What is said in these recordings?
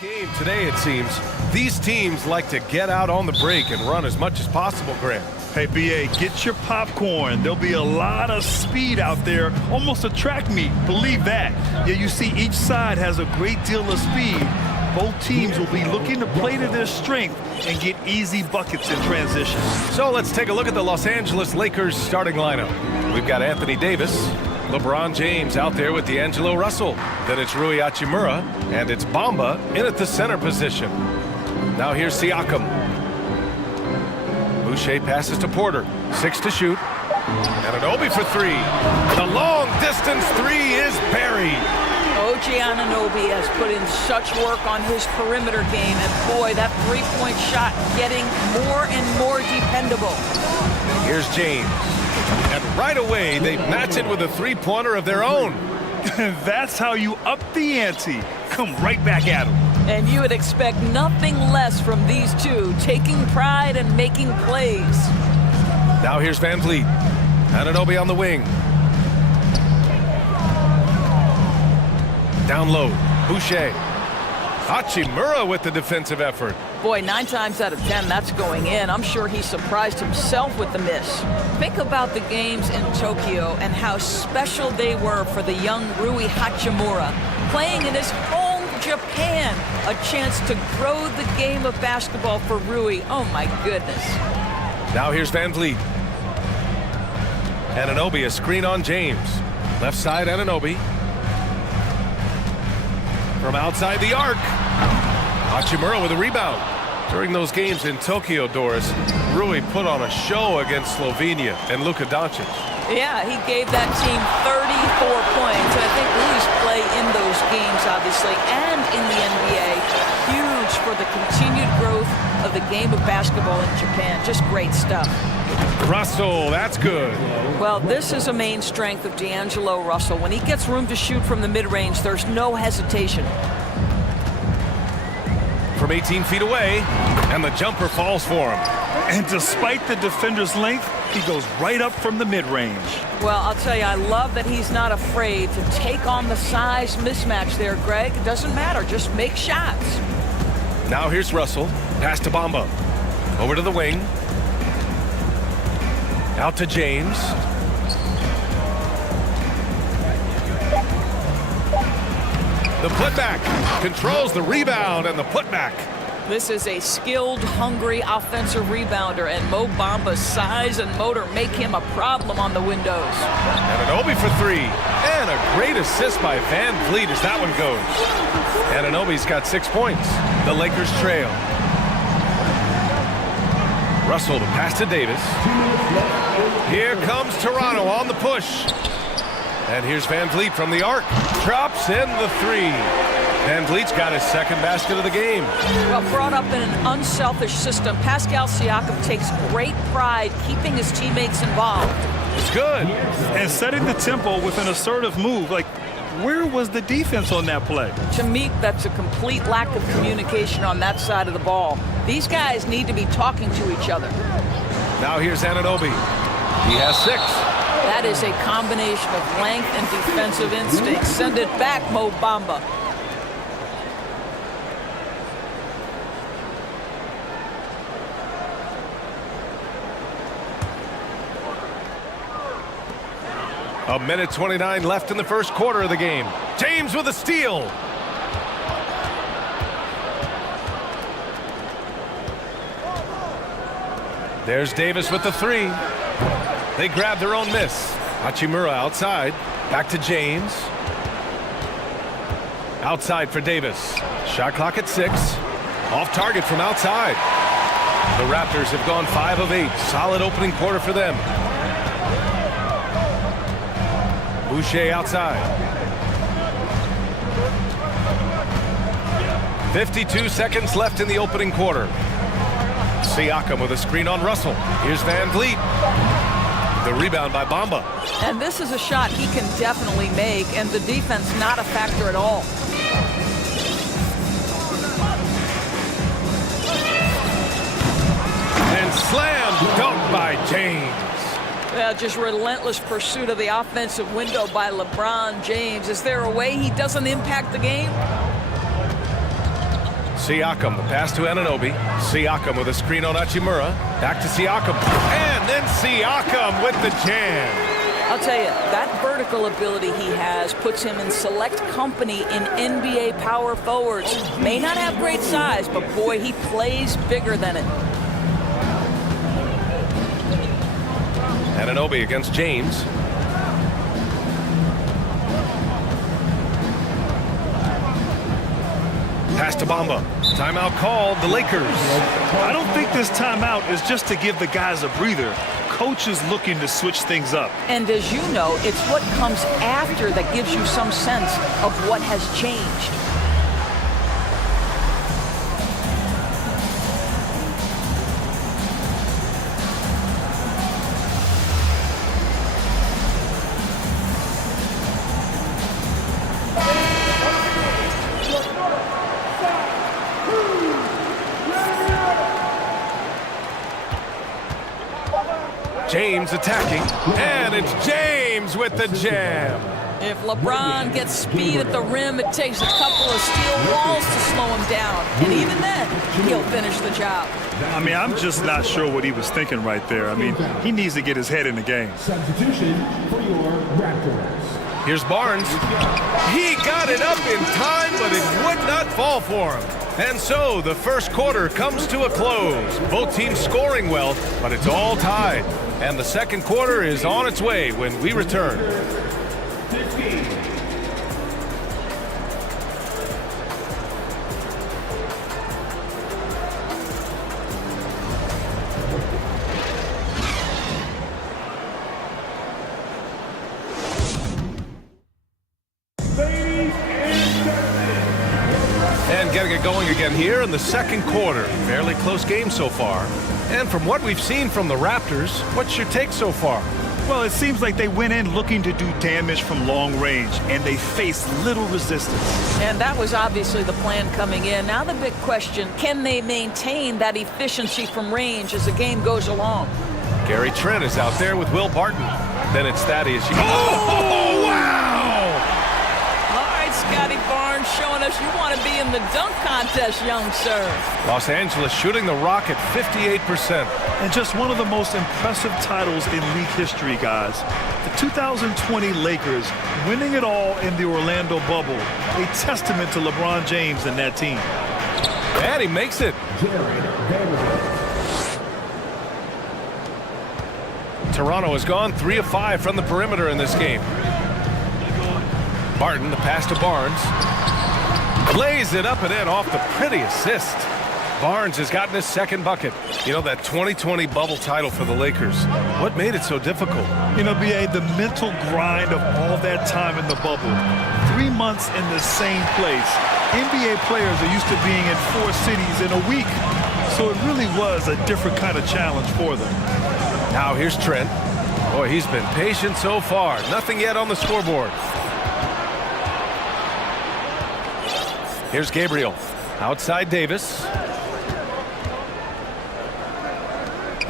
Game today, it seems. These teams like to get out on the break and run as much as possible, Grant. Hey, BA, get your popcorn. There'll be a lot of speed out there, almost a track meet. Believe that. Yeah, you see each side has a great deal of speed. Both teams will be looking to play to their strength and get easy buckets in transition. So let's take a look at the Los Angeles Lakers starting lineup. We've got Anthony Davis, LeBron James out there with D'Angelo Russell. Then it's Rui Hachimura, and it's Bamba in at the center position. Now here's Siakam. Boucher passes to Porter. 6 to shoot. Anunoby for 3. The long distance 3 is buried. OG Anunoby has put in such work on his perimeter game, and boy, that three-point shot getting more and more dependable. Here's James. And right away, they match it with a three-pointer of their own. That's how you up the ante. Come right back at them. And you would expect nothing less from these two, taking pride and making plays. Now here's Van Vliet. Anunoby on the wing. Down low, Boucher. Hachimura with the defensive effort. Boy, 9 times out of 10, that's going in. I'm sure he surprised himself with the miss. Think about the games in Tokyo and how special they were for the young Rui Hachimura. Playing in his home Japan, a chance to grow the game of basketball for Rui. Oh my goodness. Now here's Van Vliet. Anunoby, a screen on James. Left side, Anunoby. From outside the arc. Hachimura with a rebound. During those games in Tokyo, Doris, Rui put on a show against Slovenia and Luka Doncic. Yeah, he gave that team 34 points. And I think Rui's play in those games, obviously, and in the NBA, huge for the continued growth of the game of basketball in Japan. Just great stuff. Russell, that's good. Well, this is a main strength of D'Angelo Russell. When he gets room to shoot from the mid-range, there's no hesitation. From 18 feet away, and the jumper falls for him. And despite the defender's length, he goes right up from the mid-range. Well, I'll tell you, I love that he's not afraid to take on the size mismatch there, Greg. It doesn't matter. Just make shots. Now here's Russell. Pass to Bamba. Over to the wing. Out to James. The putback. Controls the rebound and the putback. This is a skilled, hungry offensive rebounder, and Mo Bamba's size and motor make him a problem on the windows. Anunoby for 3. And a great assist by Van Vliet as that one goes. Anunoby's got 6 points. The Lakers trail. Russell to pass to Davis. Here comes Toronto on the push. And here's Van Vliet from the arc. Drops in the 3. Van Vliet's got his second basket of the game. Well, brought up in an unselfish system, Pascal Siakam takes great pride keeping his teammates involved. It's good. And setting the tempo with an assertive move. Like, where was the defense on that play? To me, that's a complete lack of communication on that side of the ball. These guys need to be talking to each other. Now here's Anunoby. He has 6. That is a combination of length and defensive instinct. Send it back, Mo Bamba. A minute 29 left in the first quarter of the game. James with a steal. There's Davis with the 3. They grab their own miss. Hachimura outside. Back to James. Outside for Davis. Shot clock at 6. Off target from outside. The Raptors have gone 5 of 8. Solid opening quarter for them. Boucher outside. 52 seconds left in the opening quarter. Siakam with a screen on Russell. Here's Van Vliet. The rebound by Bamba. And this is a shot he can definitely make, and the defense not a factor at all. And slam dunk by James. Well, just relentless pursuit of the offensive window by LeBron James. Is there a way he doesn't impact the game? Siakam, the pass to Anunoby. Siakam with a screen on Hachimura. Back to Siakam. And then Siakam with the jam. I'll tell you, that vertical ability he has puts him in select company in NBA power forwards. May not have great size, but boy, he plays bigger than it. Anunoby against James. Pass to Bamba. Timeout called, the Lakers. I don't think this timeout is just to give the guys a breather. Coach is looking to switch things up. And as you know, it's what comes after that gives you some sense of what has changed. James attacking, and it's James with the jam. If LeBron gets speed at the rim, it takes a couple of steel walls to slow him down. And even then, he'll finish the job. I mean, I'm just not sure what he was thinking right there. I mean, he needs to get his head in the game. Substitution for your Raptors. Here's Barnes. He got it up in time, but it would not fall for him. And so the first quarter comes to a close. Both teams scoring well, but it's all tied. And the second quarter is on its way when we return. 15. And getting it going again here in the second quarter. Fairly close game so far. And from what we've seen from the Raptors, what's your take so far? Well, it seems like they went in looking to do damage from long range, and they faced little resistance. And that was obviously the plan coming in. Now the big question, can they maintain that efficiency from range as the game goes along? Gary Trent is out there with Will Barton. Then it's Thaddeus. Oh, wow! All right, Scotty Barnes showing us you want to be in the dunk contest, young sir. Los Angeles shooting the rock at 58%. And just one of the most impressive titles in league history, guys. The 2020 Lakers winning it all in the Orlando bubble. A testament to LeBron James and that team. And he makes it. Toronto has gone 3 of 5 from the perimeter in this game. Barton, the pass to Barnes. Lays it up and in off the pretty assist. Barnes has gotten his second bucket. You know, that 2020 bubble title for the Lakers. What made it so difficult? You know, B.A., the mental grind of all that time in the bubble. 3 months in the same place. NBA players are used to being in 4 cities in a week. So it really was a different kind of challenge for them. Now here's Trent. Boy, he's been patient so far. Nothing yet on the scoreboard. Here's Gabriel. Outside Davis.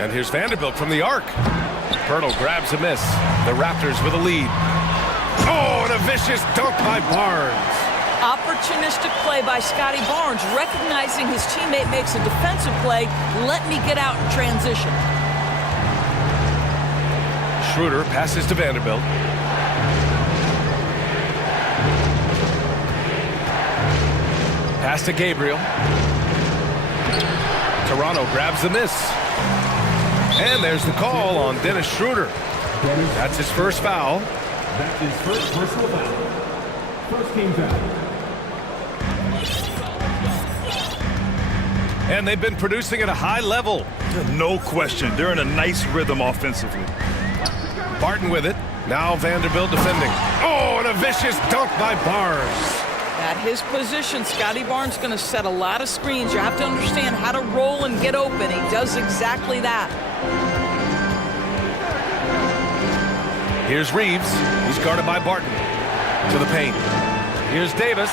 And here's Vanderbilt from the arc. Pirtle grabs a miss. The Raptors with a lead. Oh, and a vicious dunk by Barnes. Opportunistic play by Scotty Barnes, recognizing his teammate makes a defensive play. Let me get out in transition. Schroeder passes to Vanderbilt. Pass to Gabriel. Toronto grabs the miss. And there's the call on Dennis Schroeder. That's his first foul. That's his first personal foul. First team foul. And they've been producing at a high level. No question. They're in a nice rhythm offensively. Barton with it. Now Vanderbilt defending. Oh, and a vicious dunk by Barnes. At his position, Scotty Barnes going to set a lot of screens. You have to understand how to roll and get open. He does exactly that. Here's Reeves. He's guarded by Barton. To the paint. Here's Davis.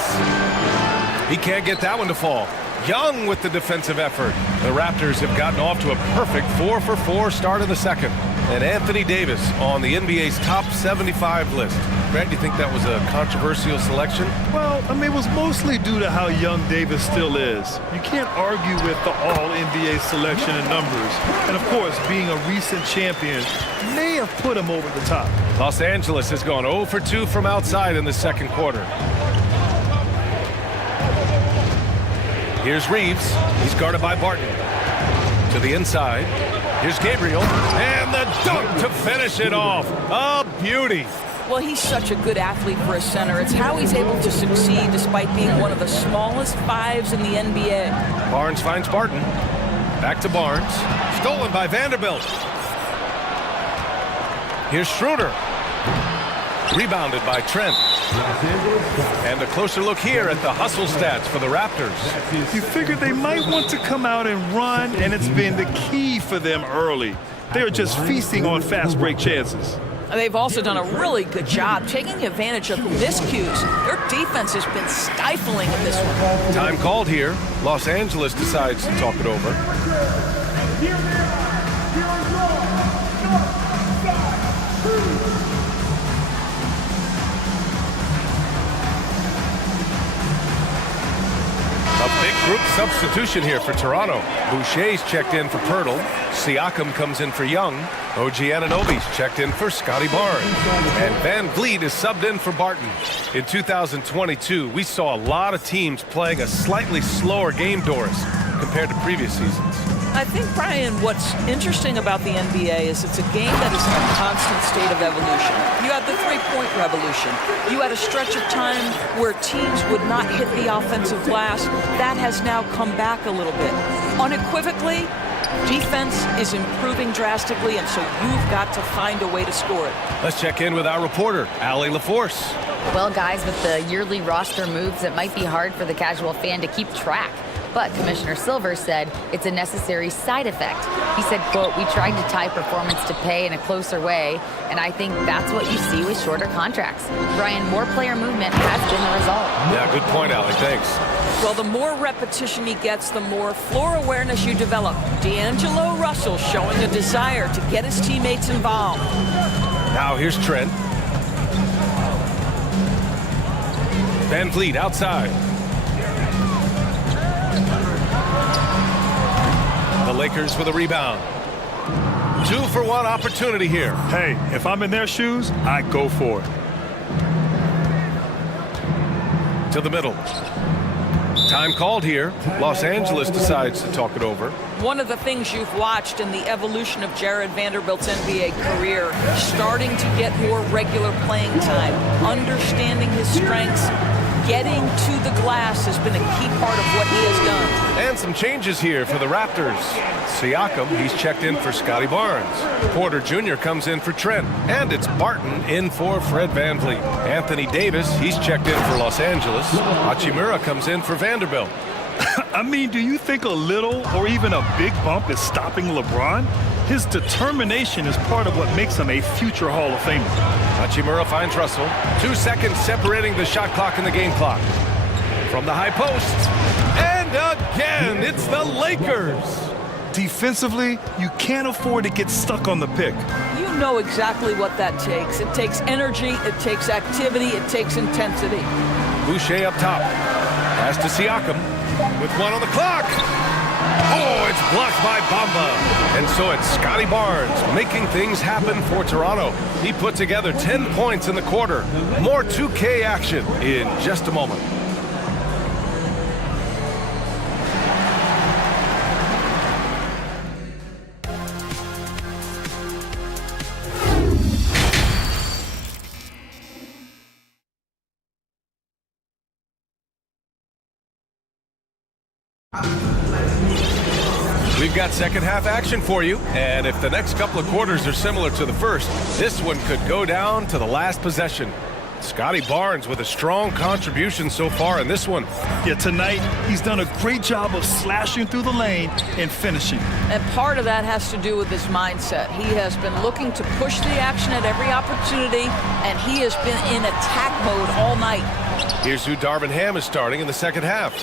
He can't get that one to fall. Young with the defensive effort. The Raptors have gotten off to a perfect 4-for-4 start of the second. and Anthony Davis on the NBA's top 75 list. Grant, do you think that was a controversial selection? Well, I mean, it was mostly due to how young Davis still is. You can't argue with the all-NBA selection and numbers. And, of course, being a recent champion may have put him over the top. Los Angeles has gone 0 for 2 from outside in the second quarter. Here's Reeves. He's guarded by Barton. To the inside. Here's Gabriel. And the dunk to finish it off. A beauty. Well, he's such a good athlete for a center. It's how he's able to succeed despite being one of the smallest fives in the NBA. Barnes finds Barton. Back to Barnes. Stolen by Vanderbilt. Here's Schroeder. Rebounded by Trent. And a closer look here at the hustle stats for the Raptors. You figured they might want to come out and run, and it's been the key for them early. They're just feasting on fast break chances. They've also done a really good job taking advantage of miscues. Their defense has been stifling in this one. Time called here. Los Angeles decides to talk it over. A big group substitution here for Toronto. Boucher's checked in for Pirtle. Siakam comes in for Young. OG Anunoby's checked in for Scotty Barnes. And Van Vliet is subbed in for Barton. In 2022, we saw a lot of teams playing a slightly slower game, Doris, compared to previous seasons. I think, Brian, what's interesting about the NBA is it's a game that is in a constant state of evolution. You had the three-point revolution. You had a stretch of time where teams would not hit the offensive glass. That has now come back a little bit. Unequivocally, defense is improving drastically, and so you've got to find a way to score it. Let's check in with our reporter, Allie LaForce. Well, guys, with the yearly roster moves, it might be hard for the casual fan to keep track. But Commissioner Silver said it's a necessary side effect. He said, quote, "We tried to tie performance to pay in a closer way, and I think that's what you see with shorter contracts." Brian, more player movement has been the result. Yeah, good point, Allie. Thanks. Well, the more repetition he gets, the more floor awareness you develop. D'Angelo Russell showing a desire to get his teammates involved. Now here's Trent. Van Vliet outside. The Lakers with a rebound. 2-for-1 opportunity here. Hey, if I'm in their shoes, I go for it. To the middle. Time called here. Los Angeles decides to talk it over. One of the things you've watched in the evolution of Jared Vanderbilt's NBA career, starting to get more regular playing time, understanding his strengths, getting to the glass has been a key part of what he has done. And some changes here for the Raptors. Siakam, he's checked in for Scotty Barnes. Porter Jr. comes in for Trent. And it's Barton in for Fred Van Vliet. Anthony Davis, he's checked in for Los Angeles. Hachimura comes in for Vanderbilt. I mean, do you think a little or even a big bump is stopping LeBron? His determination is part of what makes him a future Hall of Famer. Hachimura finds Russell. 2 seconds separating the shot clock and the game clock. From the high post. And again, it's the Lakers. Defensively, you can't afford to get stuck on the pick. You know exactly what that takes. It takes energy, it takes activity, it takes intensity. Boucher up top. Pass to Siakam with 1 on the clock. Oh, it's blocked by Bamba. And so it's Scotty Barnes making things happen for Toronto. He put together 10 points in the quarter. More 2K action in just a moment. We've got second half action for you, and if the next couple of quarters are similar to the first, this one could go down to the last possession. Scotty Barnes with a strong contribution so far in this one. Yeah, tonight he's done a great job of slashing through the lane and finishing. And part of that has to do with his mindset. He has been looking to push the action at every opportunity, and he has been in attack mode all night. Here's who Darvin Ham is starting in the second half.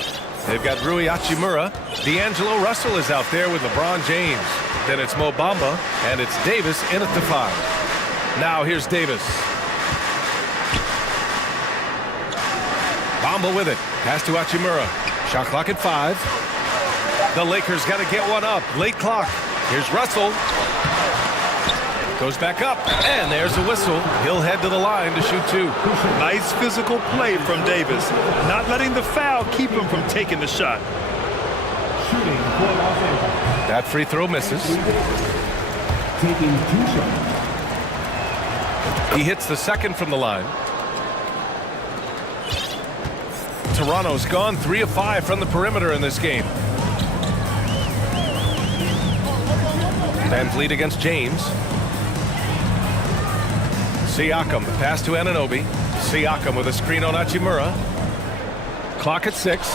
They've got Rui Hachimura. D'Angelo Russell is out there with LeBron James. Then it's Mo Bamba, and it's Davis in at the 5. Now here's Davis. Bamba with it. Pass to Hachimura. Shot clock at 5. The Lakers got to get one up. Late clock. Here's Russell. Goes back up, and there's a whistle. He'll head to the line to shoot 2. Nice physical play from Davis. Not letting the foul keep him from taking the shot. Shooting for Los Angeles. That free throw misses. Taking 2 shots. He hits the second from the line. Toronto's gone 3 of 5 from the perimeter in this game. Van Vliet against James. Siakam, the pass to Anunoby. Siakam with a screen on Hachimura. Clock at 6.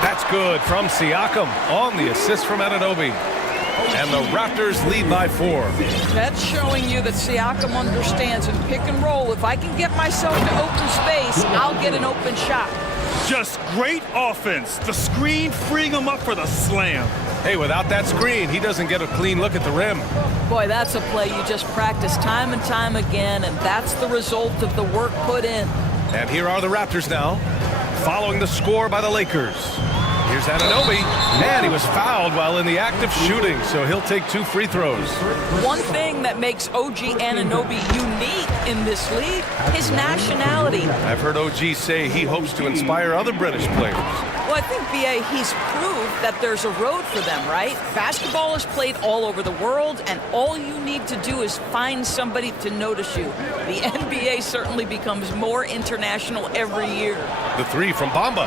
That's good from Siakam on the assist from Anunoby. And the Raptors lead by 4. That's showing you that Siakam understands in pick and roll. If I can get myself to open space, I'll get an open shot. Just great offense. The screen freeing him up for the slam. Hey, without that screen, he doesn't get a clean look at the rim. Boy, that's a play you just practice time and time again, and that's the result of the work put in. And here are the Raptors now, following the score by the Lakers. Here's Anunoby, and he was fouled while in the act of shooting, so he'll take 2 free throws. One thing that makes OG Anunoby unique in this league, his nationality. I've heard OG say he hopes to inspire other British players. Well, I think, B.A., he's proved that there's a road for them, right? Basketball is played all over the world, and all you need to do is find somebody to notice you. The NBA certainly becomes more international every year. The 3 from Bamba,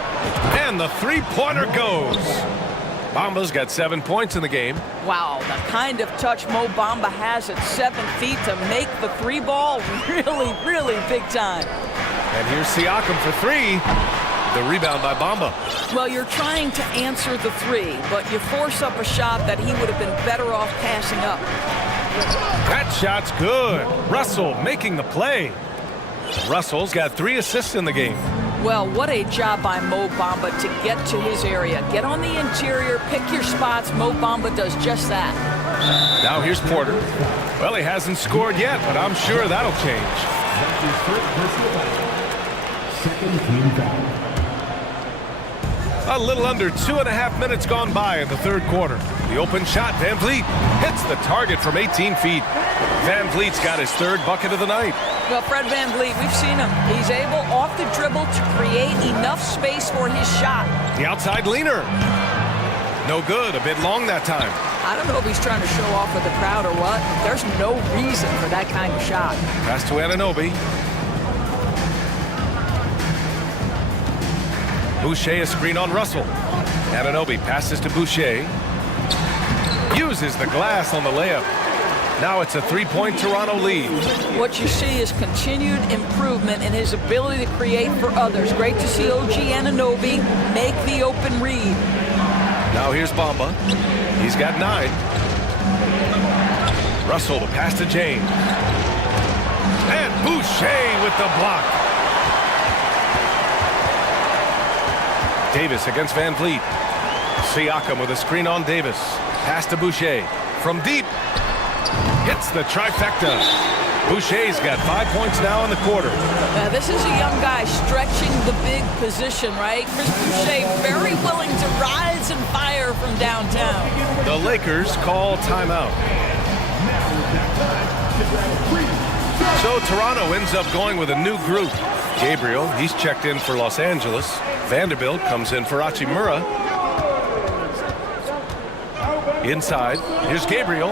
and the three-pointer goes. Bamba's got 7 points in the game. Wow, the kind of touch Mo Bamba has at 7 feet to make the 3 ball really, really big time. And here's Siakam for 3. The rebound by Bamba. Well, you're trying to answer the 3, but you force up a shot that he would have been better off passing up. That shot's good. Russell making the play. Russell's got 3 assists in the game. Well, what a job by Mo Bamba to get to his area. Get on the interior, pick your spots. Mo Bamba does just that. Now here's Porter. Well, he hasn't scored yet, but I'm sure that'll change. That's his first personal foul. Second team foul. A little under 2.5 minutes gone by in the 3rd quarter. The open shot, Van Vliet hits the target from 18 feet. Van Vliet's got his 3rd bucket of the night. Well, Fred Van Vliet, we've seen him. He's able off the dribble to create enough space for his shot. The outside leaner. No good, a bit long that time. I don't know if he's trying to show off with the crowd or what. There's no reason for that kind of shot. Pass to Anunoby. Boucher a screen on Russell. Anunoby passes to Boucher. Uses the glass on the layup. Now it's a 3-point Toronto lead. What you see is continued improvement in his ability to create for others. Great to see OG Anunoby make the open read. Now here's Bamba. He's got 9. Russell the pass to James. And Boucher with the block. Davis against Van Vliet. Siakam with a screen on Davis. Pass to Boucher. From deep. Hits the trifecta. Boucher's got 5 points now in the quarter. This is a young guy stretching the big position, right? Chris Boucher very willing to rise and fire from downtown. The Lakers call timeout. So Toronto ends up going with a new group. Gabriel, he's checked in for Los Angeles. Vanderbilt comes in for Hachimura. Inside, here's Gabriel.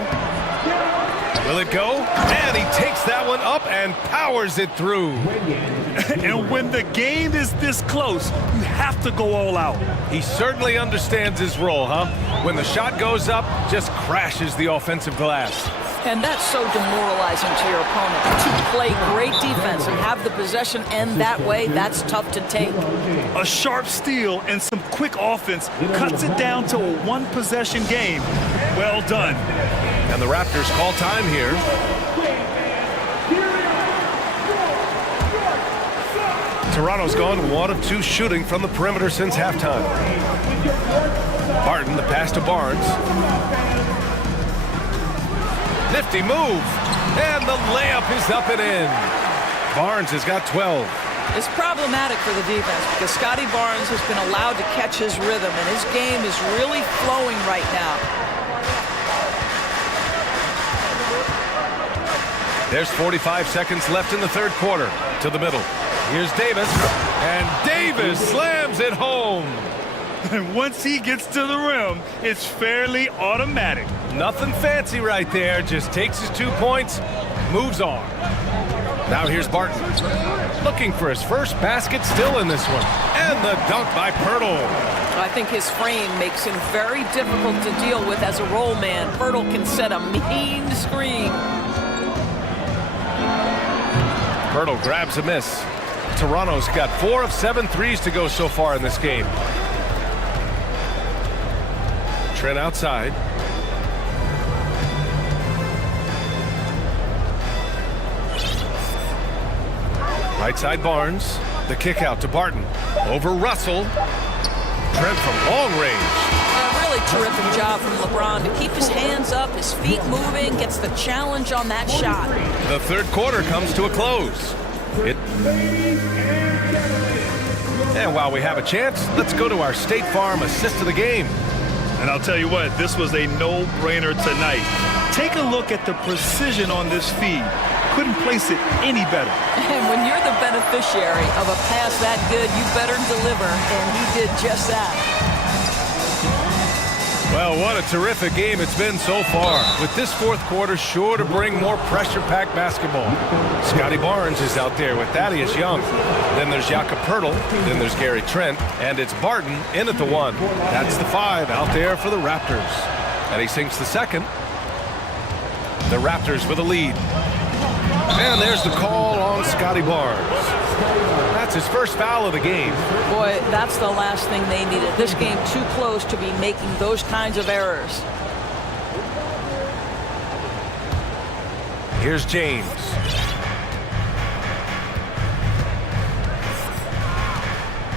Will it go? And he takes that one up and powers it through. And when the game is this close, you have to go all out. He certainly understands his role, huh? When the shot goes up, just crashes the offensive glass. And that's so demoralizing to your opponent. To play great defense and have the possession end that way, that's tough to take. A sharp steal and some quick offense cuts it down to a 1-possession game. Well done. And the Raptors call time here. Toronto's gone 1 of 2 shooting from the perimeter since halftime. Barton, the pass to Barnes. Nifty move. And the layup is up and in. Barnes has got 12. It's problematic for the defense because Scotty Barnes has been allowed to catch his rhythm, and his game is really flowing right now. There's 45 seconds left in the third quarter. To the middle. Here's Davis. And Davis slams it home. And once he gets to the rim, it's fairly automatic. Nothing fancy right there. Just takes his 2 points, moves on. Now here's Barton. Looking for his first basket, still in this one. And the dunk by Pirtle. I think his frame makes him very difficult to deal with as a roll man. Pirtle can set a mean screen. Pirtle grabs a miss. Toronto's got 4 of 7 threes to go so far in this game. Trent outside. Right side Barnes. The kick out to Barton. Over Russell. Trent from long range. A really terrific job from LeBron to keep his hands up, his feet moving, gets the challenge on that shot. The third quarter comes to a close. And while we have a chance, let's go to our State Farm assist of the game. And I'll tell you what, this was a no-brainer tonight. Take a look at the precision on this feed. Couldn't place it any better. And when you're the beneficiary of a pass that good, you better deliver, and he did just that. Well, what a terrific game it's been so far, with this fourth quarter sure to bring more pressure-packed basketball. Scotty Barnes is out there with Thaddeus Young. Then there's Jakob Pirtle. Then there's Gary Trent. And it's Barton in at the 1. That's the 5 out there for the Raptors. And he sinks the second. The Raptors with a lead. And there's the call on Scotty Barnes. That's his first foul of the game. Boy, that's the last thing they needed. This game too close to be making those kinds of errors. Here's James.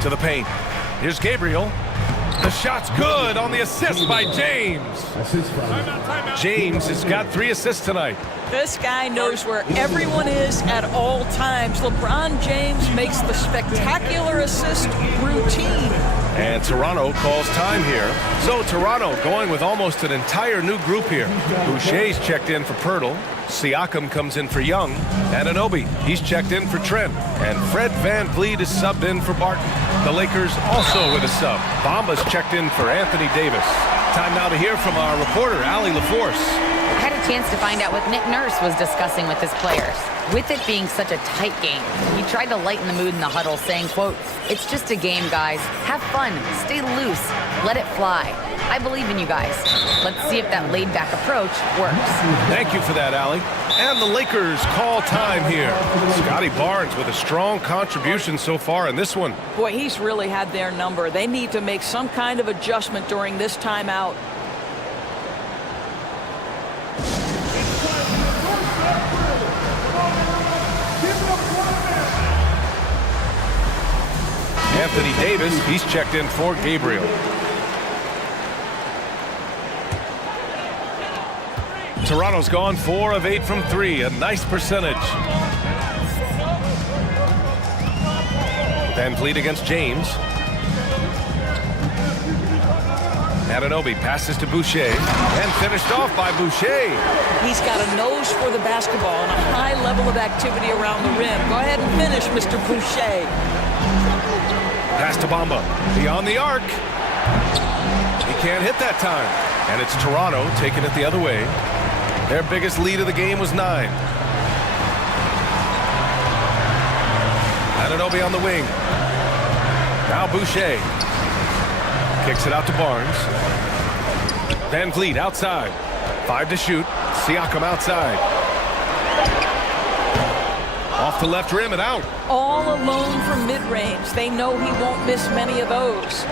To the paint. Here's Gabriel. The shot's good on the assist by James. James has got 3 assists tonight. This guy knows where everyone is at all times. LeBron James makes the spectacular assist routine. And Toronto calls time here. So Toronto going with almost an entire new group here. Boucher's checked in for Pirtle. Siakam comes in for Young. Anunoby, he's checked in for Trent. And Fred VanVleet is subbed in for Barton. The Lakers also with a sub. Bamba's checked in for Anthony Davis. Time now to hear from our reporter, Allie LaForce. I had a chance to find out what Nick Nurse was discussing with his players. With it being such a tight game, he tried to lighten the mood in the huddle, saying, quote, "It's just a game, guys. Have fun. Stay loose. Let it fly. I believe in you guys. Let's see if that laid-back approach works." Thank you for that, Allie. And the Lakers call time here. Scotty Barnes with a strong contribution so far in this one. Boy, he's really had their number. They need to make some kind of adjustment during this timeout. Anthony Davis, he's checked in for Gabriel. Toronto's gone 4 of 8 from 3, a nice percentage. VanVleet against James. Anunoby passes to Boucher and finished off by Boucher. He's got a nose for the basketball and a high level of activity around the rim. Go ahead and finish, Mr. Boucher. Pass to Bamba. Beyond the arc. He can't hit that time. And it's Toronto taking it the other way. Their biggest lead of the game was 9. Anunoby on the wing. Now Boucher. Kicks it out to Barnes. VanVleet outside. 5 to shoot. Siakam outside. Off the left rim and out. All alone from mid-range. They know he won't miss many of those.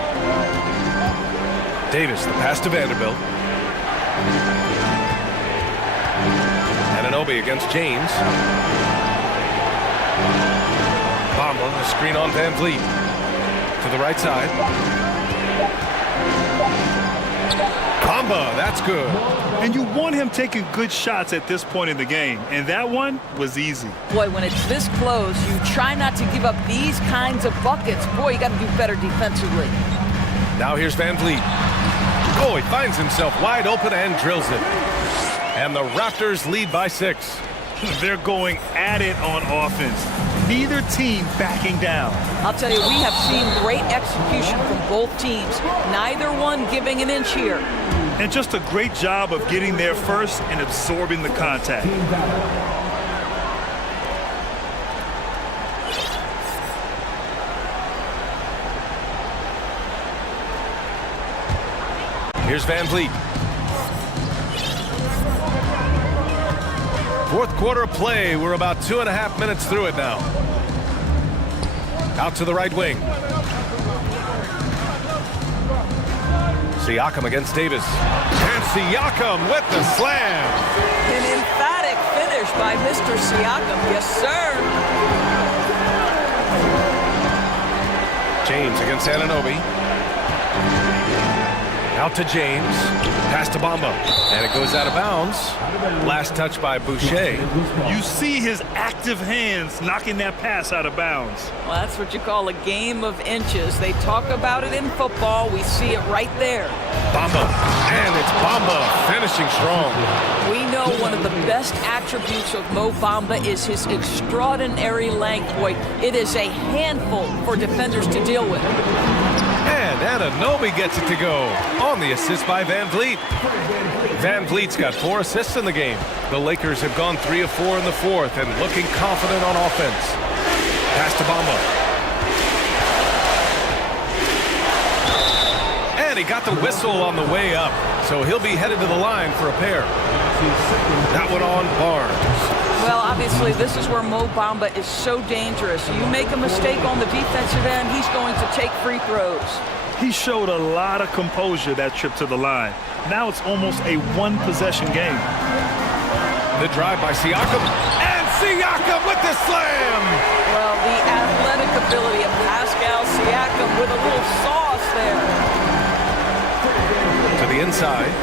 Davis, the pass to Vanderbilt. Anunoby against James. Bamba, a screen on VanVleet. To the right side. Bamba Bamba, that's good. And you want him taking good shots at this point in the game. And that one was easy. Boy, when it's this close, you try not to give up these kinds of buckets. Boy, you got to do better defensively. Now here's Van Vliet. Oh, he finds himself wide open and drills it. And the Raptors lead by 6. They're going at it on offense. Neither team backing down. I'll tell you, we have seen great execution from both teams. Neither one giving an inch here. And just a great job of getting there first and absorbing the contact. Here's Van Vliet. Fourth quarter of play. We're about 2.5 minutes through it now. Out to the right wing. Siakam against Davis. And Siakam with the slam. An emphatic finish by Mr. Siakam. Yes, sir. James against Anunoby. Out to James. Pass to Bamba. And it goes out of bounds. Last touch by Boucher. You see his active hands knocking that pass out of bounds. Well, that's what you call a game of inches. They talk about it in football. We see it right there. Bamba. And it's Bamba finishing strong. We know one of the best attributes of Mo Bamba is his extraordinary length. Boy, it is a handful for defenders to deal with. And Anunoby gets it to go on the assist by Van Vliet. Van Vliet's got 4 assists in the game. The Lakers have gone 3 of 4 in the fourth and looking confident on offense. Pass to Bamba. And he got the whistle on the way up, so he'll be headed to the line for a pair. That one on Barnes. Well, obviously, this is where Mo Bamba is so dangerous. You make a mistake on the defensive end, he's going to take free throws. He showed a lot of composure that trip to the line. Now it's almost a one-possession game. The drive by Siakam. And Siakam with the slam! Well, the athletic ability of Pascal Siakam with a little sauce there. To the inside.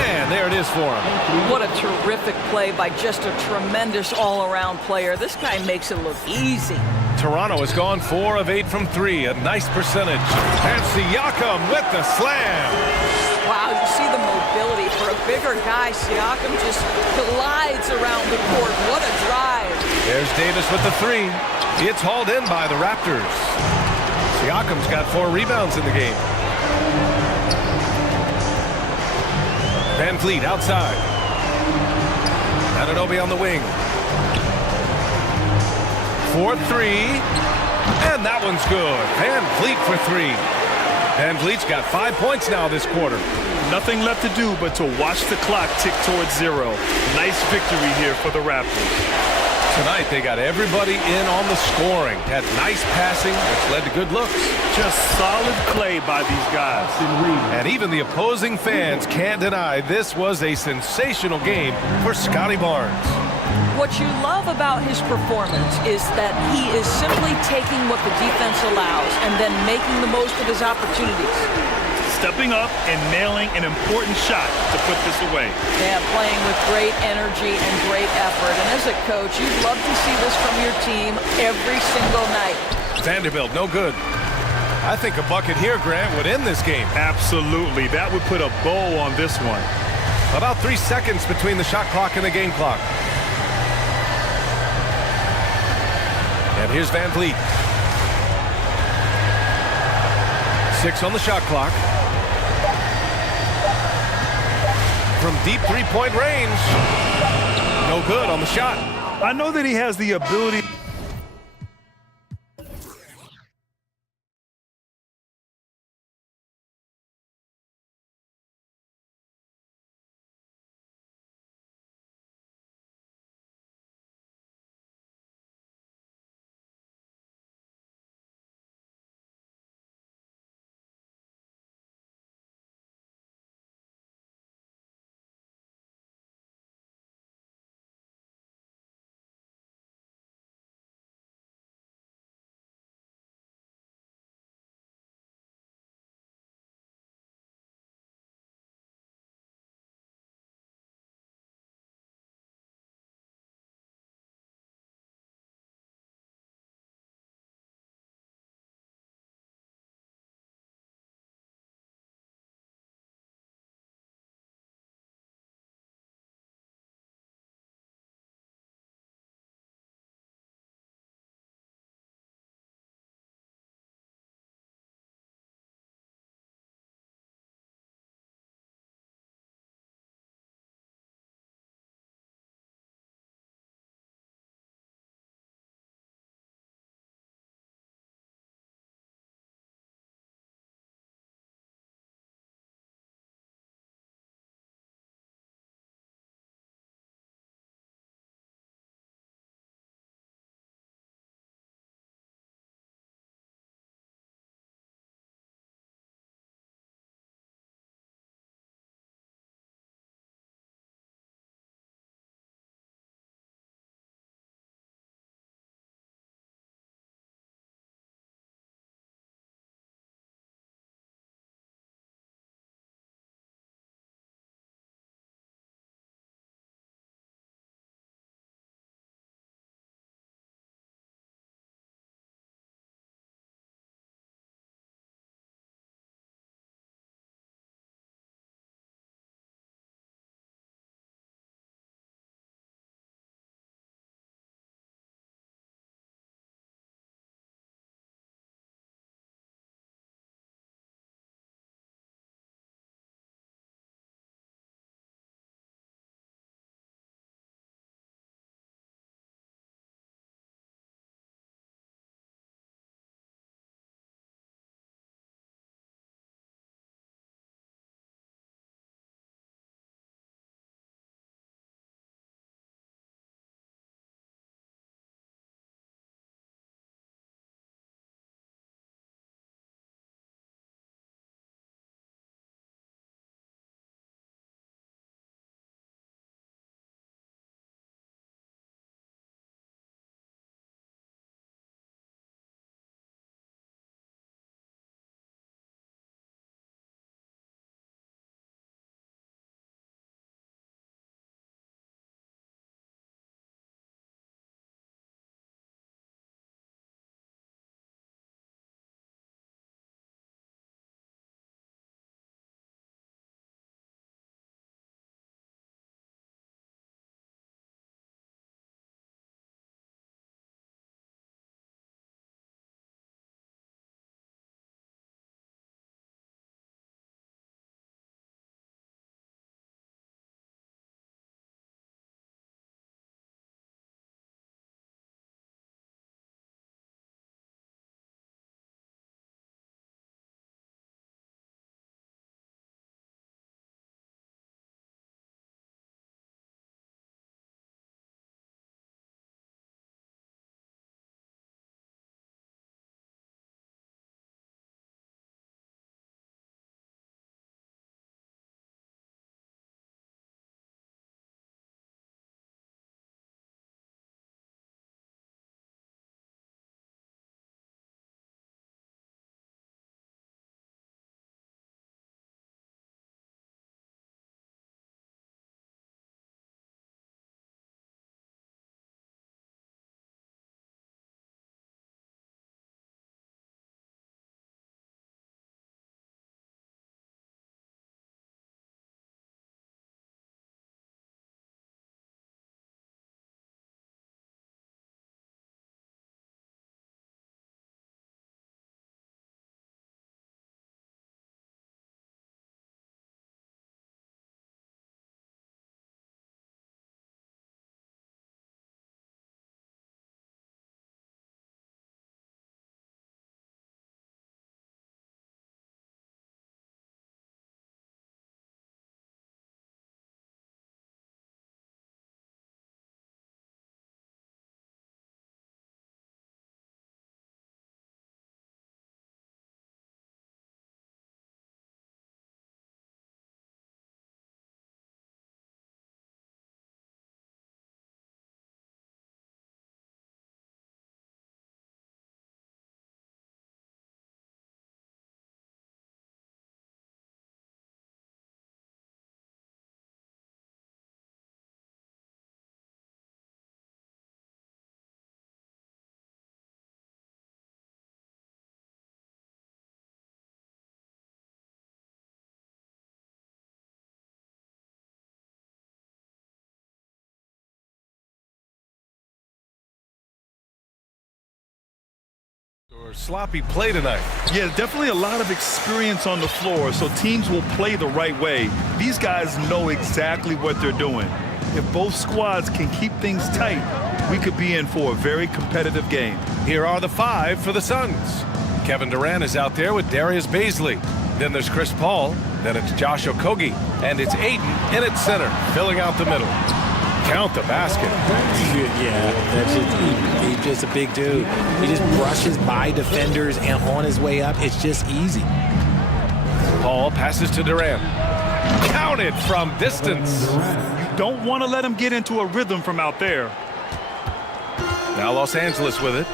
And there it is for him. What a terrific play by just a tremendous all-around player. This guy makes it look easy. Toronto has gone 4 of 8 from 3, a nice percentage. And Siakam with the slam. Wow, you see the mobility for a bigger guy. Siakam just glides around the court. What a drive. There's Davis with the 3. It's hauled in by the Raptors. Siakam's got 4 rebounds in the game. Van Vliet outside. Anunoby on the wing. 4-3. And that one's good. Van Vliet for 3. Van Vliet's got 5 points now this quarter. Nothing left to do but to watch the clock tick towards 0. Nice victory here for the Raptors. Tonight they got everybody in on the scoring. Had nice passing, which led to good looks. Just solid play by these guys. And even the opposing fans can't deny this was a sensational game for Scotty Barnes. What you love about his performance is that he is simply taking what the defense allows and then making the most of his opportunities. Stepping up and nailing an important shot to put this away. Yeah, playing with great energy and great effort. And as a coach, you'd love to see this from your team every single night. Vanderbilt, no good. I think a bucket here, Grant, would end this game. Absolutely. That would put a bow on this one. About 3 seconds between the shot clock and the game clock. And here's Van Vliet. 6 on the shot clock. From deep three-point range. No good on the shot. I know that he has the ability Or sloppy play tonight. Yeah, definitely a lot of experience on the floor, so teams will play the right way. These guys know exactly what they're doing. If both squads can keep things tight, we could be in for a very competitive game. Here are the five for the Suns. Kevin Durant is out there with Darius Baisley. Then there's Chris Paul. Then it's Josh Okogie. And it's Aiden in at center, filling out the middle. Count the basket. Yeah, he's just a big dude. He just brushes by defenders and on his way up, it's just easy. Paul passes to Durant. Counted from distance. You don't want to let him get into a rhythm from out there. Now Los Angeles with it.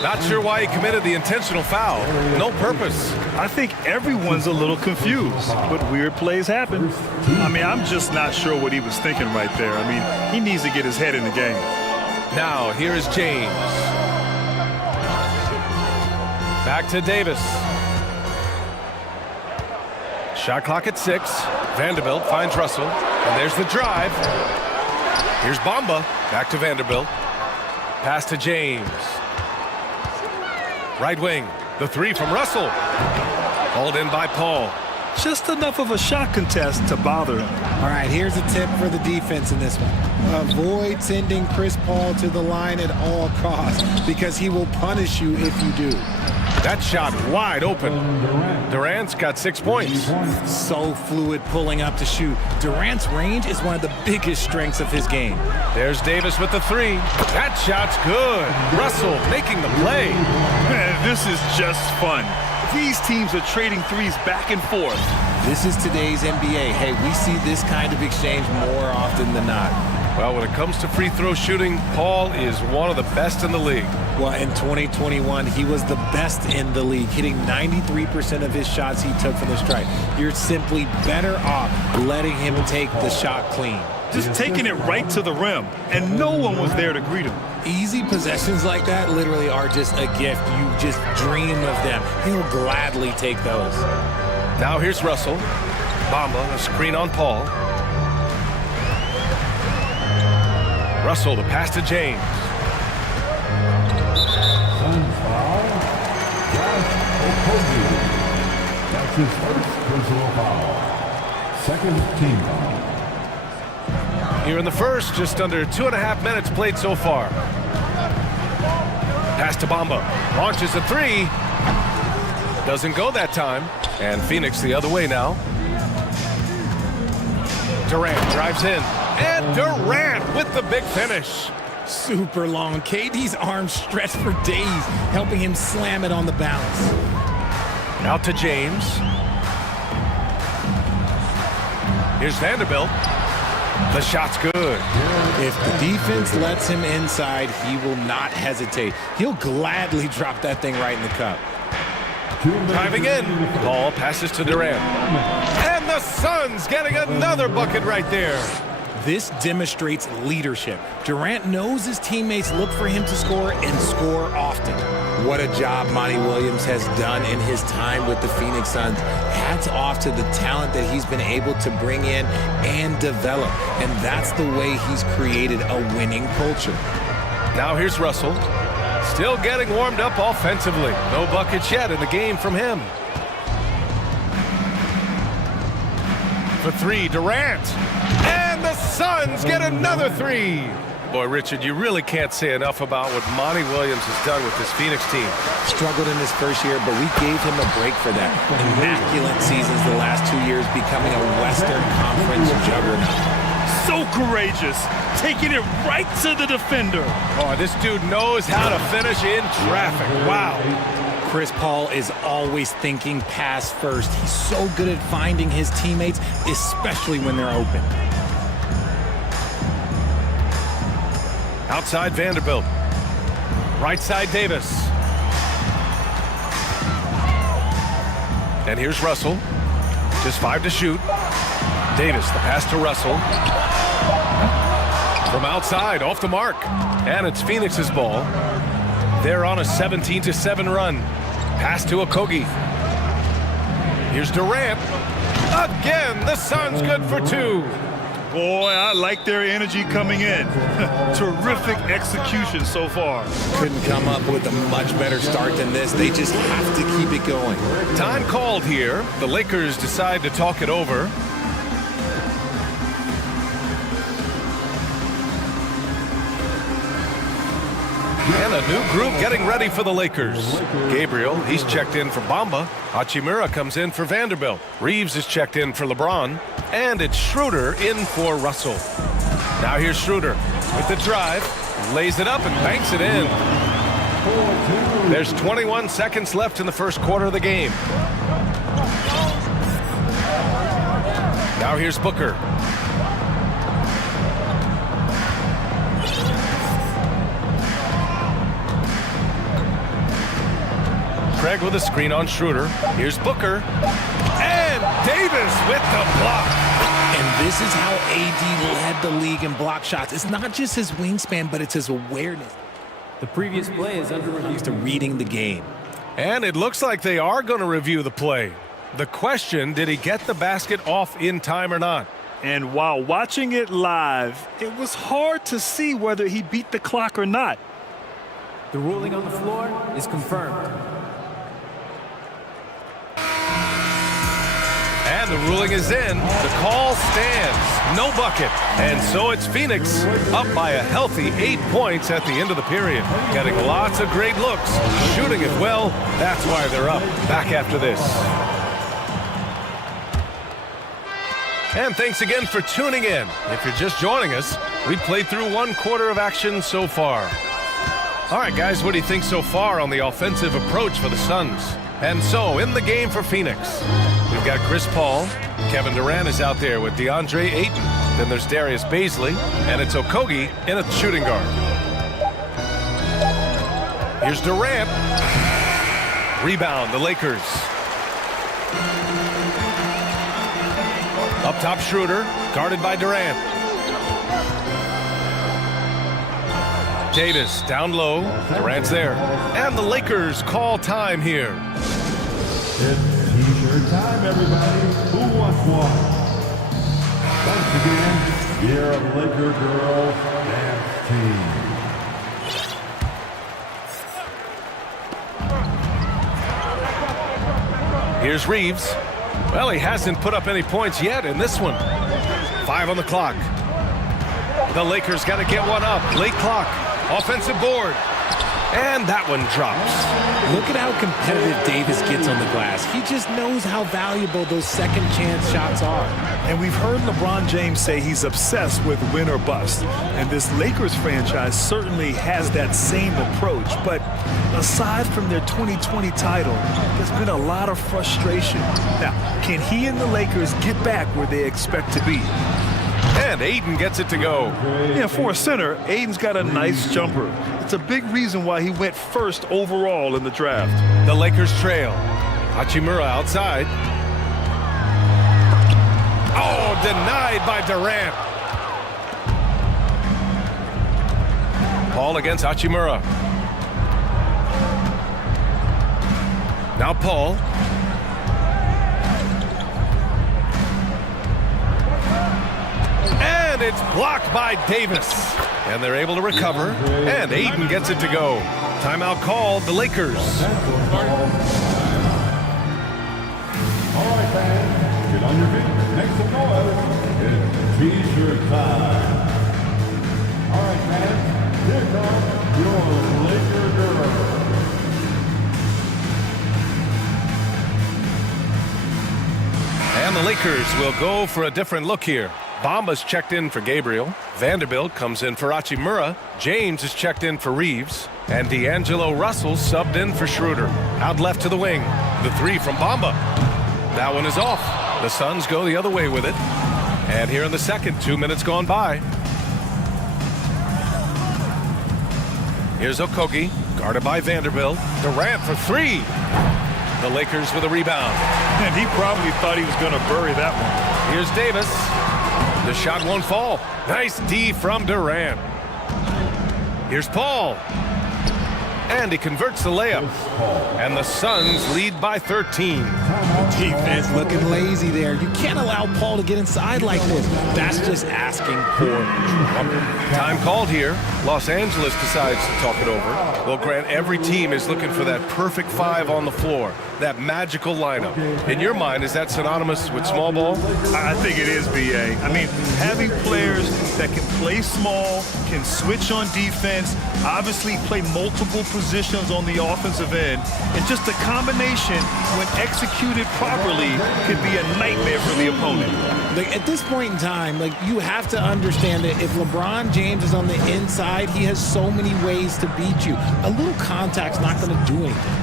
Not sure why he committed the intentional foul. No purpose. I think everyone's a little confused, but weird plays happen. I mean, I'm just not sure what he was thinking right there. I mean, he needs to get his head in the game. Now here is James. Back to Davis. Shot clock at 6. Vanderbilt finds Russell. And there's the drive. Here's Bamba. Back to Vanderbilt. Pass to James. Right wing. The three from Russell. Hauled in by Paul. Just enough of a shot contest to bother him. All right, here's a tip for the defense in this one. Avoid sending Chris Paul to the line at all costs because he will punish you if you do. That shot wide open. Durant's got 6 points. So fluid pulling up to shoot. Durant's range is one of the biggest strengths of his game. There's Davis with the three. That shot's good. Russell making the play. Man, this is just fun. These teams are trading threes back and forth. This is today's NBA. Hey, we see this kind of exchange more often than not. Well, when it comes to free throw shooting, Paul is one of the best in the league. Well, in 2021, he was the best in the league, hitting 93% of his shots he took from the stripe. You're simply better off letting him take the shot clean. Just taking it right to the rim, and no one was there to greet him. Easy possessions like that literally are just a gift. You just dream of them. He'll gladly take those. Now here's Russell. Bamba, a screen on Paul. Russell, the pass to James. Suns foul. Josh Okogie. That's his first personal foul. Second team foul. Here in the first, just under 2.5 minutes played so far. Pass to Bamba. Launches a three. Doesn't go that time. And Phoenix the other way now. Durant drives in. And Durant with the big finish. Super long. KD's arms stretched for days, helping him slam it on the bounce. Out to James. Here's Vanderbilt. The shot's good. If the defense lets him inside, he will not hesitate. He'll gladly drop that thing right in the cup. Driving in. Ball passes to Durant. And the Suns getting another bucket right there. This demonstrates leadership. Durant knows his teammates look for him to score and score often. What a job Monty Williams has done in his time with the Phoenix Suns. Hats off to the talent that he's been able to bring in and develop. And that's the way he's created a winning culture. Now here's Russell. Still getting warmed up offensively. No buckets yet in the game from him. For three, Durant. And the Suns get another three. Boy, Richard, you really can't say enough about what Monty Williams has done with this Phoenix team. Struggled in his first year, but we gave him a break for that. Immaculate seasons the last 2 years, becoming a Western Conference juggernaut. So courageous, taking it right to the defender. Oh, this dude knows how to finish in traffic. Wow. Chris Paul is always thinking pass first. He's so good at finding his teammates, especially when they're open. Outside Vanderbilt. Right side Davis. And here's Russell. Just 5 to shoot. Davis, the pass to Russell. From outside, off the mark. And it's Phoenix's ball. They're on a 17-7 run. Pass to Okogie. Here's Durant. Again, the Suns good for 2. Boy, I like their energy coming in. Terrific execution so far. Couldn't come up with a much better start than this. They just have to keep it going. Time called here. The Lakers decide to talk it over. And a new group getting ready for the Lakers. Gabriel, he's checked in for Bamba. Hachimura comes in for Vanderbilt. Reeves is checked in for LeBron. And it's Schroeder in for Russell. Now here's Schroeder with the drive. Lays it up and banks it in. There's 21 seconds left in the first quarter of the game. Now here's Booker. Craig with a screen on Schroeder. Here's Booker. And Davis with the block. And this is how AD led the league in block shots. It's not just his wingspan, but it's his awareness. The previous play is under review. He's to reading the game. And it looks like they are going to review the play. The question, did he get the basket off in time or not? And while watching it live, it was hard to see whether he beat the clock or not. The ruling on the floor is confirmed. And the ruling is in. The call stands. No bucket. And so it's Phoenix up by a healthy 8 points at the end of the period. Getting lots of great looks. Shooting it well. That's why they're up. Back after this. And thanks again for tuning in. If you're just joining us, we've played through 1 quarter of action so far. All right, guys, what do you think so far on the offensive approach for the Suns? And so, in the game for Phoenix, we've got Chris Paul. Kevin Durant is out there with DeAndre Ayton. Then there's Darius Baisley, and it's Okogie in a shooting guard. Here's Durant. Rebound, the Lakers. Up top, Schroeder, guarded by Durant. Davis down low. Durant's there. And the Lakers call time here. It's T-shirt time, everybody. Who wants one? Thanks again, dear Laker girls dance team. Here's Reeves. Well, he hasn't put up any points yet in this one. 5 on the clock. The Lakers got to get one up. Late clock. Offensive board. And that one drops. Look at how competitive Davis gets on the glass. He just knows how valuable those second chance shots are. And we've heard LeBron James say he's obsessed with win or bust. And this Lakers franchise certainly has that same approach. But aside from their 2020 title, there's been a lot of frustration. Now, can he and the Lakers get back where they expect to be? And Ayton gets it to go. Yeah, for a center, Ayton's got a nice jumper. It's a big reason why he went first overall in the draft. The Lakers trail. Hachimura outside. Oh, denied by Durant. Paul against Hachimura. Now Paul. And it's blocked by Davis. And they're able to recover. And Ayton gets it to go. Timeout called, the Lakers. All right, fans, get on your feet, make some noise. It's T-shirt time. All right, fans, here comes your Laker girls. And the Lakers will go for a different look here. Bamba's checked in for Gabriel. Vanderbilt comes in for Hachimura. James is checked in for Reeves. And D'Angelo Russell subbed in for Schroeder. Out left to the wing. The 3 from Bamba. That one is off. The Suns go the other way with it. And here in the second, 2 minutes gone by. Here's Okogie, guarded by Vanderbilt. Durant for 3. The Lakers with a rebound. And he probably thought he was going to bury that one. Here's Davis. The shot won't fall. Nice D from Durant. Here's Paul. And he converts the layup. And the Suns lead by 13. Defense looking lazy there. You can't allow Paul to get inside like this. That's just asking for trouble. Time called here. Los Angeles decides to talk it over. Well, Grant, every team is looking for that perfect five on the floor, that magical lineup. In your mind, is that synonymous with small ball? I think it is, B.A. I mean, having players that can play small, can switch on defense, obviously play multiple positions on the offensive end, and just a combination, when executed properly, could be a nightmare for the opponent. Like, at this point in time, like, you have to understand that if LeBron James is on the inside, he has so many ways to beat you. A little contact's not going to do anything.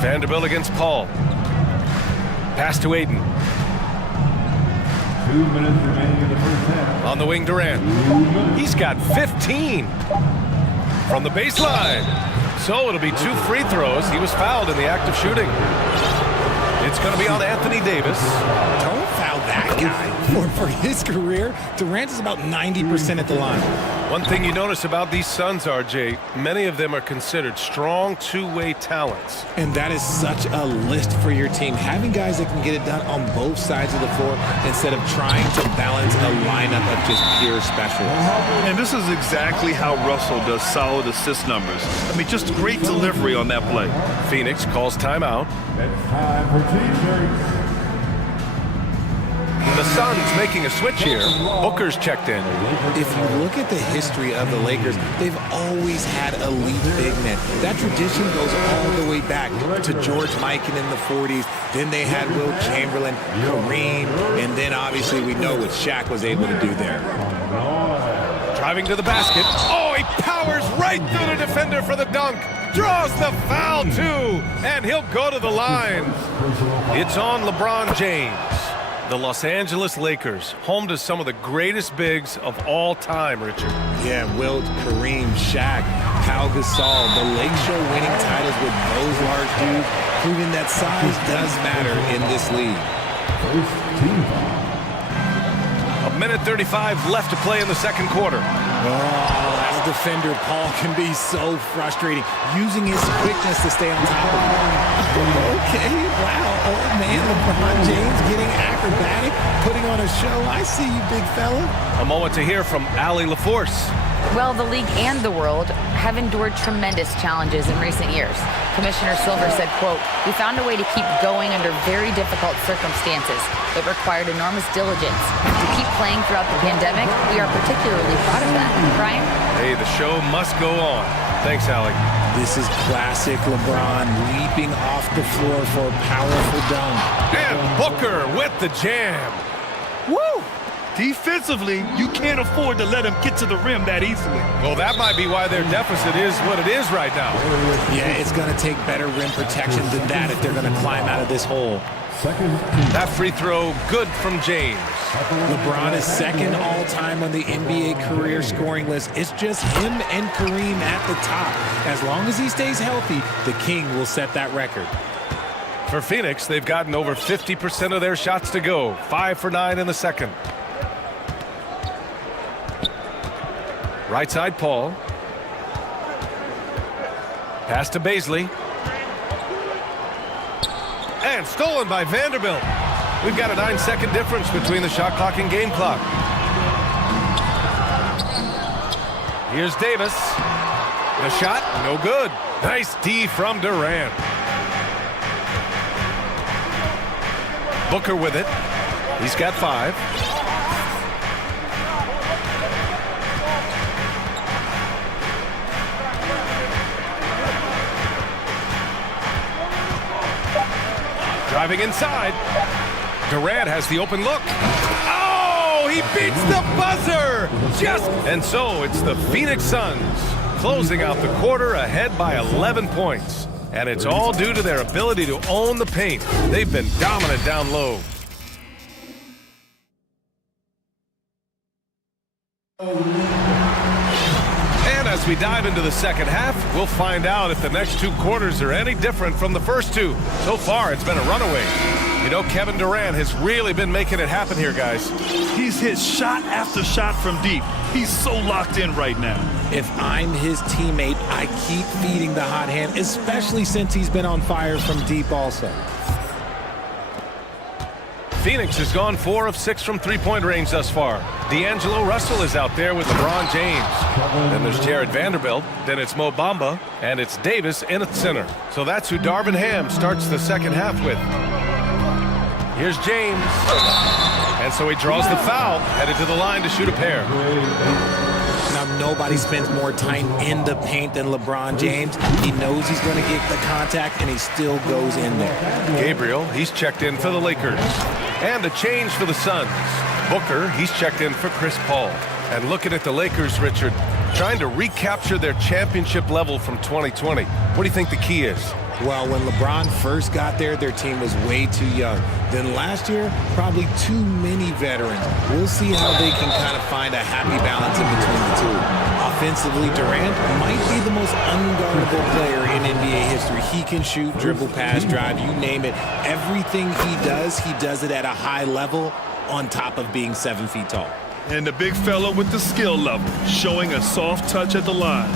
Vanderbilt against Paul. Pass to Aiden. 2 minutes remaining in the first half. On the wing, Durant. He's got 15 from the baseline. So it'll be 2 free throws. He was fouled in the act of shooting. It's going to be on Anthony Davis. Don't foul that guy. For his career, Durant is about 90% at the line. One thing you notice about these Suns, RJ, many of them are considered strong two-way talents. And that is such a list for your team. Having guys that can get it done on both sides of the floor instead of trying to balance a lineup of just pure specialists. And this is exactly how Russell does solid assist numbers. I mean, just great delivery on that play. Phoenix calls timeout. It's time for team shirts. The Suns making a switch here. Booker's checked in. If you look at the history of the Lakers, they've always had elite big men. That tradition goes all the way back to George Mikan in the 40s. Then they had Wilt Chamberlain, Kareem, and then obviously we know what Shaq was able to do there. Driving to the basket. Oh, he powers right through the defender for the dunk. Draws the foul, too. And he'll go to the line. It's on LeBron James. The Los Angeles Lakers, home to some of the greatest bigs of all time, Richard. Yeah, Wilt, Kareem, Shaq, Pau Gasol, the Lake Show winning titles with those large dudes, proving that size does matter in this league. First team foul. 1:35 left to play in the second quarter. Oh, as a defender, Paul can be so frustrating, using his quickness to stay on top of him. Okay, wow, old man LeBron James getting acrobatic, putting on a show. I see you, big fella. A moment to hear from Allie LaForce. Well, the league and the world have endured tremendous challenges in recent years. Commissioner Silver said, quote, "We found a way to keep going under very difficult circumstances. It required enormous diligence. To keep playing throughout the pandemic, we are particularly proud of that." Brian? Hey, the show must go on. Thanks, Allie. This is classic LeBron leaping off the floor for a powerful dunk. And Booker with the jam. Woo! Defensively, you can't afford to let him get to the rim that easily. Well, that might be why their deficit is what it is right now. Yeah, it's going to take better rim protection than that if they're going to climb out of this hole. That free throw, good from James. LeBron is second all-time on the NBA career scoring list. It's just him and Kareem at the top. As long as he stays healthy, the King will set that record. For Phoenix, they've gotten over 50% of their shots to go. 5 for 9 in the second. Right side, Paul. Pass to Baisley. And stolen by Vanderbilt. We've got a 9-second difference between the shot clock and game clock. Here's Davis. The shot, no good. Nice D from Durant. Booker with it. He's got 5. Driving inside. Durant has the open look. Oh, he beats the buzzer! And so it's the Phoenix Suns closing out the quarter ahead by 11 points. And it's all due to their ability to own the paint. They've been dominant down low. And as we dive into the second half, we'll find out if the next 2 quarters are any different from the first 2. So far, it's been a runaway. You know, Kevin Durant has really been making it happen here, guys. He's hit shot after shot from deep. He's so locked in right now. If I'm his teammate, I keep feeding the hot hand, especially since he's been on fire from deep also. Phoenix has gone 4 of 6 from three-point range thus far. D'Angelo Russell is out there with LeBron James. Then there's Jared Vanderbilt. Then it's Mo Bamba. And it's Davis in at center. So that's who Darvin Ham starts the second half with. Here's James. And so he draws the foul, headed to the line to shoot a pair. Now, nobody spends more time in the paint than LeBron James. He knows he's going to get the contact, and he still goes in there. Gabriel, he's checked in for the Lakers. And a change for the Suns. Booker, he's checked in for Chris Paul. And looking at the Lakers, Richard, trying to recapture their championship level from 2020. What do you think the key is? Well, when LeBron first got there, their team was way too young. Then last year, probably too many veterans. We'll see how they can kind of find a happy balance in between the two. Offensively, Durant might be the most unguardable player in NBA history. He can shoot, dribble, pass, drive, you name it. Everything he does it at a high level on top of being 7 feet tall. And the big fella with the skill level, showing a soft touch at the line.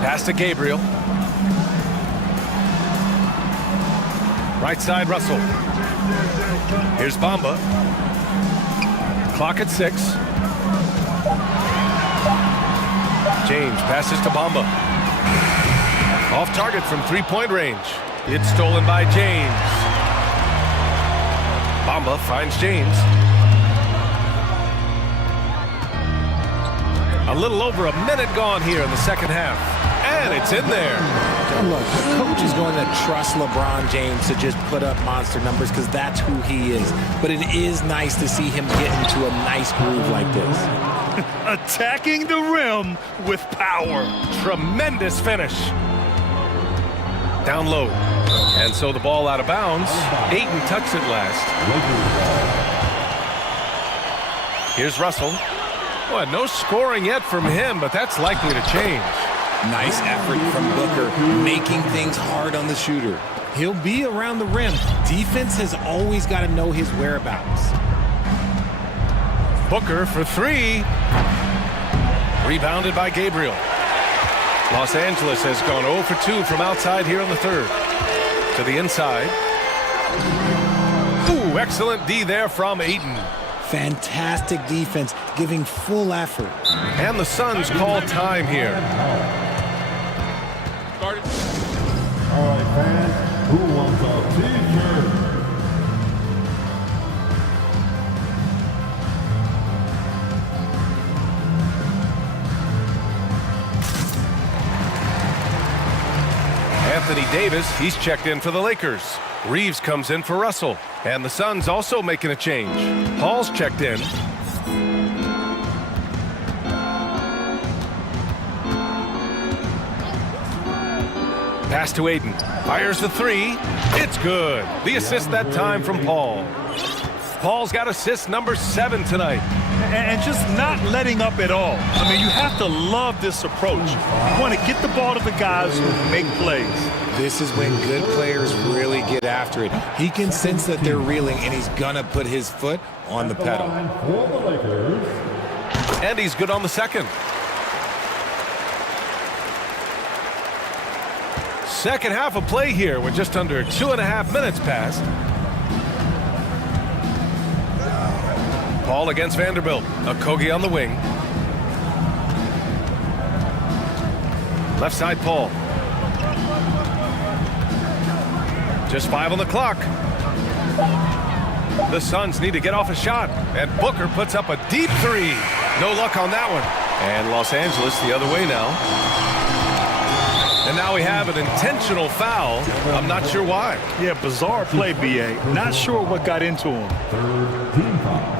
Pass to Gabriel. Right side, Russell. Here's Bamba. Clock at 6. James passes to Bamba. Off target from three-point range. It's stolen by James. Bamba finds James. A little over a minute gone here in the second half. And it's in there. Look, the coach is going to trust LeBron James to just put up monster numbers because that's who he is. But it is nice to see him get into a nice groove like this. Attacking the rim with power. Tremendous finish. Down low. And so the ball out of bounds. Ayton touched it last. Here's Russell. Well, no scoring yet from him, but that's likely to change. Nice effort from Booker, making things hard on the shooter. He'll be around the rim. Defense has always got to know his whereabouts. Booker for 3. Rebounded by Gabriel. Los Angeles has gone 0 for 2 from outside here in the third. To the inside. Ooh, excellent D there from Ayton. Fantastic defense, giving full effort. And the Suns call time here. All right, fans, who wants a t-shirt? Anthony Davis, he's checked in for the Lakers. Reeves comes in for Russell. And the Suns also making a change. Paul's checked in. Pass to Ayton. Fires the 3. It's good. The assist that time from Paul. Paul's got assist number 7 tonight. And just not letting up at all. I mean, you have to love this approach. You want to get the ball to the guys who make plays. This is when good players really get after it. He can sense that they're reeling, and he's going to put his foot on the pedal. And he's good on the second. Second half of play here with just under 2.5 minutes passed. Paul against Vanderbilt. Okogie on the wing. Left side, Paul. Just 5 on the clock. The Suns need to get off a shot. And Booker puts up a deep 3. No luck on that one. And Los Angeles the other way now. And now we have an intentional foul. I'm not sure why. Yeah, bizarre play, B.A. Not sure what got into him. Third team foul.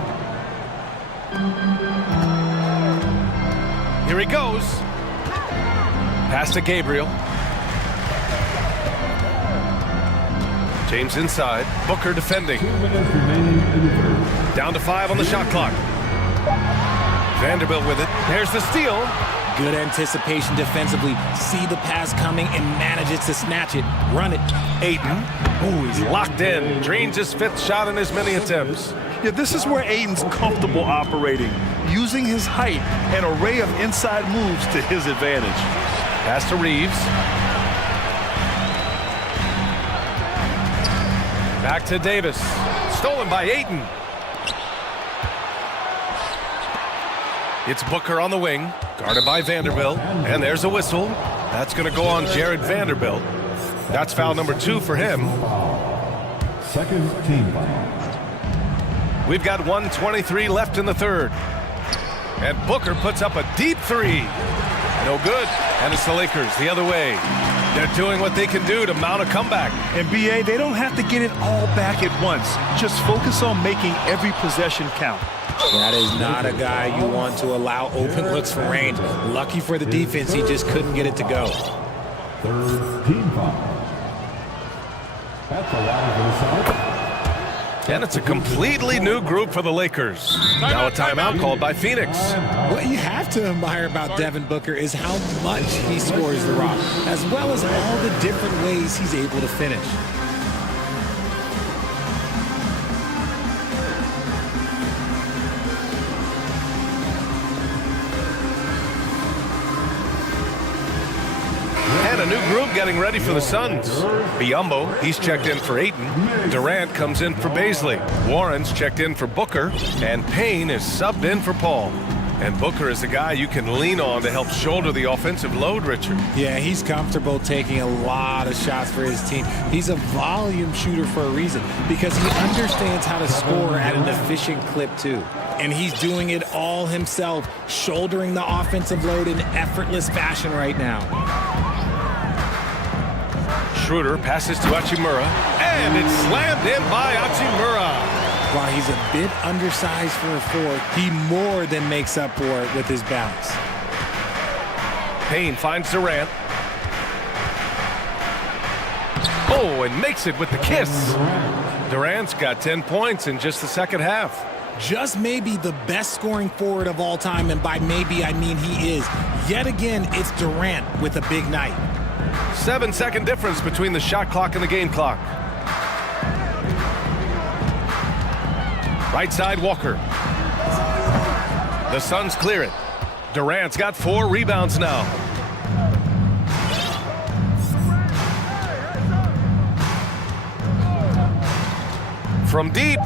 Here he goes. Pass to Gabriel. James inside. Booker defending. 2 minutes remaining in the third. Down to 5 on the shot clock. Vanderbilt with it. There's the steal. Good anticipation defensively. See the pass coming and manages to snatch it. Run it. Ayton. Ooh, he's locked in. Drains his 5th shot in as many attempts. Yeah, this is where Aiden's comfortable operating, using his height and array of inside moves to his advantage. Pass to Reeves. Back to Davis. Stolen by Ayton. It's Booker on the wing, guarded by Vanderbilt, and there's a whistle. That's going to go on Jared Vanderbilt. That's foul number 2 for him. Second team foul. We've got 1:23 left in the third. And Booker puts up a deep 3. No good. And it's the Lakers the other way. They're doing what they can do to mount a comeback. And BA, they don't have to get it all back at once. Just focus on making every possession count. That is not a guy you want to allow open looks for range. Lucky for the defense, he just couldn't get it to go. Third team foul. That's a line for the Suns. And it's a completely new group for the Lakers. Now a timeout called by Phoenix. What you have to admire about Devin Booker is how much he scores the rock, as well as all the different ways he's able to finish. And a new group getting ready for the Suns. Biyombo, he's checked in for Ayton. Durant comes in for Baisley. Warren's checked in for Booker. And Payne is subbed in for Paul. And Booker is the guy you can lean on to help shoulder the offensive load, Richard. Yeah, he's comfortable taking a lot of shots for his team. He's a volume shooter for a reason, because he understands how to score at an efficient clip, too. And he's doing it all himself, shouldering the offensive load in effortless fashion right now. Schroeder passes to Hachimura, and it's slammed in by Hachimura. While he's a bit undersized for a 4, he more than makes up for it with his bounce. Payne finds Durant. Oh, and makes it with the kiss. Durant's got 10 points in just the second half. Just maybe the best scoring forward of all time, and by maybe I mean he is. Yet again, it's Durant with a big night. 7-second difference between the shot clock and the game clock. Right side, Walker. The Suns clear it. Durant's got 4 rebounds now. From deep.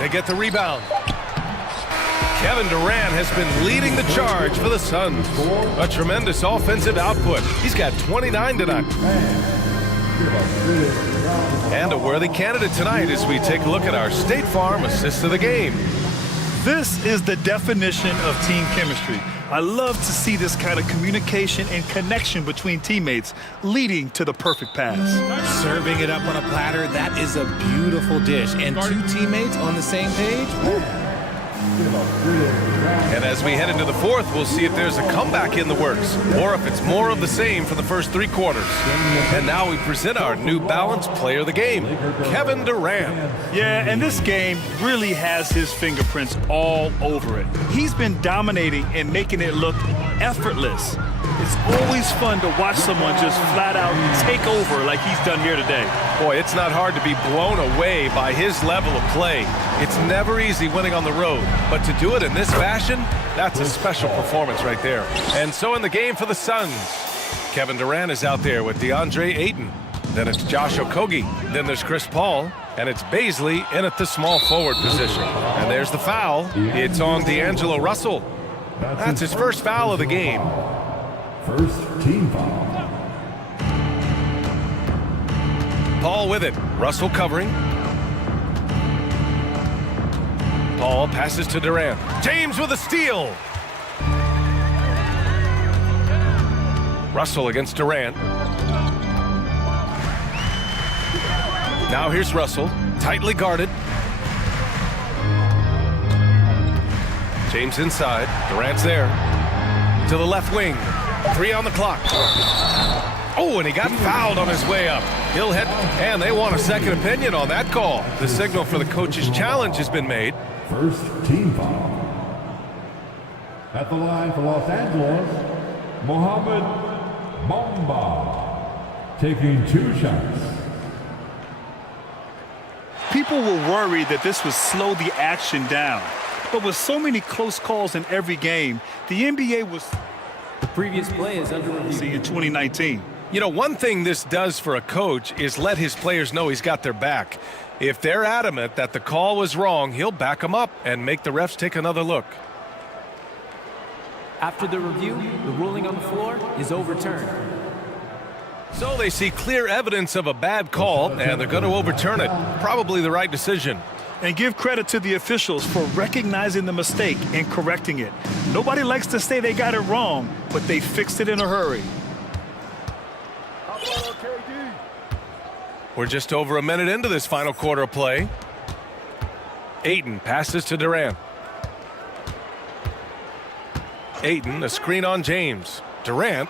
They get the rebound. Kevin Durant has been leading the charge for the Suns. A tremendous offensive output. He's got 29 tonight. And a worthy candidate tonight as we take a look at our State Farm assist of the game. This is the definition of team chemistry. I love to see this kind of communication and connection between teammates leading to the perfect pass. Serving it up on a platter, that is a beautiful dish. And 2 teammates on the same page? And as we head into the fourth, we'll see if there's a comeback in the works or if it's more of the same for the first 3 quarters. And now we present our new balanced player of the game, Kevin Durant. Yeah, and this game really has his fingerprints all over it. He's been dominating and making it look effortless. It's always fun to watch someone just flat out take over like he's done here today. Boy, it's not hard to be blown away by his level of play. It's never easy winning on the road, but to do it in this fashion, that's a special performance right there. And so in the game for the Suns, Kevin Durant is out there with DeAndre Ayton. Then it's Josh Okogie. Then there's Chris Paul. And it's Baisley in at the small forward position. And there's the foul. It's on D'Angelo Russell. That's his first foul of the game. First team foul. Paul with it. Russell covering. Paul passes to Durant. James with a steal. Russell against Durant. Now here's Russell, tightly guarded. James inside. Durant's there. To the left wing. 3 on the clock. Oh, and he got fouled on his way up. He'll head, and they want a second opinion on that call. The signal for the coach's challenge has been made. First team foul. At the line for Los Angeles, Mohamed Bamba, taking 2 shots. people were worried that this would slow the action down. But with so many close calls in every game, the NBA was The previous play is under review. in 2019. You know, one thing this does for a coach is let his players know he's got their back. If they're adamant that the call was wrong, he'll back them up and make the refs take another look. After the review, the ruling on the floor is overturned. So they see clear evidence of a bad call, and they're going to overturn it. Probably the right decision. And give credit to the officials for recognizing the mistake and correcting it. Nobody likes to say they got it wrong, but they fixed it in a hurry. We're just over a minute into this final quarter of play. Ayton passes to Durant. Ayton, a screen on James. Durant,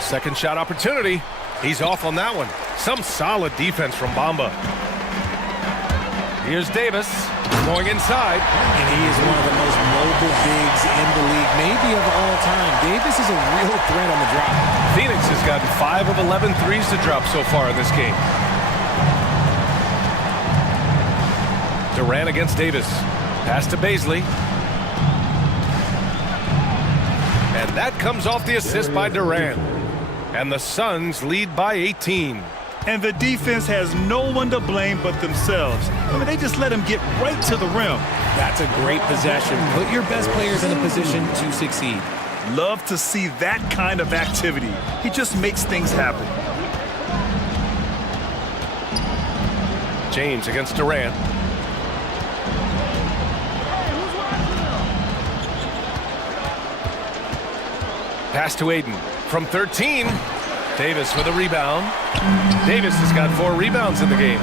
second shot opportunity. He's off on that one. Some solid defense from Bamba. Here's Davis going inside. And he is one of the most mobile bigs in the league, maybe of all time. Davis is a real threat on the drop. Phoenix has gotten 5 of 11 threes to drop so far in this game. Durant against Davis. Pass to Baisley. And that comes off the assist by Durant. And the Suns lead by 18. And the defense has no one to blame but themselves. I mean, they just let him get right to the rim. That's a great possession. Put your best players in a position to succeed. Love to see that kind of activity. He just makes things happen. James against Durant. Pass to Ayton from 13. Davis with a rebound. Davis has got 4 rebounds in the game.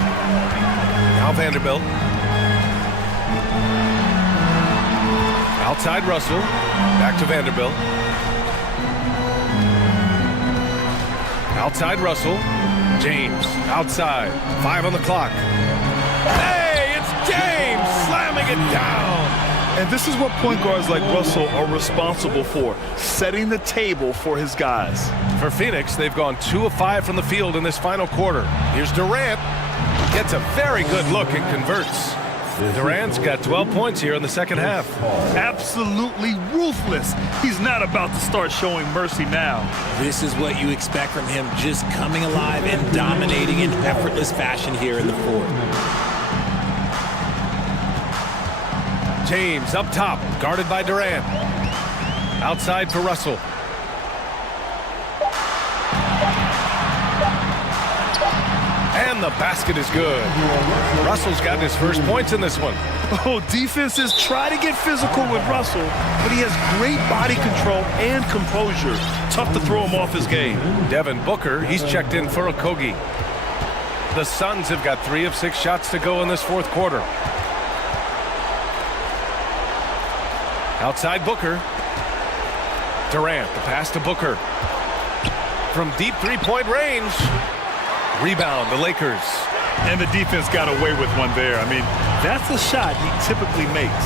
Now Vanderbilt. Outside Russell. Back to Vanderbilt. Outside Russell. James outside. 5 on the clock. Hey, it's James slamming it down. And this is what point guards like Russell are responsible for, setting the table for his guys. For Phoenix, they've gone 2 of 5 from the field in this final quarter. Here's Durant. Gets a very good look and converts. Durant's got 12 points here in the second half. Absolutely ruthless. He's not about to start showing mercy now. This is what you expect from him, just coming alive and dominating in effortless fashion here in the fourth. James up top, guarded by Durant. Outside for Russell. And the basket is good. Russell's gotten his first points in this one. Oh, defenses try to get physical with Russell, but he has great body control and composure. Tough to throw him off his game. Devin Booker, he's checked in for Okogie. The Suns have got 3 of 6 shots to go in this fourth quarter. Outside Booker. Durant, the pass to Booker. From deep three-point range. Rebound, the Lakers. And the defense got away with one there. I mean, that's a shot he typically makes.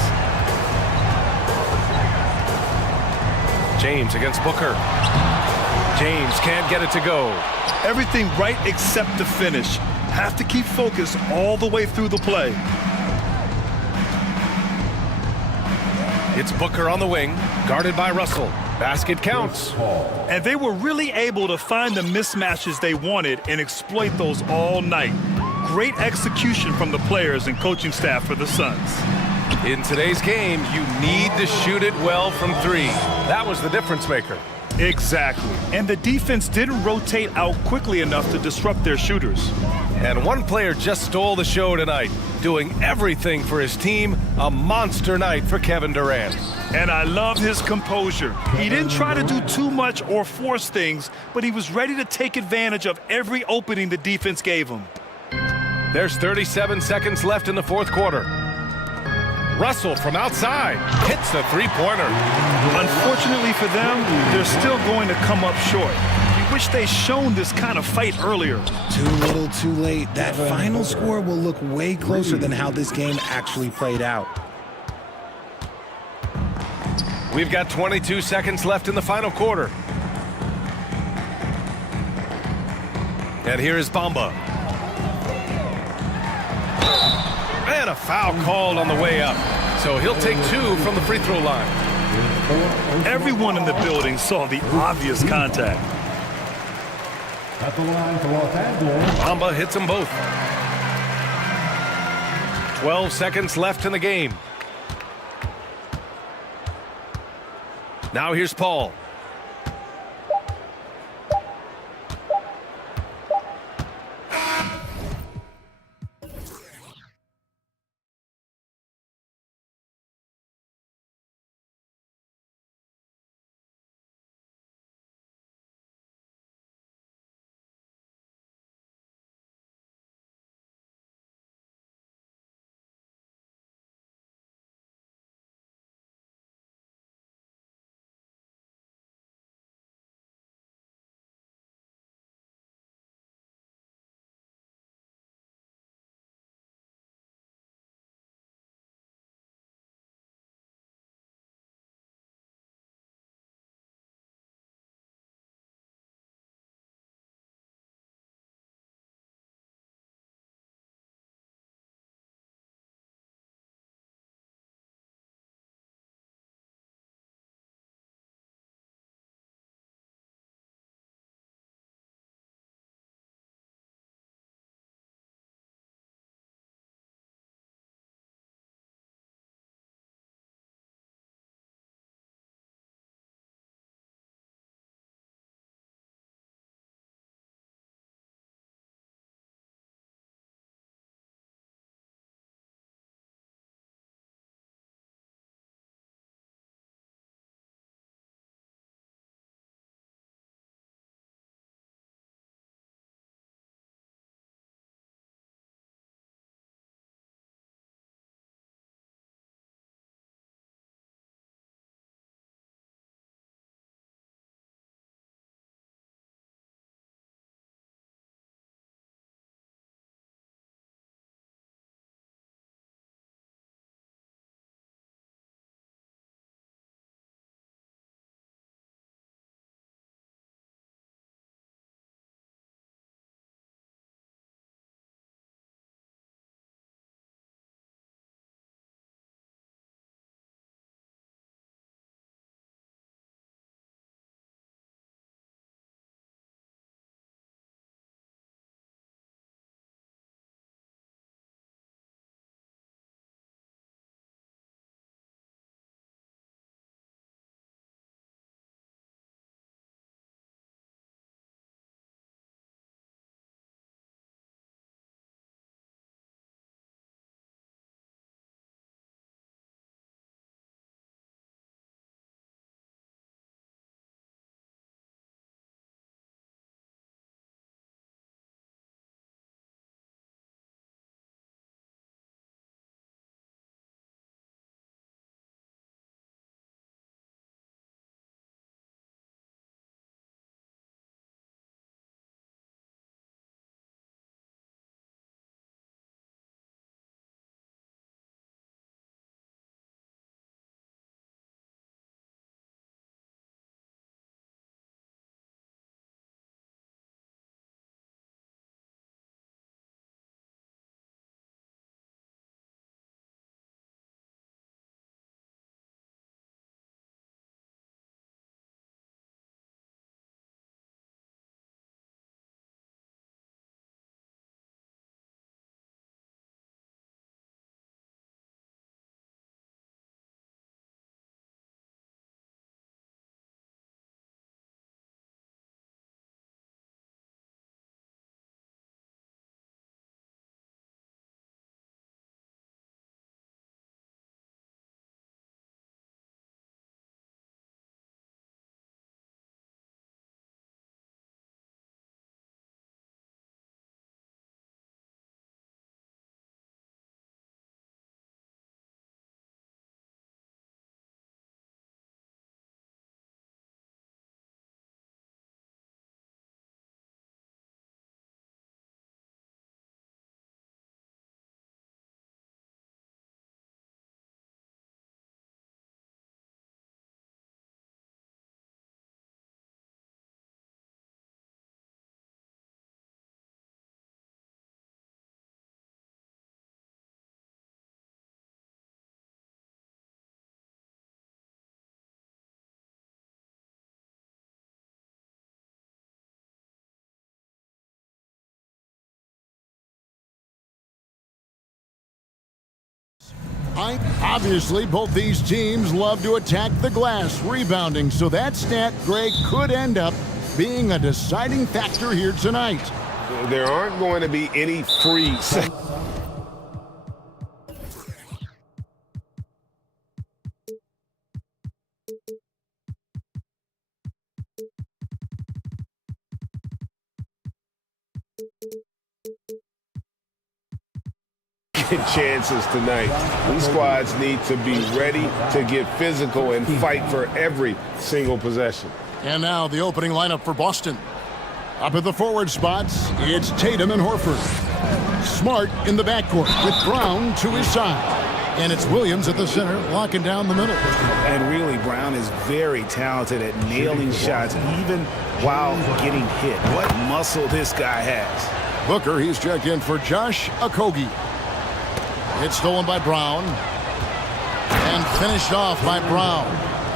James against Booker. James can't get it to go. Everything right except the finish. Have to keep focused all the way through the play. It's Booker on the wing, guarded by Russell. Basket counts. And they were really able to find the mismatches they wanted and exploit those all night. Great execution from the players and coaching staff for the Suns. In today's game, you need to shoot it well from 3. That was the difference maker. Exactly. And the defense didn't rotate out quickly enough to disrupt their shooters. And one player just stole the show tonight, doing everything for his team. A monster night for Kevin Durant. And I love his composure. He didn't try to do too much or force things, but he was ready to take advantage of every opening the defense gave him. There's 37 seconds left in the fourth quarter. Russell from outside hits the three-pointer. Unfortunately for them, they're still going to come up short. We wish they'd shown this kind of fight earlier. Too little, too late. That final score will look way closer than how this game actually played out. We've got 22 seconds left in the final quarter. And here is Bamba. And a foul called on the way up. So he'll take 2 from the free throw line. Everyone in the building saw the obvious contact. At the line for Los Angeles. Bamba hits them both. 12 seconds left in the game. Now here's Paul. Obviously, both these teams love to attack the glass, rebounding, so that stat, Greg, could end up being a deciding factor here tonight. There aren't going to be any free chances tonight. These squads need to be ready to get physical and fight for every single possession. And now the opening lineup for Boston. Up at the forward spots, it's Tatum and Horford. Smart in the backcourt with Brown to his side. And it's Williams at the center, locking down the middle. And really, Brown is very talented at nailing shots, even while getting hit. What muscle this guy has. Booker, he's checked in for Josh Okogie. It's stolen by Brown. And finished off by Brown.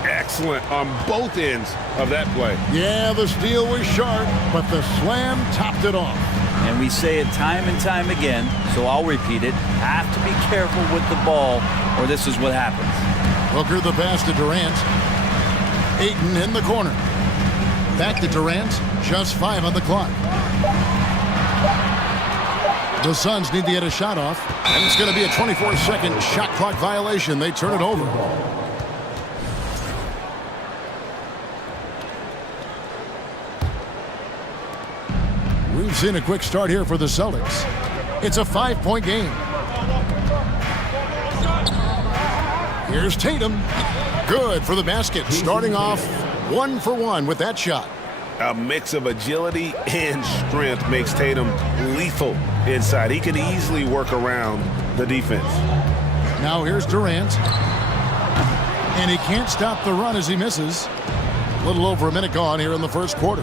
Excellent on both ends of that play. Yeah, the steal was sharp, but the slam topped it off. And we say it time and time again, so I'll repeat it. Have to be careful with the ball, or this is what happens. Booker the pass to Durant. Ayton in the corner. Back to Durant. Just 5 on the clock. The Suns need to get a shot off, and it's going to be a 24-second shot clock violation. They turn it over. We've seen a quick start here for the Celtics. It's a 5-point game. Here's Tatum. Good for the basket. Starting off 1 for 1 with that shot. A mix of agility and strength makes Tatum lethal inside. He can easily work around the defense. Now here's Durant. And he can't stop the run as he misses. A little over a minute gone here in the first quarter.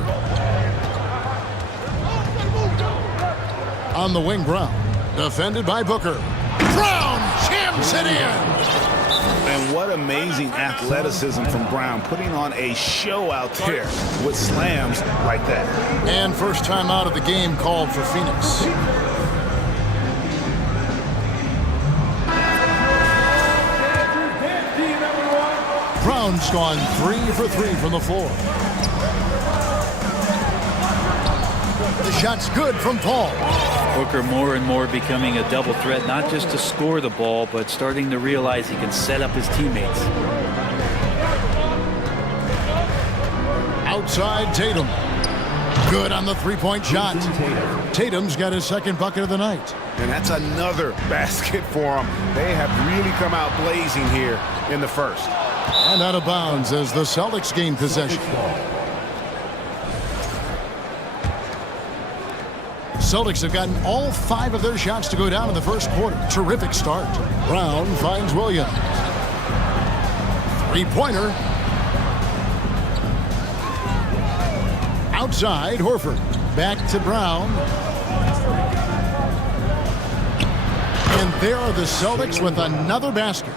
On the wing, Brown. Defended by Booker. Brown jams it in. And what amazing athleticism from Brown, putting on a show out there with slams like that. And first time out of the game called for Phoenix. Brown's gone 3 for 3 from the floor. The shot's good from Paul. Booker more and more becoming a double threat, not just to score the ball, but starting to realize he can set up his teammates. Outside Tatum. Good on the three-point shot. Tatum's got his second bucket of the night. And that's another basket for them. They have really come out blazing here in the first. And out of bounds as the Celtics gain possession. Celtics have gotten all 5 of their shots to go down in the first quarter. Terrific start. Brown finds Williams. Three-pointer. Outside, Horford. Back to Brown. And there are the Celtics with another basket.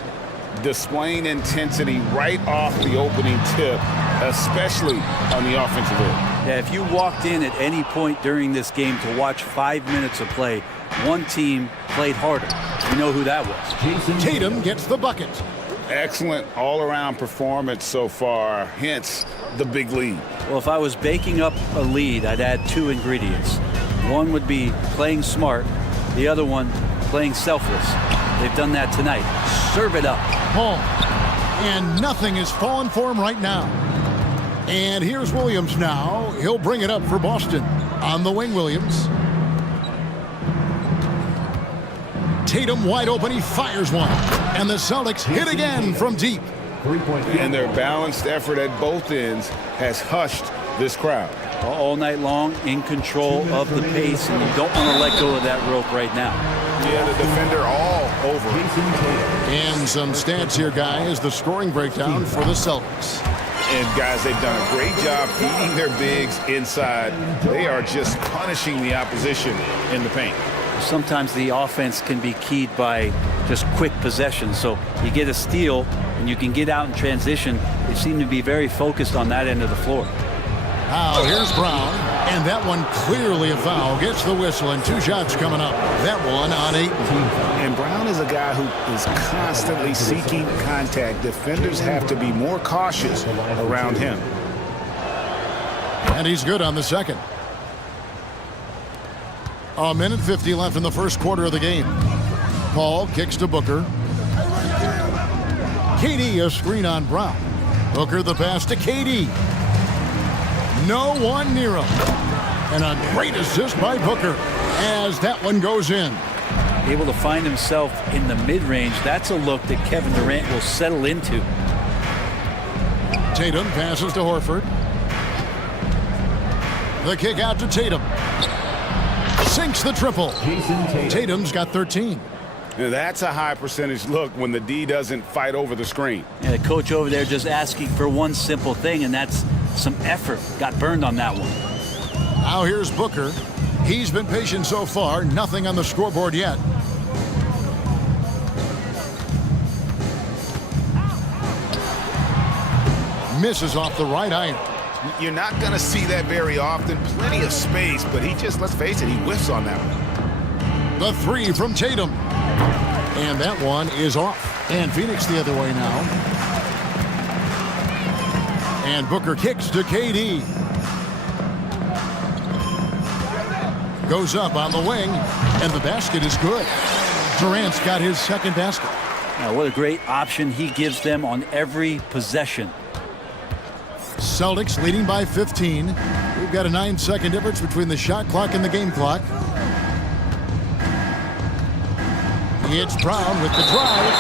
Displaying intensity right off the opening tip, especially on the offensive end. Yeah, if you walked in at any point during this game to watch 5 minutes of play, one team played harder. You know who that was. Tatum gets the bucket. Excellent all-around performance so far, hence the big lead. Well, if I was baking up a lead, I'd add 2 ingredients. One would be playing smart, the other one playing selfless. They've done that tonight. Serve it up. Paul. And nothing is falling for him right now. And here's Williams now. He'll bring it up for Boston. On the wing, Williams. Tatum wide open. He fires one. And the Celtics hit again from deep. And their balanced effort at both ends has hushed this crowd. All night long, in control of the pace, and you don't want to let go of that rope right now. Yeah, the defender all over. And some stats here, guys. The scoring breakdown for the Celtics. And guys, they've done a great job feeding their bigs inside. They are just punishing the opposition in the paint. Sometimes the offense can be keyed by just quick possession. So you get a steal and you can get out in transition. They seem to be very focused on that end of the floor. Now here's Brown. And that one clearly a foul. Gets the whistle, and 2 shots coming up. That one on 8. And Brown is a guy who is constantly seeking contact. Defenders have to be more cautious around him. And he's good on the second. A minute 50 left in the first quarter of the game. Paul kicks to Booker. KD a screen on Brown. Booker the pass to KD. No one near him. And a great assist by Booker as that one goes in. Able to find himself in the mid-range. That's a look that Kevin Durant will settle into. Tatum passes to Horford. The kick out to Tatum. Sinks the triple. Tatum's got 13. Now that's a high percentage look when the D doesn't fight over the screen. And the coach over there just asking for one simple thing, and that's some effort. Got burned on that one. Now here's Booker. He's been patient so far. Nothing on the scoreboard yet. Misses off the right iron. You're not going to see that very often. Plenty of space, but he just, let's face it, he whiffs on that one. The 3 from Tatum. And that one is off. And Phoenix the other way now. And Booker kicks to KD. Goes up on the wing. And the basket is good. Durant's got his second basket. Now, what a great option he gives them on every possession. Celtics leading by 15. We've got a 9-second difference between the shot clock and the game clock. It's Brown with the drive.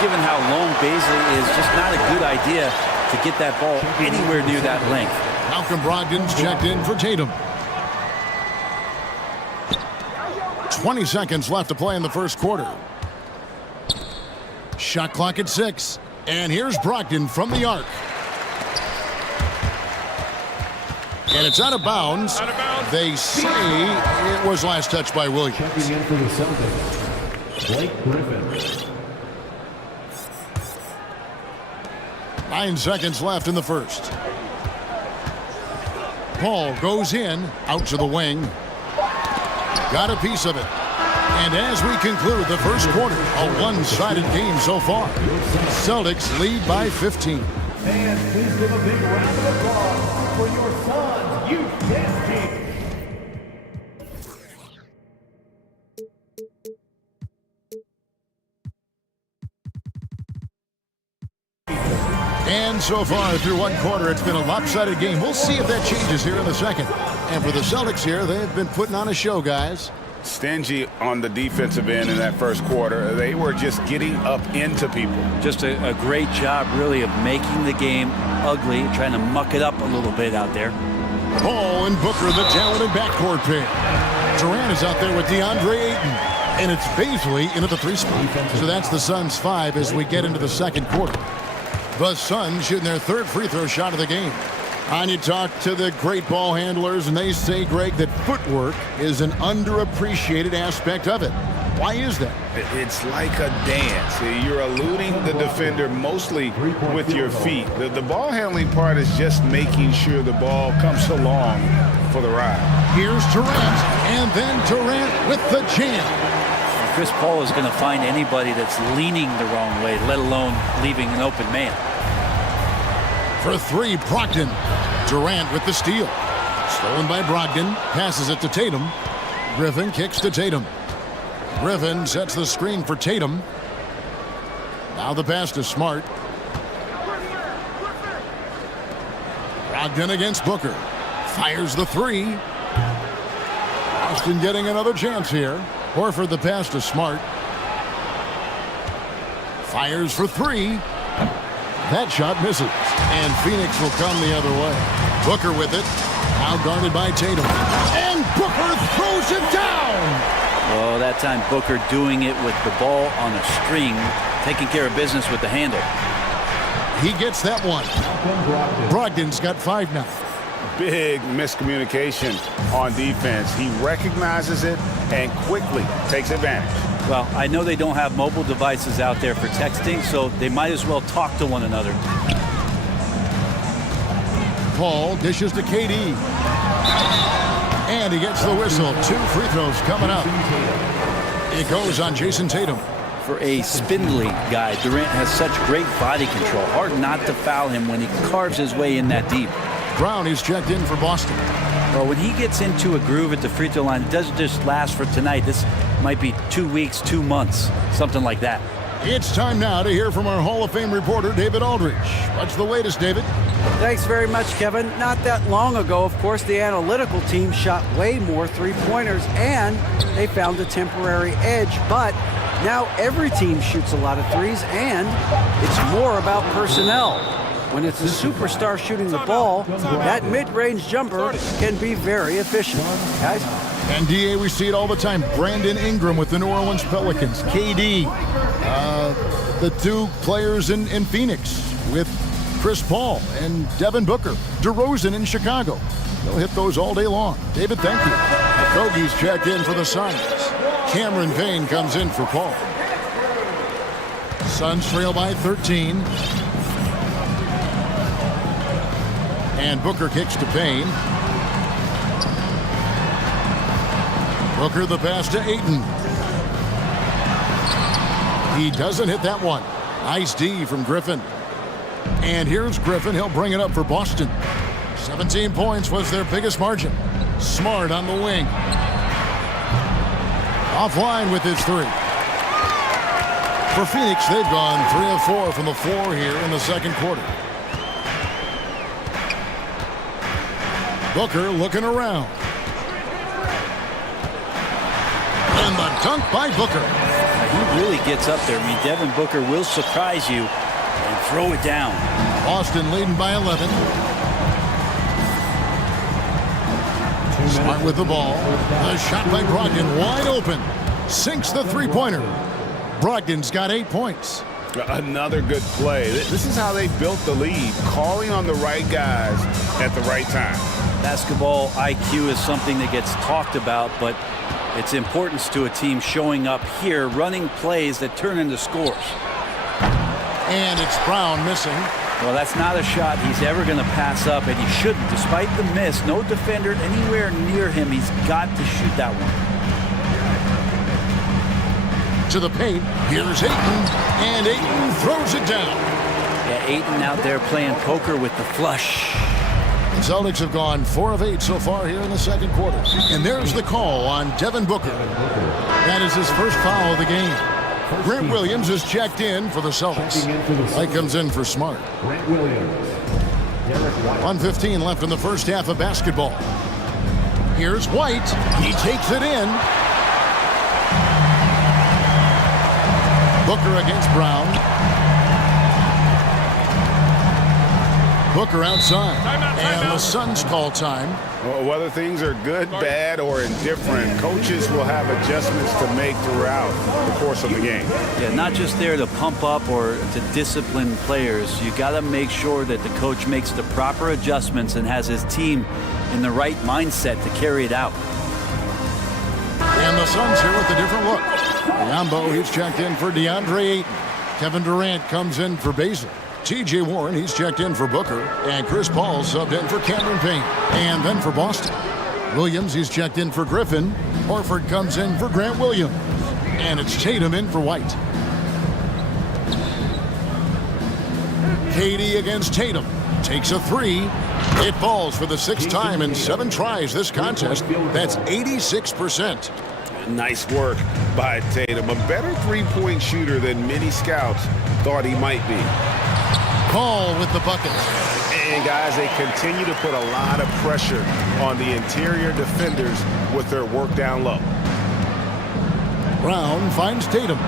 Given how long Baisley is, just not a good idea to get that ball anywhere near that length. Malcolm Brogdon's checked in for Tatum. 20 seconds left to play in the first quarter. Shot clock at 6. And here's Brogdon from the arc. And it's out of bounds. They say it was last touched by Williams. Checking in for the Celtics, Blake Griffin. 9 seconds left in the first. Paul goes in, out to the wing. Got a piece of it. And as we conclude the first quarter, a one-sided game so far. Celtics lead by 15. And please give a big round of applause for your Suns Youth Dance Team. And so far through one quarter, it's been a lopsided game. We'll see if that changes here in the second. And for the Celtics here, they've been putting on a show, guys. Stingy on the defensive end in that first quarter. They were just getting up into people. Just a great job, really, of making the game ugly, trying to muck it up a little bit out there. Paul and Booker, the talented backcourt pair. Durant is out there with DeAndre Ayton. And it's Baisley in at the 3 spot. So that's the Suns' 5 as we get into the second quarter. The Suns shooting their 3rd free throw shot of the game. And you talk to the great ball handlers, and they say, Greg, that footwork is an underappreciated aspect of it. Why is that? It's like a dance. You're eluding the defender mostly with your feet. The ball handling part is just making sure the ball comes along for the ride. Here's Durant, and then Durant with the jam. Chris Paul is going to find anybody that's leaning the wrong way, let alone leaving an open man. For 3, Brogdon. Durant with the steal. Stolen by Brogdon. Passes it to Tatum. Griffin kicks to Tatum. Griffin sets the screen for Tatum. Now the pass to Smart. Brogdon against Booker. Fires the 3. Austin getting another chance here. Horford the pass to Smart. Fires for 3. That shot misses. And Phoenix will come the other way. Booker with it. Now guarded by Tatum. And Booker throws it down. Oh, that time Booker doing it with the ball on a string, taking care of business with the handle. He gets that one. Brogdon's got 5 now. Big miscommunication on defense. He recognizes it and quickly takes advantage. Well, I know they don't have mobile devices out there for texting, so they might as well talk to one another. Paul dishes to KD. And he gets the whistle. 2 free throws coming up. It goes on Jason Tatum. For a spindly guy, Durant has such great body control. Hard not to foul him when he carves his way in that deep. Brown is checked in for Boston. Well, when he gets into a groove at the free throw line, it doesn't just last for tonight. This might be 2 weeks, 2 months, something like that. It's time now to hear from our Hall of Fame reporter, David Aldridge. What's the latest, David? Thanks very much, Kevin. Not that long ago, of course, the analytical team shot way more three-pointers, and they found a temporary edge. But now every team shoots a lot of threes, and it's more about personnel. When it's a superstar shooting the ball, that mid-range jumper can be very efficient. Guys? And DA, we see it all the time. Brandon Ingram with the New Orleans Pelicans. KD, the 2 players in Phoenix with Chris Paul and Devin Booker. DeRozan in Chicago. They'll hit those all day long. David, thank you. Okogie's checked in for the Suns. Cameron Payne comes in for Paul. Suns trail by 13. And Booker kicks to Payne. Booker the pass to Ayton. He doesn't hit that one. Nice D from Griffin. And here's Griffin. He'll bring it up for Boston. 17 points was their biggest margin. Smart on the wing. Offline with his 3. For Phoenix, they've gone 3 of 4 from the floor here in the second quarter. Booker looking around. And the dunk by Booker. He really gets up there. I mean, Devin Booker will surprise you and throw it down. Boston leading by 11. Smart with the ball. A shot by Brogdon, wide open. Sinks the three-pointer. Brogdon's got 8 points. Another good play. This is how they built the lead, calling on the right guys at the right time. Basketball IQ is something that gets talked about, but its importance to a team showing up here, running plays that turn into scores. And it's Brown missing. Well, that's not a shot he's ever going to pass up, and he shouldn't. Despite the miss, no defender anywhere near him. He's got to shoot that one. To the paint. Here's Ayton. And Ayton throws it down. Yeah, Ayton out there playing poker with the flush. The Celtics have gone 4 of 8 so far here in the second quarter. And there's the call on Devin Booker. That is his first foul of the game. Grant Williams is checked in for the Celtics. White comes in for Smart. 1:15 left in the first half of basketball. Here's White. He takes it in. Booker against Brown. Booker outside. And the Suns call time. Well, whether things are good, bad, or indifferent, coaches will have adjustments to make throughout the course of the game. Yeah, not just there to pump up or to discipline players. You got to make sure that the coach makes the proper adjustments and has his team in the right mindset to carry it out. And the Suns here with a different look. Yambo, he's checked in for DeAndre Ayton. Kevin Durant comes in for Baszler. T.J. Warren, he's checked in for Booker. And Chris Paul subbed in for Cameron Payne. And then for Boston, Williams, he's checked in for Griffin. Horford comes in for Grant Williams. And it's Tatum in for White. KD against Tatum. Takes a 3. It falls for the 6th time in 7 tries this contest. That's 86%. Nice work by Tatum. A better three-point shooter than many scouts thought he might be. Paul with the bucket. And guys, they continue to put a lot of pressure on the interior defenders with their work down low. Brown finds Tatum.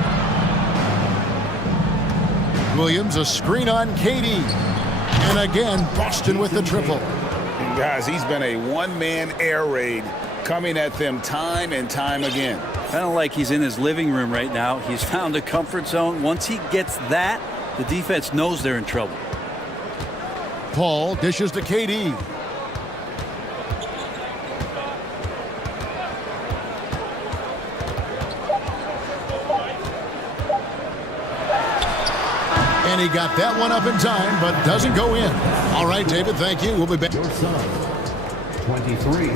Williams, a screen on KD. And again, Boston with the triple. And guys, he's been a one-man air raid coming at them time and time again. Kind of like he's in his living room right now. He's found a comfort zone. Once he gets that, the defense knows they're in trouble. Paul dishes to KD. And he got that one up in time, but doesn't go in. All right, David, thank you. We'll be back. Your son, 23,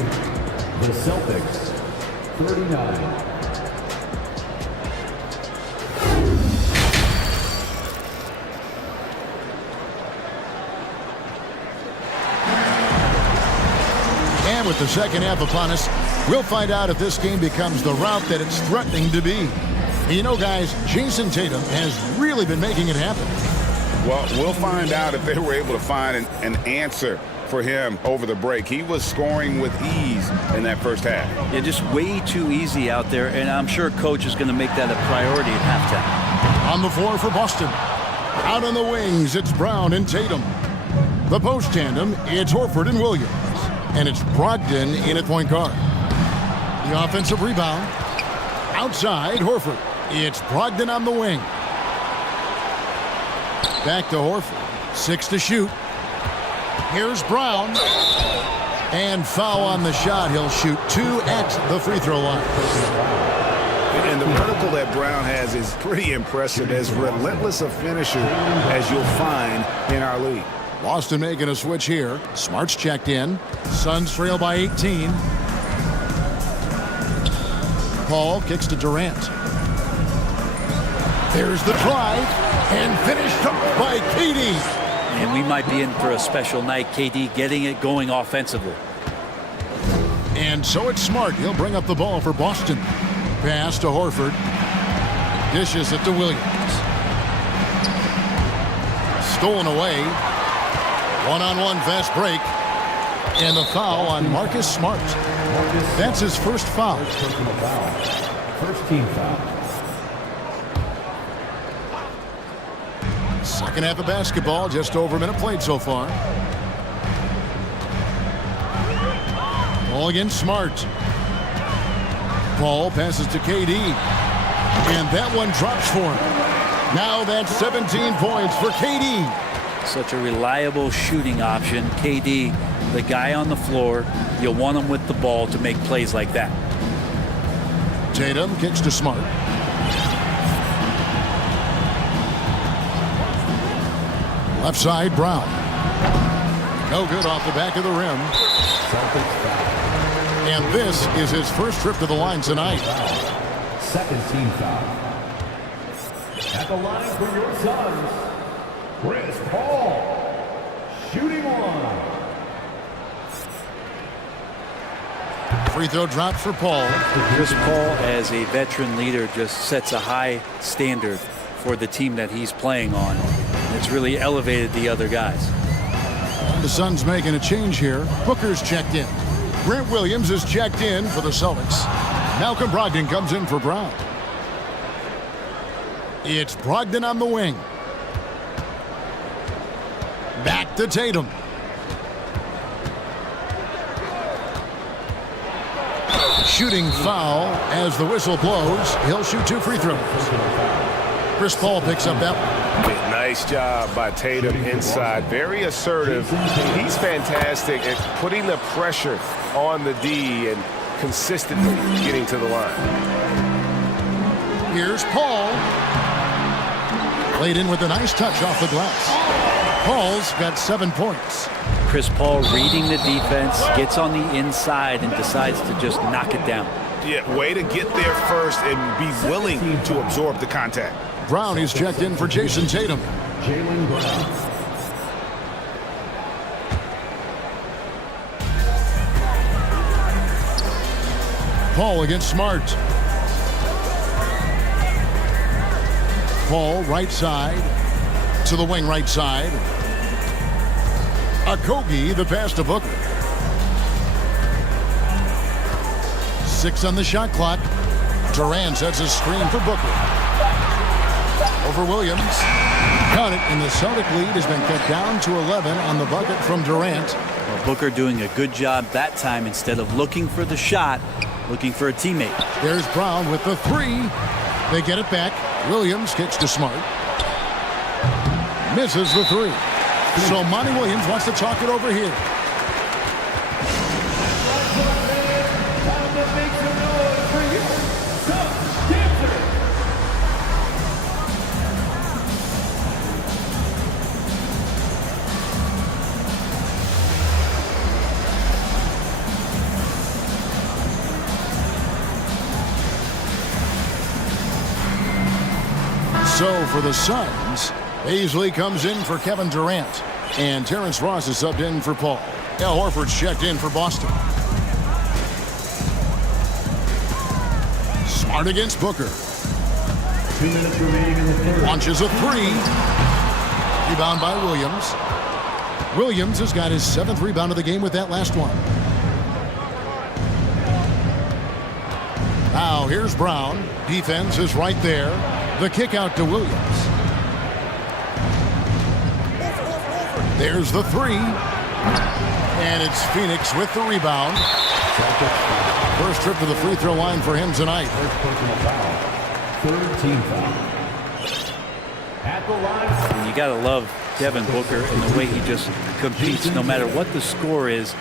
The Celtics, 39. And with the second half upon us, we'll find out if this game becomes the route that it's threatening to be. And you know, guys, Jason Tatum has really been making it happen. Well, we'll find out if they were able to find an answer for him over the break. He was scoring with ease in that first half. Yeah, just way too easy out there, and I'm sure coach is going to make that a priority at halftime. On the floor for Boston. Out on the wings, it's Brown and Tatum. The post tandem, it's Horford and Williams. And it's Brogdon in at point guard. The offensive rebound. Outside, Horford. It's Brogdon on the wing. Back to Horford. 6 to shoot. Here's Brown. And foul on the shot. He'll shoot 2 at the free throw line. And the vertical that Brown has is pretty impressive, as relentless a finisher as you'll find in our league. Boston making a switch here. Smart's checked in. Suns trail by 18. Paul kicks to Durant. There's the drive, and finished up by KD. And we might be in for a special night. KD getting it going offensively. And so it's Smart. He'll bring up the ball for Boston. Pass to Horford. Dishes it to Williams. Stolen away. One-on-one fast break. And the foul on Marcus Smart. That's his first foul. First team foul. Second half of basketball, just over a minute played so far. Ball against Smart. Paul passes to KD. And that one drops for him. Now that's 17 points for KD. Such a reliable shooting option. KD, the guy on the floor, you'll want him with the ball to make plays like that. Tatum kicks to Smart. Left side, Brown. No good off the back of the rim. And this is his first trip to the line tonight. Second team foul. At the line for your Suns, Chris Paul, shooting one. Free throw drop for Paul. Chris Paul, as a veteran leader, just sets a high standard for the team that he's playing on. It's really elevated the other guys. The Suns making a change here. Booker's checked in. Grant Williams is checked in for the Celtics. Malcolm Brogdon comes in for Brown. It's Brogdon on the wing. Back to Tatum. Shooting foul as the whistle blows. He'll shoot 2 free throws. Chris Paul picks up that one. Nice job by Tatum inside. Very assertive. He's fantastic at putting the pressure on the D and consistently getting to the line. Here's Paul. Played in with a nice touch off the glass. Paul's got 7 points. Chris Paul reading the defense, gets on the inside and decides to just knock it down. Yeah, way to get there first and be willing to absorb the contact. Brown is checked in for Jason Tatum. Jaylen Brown. Paul against Smart. Paul right side to the wing right side. Okogie the pass to Booker. 6 on the shot clock. Durant sets a screen for Booker. Over Williams. Count it, and the Celtic lead has been cut down to 11 on the bucket from Durant. Well, Booker doing a good job that time. Instead of looking for the shot, looking for a teammate. There's Brown with the 3. They get it back. Williams kicks to Smart. Misses the 3. So Monty Williams wants to talk it over here. So for the Suns, Paisley comes in for Kevin Durant. And Terrence Ross is subbed in for Paul. Al Horford's checked in for Boston. Smart against Booker. 2 minutes remaining in the third. Launches a three. Rebound by Williams. Williams has got his 7th rebound of the game with that last one. Now here's Brown. Defense is right there. The kick out to Williams. There's the three. And it's Phoenix with the rebound. First trip to the free throw line for him tonight. First personal foul. 3rd team foul. At the line. And you got to love Devin Booker and the way he just competes no matter what the score is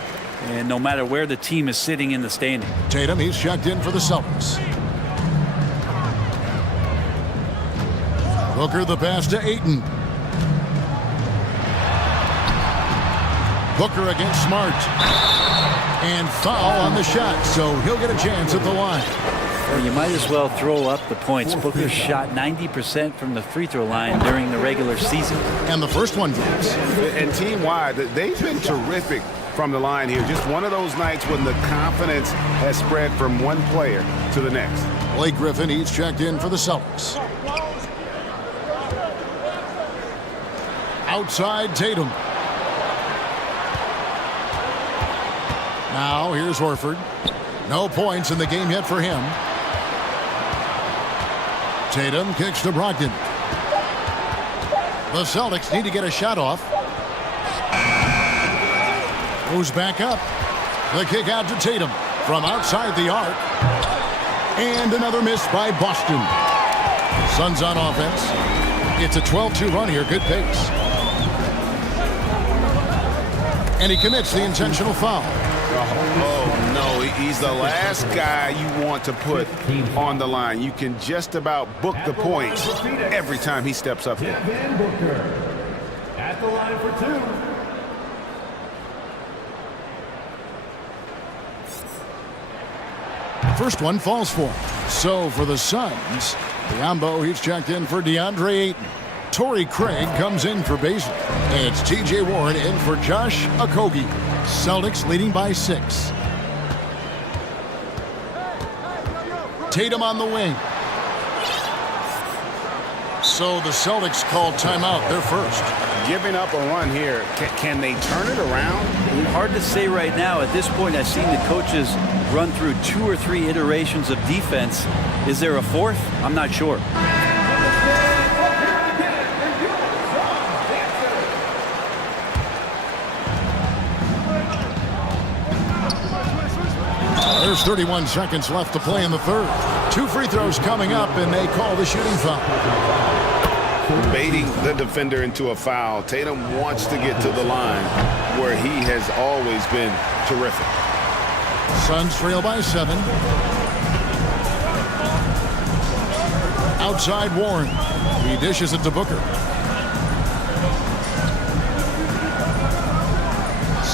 and no matter where the team is sitting in the standing. Tatum, he's checked in for the Celtics. Booker the pass to Ayton. Booker against Smart. And foul on the shot, so he'll get a chance at the line. Well, you might as well throw up the points. Booker shot 90% from the free throw line during the regular season. And the first one drops. And team-wide, they've been terrific from the line here. Just one of those nights when the confidence has spread from one player to the next. Blake Griffin, he's checked in for the Celtics. Outside Tatum. Now here's Horford. No points in the game yet for him. Tatum kicks to Brogdon. The Celtics need to get a shot off. Goes back up. The kick out to Tatum from outside the arc. And another miss by Boston. Suns on offense. It's a 12-2 run here. Good pace. And he commits the intentional foul. Oh, no, he's the last guy you want to put on the line. You can just about book the points every time he steps up there. Devin Booker at the line for 2. First one falls for him. So for the Suns, Biombo, he's checked in for DeAndre Ayton. Torrey Craig comes in for Baisley. And it's TJ Warren in for Josh Okogie. Celtics leading by 6. Tatum on the wing. So the Celtics called timeout. They're first. Giving up a run here. Can they turn it around? Hard to say right now. At this point, I've seen the coaches run through 2 or 3 iterations of defense. Is there a 4th? I'm not sure. There's 31 seconds left to play in the third. 2 free throws coming up, and they call the shooting foul. Baiting the defender into a foul. Tatum wants to get to the line where he has always been terrific. Suns trail by 7. Outside Warren. He dishes it to Booker.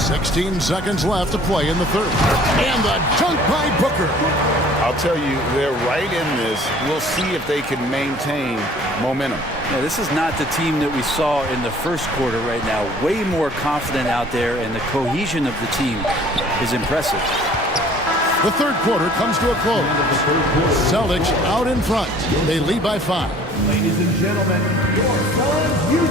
16 seconds left to play in the third. And the dunk by Booker. I'll tell you, they're right in this. We'll see if they can maintain momentum. Yeah, this is not the team that we saw in the first quarter right now. Way more confident out there, and the cohesion of the team is impressive. The third quarter comes to a close. Celtics out in front. They lead by 5. Ladies and gentlemen,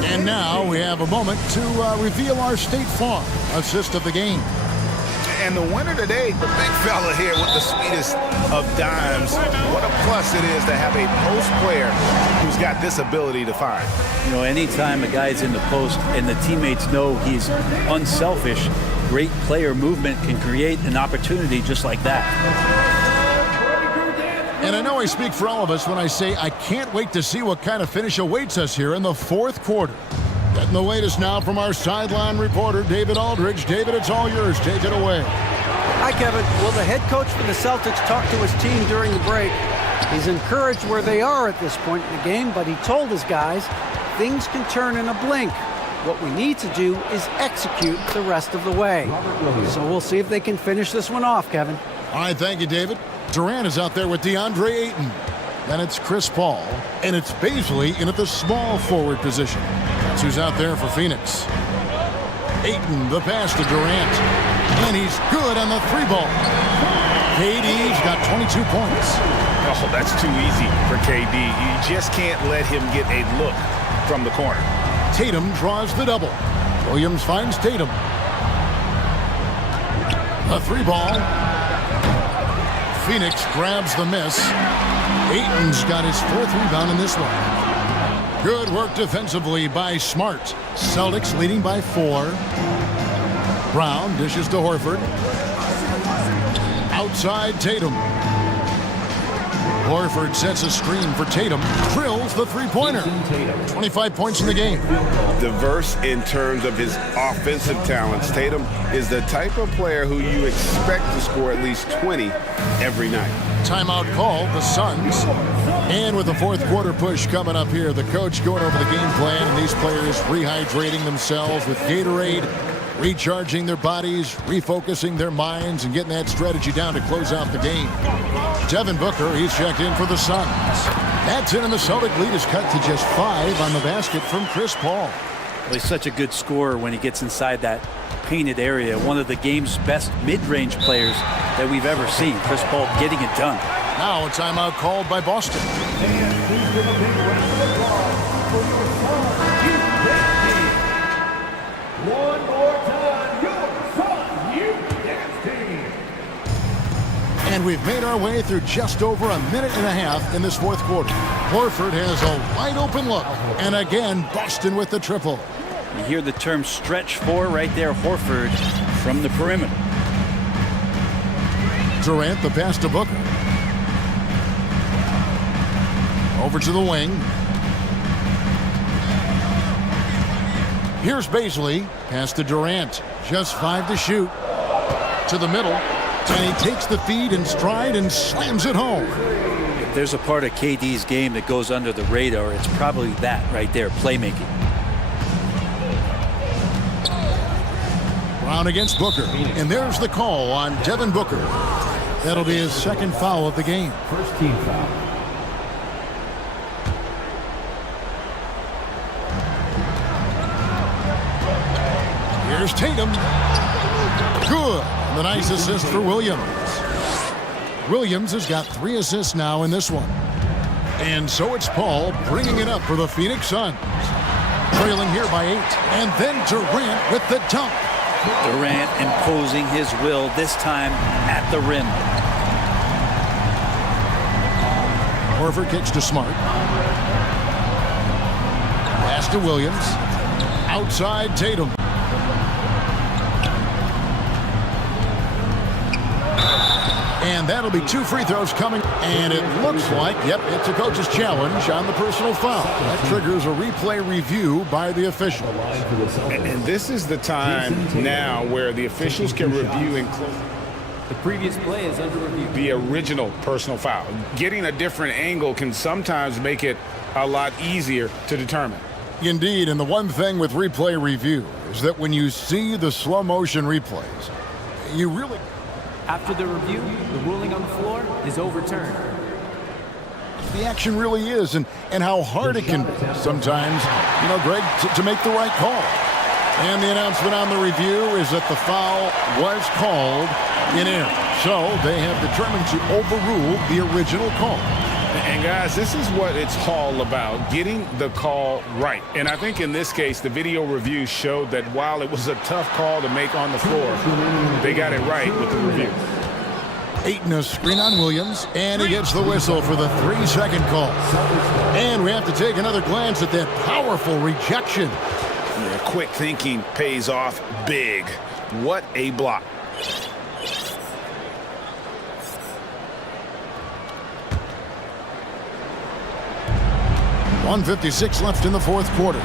and now we have a moment to reveal our State Farm assist of the game. And the winner today, the big fella here with the sweetest of dimes. What a plus it is to have a post player who's got this ability to find. You know, anytime a guy's in the post and the teammates know he's unselfish, great player movement can create an opportunity just like that. And I know I speak for all of us when I say I can't wait to see what kind of finish awaits us here in the fourth quarter. Getting the latest now from our sideline reporter, David Aldridge. David, it's all yours. Take it away. Hi, Kevin. Well, the head coach for the Celtics talked to his team during the break. He's encouraged where they are at this point in the game, but he told his guys things can turn in a blink. What we need to do is execute the rest of the way. So we'll see if they can finish this one off, Kevin. All right, thank you, David. Durant is out there with DeAndre Ayton. Then it's Chris Paul. And it's Baisley in at the small forward position. That's who's out there for Phoenix. Ayton, the pass to Durant. And he's good on the three ball. KD's got 22 points. Oh, that's too easy for KD. You just can't let him get a look from the corner. Tatum draws the double. Williams finds Tatum. A three ball. Phoenix grabs the miss. Ayton's got his fourth rebound in this one. Good work defensively by Smart. Celtics leading by 4. Brown dishes to Horford. Outside Tatum. Horford sets a screen for Tatum. Drills the three-pointer. 25 points in the game. Diverse in terms of his offensive talents. Tatum is the type of player who you expect to score at least 20 every night. Timeout called, the Suns. And with the fourth quarter push coming up here, the coach going over the game plan, and these players rehydrating themselves with Gatorade, recharging their bodies, refocusing their minds, and getting that strategy down to close out the game. Devin Booker, he's checked in for the Suns. That's it, and the Celtic lead is cut to just 5 on the basket from Chris Paul. Well, he's such a good scorer when he gets inside that painted area. One of the game's best mid-range players that we've ever seen. Chris Paul getting it done. Now a timeout called by Boston. One more time, your Sun U-Dance team. And we've made our way through just over a minute and a half in this fourth quarter. Horford has a wide open look. And again, Boston with the triple. You hear the term stretch 4 right there. Horford from the perimeter. Durant, the pass to Booker. Over to the wing. Here's Baisley. Pass to Durant. Just 5 to shoot. To the middle. And he takes the feed in stride and slams it home. If there's a part of KD's game that goes under the radar, it's probably that right there, playmaking. Brown against Booker. And there's the call on Devin Booker. That'll be his second foul of the game. First team foul. Here's Tatum. Good. The nice assist for Williams. Williams has got 3 assists now in this one. And so it's Paul bringing it up for the Phoenix Suns. Trailing here by 8. And then Durant with the dunk. Durant imposing his will, this time at the rim. Horford kicks to Smart. Pass to Williams. Outside Tatum. And that'll be 2 free throws coming. And it looks like, yep, it's a coach's challenge on the personal foul. That triggers a replay review by the official. And this is the time now where the officials can review and close The previous play is under review. the original personal foul. Getting a different angle can sometimes make it a lot easier to determine. Indeed, and the one thing with replay review is that when you see the slow motion replays, you really... After the review, the ruling on the floor is overturned. The action really is, and how hard it can be sometimes, you know, Greg, to make the right call. And the announcement on the review is that the foul was called in error. So they have determined to overrule the original call. And guys, this is what it's all about, getting the call right. And I think in this case, the video review showed that while it was a tough call to make on the floor, they got it right with the review. Ayton a screen on Williams, and he gets the whistle for the 3-second call. And we have to take another glance at that powerful rejection. Yeah, quick thinking pays off big. What a block. .156 left in the fourth quarter.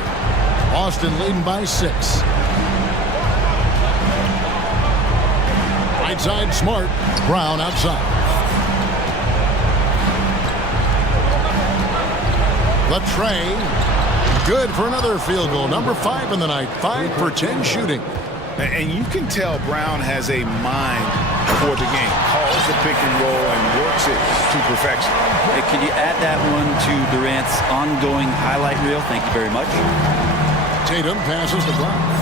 Boston leading by 6. Right side, Smart. Brown outside. Latrey. Good for another field goal. Number 5 in the night. 5 for 10 shooting. And you can tell Brown has a mind for the game. Calls the pick and roll and works it to perfection. Hey, can you add that one to Durant's ongoing highlight reel? Thank you very much. Tatum passes to Brown.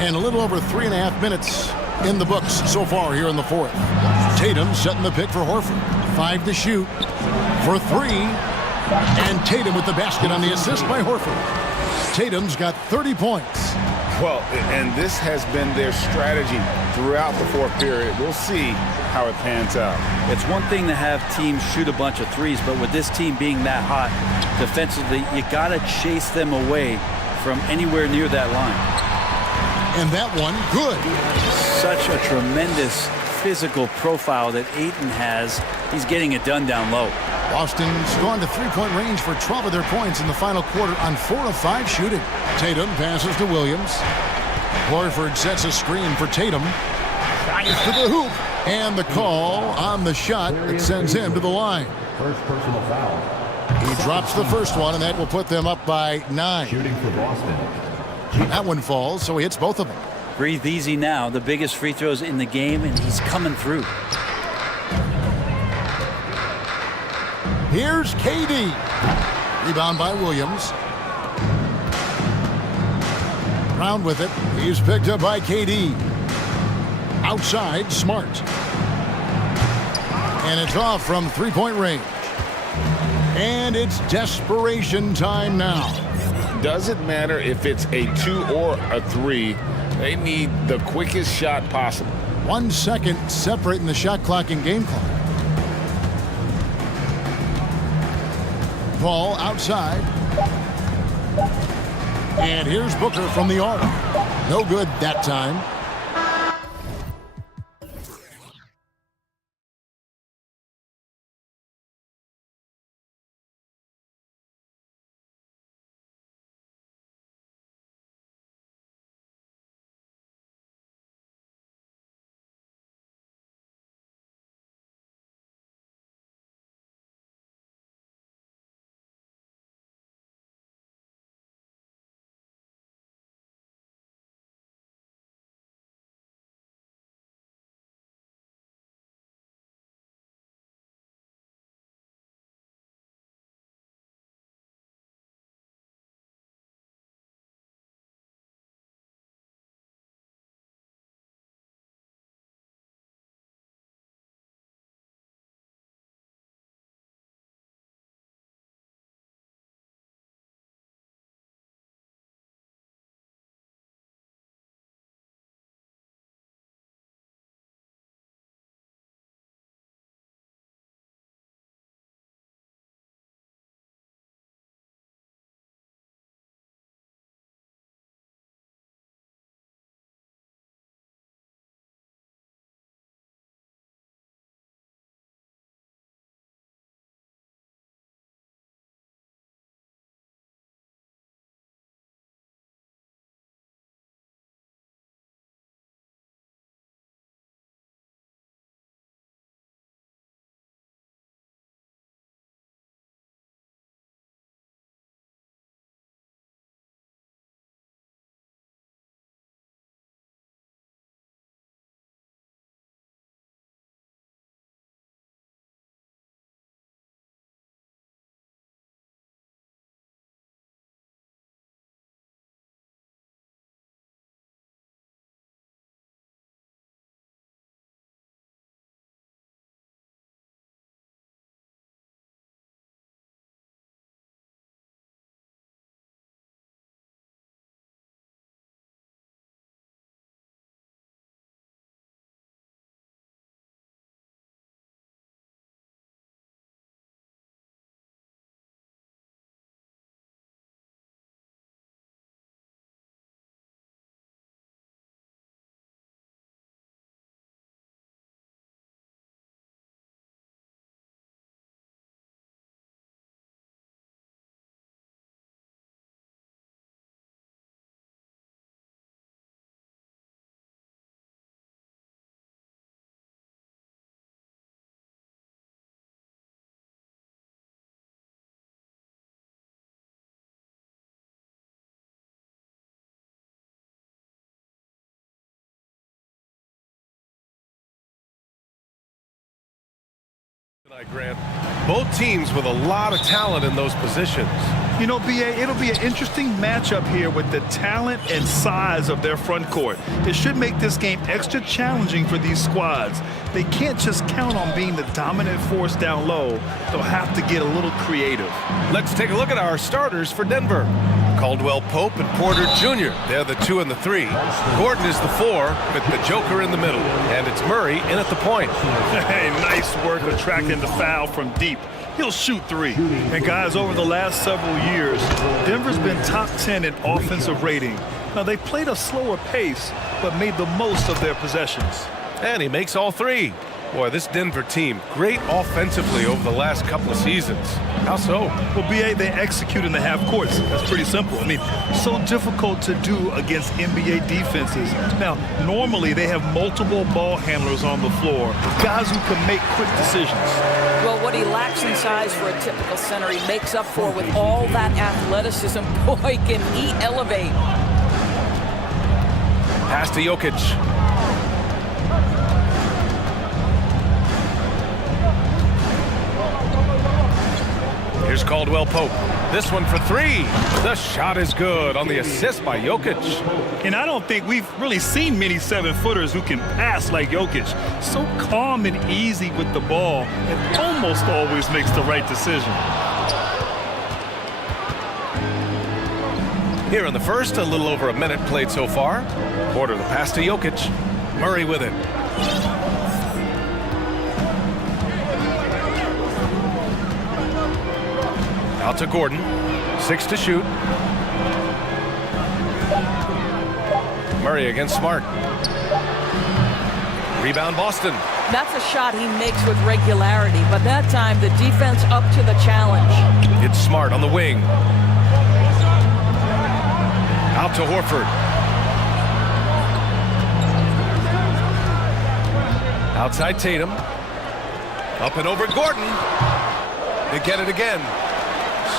And a little over 3.5 minutes in the books so far here in the fourth. Tatum setting the pick for Horford. 5 to shoot for 3. And Tatum with the basket on the assist by Horford. Tatum's got 30 points. Well, and this has been their strategy throughout the fourth period. We'll see how it pans out. It's one thing to have teams shoot a bunch of threes, but with this team being that hot defensively, you got to chase them away from anywhere near that line. And that one, good. Such a tremendous physical profile that Ayton has. He's getting it done down low. Boston's gone to three-point range for 12 of their points in the final quarter on 4 of 5 shooting. Tatum passes to Williams. Horford sets a screen for Tatum. Drives to the hoop. And the call on the shot that sends him to the line. First personal foul. He drops the first one, and that will put them up by 9. Shooting for Boston. That one falls, so he hits both of them. Breathe easy now. The biggest free throws in the game, and he's coming through. Here's KD. Rebound by Williams. Brown with it. He's picked up by KD. Outside, Smart. And it's off from three-point range. And it's desperation time now. Doesn't matter if it's a 2 or a 3. They need the quickest shot possible. 1 second separating the shot clock and game clock. Ball outside. And here's Booker from the arc. No good that time. Grant. Both teams with a lot of talent in those positions. You know, BA, it'll be an interesting matchup here with the talent and size of their front court. It should make this game extra challenging for these squads. They can't just count on being the dominant force down low. They'll have to get a little creative. Let's take a look at our starters for Denver. Caldwell Pope and Porter Jr. They're the 2 and the 3. Gordon is the 4, with the Joker in the middle. And it's Murray in at the point. Hey, nice work attracting the foul from deep. He'll shoot 3. And guys, over the last several years, Denver's been top 10 in offensive rating. Now, they played a slower pace, but made the most of their possessions. And he makes all 3. Boy, this Denver team, great offensively over the last couple of seasons. How so? Well, BA, they execute in the half courts. That's pretty simple. I mean, so difficult to do against NBA defenses. Now, normally they have multiple ball handlers on the floor, guys who can make quick decisions. Well, what he lacks in size for a typical center, he makes up for with all that athleticism. Boy, can he elevate. Pass to Jokic. Here's Caldwell Pope. This one for 3. The shot is good on the assist by Jokic. And I don't think we've really seen many 7-footers who can pass like Jokic. So calm and easy with the ball and almost always makes the right decision. Here in the first, a little over a minute played so far. Porter the pass to Jokic. Murray with it. Out to Gordon. 6 to shoot. Murray against Smart. Rebound Boston. That's a shot he makes with regularity, but that time the defense up to the challenge. It's Smart on the wing. Out to Horford. Outside Tatum. Up and over Gordon. They get it again.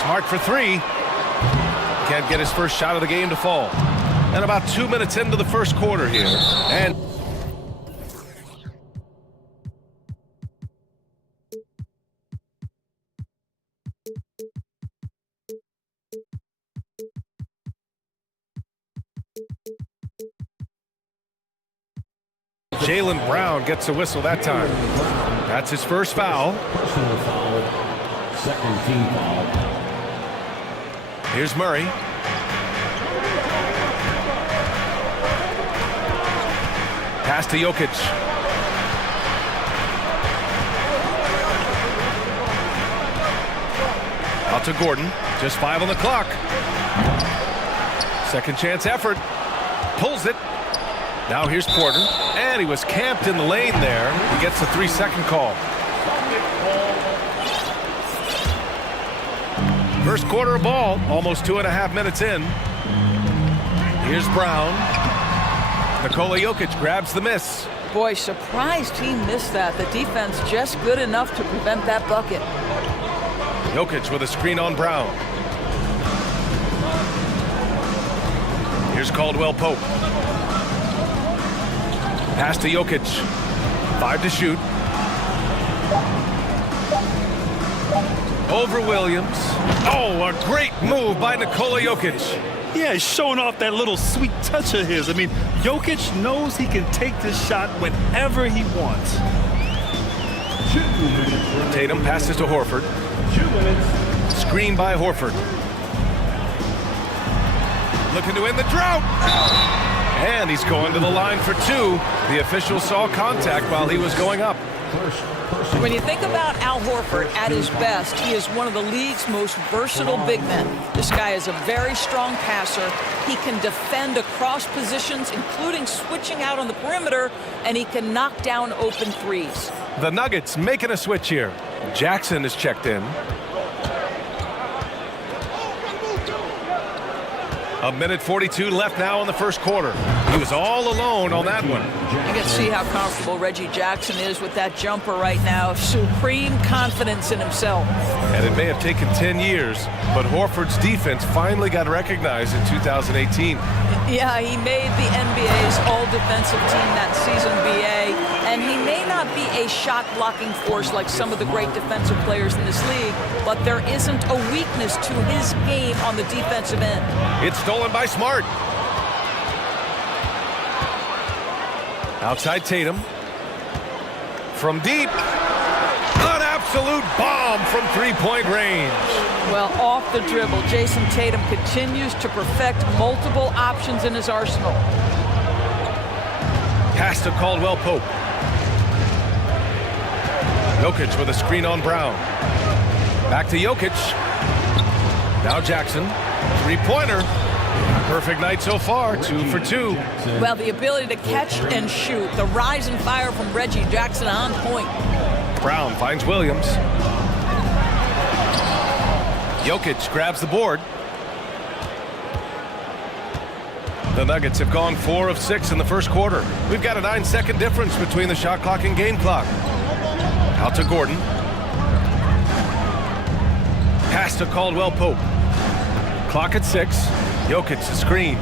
Smart for 3. Can't get his first shot of the game to fall. And about 2 minutes into the first quarter here. And Jaylen Brown gets a whistle that time. That's his first foul. Personal foul. Second team foul. Here's Murray. Pass to Jokic. Out to Gordon. Just 5 on the clock. Second chance effort. Pulls it. Now here's Porter. And he was camped in the lane there. He gets the 3-second call. First quarter of ball, almost 2.5 minutes in. Here's Brown. Nikola Jokic grabs the miss. Boy, surprised he missed that. The defense just good enough to prevent that bucket. Jokic with a screen on Brown. Here's Caldwell Pope. Pass to Jokic. 5 to shoot. Over Williams. Oh, a great move by Nikola Jokic. Yeah, he's showing off that little sweet touch of his. I mean, Jokic knows he can take this shot whenever he wants. Tatum passes to Horford. Screen by Horford. Looking to end the drought. And he's going to the line for 2. The official saw contact while he was going up. When you think about Al Horford at his best, he is one of the league's most versatile big men. This guy is a very strong passer. He can defend across positions, including switching out on the perimeter, and he can knock down open threes. The Nuggets making a switch here. Jackson is checked in. A minute 42 left now in the first quarter. He was all alone on that one. You can see how comfortable Reggie Jackson is with that jumper right now. Supreme confidence in himself. And it may have taken 10 years, but Horford's defense finally got recognized in 2018. Yeah, he made the NBA's all-defensive team that season, BA, and he may not be a shot-blocking force like some of the great defensive players in this league, but there isn't a weakness to his game on the defensive end. It's stolen by Smart. Outside Tatum. From deep. An absolute bomb from three-point range. Well, off the dribble, Jason Tatum continues to perfect multiple options in his arsenal. Pass to Caldwell Pope. Jokic with a screen on Brown. Back to Jokic. Now Jackson. Three-pointer. Perfect night so far, 2 for 2. Well, the ability to catch and shoot. The rise and fire from Reggie Jackson on point. Brown finds Williams. Jokic grabs the board. The Nuggets have gone 4 of 6 in the first quarter. We've got a 9-second difference between the shot clock and game clock. Out to Gordon. Pass to Caldwell Pope. Clock at 6. Jokic the screen.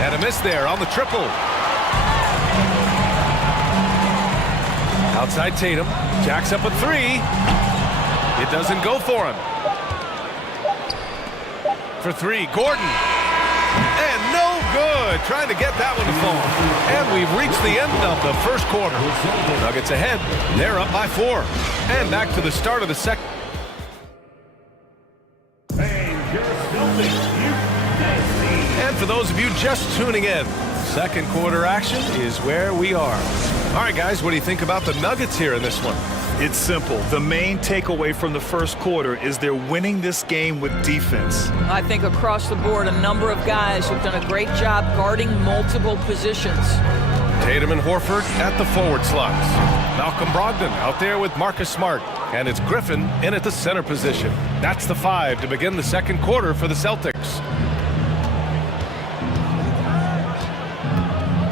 And a miss there on the triple. Outside Tatum. Jacks up a 3. It doesn't go for him. For 3, Gordon. And no good. Trying to get that one to fall. And we've reached the end of the first quarter. Nuggets ahead. They're up by 4. And back to the start of the second. And for those of you just tuning in, second quarter action is where we are. All right, guys, what do you think about the Nuggets here in this one? It's simple. The main takeaway from the first quarter is they're winning this game with defense. I think across the board, a number of guys who've done a great job guarding multiple positions. Tatum and Horford at the forward slots. Malcolm Brogdon out there with Marcus Smart. And it's Griffin in at the center position. That's the 5 to begin the second quarter for the Celtics.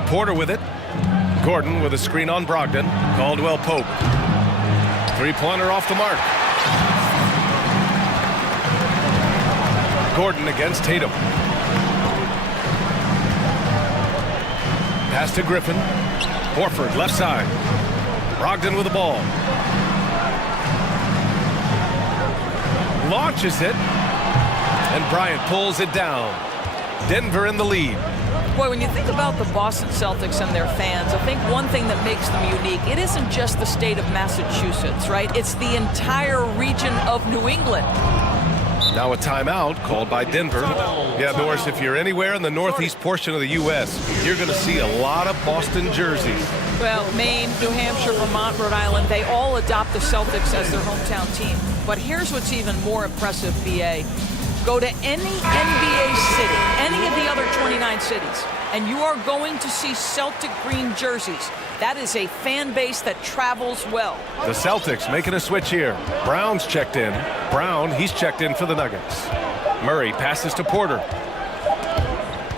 Porter with it. Gordon with a screen on Brogdon. Caldwell Pope. Three-pointer off the mark. Gordon against Tatum. Pass to Griffin. Horford left side. Brogdon with the ball. Launches it. And Bryant pulls it down. Denver in the lead. Boy, when you think about the Boston Celtics and their fans, I think one thing that makes them unique, it isn't just the state of Massachusetts, right? It's the entire region of New England. Now a timeout called by Denver. Yeah, Norris, if you're anywhere in the northeast portion of the U.S., you're going to see a lot of Boston jerseys. Well, Maine, New Hampshire, Vermont, Rhode Island, they all adopt the Celtics as their hometown team. But here's what's even more impressive, BA. Go to any NBA city, any of the other 29 cities, and you are going to see Celtic green jerseys. That is a fan base that travels well. The Celtics making a switch here. Brown's checked in. Brown, he's checked in for the Nuggets. Murray passes to Porter.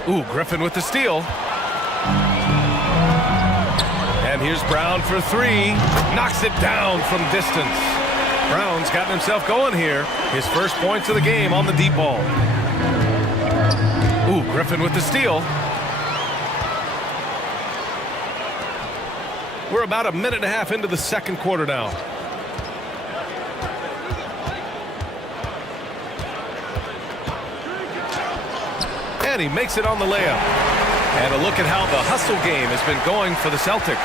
Ooh, Griffin with the steal. And here's Brown for 3. Knocks it down from distance. Brown's gotten himself going here. His first points of the game on the deep ball. Ooh, Griffin with the steal. We're about a minute and a half into the second quarter now. And he makes it on the layup. And a look at how the hustle game has been going for the Celtics.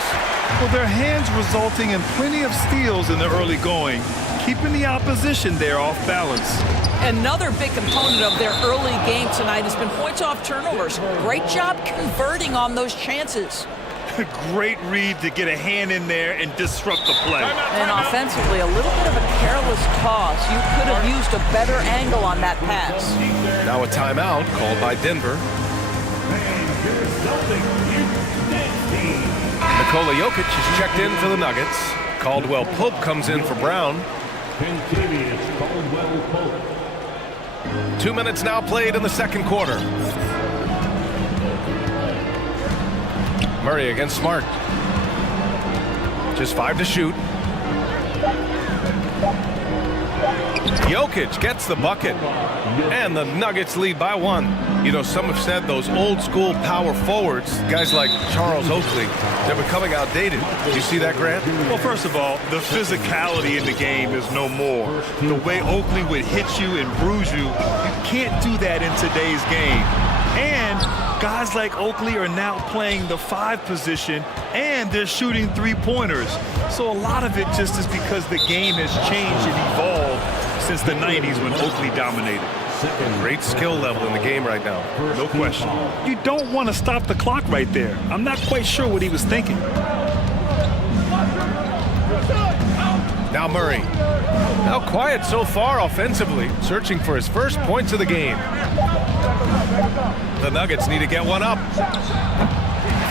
Well, their hands resulting in plenty of steals in the early going, keeping the opposition there off balance. Another big component of their early game tonight has been points off turnovers. Great job converting on those chances. Great read to get a hand in there and disrupt the play. And offensively, a little bit of a careless toss. You could have used a better angle on that pass. Now a timeout called by Denver. Nikola Jokic is checked in for the Nuggets. Caldwell Pope comes in for Brown. 2 minutes now played in the second quarter. Murray against Smart. Just 5 to shoot. Jokic gets the bucket. And the Nuggets lead by 1. You know, some have said those old school power forwards, guys like Charles Oakley, they're becoming outdated. Do you see that, Grant? Well, first of all, the physicality in the game is no more. The way Oakley would hit you and bruise you, you can't do that in today's game. And guys like Oakley are now playing the 5 position, and they're shooting 3-pointers. So a lot of it just is because the game has changed and evolved since the 90s when Oakley dominated. Great skill level in the game right now. No question. You don't want to stop the clock right there. I'm not quite sure what he was thinking. Now Murray. Now quiet so far offensively, searching for his first points of the game. The Nuggets need to get one up.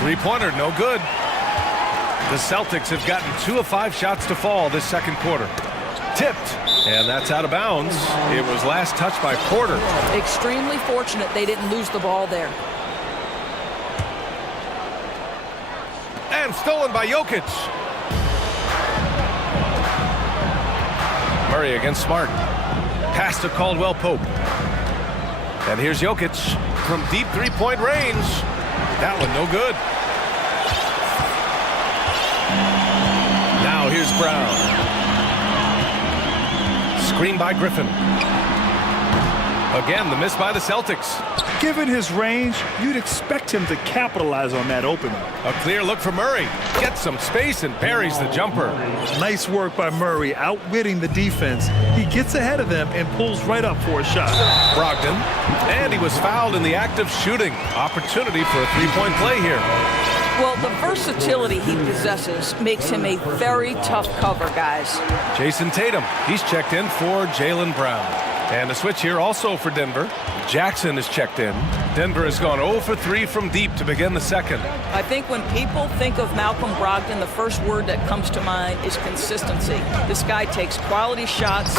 3-pointer, no good. The Celtics have gotten 2 of 5 shots to fall this second quarter. Tipped, and that's out of bounds. It was last touched by Porter. Extremely fortunate they didn't lose the ball there. And stolen by Jokic. Murray against Smart. Pass to Caldwell Pope. And here's Jokic from deep 3-point range. That one no good. Now here's Brown. Screen by Griffin. Again, the miss by the Celtics. Given his range, you'd expect him to capitalize on that opening. A clear look for Murray. Gets some space and parries the jumper. Nice work by Murray, outwitting the defense. He gets ahead of them and pulls right up for a shot. Brogdon. And he was fouled in the act of shooting. Opportunity for a 3-point play here. Well, the versatility he possesses makes him a very tough cover, guys. Jason Tatum, he's checked in for Jaylen Brown. And a switch here also for Denver. Jackson is checked in. Denver has gone 0 for 3 from deep to begin the second. I think when people think of Malcolm Brogdon, the first word that comes to mind is consistency. This guy takes quality shots.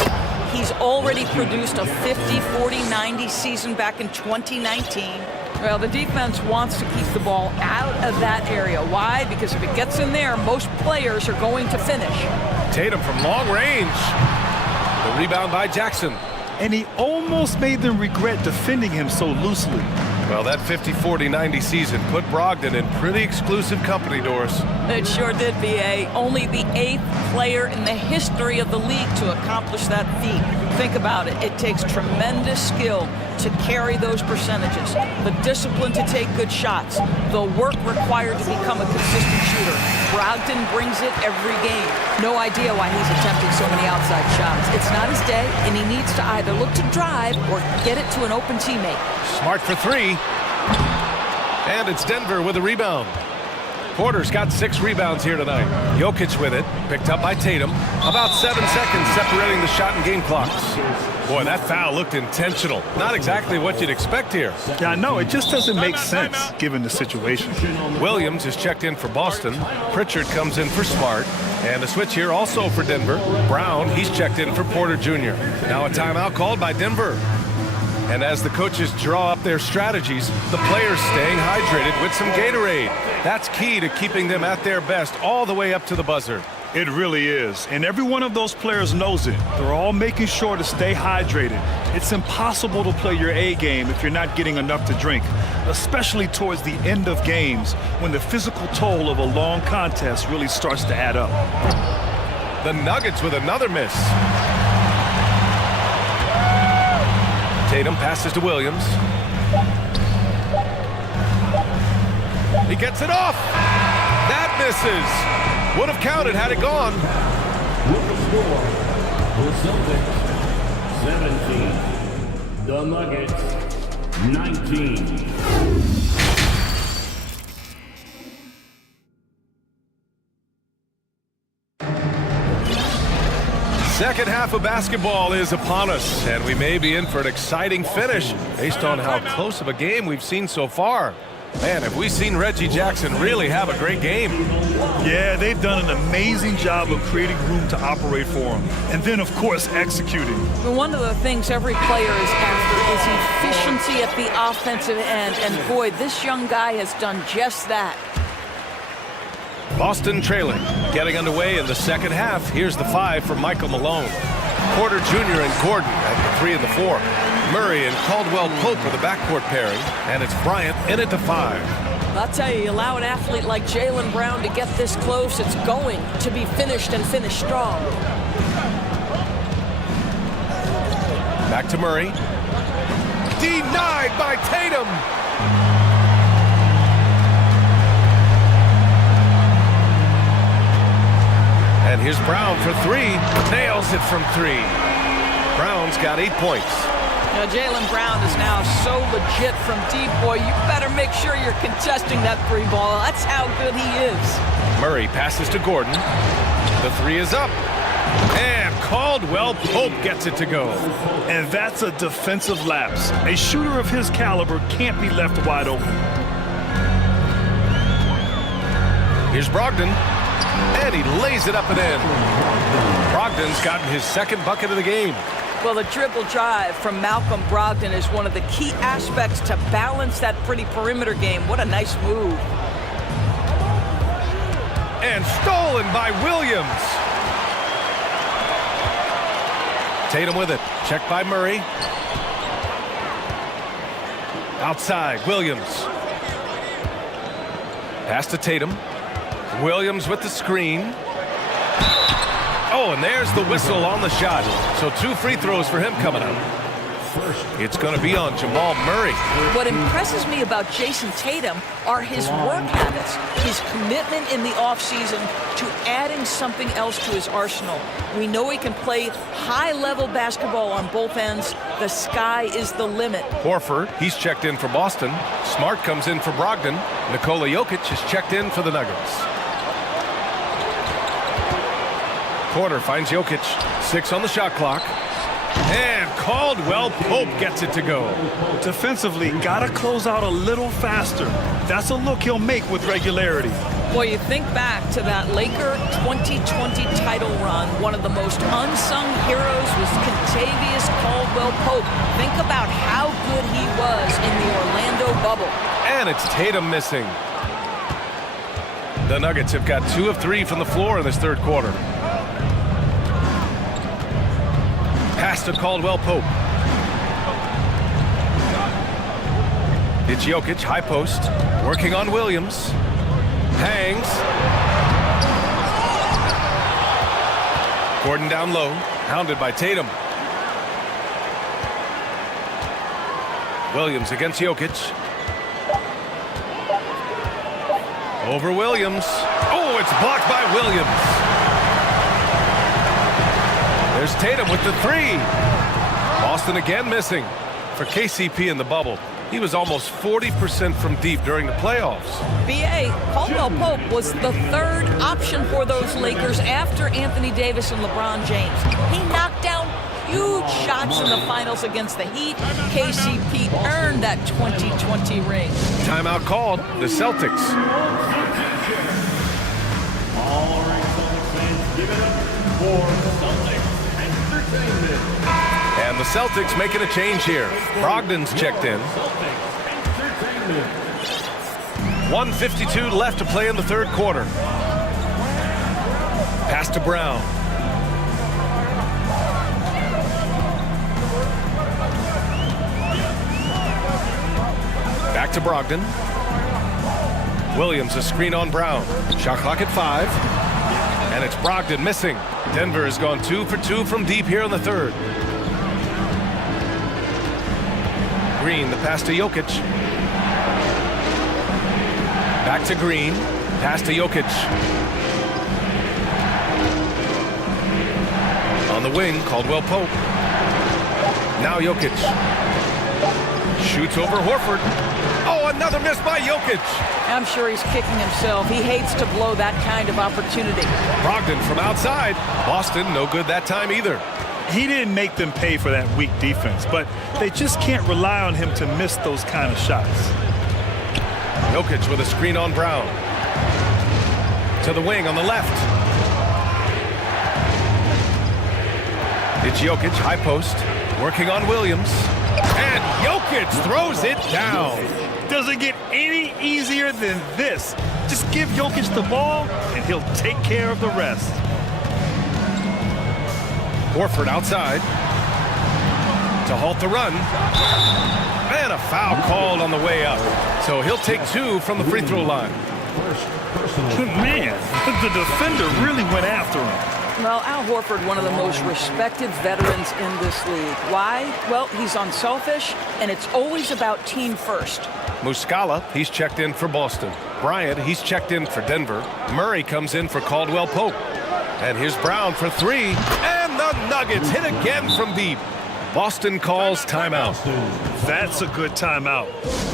He's already produced a 50-40-90 season back in 2019. Well, the defense wants to keep the ball out of that area. Why? Because if it gets in there, most players are going to finish. Tatum from long range. The rebound by Jackson. And he almost made them regret defending him so loosely. Well, that 50-40-90 season put Brogdon in pretty exclusive company, Doris. It sure did, B.A. Only the 8th player in the history of the league to accomplish that feat. Think about it. It takes tremendous skill to carry those percentages, the discipline to take good shots, the work required to become a consistent shooter. Brogdon brings it every game. No idea why he's attempting so many outside shots. It's not his day, and he needs to either look to drive or get it to an open teammate. Smart for 3. And it's Denver with a rebound. Porter's got 6 rebounds here tonight. Jokic with it, picked up by Tatum. About 7 seconds separating the shot and game clocks. Boy, that foul looked intentional. Not exactly what you'd expect here. Yeah, I know. It just doesn't make sense given the situation. Williams is checked in for Boston. Pritchard comes in for Smart. And a switch here also for Denver. Brown, he's checked in for Porter Jr. Now a timeout called by Denver. And as the coaches draw up their strategies, the players staying hydrated with some Gatorade. That's key to keeping them at their best all the way up to the buzzer. It really is. And every one of those players knows it. They're all making sure to stay hydrated. It's impossible to play your A game if you're not getting enough to drink, especially towards the end of games when the physical toll of a long contest really starts to add up. The Nuggets with another miss. Tatum passes to Williams. He gets it off. That misses. Would have counted had it gone. With the score, the Celtics 17, the Nuggets 19. Second half of basketball is upon us, and we may be in for an exciting finish based on how close of a game we've seen so far. Man, have we seen Reggie Jackson really have a great game. Yeah, they've done an amazing job of creating room to operate for him. And then, of course, executing. One of the things every player is after is efficiency at the offensive end. And boy, this young guy has done just that. Boston trailing, getting underway in the second half. Here's the 5 for Michael Malone. Porter Jr. and Gordon at the 3 and the 4. Murray and Caldwell-Pope are the backcourt pairing, and it's Bryant in at the 5. I'll tell you allow an athlete like Jaylen Brown to get this close, it's going to be finished and finished strong. Back to Murray. Denied by Tatum. And here's Brown for 3. Nails it from 3. Brown's got 8 points. Now, Jaylen Brown is now so legit from deep, boy. You better make sure you're contesting that 3 ball. That's how good he is. Murray passes to Gordon. The 3 is up. And Caldwell-Pope gets it to go. And that's a defensive lapse. A shooter of his caliber can't be left wide open. Here's Brogdon. And he lays it up and in. Brogdon's gotten his 2nd bucket of the game. Well, the dribble drive from Malcolm Brogdon is one of the key aspects to balance that pretty perimeter game. What a nice move. And stolen by Williams. Tatum with it. Checked by Murray. Outside, Williams. Pass to Tatum. Williams with the screen. Oh, and there's the whistle on the shot. So 2 free throws for him coming up. It's going to be on Jamal Murray. What impresses me about Jason Tatum are his work habits, his commitment in the offseason to adding something else to his arsenal. We know he can play high-level basketball on both ends. The sky is the limit. Horford, he's checked in for Boston. Smart comes in for Brogdon. Nikola Jokic is checked in for the Nuggets. Porter finds Jokic. 6 on the shot clock. And Caldwell-Pope gets it to go. Defensively, gotta close out a little faster. That's a look he'll make with regularity. Boy, you think back to that Laker 2020 title run. One of the most unsung heroes was Kentavious Caldwell-Pope. Think about how good he was in the Orlando bubble. And it's Tatum missing. The Nuggets have got 2 of 3 from the floor in this 3rd quarter. Pass to Caldwell-Pope. It's Jokic, high post, working on Williams. Hangs. Gordon down low, hounded by Tatum. Williams against Jokic. Over Williams. Oh, it's blocked by Williams. There's Tatum with the 3. Boston again missing. For KCP in the bubble, he was almost 40% from deep during the playoffs. B.A., Caldwell-Pope was the 3rd option for those Lakers after Anthony Davis and LeBron James. He knocked down huge shots in the finals against the Heat. KCP earned that 2020 ring. Timeout called. The Celtics. All right, Celtics fans, give it up for Celtics Entertainment. And the Celtics making a change here. Brogdon's checked in. 1:52 left to play in the 3rd quarter. Pass to Brown. Back to Brogdon. Williams a screen on Brown. Shot clock at 5. And it's Brogdon missing. Denver has gone 2 for 2 from deep here in the 3rd. Green, the pass to Jokic. Back to Green. Pass to Jokic. On the wing, Caldwell-Pope. Now Jokic. Shoots over Horford. Oh, another miss by Jokic. I'm sure he's kicking himself. He hates to blow that kind of opportunity. Brogdon from outside. Boston, no good that time either. He didn't make them pay for that weak defense, but they just can't rely on him to miss those kind of shots. Jokic with a screen on Brown. To the wing on the left. It's Jokic, high post, working on Williams. And Jokic throws it down. Does it get any easier than this? Just give Jokic the ball, and he'll take care of the rest. Horford outside. to halt the run. And a foul called on the way up. So he'll take 2 from the free throw line. Man, the defender really went after him. Well, Al Horford, one of the most respected veterans in this league. Why? Well, he's unselfish, and it's always about team first. Muscala, he's checked in for Boston. Bryant, he's checked in for Denver. Murray comes in for Caldwell Pope. And here's Brown for 3. And the Nuggets hit again from deep. Boston calls timeout. That's a good timeout.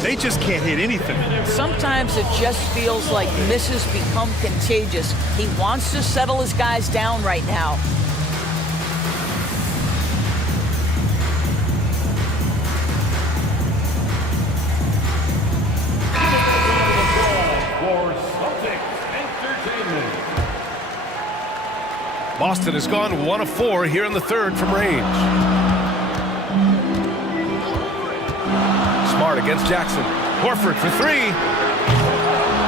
They just can't hit anything. Sometimes it just feels like misses become contagious. He wants to settle his guys down right now. Boston has gone 1 of 4 here in the third from range. Smart against Jackson. Horford for 3.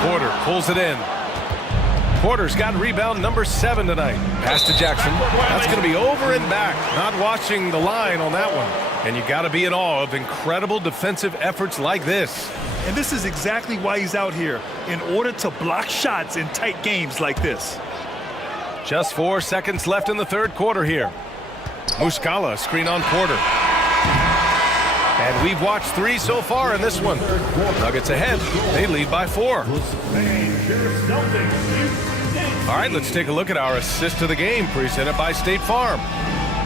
Porter pulls it in. Porter's got rebound number 7 tonight. Pass to Jackson. That's going to be over and back. Not watching the line on that one. And you got to be in awe of incredible defensive efforts like this. And this is exactly why he's out here, in order to block shots in tight games like this. Just 4 seconds left in the third quarter here. Muscala, screen on Porter. And we've watched 3 so far in this one. Nuggets ahead. They lead by 4. All right, let's take a look at our assist to the game presented by State Farm.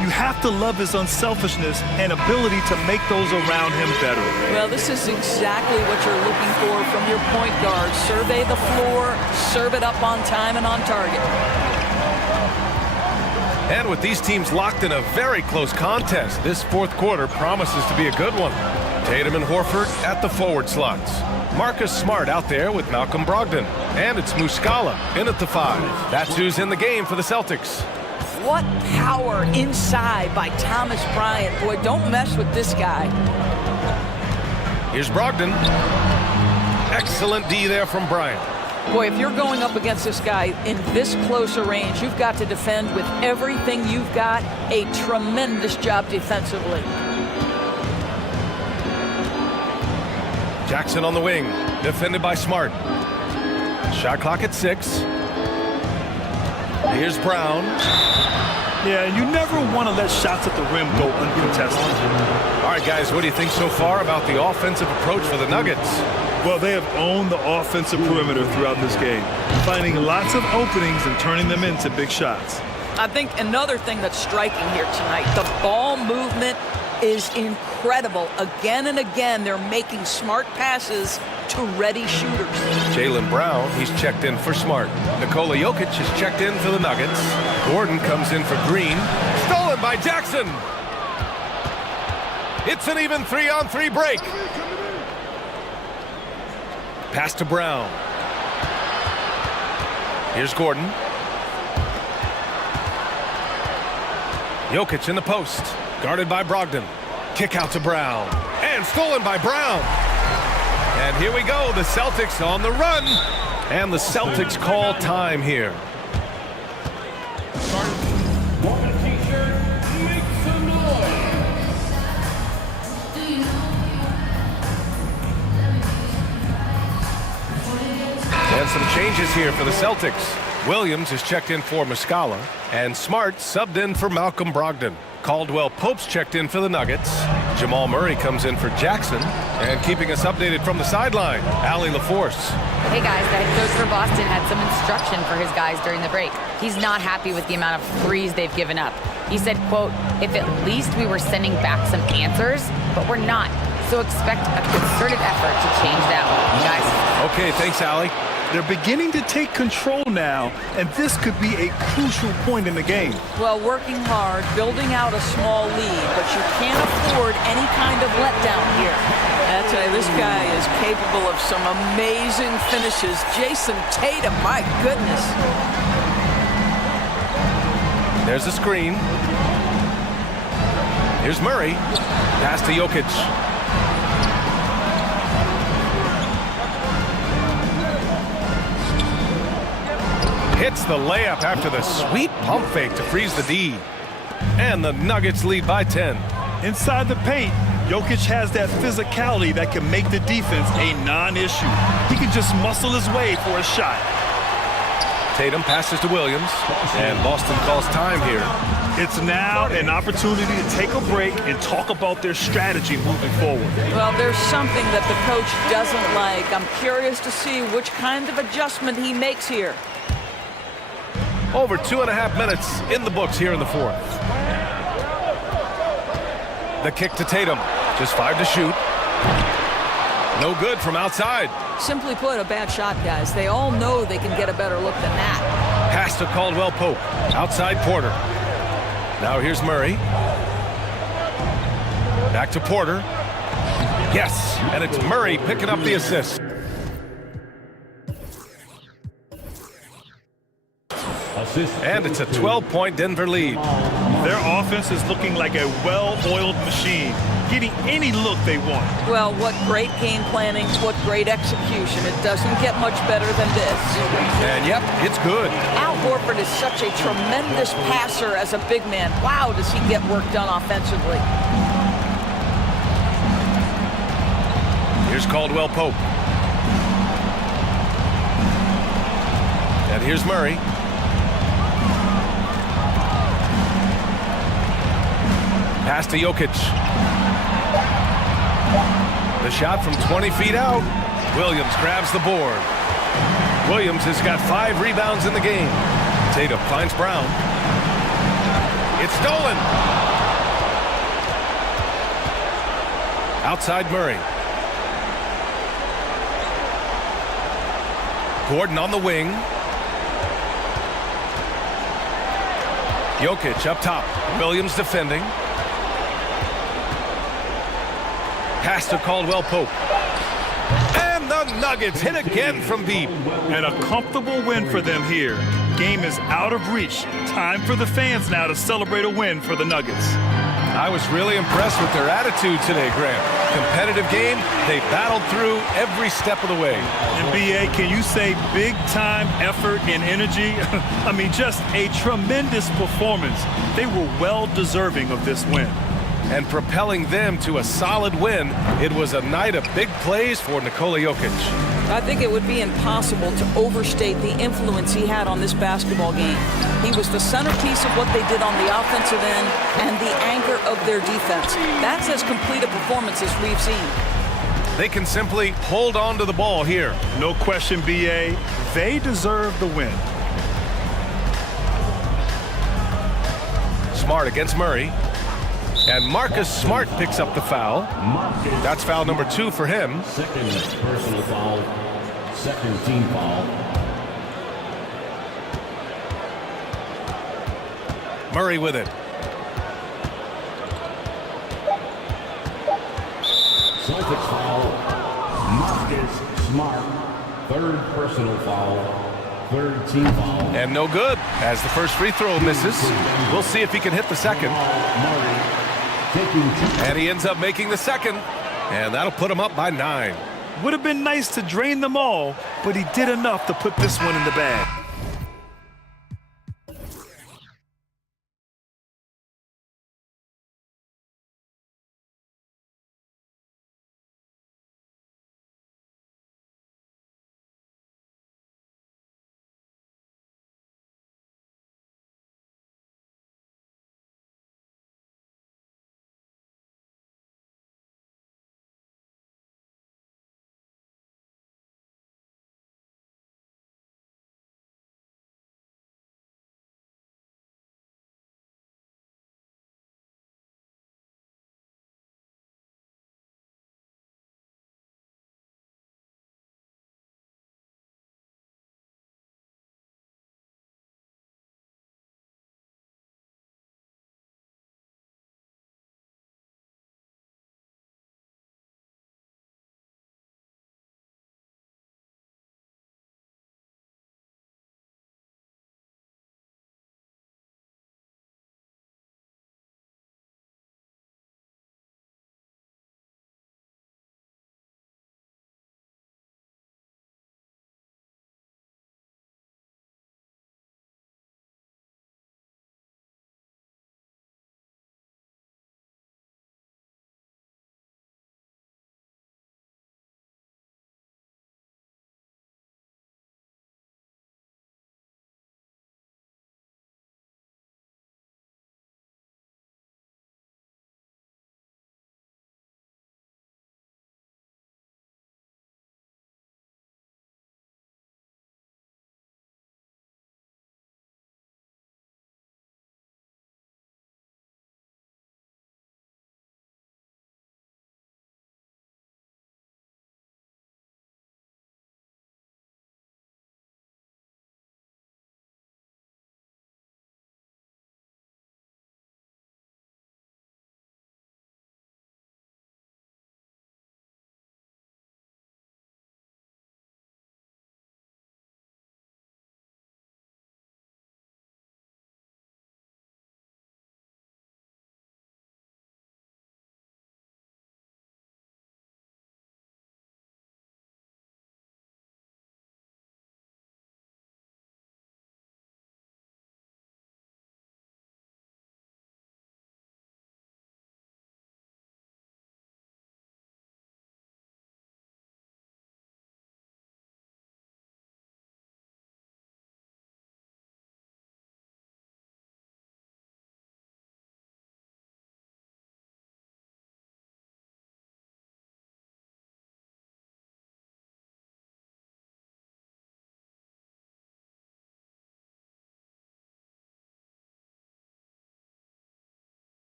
You have to love his unselfishness and ability to make those around him better. Well, this is exactly what you're looking for from your point guard. Survey the floor, serve it up on time and on target. And with these teams locked in a very close contest, this fourth quarter promises to be a good one. Tatum and Horford at the forward slots. Marcus Smart out there with Malcolm Brogdon. And it's Muscala in at the 5. That's who's in the game for the Celtics. What power inside by Thomas Bryant. Boy, don't mess with this guy. Here's Brogdon. Excellent D there from Bryant. Boy, if you're going up against this guy in this close a range, you've got to defend with everything you've got. A tremendous job defensively. Jackson on the wing, defended by Smart. Shot clock at 6. Here's Brown. Yeah, you never want to let shots at the rim go uncontested. All right, guys, what do you think so far about the offensive approach for the Nuggets? Well, they have owned the offensive perimeter throughout this game, finding lots of openings and turning them into big shots. I think another thing that's striking here tonight, the ball movement is incredible. Again and again, they're making smart passes to ready shooters. Jaylen Brown, he's checked in for Smart. Nikola Jokic is checked in for the Nuggets. Gordon comes in for Green. Stolen by Jackson. It's an even 3-on-3 break. Pass to Brown. Here's Gordon. Jokic in the post. Guarded by Brogdon. Kick out to Brown. And stolen by Brown. And here we go. The Celtics on the run. And the Celtics call time here. And some changes here for the Celtics. Williams is checked in for Muscala, and Smart subbed in for Malcolm Brogdon. Caldwell Pope's checked in for the Nuggets. Jamal Murray comes in for Jackson. And keeping us updated from the sideline, Allie LaForce. Hey guys, the head coach for Boston had some instruction for his guys during the break. He's not happy with the amount of threes they've given up. He said, quote, "If at least we were sending back some answers, but we're not. So expect a concerted effort to change that one, guys." Okay, thanks, Allie. They're beginning to take control now, and this could be a crucial point in the game. Well, working hard, building out a small lead, but you can't afford any kind of letdown here. I tell you, this guy is capable of some amazing finishes. Jason Tatum, my goodness. There's the screen. Here's Murray. Pass to Jokic. Hits the layup after the sweet pump fake to freeze the D. And the Nuggets lead by 10. Inside the paint, Jokic has that physicality that can make the defense a non-issue. He can just muscle his way for a shot. Tatum passes to Williams, and Boston calls time here. It's now an opportunity to take a break and talk about their strategy moving forward. Well, there's something that the coach doesn't like. I'm curious to see which kind of adjustment he makes here. Over 2.5 minutes in the books here in the fourth. The kick to Tatum. Just 5 to shoot. No good from outside. Simply put, a bad shot, guys. They all know they can get a better look than that. Pass to Caldwell Pope. Outside Porter. Now here's Murray. Back to Porter. Yes, and it's Murray picking up the assist. And it's a 12-point Denver lead. Their offense is looking like a well-oiled machine, getting any look they want. Well, what great game planning, what great execution. It doesn't get much better than this. And yep, it's good. Al Horford is such a tremendous passer as a big man. Wow, does he get work done offensively. Here's Caldwell Pope. And here's Murray. Pass to Jokic. The shot from 20 feet out. Williams grabs the board. Williams has got 5 rebounds in the game. Tatum finds Brown. It's stolen. Outside Murray. Gordon on the wing. Jokic up top. Williams defending. Pass to Caldwell Pope. And the Nuggets hit again from deep. And a comfortable win for them here. Game is out of reach. Time for the fans now to celebrate a win for the Nuggets. I was really impressed with their attitude today, Grant. Competitive game, they battled through every step of the way. And BA, can you say big time effort and energy? I mean, just a tremendous performance. They were well deserving of this win. And propelling them to a solid win, it was a night of big plays for Nikola Jokic. I think it would be impossible to overstate the influence he had on this basketball game. He was the centerpiece of what they did on the offensive end and the anchor of their defense. That's as complete a performance as we've seen. They can simply hold on to the ball here. No question, BA. They deserve the win. Smart against Murray. And Marcus Smart picks up the foul. That's foul number 2 for him. Second personal foul, second team foul. Murray with it. Celtics foul, Marcus Smart. Third personal foul, third team foul. And no good, as the first free throw misses. We'll see if he can hit the second. And he ends up making the second, and that'll put him up by 9. Would have been nice to drain them all, but he did enough to put this one in the bag.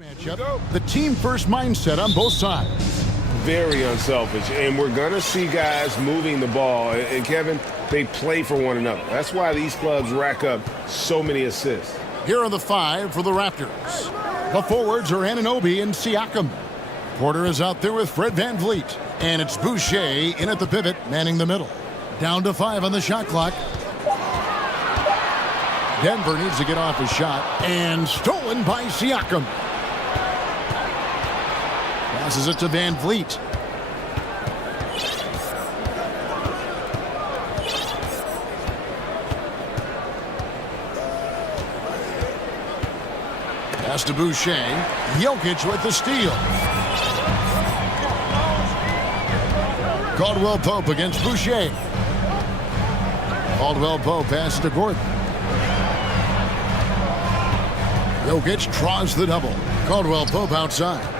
Matchup, the team-first mindset on both sides. Very unselfish, and we're going to see guys moving the ball. And Kevin, they play for one another. That's why these clubs rack up so many assists. Here are the 5 for the Raptors. The forwards are Anunoby and Siakam. Porter is out there with Fred VanVleet. And it's Boucher in at the pivot, manning the middle. Down to 5 on the shot clock. Denver needs to get off his shot. And stolen by Siakam. Passes it to VanVleet. Pass to Boucher. Jokic with the steal. Caldwell Pope against Boucher. Caldwell Pope passes to Gordon. Jokic draws the double. Caldwell Pope outside.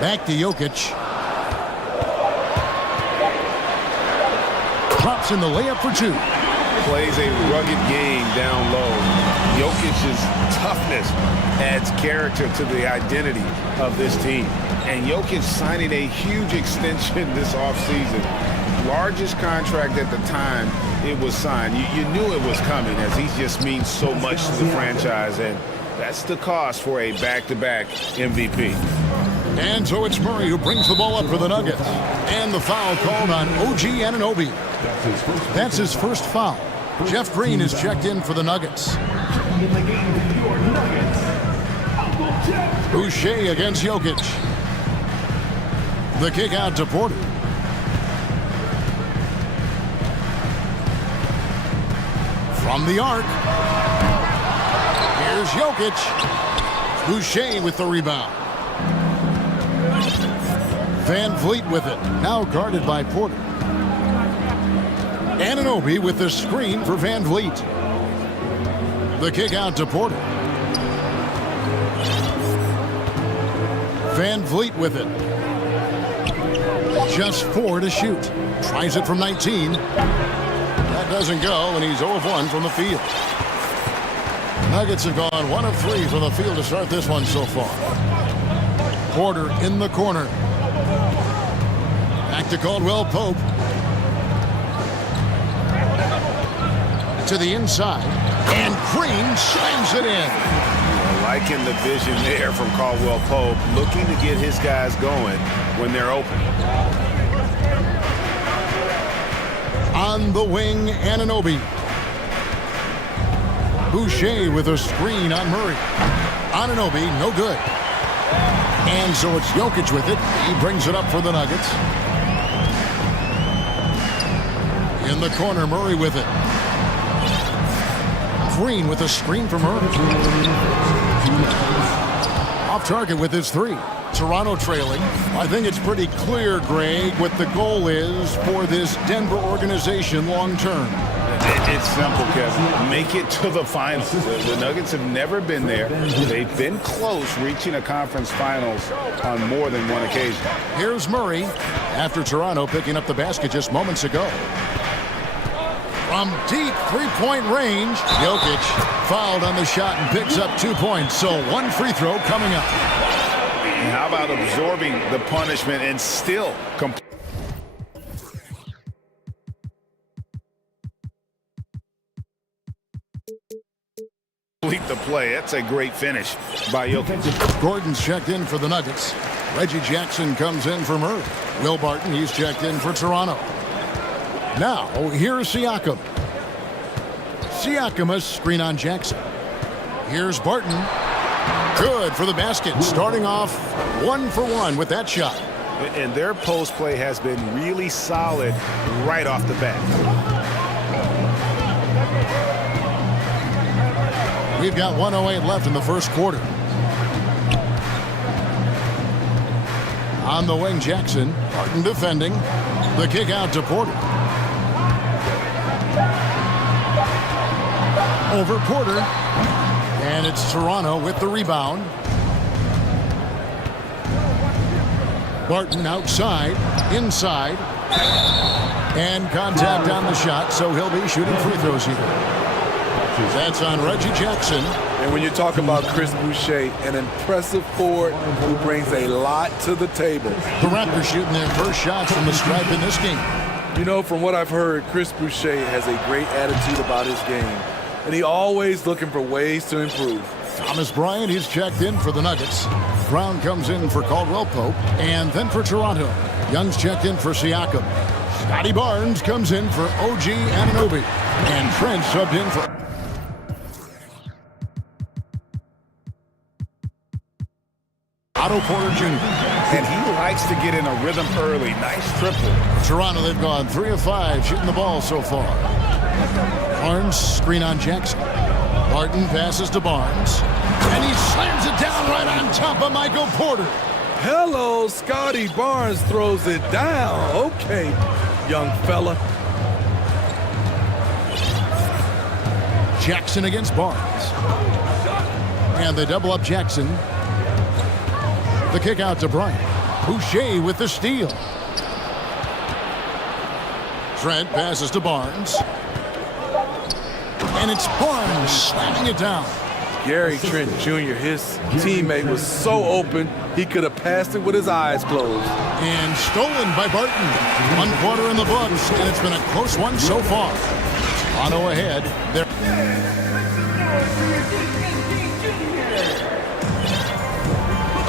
Back to Jokic. Drops in the layup for 2. Plays a rugged game down low. Jokic's toughness adds character to the identity of this team. And Jokic signing a huge extension this offseason. Largest contract at the time it was signed. You knew it was coming, as he just means so much to the franchise. And that's the cost for a back-to-back MVP. And so it's Murray who brings the ball up for the Nuggets. And the foul called on OG Anunoby. That's his first foul. Jeff Green is checked in for the Nuggets. Boucher against Jokic. The kick out to Porter. From the arc. Here's Jokic. Boucher with the rebound. VanVleet with it. Now guarded by Porter. Anunoby with the screen for VanVleet. The kick out to Porter. VanVleet with it. Just 4 to shoot. Tries it from 19. That doesn't go, and he's 0 of 1 from the field. Nuggets have gone 1 of 3 from the field to start this one so far. Porter in the corner. Back to Caldwell Pope. To the inside. And Green slams it in. Liking the vision there from Caldwell Pope, looking to get his guys going when they're open. On the wing, Anunoby. Boucher with a screen on Murray. Anunoby, no good. And so it's Jokic with it. He brings it up for the Nuggets. In the corner, Murray with it. Green with a screen from Murray. Off target with his 3. Toronto trailing. I think it's pretty clear, Greg, what the goal is for this Denver organization long term. It's simple, Kevin. Make it to the finals. The Nuggets have never been there. They've been close reaching a conference finals on more than one occasion. Here's Murray after Toronto picking up the basket just moments ago. From deep three-point range, Jokic fouled on the shot and picks up 2 points. So 1 free throw coming up. And how about absorbing the punishment and still complete the play? That's a great finish by Jokic. Gordon's checked in for the Nuggets. Reggie Jackson comes in for Murray. Will Barton, he's checked in for Toronto. Now, here's Siakam. Siakam, a screen on Jackson. Here's Barton. Good for the basket. Starting off 1 for 1 with that shot. And their post play has been really solid right off the bat. We've got 1:08 left in the first quarter. On the wing, Jackson. Barton defending. The kick out to Porter. Over Porter. And it's Toronto with the rebound. Barton outside, inside. And contact on the shot, so he'll be shooting free throws here. That's on Reggie Jackson. And when you talk about Chris Boucher, an impressive forward who brings a lot to the table. The Raptors shooting their first shots from the stripe in this game. You know, from what I've heard, Chris Boucher has a great attitude about his game, and he always looking for ways to improve. Thomas Bryant, he's checked in for the Nuggets. Brown comes in for Caldwell Pope, and then for Toronto, Young's checked in for Siakam. Scotty Barnes comes in for OG Anunoby, and Trent subbed in for Otto Porter Jr. And he likes to get in a rhythm early. Nice triple. Toronto, they've gone 3 of 5 shooting the ball so far. Barnes, screen on Jackson. Barton passes to Barnes. And he slams it down right on top of Michael Porter. Hello, Scotty Barnes throws it down. Okay, young fella. Jackson against Barnes. And they double up Jackson. The kick out to Bryant. Boucher with the steal. Trent passes to Barnes. And it's Barnes slamming it down. Gary Trent Jr., his teammate, was so open, he could have passed it with his eyes closed. And stolen by Barton. 1 quarter in the books, and it's been a close one so far. Toronto ahead.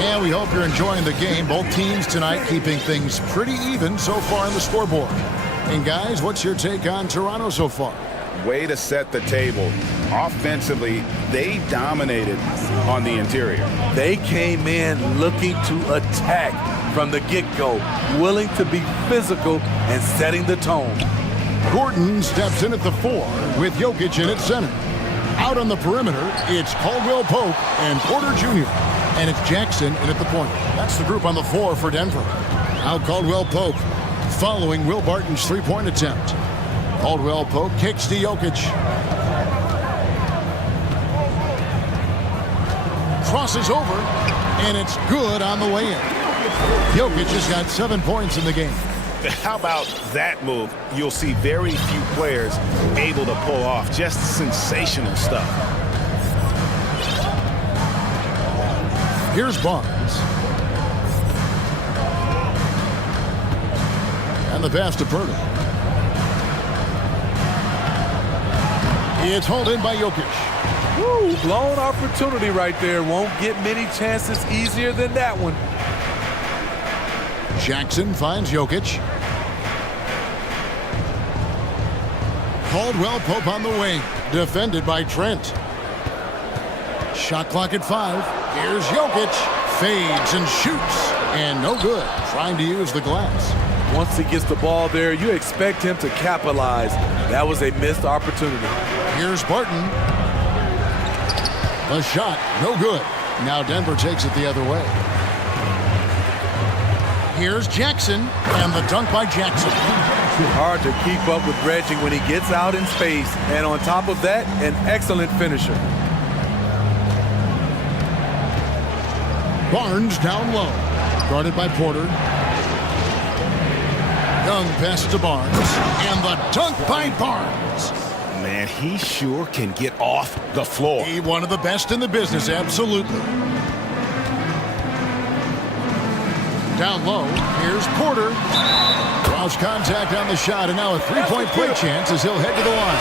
And we hope you're enjoying the game. Both teams tonight keeping things pretty even so far in the scoreboard. And guys, what's your take on Toronto so far? Way to set the table. Offensively, they dominated on the interior. They came in looking to attack from the get-go, willing to be physical and setting the tone. Gordon steps in at the 4 with Jokic in at center. Out on the perimeter, it's Caldwell Pope and Porter Jr. And it's Jackson in at the point. That's the group on the 4 for Denver. Now Caldwell Pope following Will Barton's three-point attempt. Caldwell Pope kicks to Jokic. Crosses over, and it's good on the way in. Jokic has got 7 points in the game. How about that move? You'll see very few players able to pull off. Just sensational stuff. Here's Barnes. And the pass to Purdy. It's hauled in by Jokic. Woo, blown opportunity right there. Won't get many chances easier than that one. Jackson finds Jokic. Caldwell Pope on the wing. Defended by Trent. Shot clock at 5. Here's Jokic. Fades and shoots. And no good. Trying to use the glass. Once he gets the ball there, you expect him to capitalize. That was a missed opportunity. Here's Barton. The shot, no good. Now Denver takes it the other way. Here's Jackson, and the dunk by Jackson. Hard to keep up with Reggie when he gets out in space. And on top of that, an excellent finisher. Barnes down low. Guarded by Porter. Young passes to Barnes, and the dunk by Barnes. Man, he sure can get off the floor. He one of the best in the business, absolutely. Down low, here's Porter. Draws contact on the shot, and now a three-point play chance as he'll head to the line.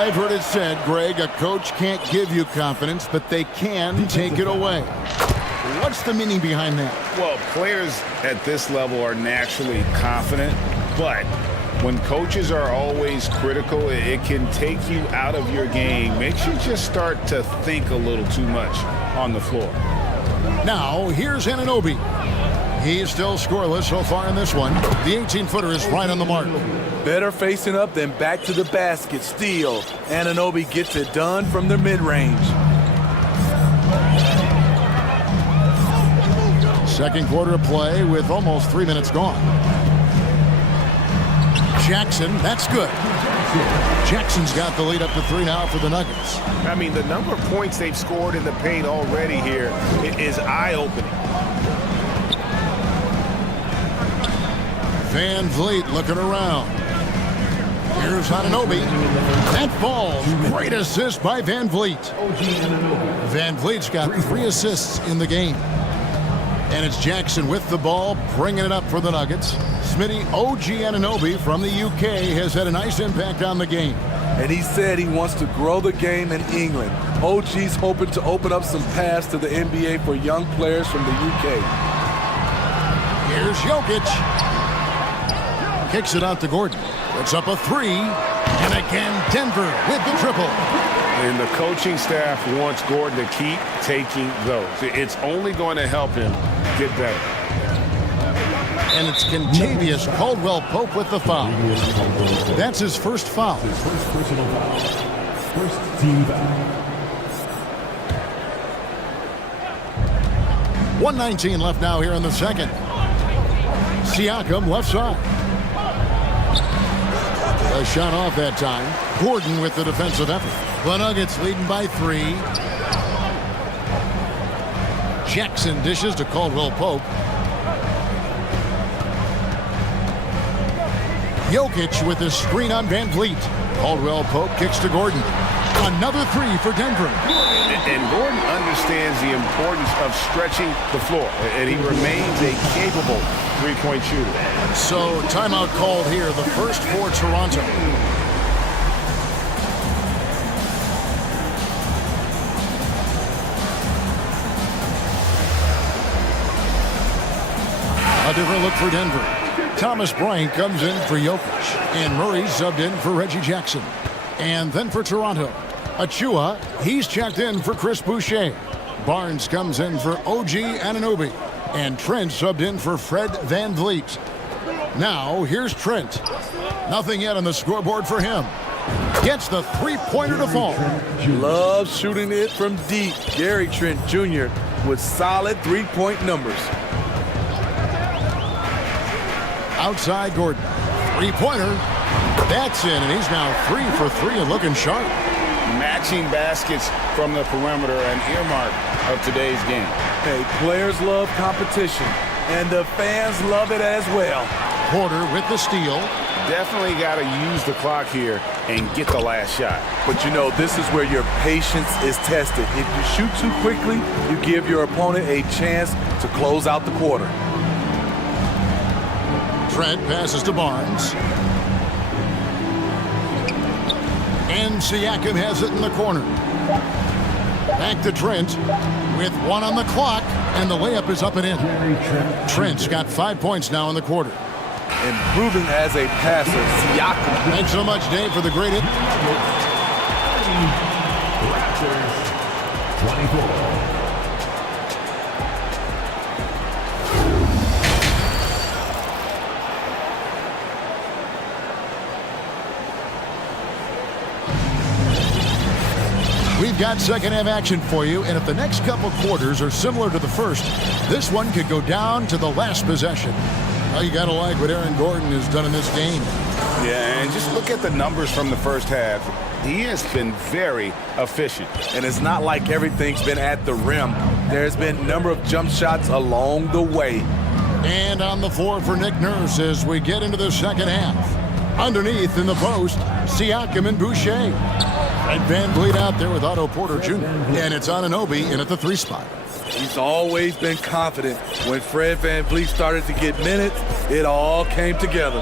I've heard it said, Greg, a coach can't give you confidence, but they can take it away. What's the meaning behind that? Well, players at this level are naturally confident, but when coaches are always critical, it can take you out of your game. Makes you just start to think a little too much on the floor. Now, here's Anunoby. He's still scoreless so far in this one. The 18-footer is right on the mark. Better facing up than back to the basket. Steal. Anunoby gets it done from the mid-range. Second quarter of play with almost 3 minutes gone. Jackson, that's good. Jackson's got the lead up to 3 now for the Nuggets. I mean, the number of points they've scored in the paint already here is eye-opening. Van Vliet looking around. Here's Anunoby. That falls. Great assist by Van Vliet. Van Vliet's got 3 assists in the game. And it's Jackson with the ball, bringing it up for the Nuggets. Smitty, OG Anunoby from the UK has had a nice impact on the game. And he said he wants to grow the game in England. OG's hoping to open up some paths to the NBA for young players from the UK. Here's Jokic. Kicks it out to Gordon. Puts up a 3. And again, Denver with the triple. And the coaching staff wants Gordon to keep taking those. It's only going to help him get better. And it's Contavious Caldwell-Pope with the foul. That's his first foul. His first personal foul. First team foul. 1:19 left now here in the second. Siakam left side. A shot off that time. Gordon with the defensive effort. The Nuggets leading by 3. Jackson dishes to Caldwell-Pope. Jokic with his screen on Van Vliet. Caldwell-Pope kicks to Gordon. Another 3 for Denver. And Gordon understands the importance of stretching the floor, and he remains a capable three-point shooter. So timeout called here, the first for Toronto. A different look for Denver. Thomas Bryant comes in for Jokic, and Murray subbed in for Reggie Jackson. And then for Toronto, Achua, he's checked in for Chris Boucher. Barnes comes in for OG Anunoby, and Trent subbed in for Fred Van Vliet. Now, here's Trent. Nothing yet on the scoreboard for him. Gets the three-pointer to fall. Loves shooting it from deep. Gary Trent Jr. with solid three-point numbers. Outside Gordon. Three-pointer. That's in, and he's now 3 for 3 and looking sharp. Matching baskets from the perimeter, an earmark of today's game. Hey, players love competition, and the fans love it as well. Porter with the steal. Definitely got to use the clock here and get the last shot. But you know, this is where your patience is tested. If you shoot too quickly, you give your opponent a chance to close out the quarter. Trent passes to Barnes. And Siakam has it in the corner. Back to Trent with 1 on the clock, and the layup is up and in. Trent's got 5 points now in the quarter. Improving as a passer, Siakam. Thanks so much, Dave, for the great hit. Raptors, 24. We've got second half action for you, and if the next couple quarters are similar to the first, this one could go down to the last possession. Well, you got to like what Aaron Gordon has done in this game. Yeah, and just look at the numbers from the first half. He has been very efficient. And it's not like everything's been at the rim. There's been a number of jump shots along the way. And on the floor for Nick Nurse as we get into the second half. Underneath in the post, Siakam and Boucher. And Van Vliet out there with Otto Porter Jr. And it's Anunoby in at the 3 spot. He's always been confident. When Fred Van Vliet started to get minutes, it all came together.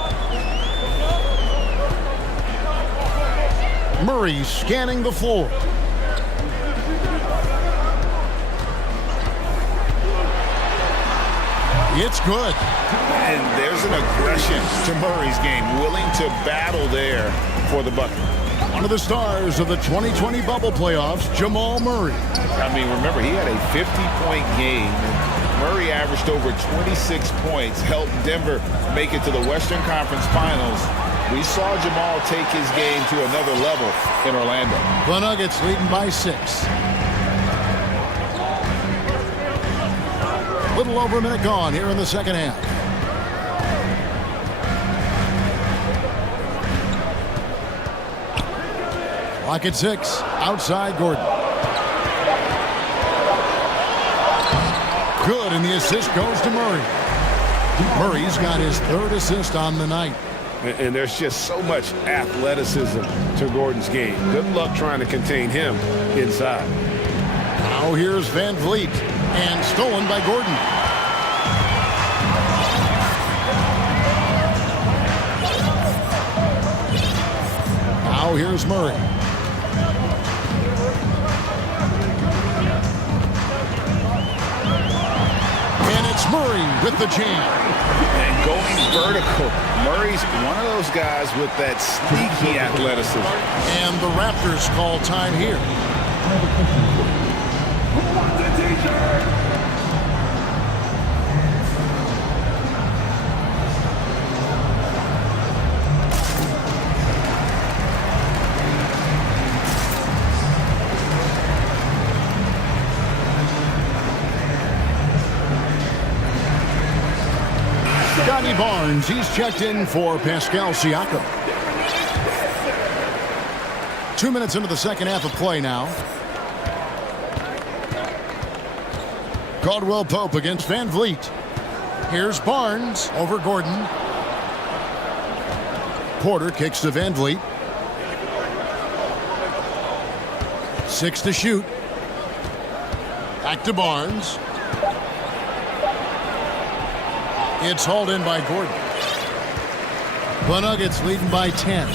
Murray scanning the floor. It's good. And there's an aggression to Murray's game, willing to battle there for the bucket. One of the stars of the 2020 bubble playoffs, Jamal Murray. I mean, remember, he had a 50-point game. Murray averaged over 26 points, helped Denver make it to the Western Conference Finals. We saw Jamal take his game to another level in Orlando. The Nuggets leading by 6. Little over a minute gone here in the second half. Clock at 6. Outside Gordon. Good, and the assist goes to Murray. Murray's got his 3rd assist on the night. And there's just so much athleticism to Gordon's game. Good luck trying to contain him inside. Now here's Van Vliet, and stolen by Gordon. Now here's Murray. And it's Murray with the jam. And going vertical. Murray's one of those guys with that sneaky athleticism. And the Raptors call time here. Scotty Barnes, he's checked in for Pascal Siakam. 2 minutes into the second half of play now. Caldwell Pope against Van Vliet. Here's Barnes over Gordon. Porter kicks to Van Vliet. 6 to shoot. Back to Barnes. It's hauled in by Gordon. The Nuggets leading by 10.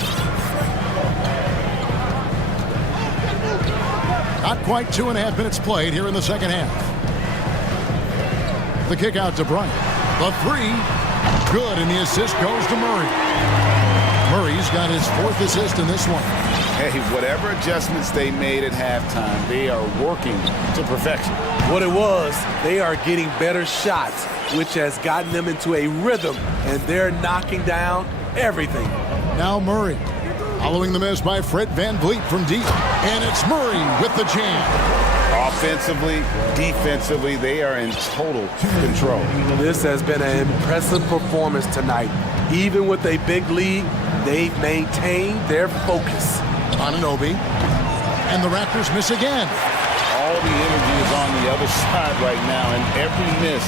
Not quite 2.5 minutes played here in the second half. The kick out to Bryant. The three, good, and the assist goes to Murray. Murray's got his 4th assist in this one. Hey, whatever adjustments they made at halftime, they are working to perfection. What it was, they are getting better shots, which has gotten them into a rhythm, and they're knocking down everything. Now Murray, following the miss by Fred Van Vliet from deep, and it's Murray with the jam. Offensively, defensively, they are in total control. This has been an impressive performance tonight. Even with a big lead, they've maintained their focus. Anunoby, and the Raptors miss again. All the energy is on the other side right now, and every miss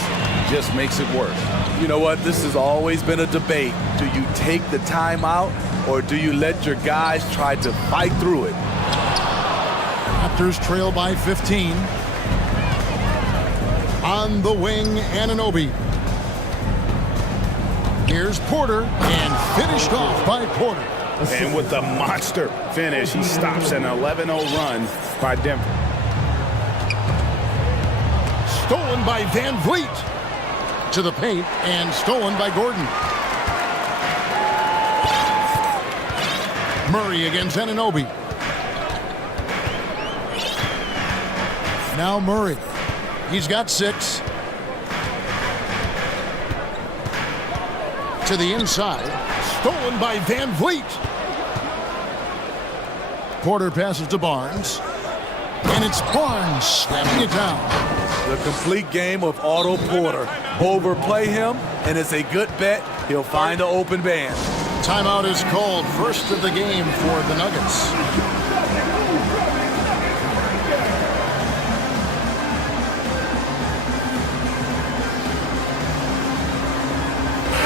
just makes it worse. You know what? This has always been a debate. Do you take the timeout, or do you let your guys try to fight through it? Raptors trail by 15. On the wing, Anunoby. Here's Porter, and finished off by Porter. And with the monster finish, he stops an 11-0 run by Denver. Stolen by Van Vliet. To the paint, and stolen by Gordon. Murray against Anunoby. Now Murray. He's got 6. To the inside. Stolen by Van Vliet. Porter passes to Barnes. And it's Barnes slamming it down. The complete game of Otto Porter. Overplay him, and it's a good bet he'll find an open man. Timeout is called. First of the game for the Nuggets.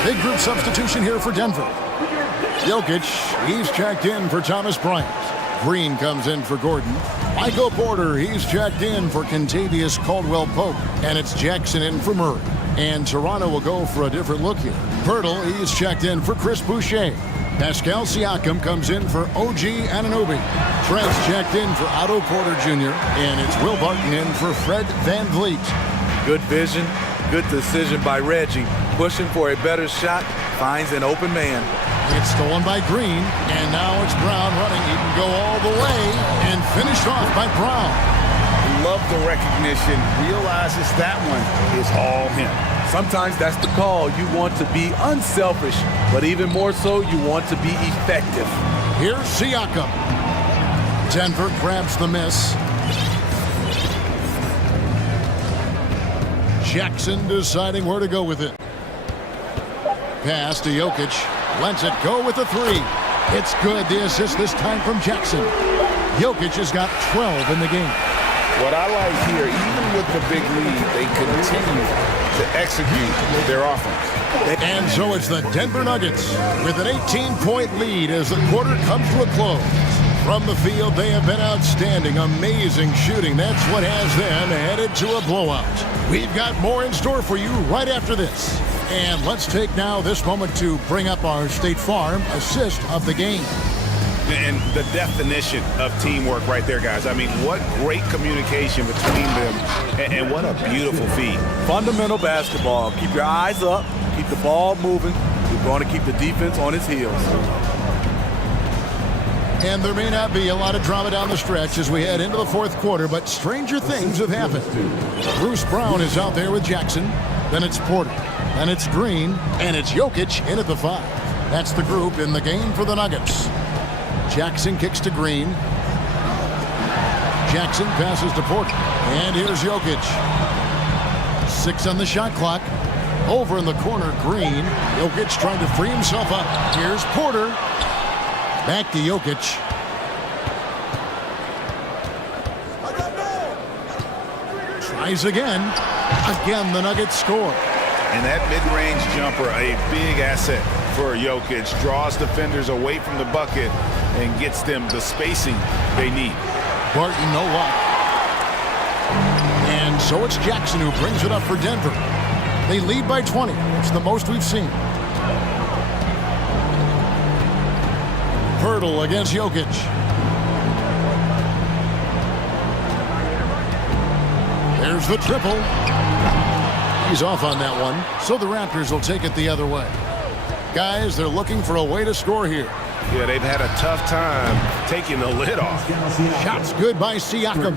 Big group substitution here for Denver. Jokic, he's checked in for Thomas Bryant. Green comes in for Gordon. Michael Porter, he's checked in for Kentavious Caldwell-Pope. And it's Jackson in for Murray. And Toronto will go for a different look here. Pirtle, he's checked in for Chris Boucher. Pascal Siakam comes in for OG Anunoby. Trent's checked in for Otto Porter Jr. And it's Will Barton in for Fred Van Vliet. Good vision, good decision by Reggie. Pushing for a better shot, finds an open man. It's stolen by Green, and now it's Brown running. He can go all the way, and finished off by Brown. Love the recognition, realizes that one is all him. Sometimes that's the call. You want to be unselfish, but even more so, you want to be effective. Here's Siakam. Denver grabs the miss. Jackson deciding where to go with it. Pass to Jokic. Lets it go with the 3. It's good. The assist this time from Jackson. Jokic has got 12 in the game. What I like here, even with the big lead, they continue to execute their offense. And so it's the Denver Nuggets with an 18-point lead as the quarter comes to a close. From the field, they have been outstanding, amazing shooting. That's what has them headed to a blowout. We've got more in store for you right after this. And let's take now this moment to bring up our State Farm assist of the game. And the definition of teamwork right there, guys. I mean, what great communication between them, and what a beautiful feed. Fundamental basketball. Keep your eyes up, keep the ball moving. We're going to keep the defense on its heels. And there may not be a lot of drama down the stretch as we head into the fourth quarter, but stranger things have happened. Bruce Brown is out there with Jackson. Then it's Porter. Then it's Green. And it's Jokic in at the 5. That's the group in the game for the Nuggets. Jackson kicks to Green. Jackson passes to Porter. And here's Jokic. 6 on the shot clock. Over in the corner, Green. Jokic trying to free himself up. Here's Porter. Back to Jokic. Tries again. Again, the Nuggets score. And that mid-range jumper, a big asset for Jokic. Draws defenders away from the bucket and gets them the spacing they need. Barton, no luck. And so it's Jackson who brings it up for Denver. They lead by 20. It's the most we've seen. Hurdle against Jokic. There's the triple. He's off on that one. So the Raptors will take it the other way. Guys, they're looking for a way to score here. Yeah, they've had a tough time taking the lid off. Shots good by Siakam.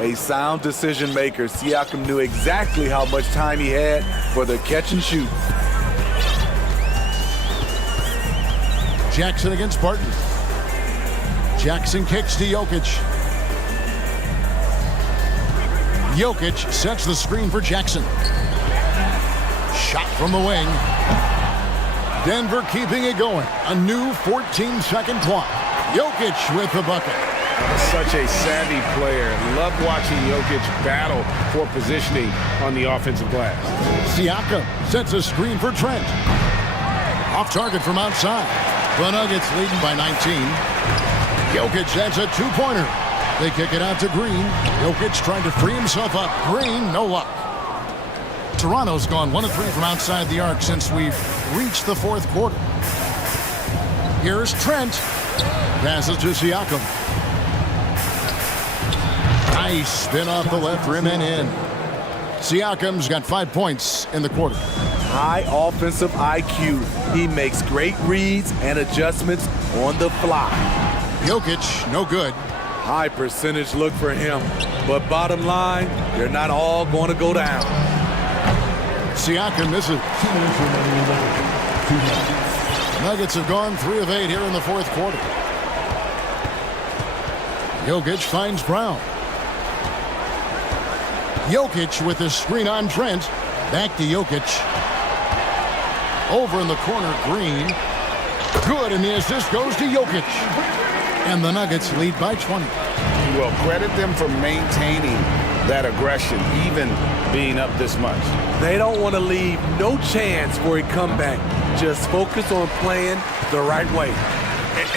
A sound decision maker. Siakam knew exactly how much time he had for the catch and shoot. Jackson against Barton. Jackson kicks to Jokic. Jokic sets the screen for Jackson. Shot from the wing. Denver keeping it going. A new 14-second clock. Jokic with the bucket. Such a savvy player. Love watching Jokic battle for positioning on the offensive glass. Siakam sets a screen for Trent. Off target from outside. The Nuggets leading by 19. Jokic adds a 2-pointer. They kick it out to Green. Jokic trying to free himself up. Green, no luck. Toronto's gone 1 of 3 from outside the arc since we've reached the fourth quarter. Here's Trent. Passes to Siakam. Nice spin off the left rim and in. Siakam's got 5 points in the quarter. High offensive IQ. He makes great reads and adjustments on the fly. Jokic, no good. High percentage look for him. But bottom line, they're not all going to go down. Siakam misses. Nuggets have gone 3 of 8 here in the fourth quarter. Jokic finds Brown. Jokic with the screen on Trent. Back to Jokic. Over in the corner, Green. Good, and the assist goes to Jokic. And the Nuggets lead by 20. Well, credit them for maintaining that aggression, even being up this much. They don't want to leave no chance for a comeback. Just focus on playing the right way.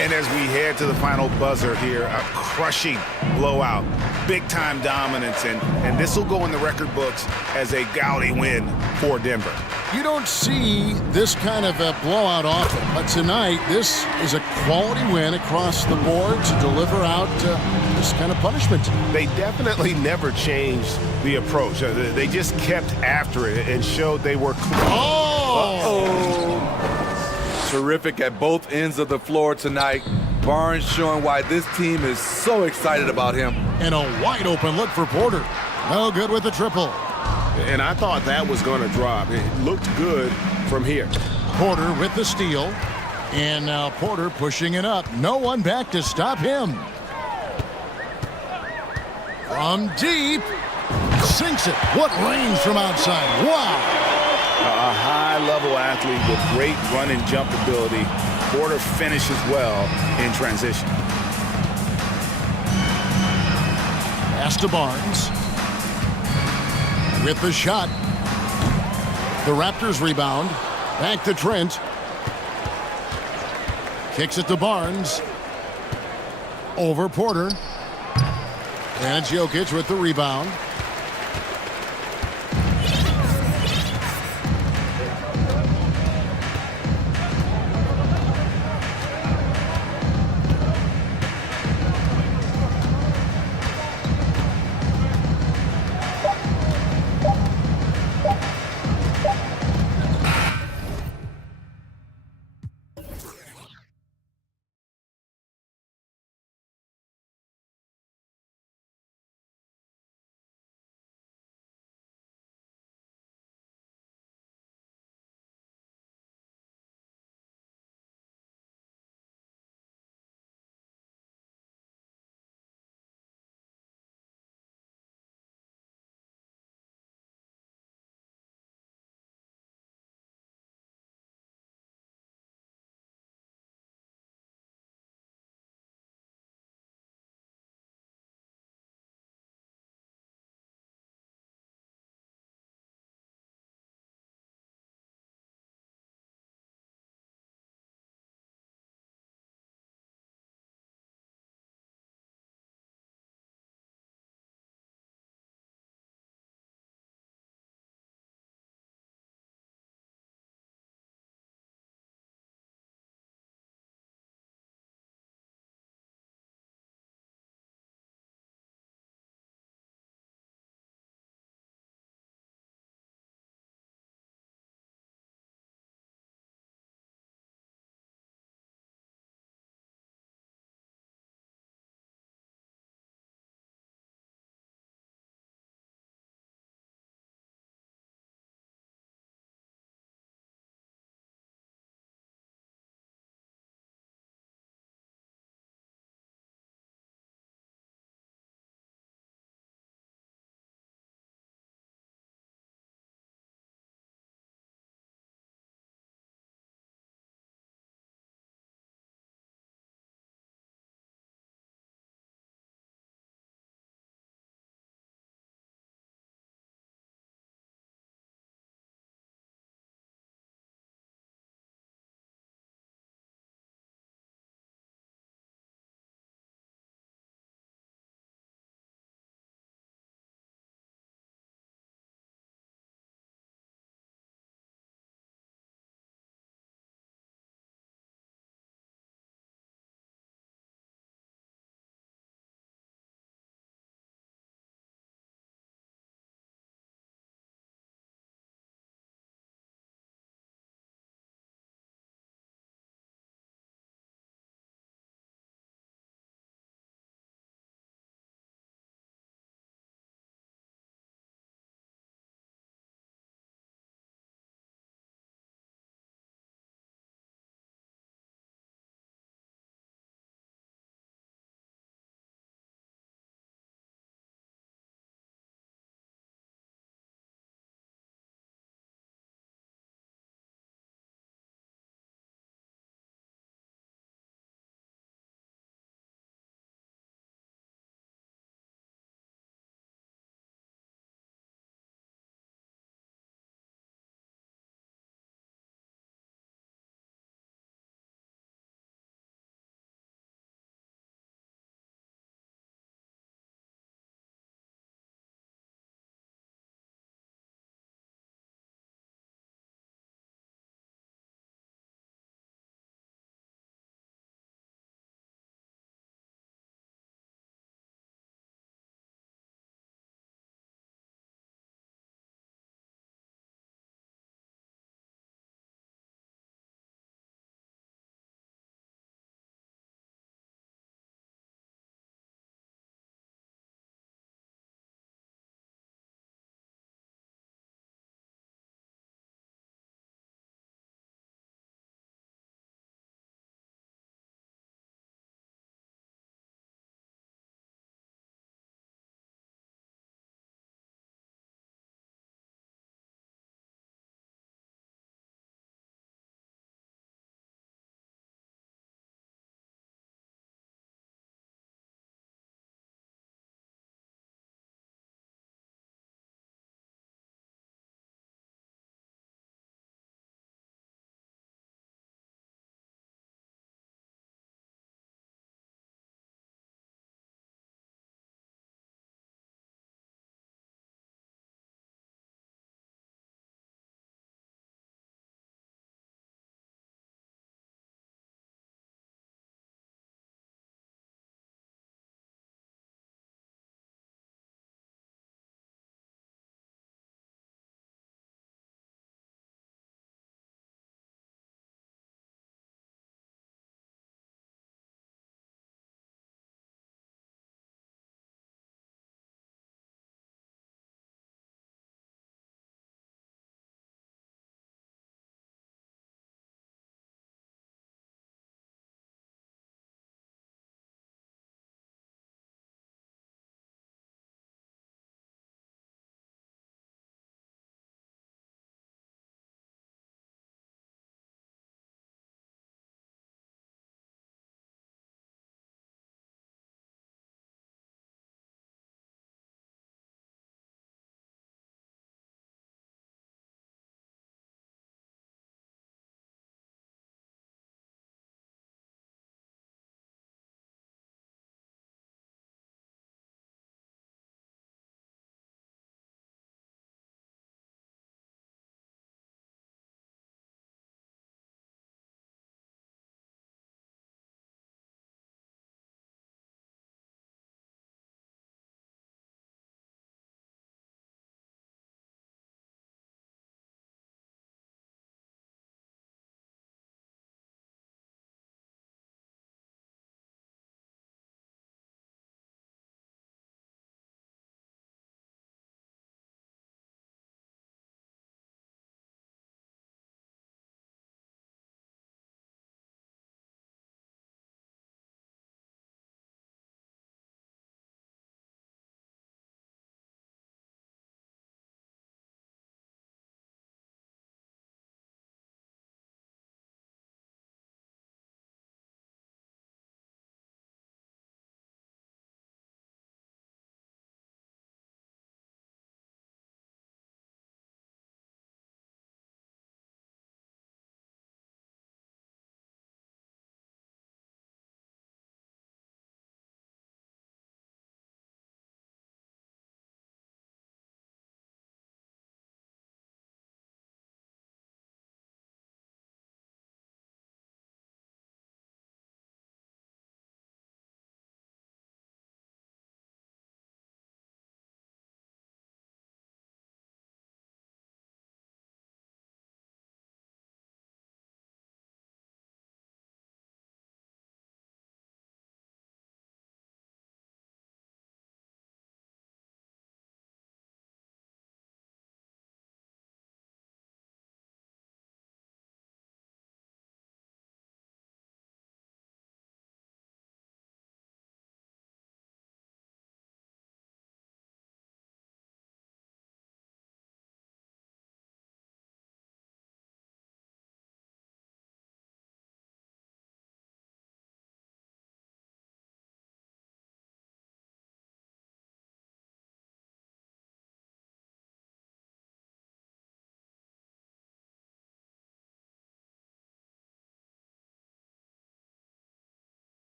And as we head to the final buzzer here, a crushing blowout, big-time dominance, and this will go in the record books as a gaudy win for Denver. You don't see this kind of a blowout often, but tonight this is a quality win across the board to deliver out this kind of punishment. They definitely never changed the approach. They just kept after it and showed they were clear. Terrific at both ends of the floor tonight. Barnes showing why this team is so excited about him. And a wide open look for Porter. No good with the triple. And I thought that was going to drop. It looked good from here. Porter with the steal. And now Porter pushing it up. No one back to stop him. From deep. Sinks it. What range from outside. Wow. A high-level athlete with great run and jump ability. Porter finishes well in transition. Pass to Barnes. With the shot. The Raptors rebound. Back to Trent. Kicks it to Barnes. Over Porter. And it's Jokic with the rebound.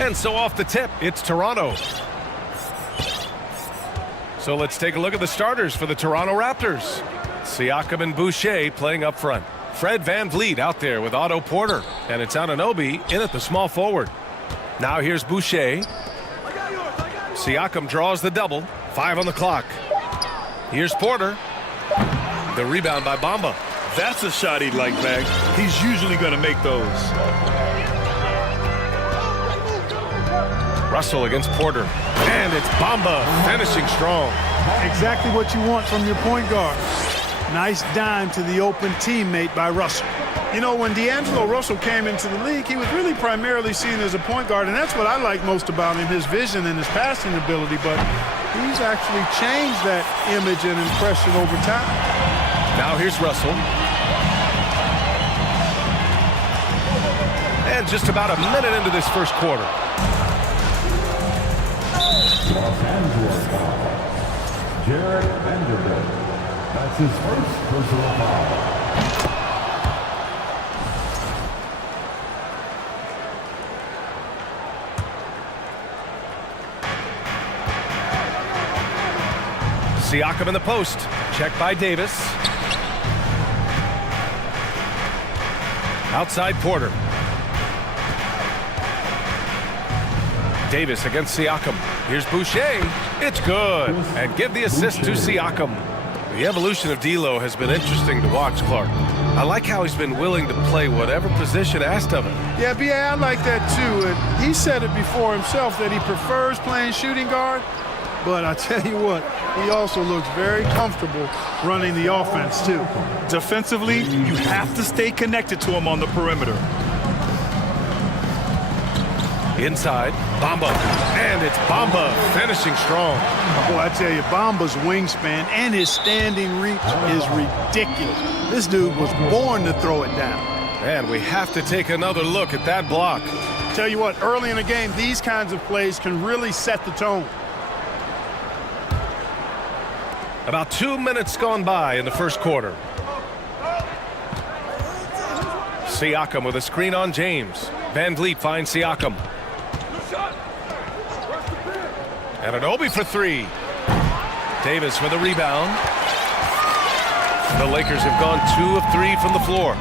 And so off the tip, it's Toronto. So let's take a look at the starters for the Toronto Raptors. Siakam and Boucher playing up front. Fred VanVleet out there with Otto Porter. And it's Anunoby in at the small forward. Now here's Boucher. Siakam draws the double. 5 on the clock. Here's Porter. The rebound by Bamba. That's a shot he'd like back. He's usually going to make those. Russell against Porter. And it's Bamba finishing strong. Exactly what you want from your point guard. Nice dime to the open teammate by Russell. You know, when D'Angelo Russell came into the league, he was really primarily seen as a point guard, and that's what I like most about him, his vision and his passing ability, but he's actually changed that image and impression over time. Now here's Russell. And just about a minute into this first quarter. Los Angeles foul. Jared Vanderbilt. That's his first personal foul. Siakam in the post. Check by Davis. Outside Porter. Davis against Siakam. Here's Boucher. It's good. And give the assist to Siakam. The evolution of D'Lo has been interesting to watch, Clark. I like how he's been willing to play whatever position asked of him. Yeah, B.A., I like that too. And he said it before himself that he prefers playing shooting guard. But I tell you what, he also looks very comfortable running the offense too. Defensively, you have to stay connected to him on the perimeter. Inside, Bamba. And it's Bamba finishing strong. Boy, I tell you, Bamba's wingspan and his standing reach is ridiculous. This dude was born to throw it down. And we have to take another look at that block. Tell you what, early in the game, these kinds of plays can really set the tone. About 2 minutes gone by in the first quarter. Siakam with a screen on James. VanVleet finds Siakam. And Anunoby for 3. Davis for the rebound. The Lakers have gone 2 of 3 from the floor.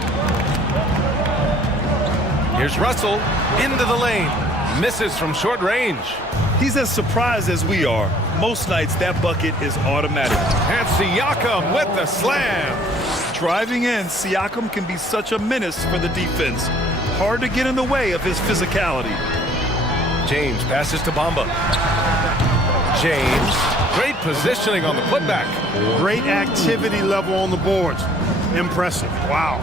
Here's Russell into the lane. Misses from short range. He's as surprised as we are. Most nights that bucket is automatic. And Siakam with the slam. Driving in, Siakam can be such a menace for the defense. Hard to get in the way of his physicality. James passes to Bamba. James, great positioning on the putback. Great activity level on the boards. Impressive. Wow.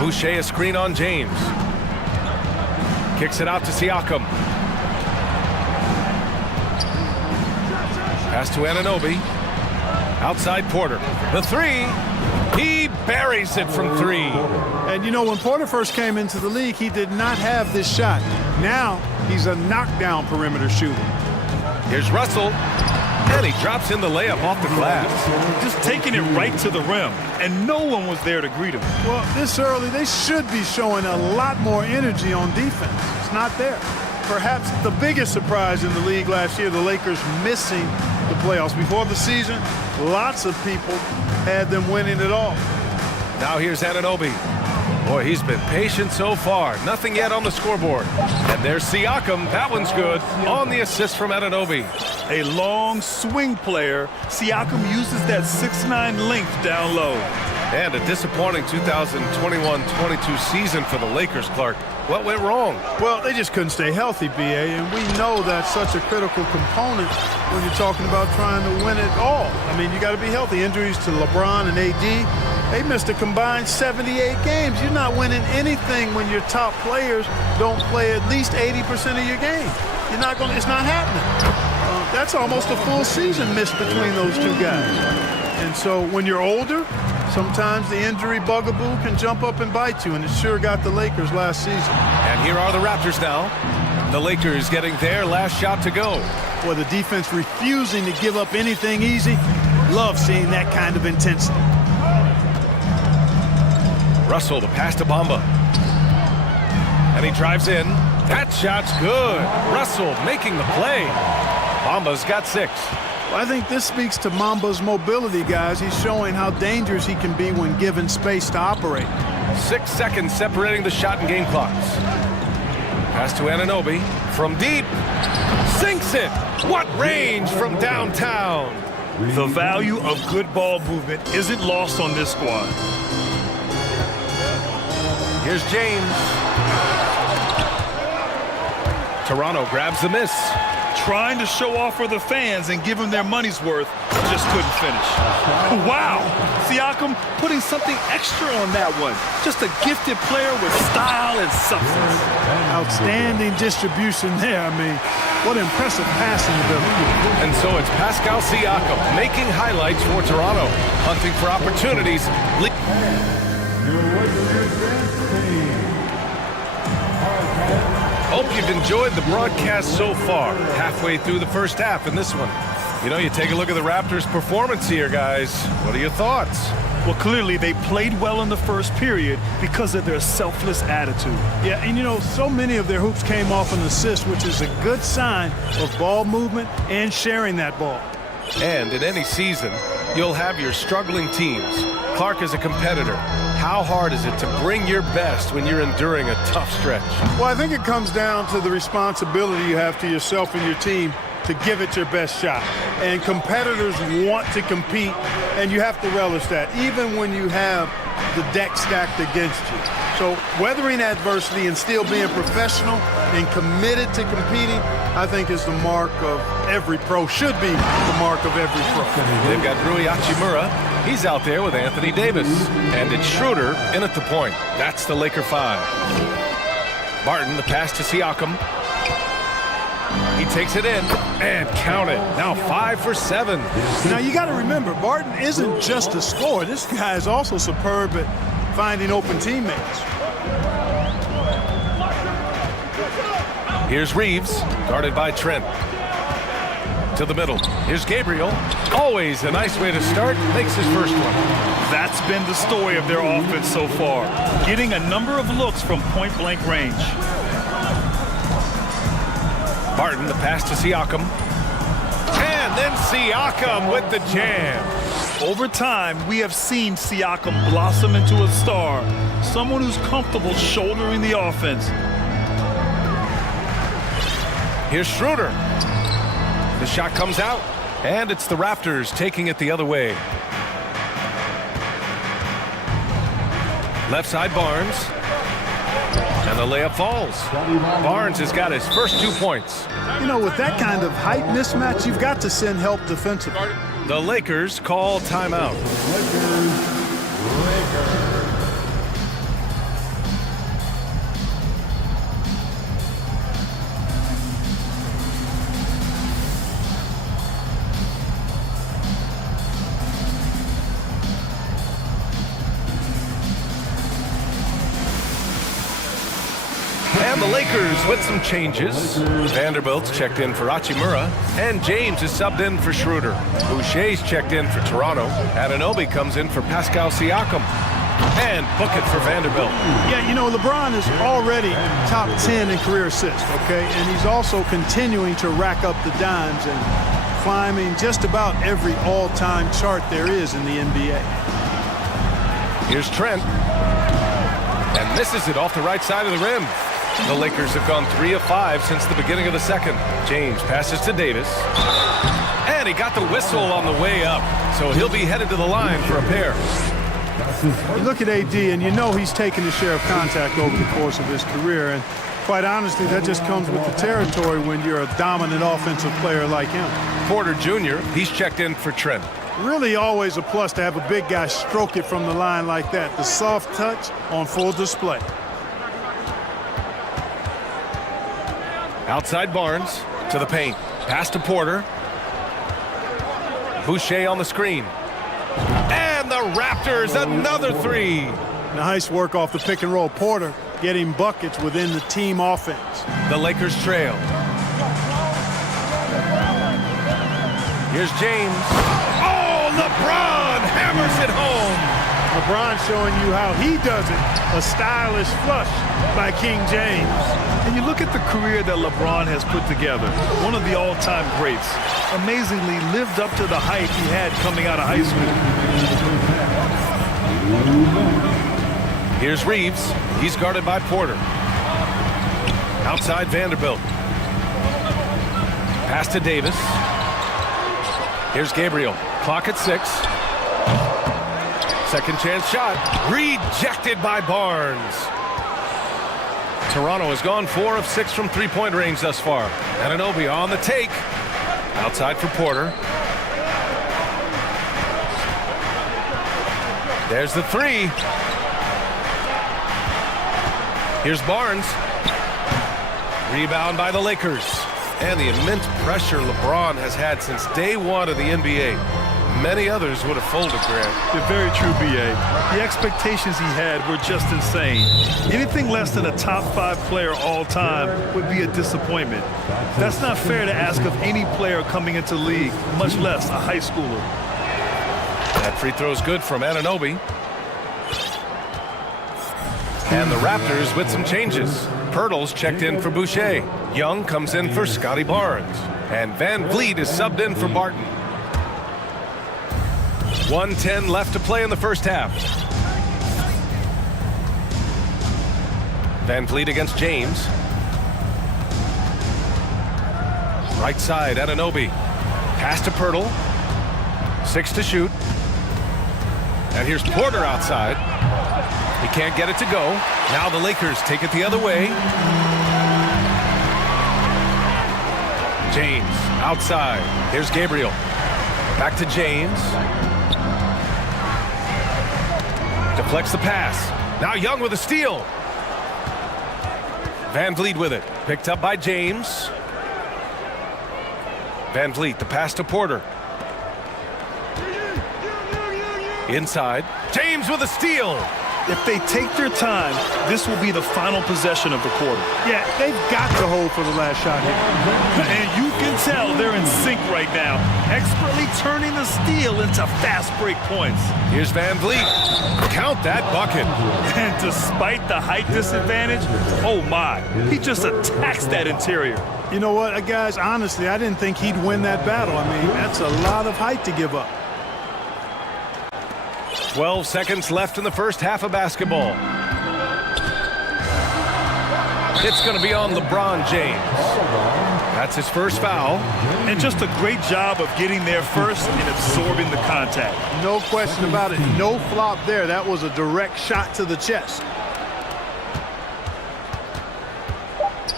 Boucher a screen on James. Kicks it out to Siakam. Pass to Anunoby. Outside Porter. The 3. He buries it from 3. And you know, when Porter first came into the league, he did not have this shot. Now, he's a knockdown perimeter shooter. Here's Russell. And he drops in the layup off the glass. Just taking it right to the rim. And no one was there to greet him. Well, this early, they should be showing a lot more energy on defense. It's not there. Perhaps the biggest surprise in the league last year, the Lakers missing the playoffs. Before the season, lots of people had them winning it all. Now here's Anunoby. Boy, he's been patient so far. Nothing yet on the scoreboard. And there's Siakam. That one's good. On the assist from Anunoby. A long swing player. Siakam uses that 6'9" length down low. And a disappointing 2021-22 season for the Lakers, Clark. What went wrong? Well, they just couldn't stay healthy, B.A., and we know that's such a critical component when you're talking about trying to win it all. I mean, you got to be healthy. Injuries to LeBron and AD, they missed a combined 78 games. You're not winning anything when your top players don't play at least 80% of your game. You're not going. It's not happening. That's almost a full season missed between those two guys. And so when you're older, sometimes the injury bugaboo can jump up and bite you, and it sure got the Lakers last season. And here are the Raptors now. The Lakers getting their last shot to go. Well, the defense refusing to give up anything easy. Love seeing that kind of intensity. Russell, the pass to Bamba. And he drives in. That shot's good. Russell making the play. Bamba's got 6. Well, I think this speaks to Mamba's mobility, guys. He's showing how dangerous he can be when given space to operate. 6 seconds separating the shot and game clocks. Pass to Anunoby from deep. Sinks it. What range from downtown. The value of good ball movement isn't lost on this squad. Here's James. Toronto grabs the miss. Trying to show off for the fans and give them their money's worth, just couldn't finish. Wow! Siakam putting something extra on that one. Just a gifted player with style and substance. Outstanding distribution there. I mean, what impressive passing ability. And so it's Pascal Siakam making highlights for Toronto, hunting for opportunities. Hope you've enjoyed the broadcast so far. Halfway through the first half in this one. You know, you take a look at the Raptors' performance here, guys. What are your thoughts? Well, clearly they played well in the first period because of their selfless attitude. Yeah, and you know, so many of their hoops came off an assist, which is a good sign of ball movement and sharing that ball. And in any season, you'll have your struggling teams. Clark is a competitor. How hard is it to bring your best when you're enduring a tough stretch? Well, I think it comes down to the responsibility you have to yourself and your team to give it your best shot. And competitors want to compete, and you have to relish that, even when you have the deck stacked against you. So weathering adversity and still being professional and committed to competing, I think is the mark of every pro, should be the mark of every pro. They've got Rui Hachimura. He's out there with Anthony Davis. And it's Schroeder in at the point. That's the Laker 5. Barton, the pass to Siakam. He takes it in and count it. Now 5 for 7. Now you got to remember, Barton isn't just a scorer. This guy is also superb at finding open teammates. Here's Reeves, guarded by Trent. To the middle. Here's Gabriel. Always a nice way to start. Makes his first one. That's been the story of their offense so far. Getting a number of looks from point-blank range. Barton, the pass to Siakam. And then Siakam with the jam. Over time, we have seen Siakam blossom into a star. Someone who's comfortable shouldering the offense. Here's Schroeder. The shot comes out, and it's the Raptors taking it the other way. Left side, Barnes. And the layup falls. Barnes has got his first 2 points. You know, with that kind of height mismatch, you've got to send help defensively. The Lakers call timeout. Lakers. And the Lakers with some changes. Vanderbilt's checked in for Hachimura, and James is subbed in for Schroeder. Boucher's checked in for Toronto. Anunoby comes in for Pascal Siakam. And book it for Vanderbilt. Yeah, you know, LeBron is already top 10 in career assists, okay? And he's also continuing to rack up the dimes and climbing just about every all-time chart there is in the NBA. Here's Trent. And misses it off the right side of the rim. The Lakers have gone 3 of 5 since the beginning of the second. James passes to Davis. And he got the whistle on the way up. So he'll be headed to the line for a pair. You look at AD, and you know he's taken his share of contact over the course of his career. And quite honestly, that just comes with the territory when you're a dominant offensive player like him. Porter Jr., he's checked in for Trent. Really always a plus to have a big guy stroke it from the line like that. The soft touch on full display. Outside Barnes to the paint. Pass to Porter. Boucher on the screen. And the Raptors, another 3. Nice work off the pick and roll. Porter getting buckets within the team offense. The Lakers trail. Here's James. Oh, LeBron hammers it home. LeBron showing you how he does it. A stylish flush by King James. And you look at the career that LeBron has put together. One of the all-time greats. Amazingly lived up to the hype he had coming out of high school. Here's Reeves. He's guarded by Porter. Outside Vanderbilt. Pass to Davis. Here's Gabriel. Clock at 6. Second chance shot. Rejected by Barnes. Toronto has gone 4 of 6 from three-point range thus far. Anunoby on the take. Outside for Porter. There's the 3. Here's Barnes. Rebound by the Lakers. And the immense pressure LeBron has had since day one of the NBA. Many others would have folded, Grant. You're very true, B.A. The expectations he had were just insane. Anything less than a top 5 player all time would be a disappointment. That's not fair to ask of any player coming into the league, much less a high schooler. That free throw's good from Anunoby. And the Raptors with some changes. Pirtle's checked in for Boucher. Young comes in for Scotty Barnes. And Van Vliet is subbed in for Barton. 1:10 left to play in the first half. Van Vliet against James. Right side, Anunoby. Pass to Pirtle. 6 to shoot. And here's Porter outside. He can't get it to go. Now the Lakers take it the other way. James outside. Here's Gabriel. Back to James. Deflects the pass. Now Young with a steal. Van Vliet with it. Picked up by James. Van Vliet, the pass to Porter. Inside. James with a steal. If they take their time, this will be the final possession of the quarter. Yeah, they've got to hold for the last shot here. And you can tell they're in sync right now, expertly turning the steal into fast break points. Here's Van Vliet. Count that bucket. And despite the height disadvantage, oh my, he just attacks that interior. You know what, guys, honestly, I didn't think he'd win that battle. I mean, that's a lot of height to give up. 12 seconds left in the first half of basketball. It's going to be on LeBron James. That's his first foul. And just a great job of getting there first and absorbing the contact. No question about it. No flop there. That was a direct shot to the chest.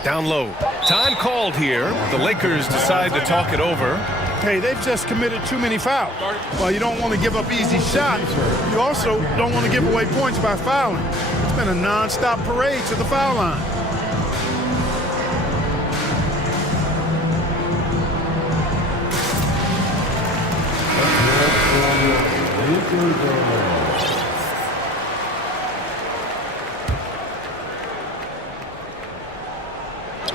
Down low. Time called here. The Lakers decide to talk it over. Hey, they've just committed too many fouls. While you don't want to give up easy shots, you also don't want to give away points by fouling. It's been a non-stop parade to the foul line.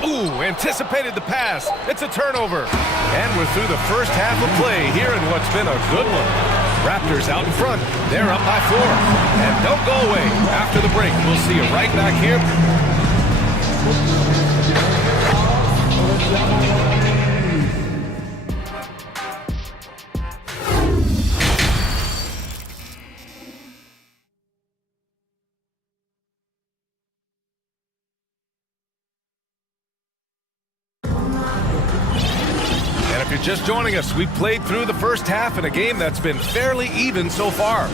Ooh, anticipated the pass. It's a turnover. And we're through the first half of play here in what's been a good one. Raptors out in front. They're up by 4. And don't go away. After the break, we'll see you right back here. If you're just joining us, we've played through the first half in a game that's been fairly even so far.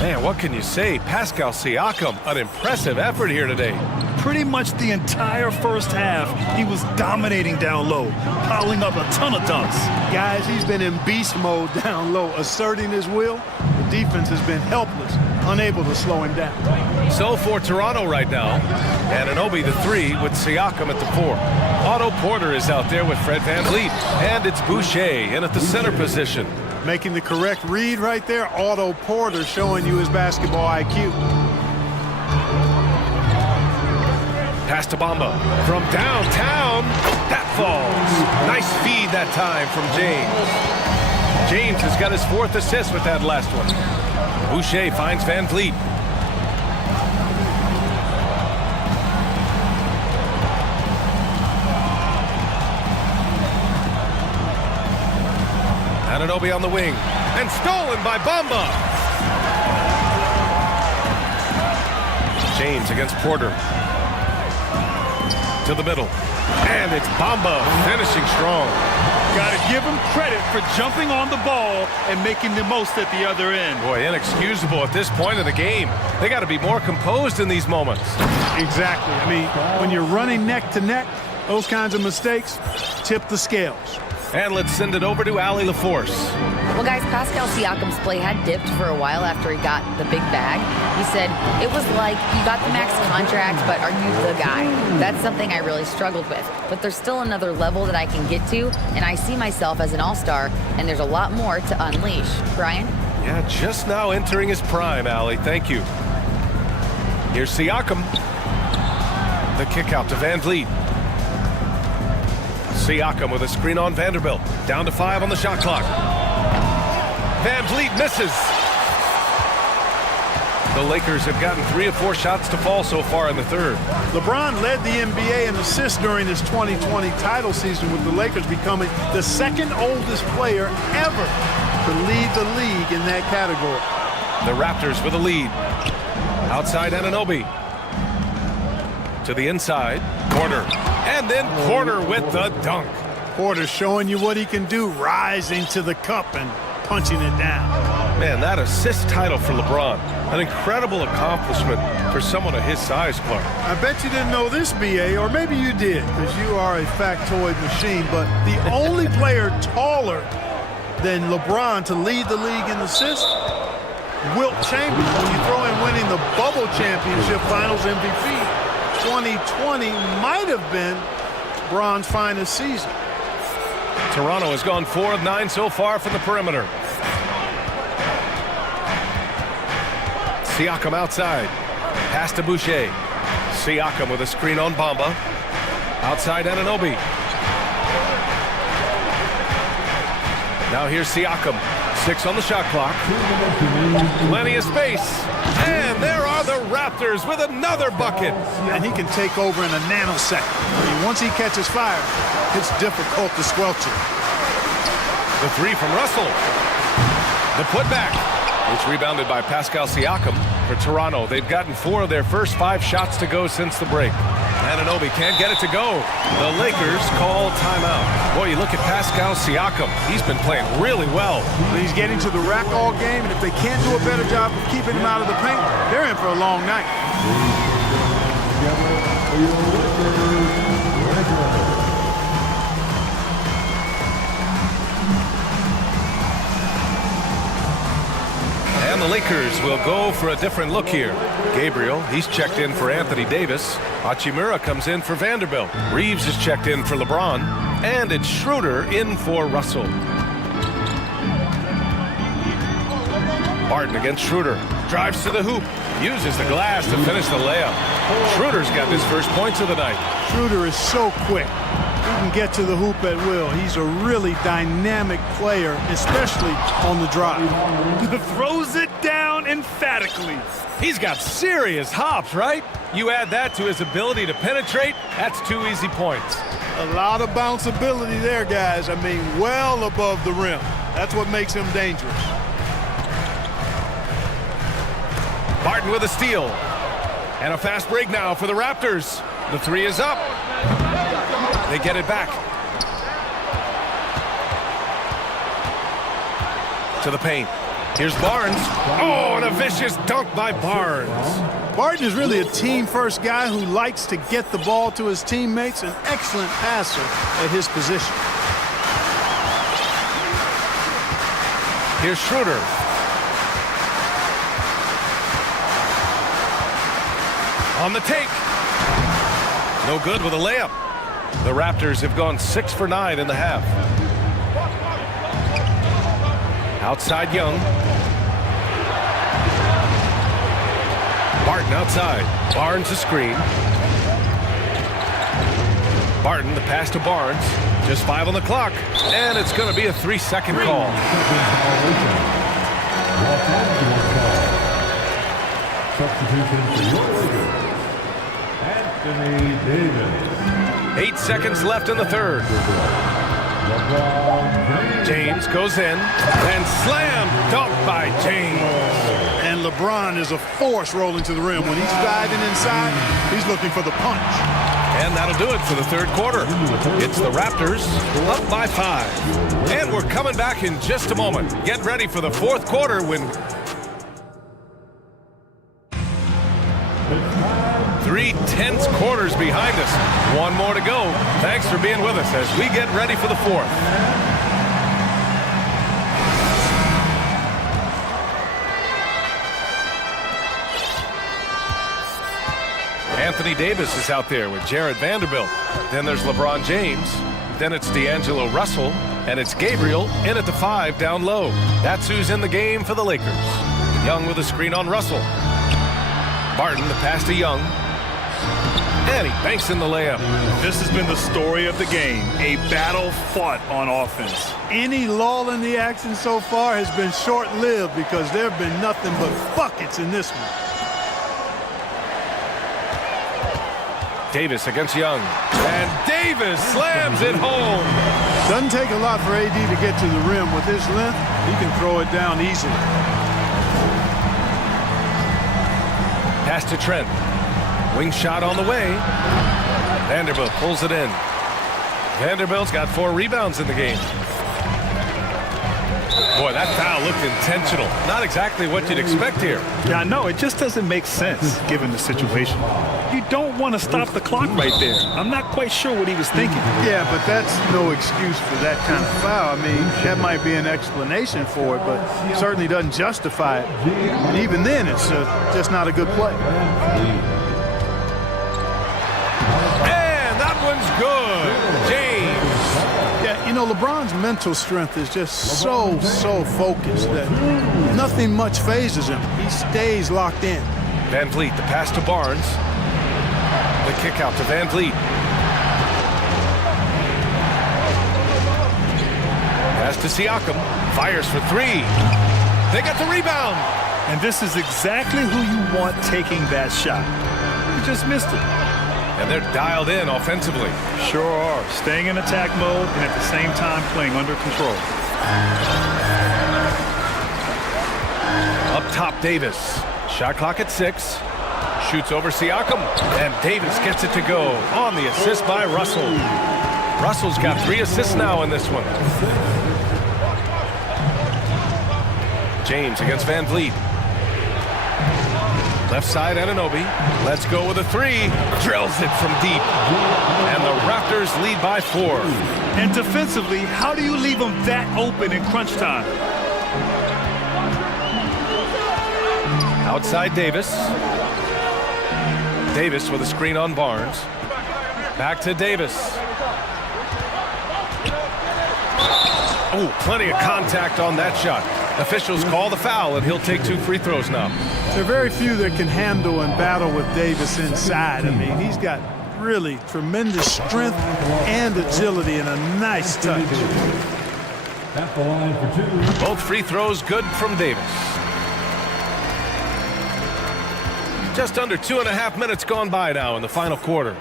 Man, what can you say? Pascal Siakam, an impressive effort here today. Pretty much the entire first half, he was dominating down low, piling up a ton of dunks. Guys, he's been in beast mode down low, asserting his will. The defense has been helpless, unable to slow him down. So for Toronto right now, Anunoby the 3 with Siakam at the 4. Otto Porter is out there with Fred VanVleet, and it's Boucher in at the center position. Making the correct read right there. Otto Porter showing you his basketball IQ. Pass to Bamba from downtown. That falls. Nice feed that time from James. James has got his 4th assist with that last one. Boucher finds Van Vliet. Anunoby on the wing. And stolen by Bamba. James against Porter. To the middle. And it's Bamba finishing strong. Got to give him credit for jumping on the ball and making the most at the other end. Boy, inexcusable at this point of the game. They got to be more composed in these moments. Exactly. I mean, when you're running neck to neck, those kinds of mistakes tip the scales. And let's send it over to Allie LaForce. Well, guys, Pascal Siakam's play had dipped for a while after he got the big bag. He said, it was like, you got the max contract, but are you the guy? That's something I really struggled with. But there's still another level that I can get to, and I see myself as an all-star, and there's a lot more to unleash. Brian? Yeah, just now entering his prime, Allie. Thank you. Here's Siakam. The kick out to Van Vliet. Siakam with a screen on Vanderbilt. Down to 5 on the shot clock. Van Vliet misses. The Lakers have gotten 3 of 4 shots to fall so far in the third. LeBron led the NBA in assists during his 2020 title season, with the Lakers becoming the second oldest player ever to lead the league in that category. The Raptors with a lead. Outside Anunoby. To the inside. Porter. And then Porter with the dunk. Porter showing you what he can do, rising to the cup and punching it down. Man, that assist title for LeBron. An incredible accomplishment for someone of his size, Clark. I bet you didn't know this, BA, or maybe you did, because you are a factoid machine, but the only player taller than LeBron to lead the league in assists, Wilt Chamberlain. When you throw in winning the Bubble Championship Finals MVP, 2020 might have been LeBron's finest season. Toronto has gone 4 of 9 so far from the perimeter. Siakam outside. Pass to Boucher. Siakam with a screen on Bamba. Outside Anunoby. Now here's Siakam. 6 on the shot clock. Plenty of space. And there are the Raptors with another bucket. And he can take over in a nanosecond. I mean, once he catches fire, it's difficult to squelch it. The 3 from Russell. The putback. It's rebounded by Pascal Siakam for Toronto. They've gotten 4 of their first 5 shots to go since the break. Anunoby can't get it to go. The Lakers call timeout. Boy, you look at Pascal Siakam. He's been playing really well. He's getting to the rack all game, and if they can't do a better job of keeping him out of the paint, they're in for a long night. And the Lakers will go for a different look here. Gabriel, he's checked in for Anthony Davis. Hachimura comes in for Vanderbilt. Reeves is checked in for LeBron. And it's Schroeder in for Russell. Barton against Schroeder. Drives to the hoop. Uses the glass to finish the layup. Schroeder's got his first points of the night. Schroeder is so quick. He can get to the hoop at will. He's a really dynamic player, especially on the drive. Throws it down emphatically. He's got serious hops, right? You add that to his ability to penetrate, that's 2 easy points. A lot of bounceability there, guys. I mean, well above the rim. That's what makes him dangerous. Barton with a steal. And a fast break now for the Raptors. The 3 is up. They get it back. To the paint. Here's Barnes. Oh, and a vicious dunk by Barnes. Barton is really a team-first guy who likes to get the ball to his teammates, an excellent passer at his position. Here's Schroeder. On the take. No good with a layup. The Raptors have gone 6 for 9 in the half. Outside Young. Barton outside. Barnes a screen. Barton, the pass to Barnes. Just 5 on the clock. And it's going to be a 3-second call. Substitution for your Lakers, Anthony Davis. 8 seconds left in the third. James goes in and slam dunked by James. And LeBron is a force rolling to the rim. When he's diving inside, he's looking for the punch. And that'll do it for the third quarter. It's the Raptors up by 5. And we're coming back in just a moment. Get ready for the fourth quarter when 3 tense quarters behind us. One more to go. Thanks for being with us as we get ready for the fourth. Anthony Davis is out there with Jared Vanderbilt. Then there's LeBron James. Then it's D'Angelo Russell. And it's Gabriel in at the 5 down low. That's who's in the game for the Lakers. Young with a screen on Russell. Barton, the pass to Young. And he banks in the layup. This has been the story of the game, a battle fought on offense. Any lull in the action so far has been short-lived because there have been nothing but buckets in this one. Davis against Young. And Davis slams it home. Doesn't take a lot for AD to get to the rim. With his length, he can throw it down easily. Pass to Trent. Wing shot on the way. Vanderbilt pulls it in. Vanderbilt's got 4 rebounds in the game. Boy, that foul looked intentional. Not exactly what you'd expect here. Yeah, I know. It just doesn't make sense given the situation. You don't want to stop the clock right there. I'm not quite sure what he was thinking. Yeah, but that's no excuse for that kind of foul. I mean, that might be an explanation for it, but it certainly doesn't justify it. And even then, it's just not a good play. And that one's good. James. Yeah, you know, LeBron's mental strength is just so focused that nothing much phases him. He stays locked in. Van Vliet, the pass to Barnes. The kick out to Van Vliet. Pass to Siakam. Fires for 3. They got the rebound. And this is exactly who you want taking that shot. You just missed it. And they're dialed in offensively. Sure are. Staying in attack mode and at the same time playing under control. Up top, Davis. Shot clock at 6. Shoots over Siakam. And Davis gets it to go on the assist by Russell. Russell's got 3 assists now in this one. James against Van Vliet. Left side, Anunoby. Let's go with a 3. Drills it from deep. And the Raptors lead by 4. And defensively, how do you leave them that open in crunch time? Outside Davis. Davis with a screen on Barnes. Back to Davis. Oh, plenty of contact on that shot. Officials call the foul, and he'll take 2 free throws now. There are very few that can handle and battle with Davis inside. I mean, he's got really tremendous strength and agility and a nice touch. At the line for 2. Both free throws good from Davis. Just under 2.5 minutes gone by now in the final quarter.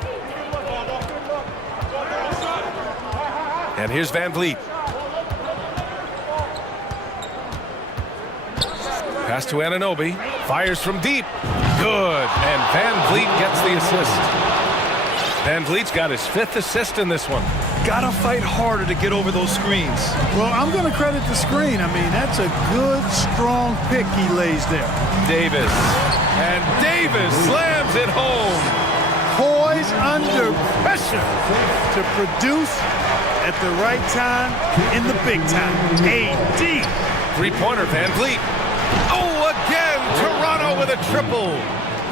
And here's Van Vliet. Pass to Anunoby. Fires from deep. Good. And Van Vliet gets the assist. Van Vliet's got his 5th assist in this one. Gotta fight harder to get over those screens. Well, I'm going to credit the screen. I mean, that's a good, strong pick he lays there. Davis. And Davis slams it home. Poised under pressure to produce at the right time in the big time. AD. 3-pointer, Van Vliet. Oh, again, Toronto with a triple.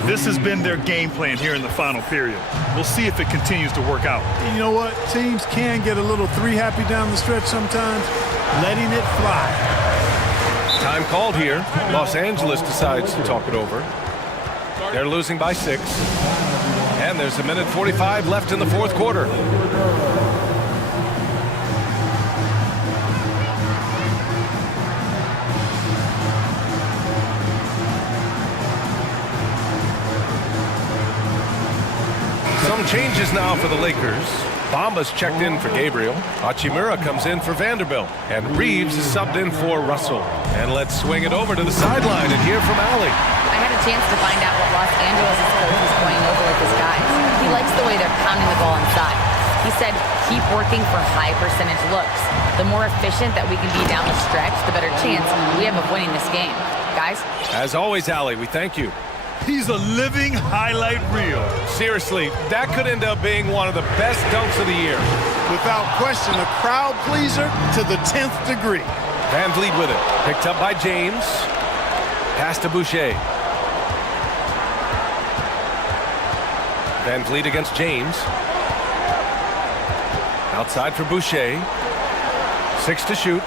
This has been their game plan here in the final period. We'll see if it continues to work out. You know what? Teams can get a little 3-happy down the stretch sometimes, letting it fly. Time called here. Los Angeles decides to talk it over. They're losing by 6. And there's 1:45 left in the fourth quarter. for the Lakers. Bamba's checked in for Gabriel. Hachimura comes in for Vanderbilt. And Reeves is subbed in for Russell. And let's swing it over to the sideline and hear from Allie. I had a chance to find out what Los Angeles' coach was going over with his guys. He likes the way they're pounding the ball inside. He said, keep working for high percentage looks. The more efficient that we can be down the stretch, the better chance we have of winning this game. Guys? As always, Allie, we thank you. He's a living highlight reel. Seriously, that could end up being one of the best dunks of the year. Without question, a crowd pleaser to the 10th degree. Van Vliet with it. Picked up by James. Pass to Boucher. Van Vliet against James. Outside for Boucher. 6 to shoot.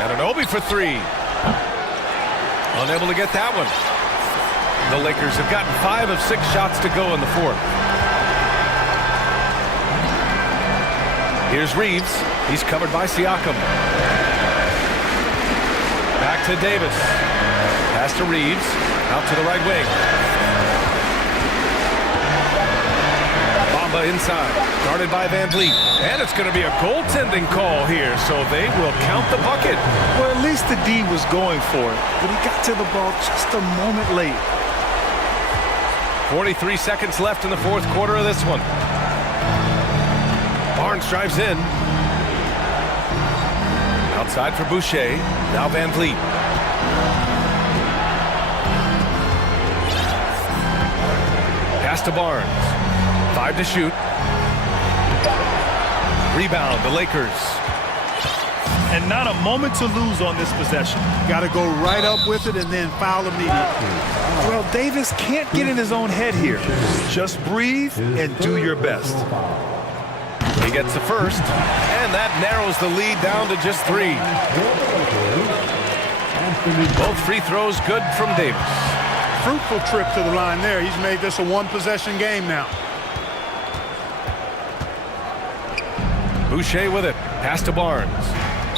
And an Obi for 3. Unable to get that one. The Lakers have gotten 5 of 6 shots to go in the fourth. Here's Reeves. He's covered by Siakam. Back to Davis. Pass to Reeves. Out to the right wing. Bamba inside. Guarded by Van Vliet. And it's going to be a goaltending call here, so they will count the bucket. Well, at least the D was going for it, but he got to the ball just a moment late. 43 seconds left in the fourth quarter of this one. Barnes drives in. Outside for Boucher. Now Van Vliet. Pass to Barnes. 5 to shoot. Rebound, the Lakers. And not a moment to lose on this possession. Got to go right up with it and then foul immediately. Well, Davis can't get in his own head here. Just breathe and do your best. He gets the first, and that narrows the lead down to just 3. Both free throws good from Davis. Fruitful trip to the line there. He's made this a one-possession game now. Boucher with it. Pass to Barnes.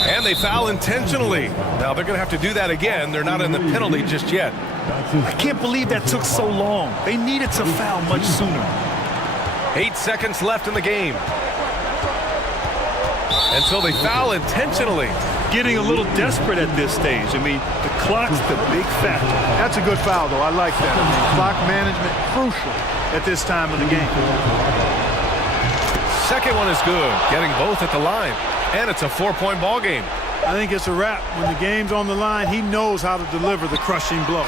And they foul intentionally. Now they're going to have to do that again. They're not in the penalty just yet. I can't believe that took so long. They needed to foul much sooner. 8 seconds left in the game. And so they foul intentionally. Getting a little desperate at this stage. I mean, the clock's the big factor. That's a good foul, though. I like that. I mean, clock management crucial at this time of the game. Second one is good, getting both at the line. And it's a 4-point ball game. I think it's a wrap. When the game's on the line, he knows how to deliver the crushing blow.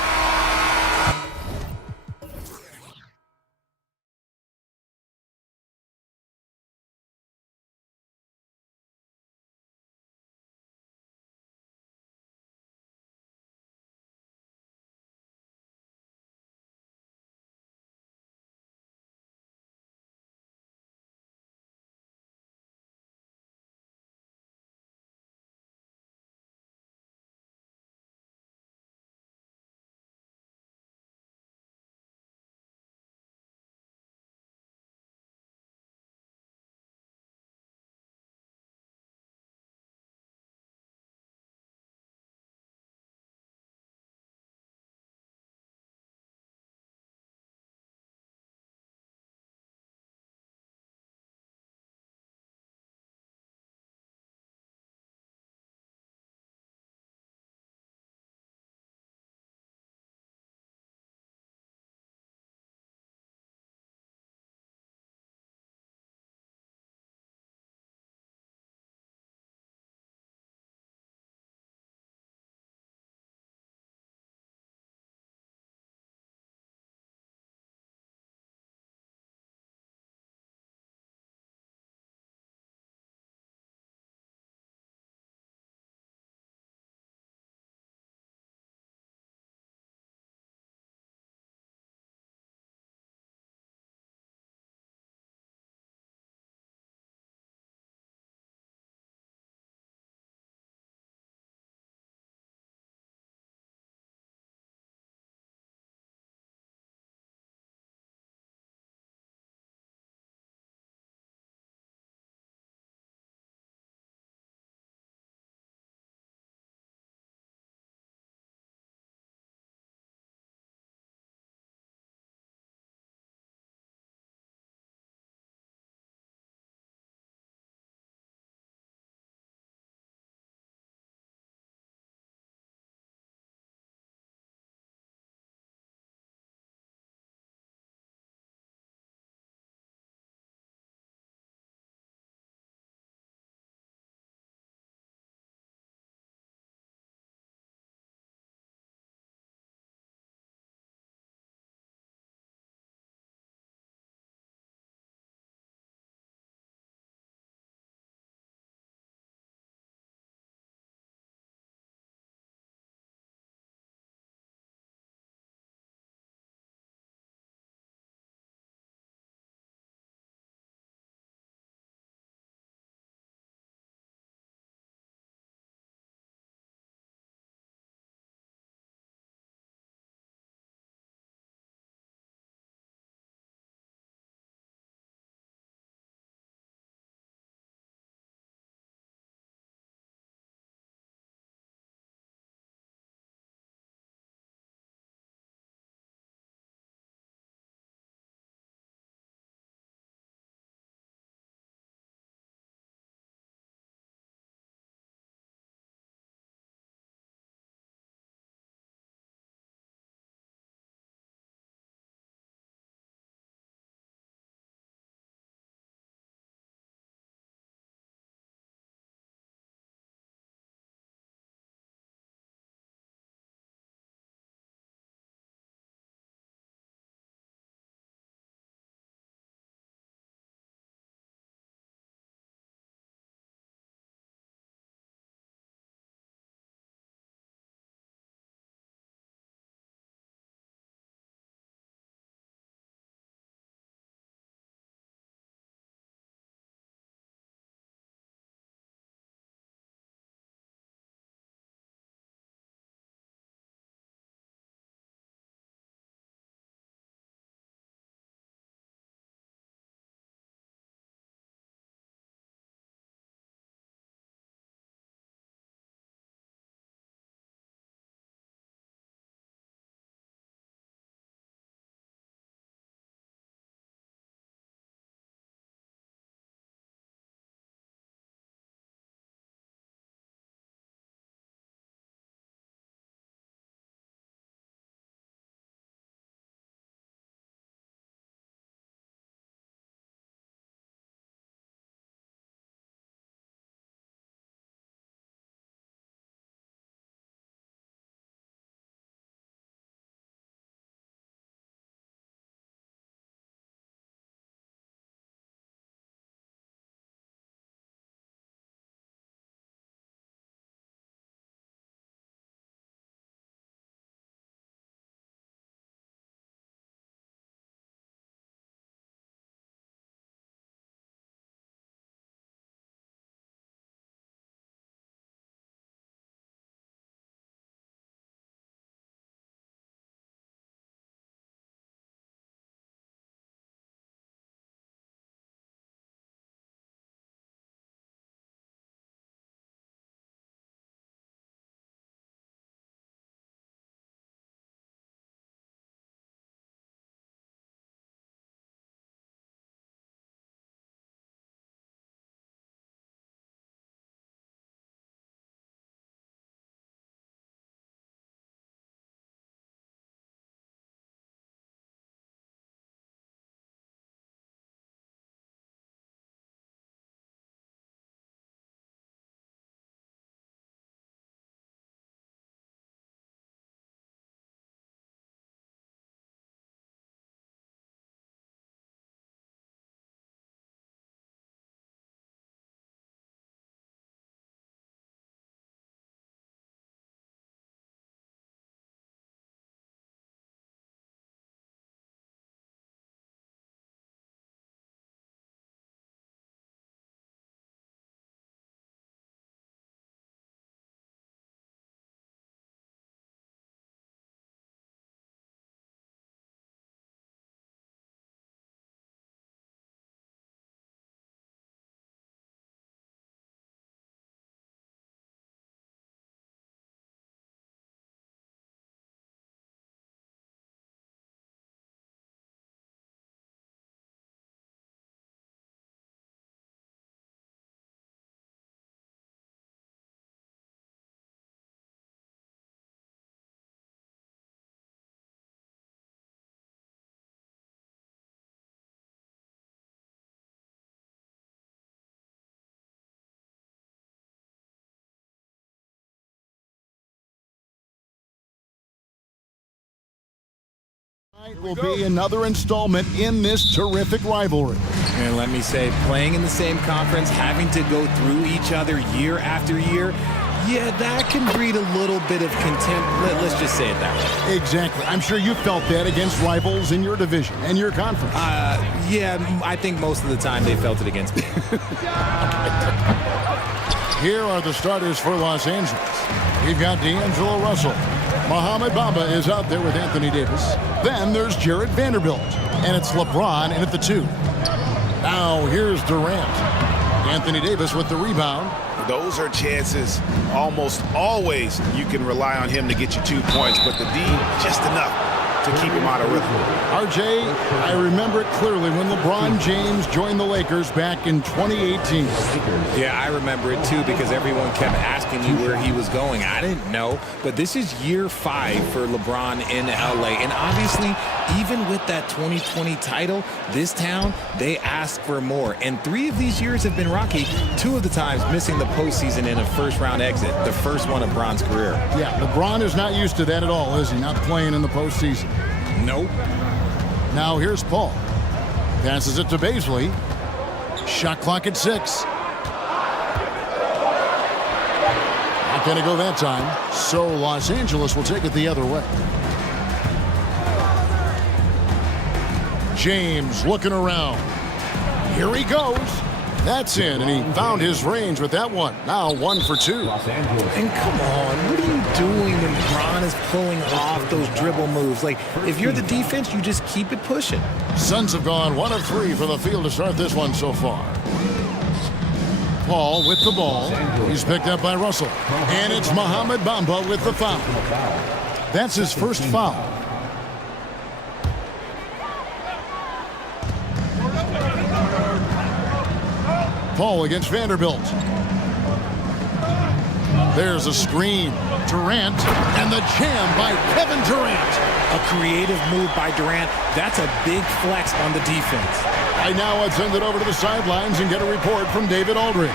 Will be another installment in this terrific rivalry. And let me say, playing in the same conference, having to go through each other year after year, yeah, that can breed a little bit of contempt. Let's just say it that way. Exactly. I'm sure you felt that against rivals in your division and your conference. Yeah, I think most of the time they felt it against me. Here are the starters for Los Angeles. We've got D'Angelo Russell. Mohamed Bamba is out there with Anthony Davis. Then there's Jared Vanderbilt. And it's LeBron in at the 2. Now here's Durant. Anthony Davis with the rebound. Those are chances almost always you can rely on him to get you 2 points, but the D, just enough to keep him out of rhythm. RJ, I remember it clearly when LeBron James joined the Lakers back in 2018. Yeah, I remember it too because everyone kept asking me where he was going. I didn't know, but this is year 5 for LeBron in LA. And obviously, even with that 2020 title, this town, they ask for more. And 3 of these years have been rocky, 2 of the times missing the postseason in a first-round exit, the first one of Bron's career. Yeah, LeBron is not used to that at all, is he? Not playing in the postseason. Nope. Now here's Paul. Passes it to Baisley. Shot clock at 6. Not going to go that time. So Los Angeles will take it the other way. James looking around. Here he goes. That's in, and he found his range with that one. Now 1 for 2. And come on, what are you doing when LeBron is pulling off those dribble moves? Like, if you're the defense, you just keep it pushing. Suns have gone 1 of 3 for the field to start this one so far. Paul with the ball. He's picked up by Russell. And it's Mohamed Bamba with the foul. That's his first foul. Paul against Vanderbilt. There's a screen. Durant, and the jam by Kevin Durant. A creative move by Durant. That's a big flex on the defense. Right now, I'd send it over to the sidelines and get a report from David Aldridge.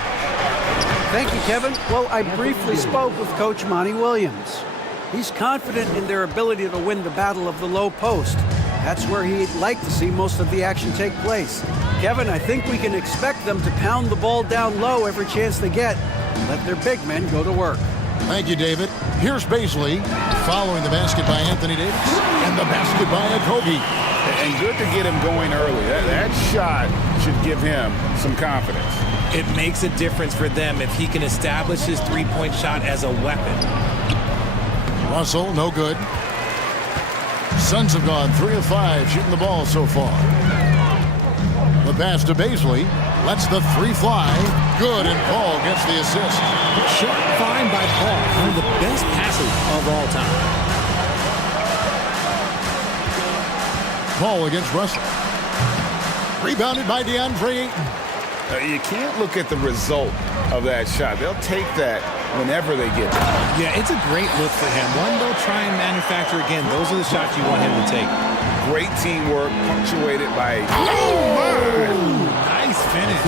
Thank you, Kevin. Well, I briefly spoke with Coach Monty Williams. He's confident in their ability to win the battle of the low post. That's where he'd like to see most of the action take place. Kevin, I think we can expect them to pound the ball down low every chance they get and let their big men go to work. Thank you, David. Here's Baisley, following the basket by Anthony Davis, and the basket by Kobe. And good to get him going early. That shot should give him some confidence. It makes a difference for them if he can establish his three-point shot as a weapon. Russell, no good. Suns have gone 3 of 5 shooting the ball so far. The pass to Baisley. Lets the 3 fly. Good, and Paul gets the assist. Shot fine by Paul. One of the best passes of all time. Paul against Russell. Rebounded by DeAndre Ayton. You can't look at the result of that shot. They'll take that whenever they get it. Yeah, it's a great look for him. One they'll try and manufacture again. Those are the shots you want him to take. Great teamwork, punctuated by... Nice finish.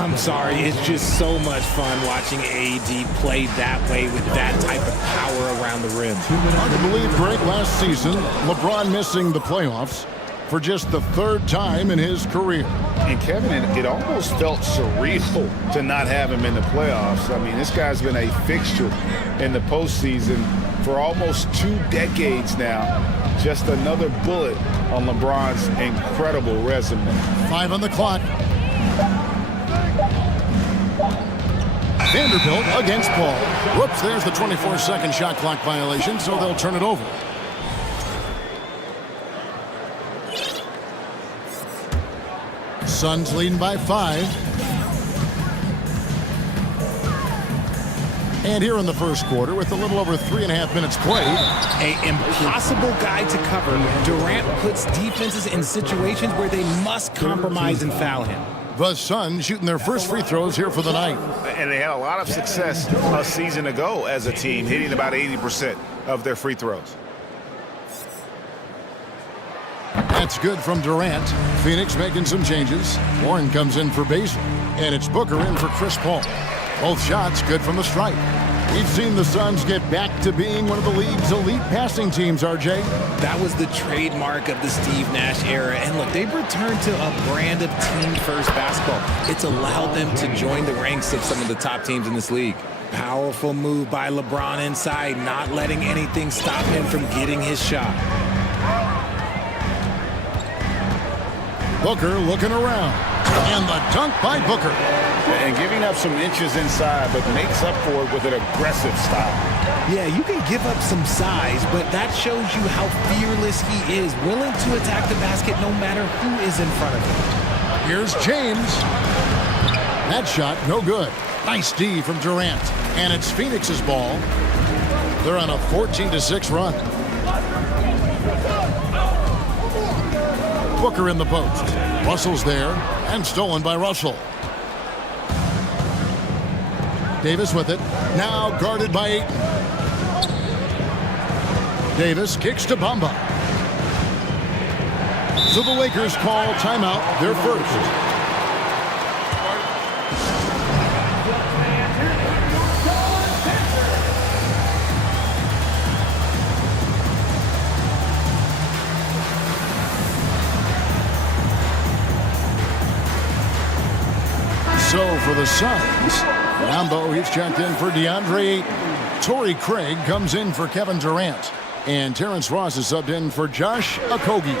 I'm sorry, it's just so much fun watching AD play that way with that type of power around the rim. Hard to believe, Greg, last season, LeBron missing the playoffs for just the 3rd time in his career. And Kevin, it almost felt surreal to not have him in the playoffs. I mean, this guy's been a fixture in the postseason for almost 2 decades now. Just another bullet on LeBron's incredible resume. 5 on the clock. Vanderbilt against Paul. Whoops, there's the 24-second shot clock violation, so they'll turn it over. Suns leading by 5. And here in the first quarter, with a little over 3.5 minutes played. An impossible guy to cover. Durant puts defenses in situations where they must compromise and foul him. The Suns shooting their first free throws here for the night. And they had a lot of success a season ago as a team, hitting about 80% of their free throws. That's good from Durant. Phoenix making some changes. Warren comes in for Baisley. And it's Booker in for Chris Paul. Both shots good from the stripe. We've seen the Suns get back to being one of the league's elite passing teams, RJ. That was the trademark of the Steve Nash era. And look, they've returned to a brand of team-first basketball. It's allowed them to join the ranks of some of the top teams in this league. Powerful move by LeBron inside, not letting anything stop him from getting his shot. Booker looking around. And the dunk by Booker. And giving up some inches inside, but makes up for it with an aggressive style. Yeah, you can give up some size, but that shows you how fearless he is, willing to attack the basket no matter who is in front of him. Here's James. That shot, no good. Nice D from Durant. And it's Phoenix's ball. They're on a 14-6 run. Booker in the post. Russell's there, and stolen by Russell. Davis with it. Now guarded by Ayton. Davis kicks to Bamba. So the Lakers call timeout, their first. So for the Suns, Rambo, he's checked in for DeAndre Ayton. Torrey Craig comes in for Kevin Durant. And Terrence Ross is subbed in for Josh Okogie.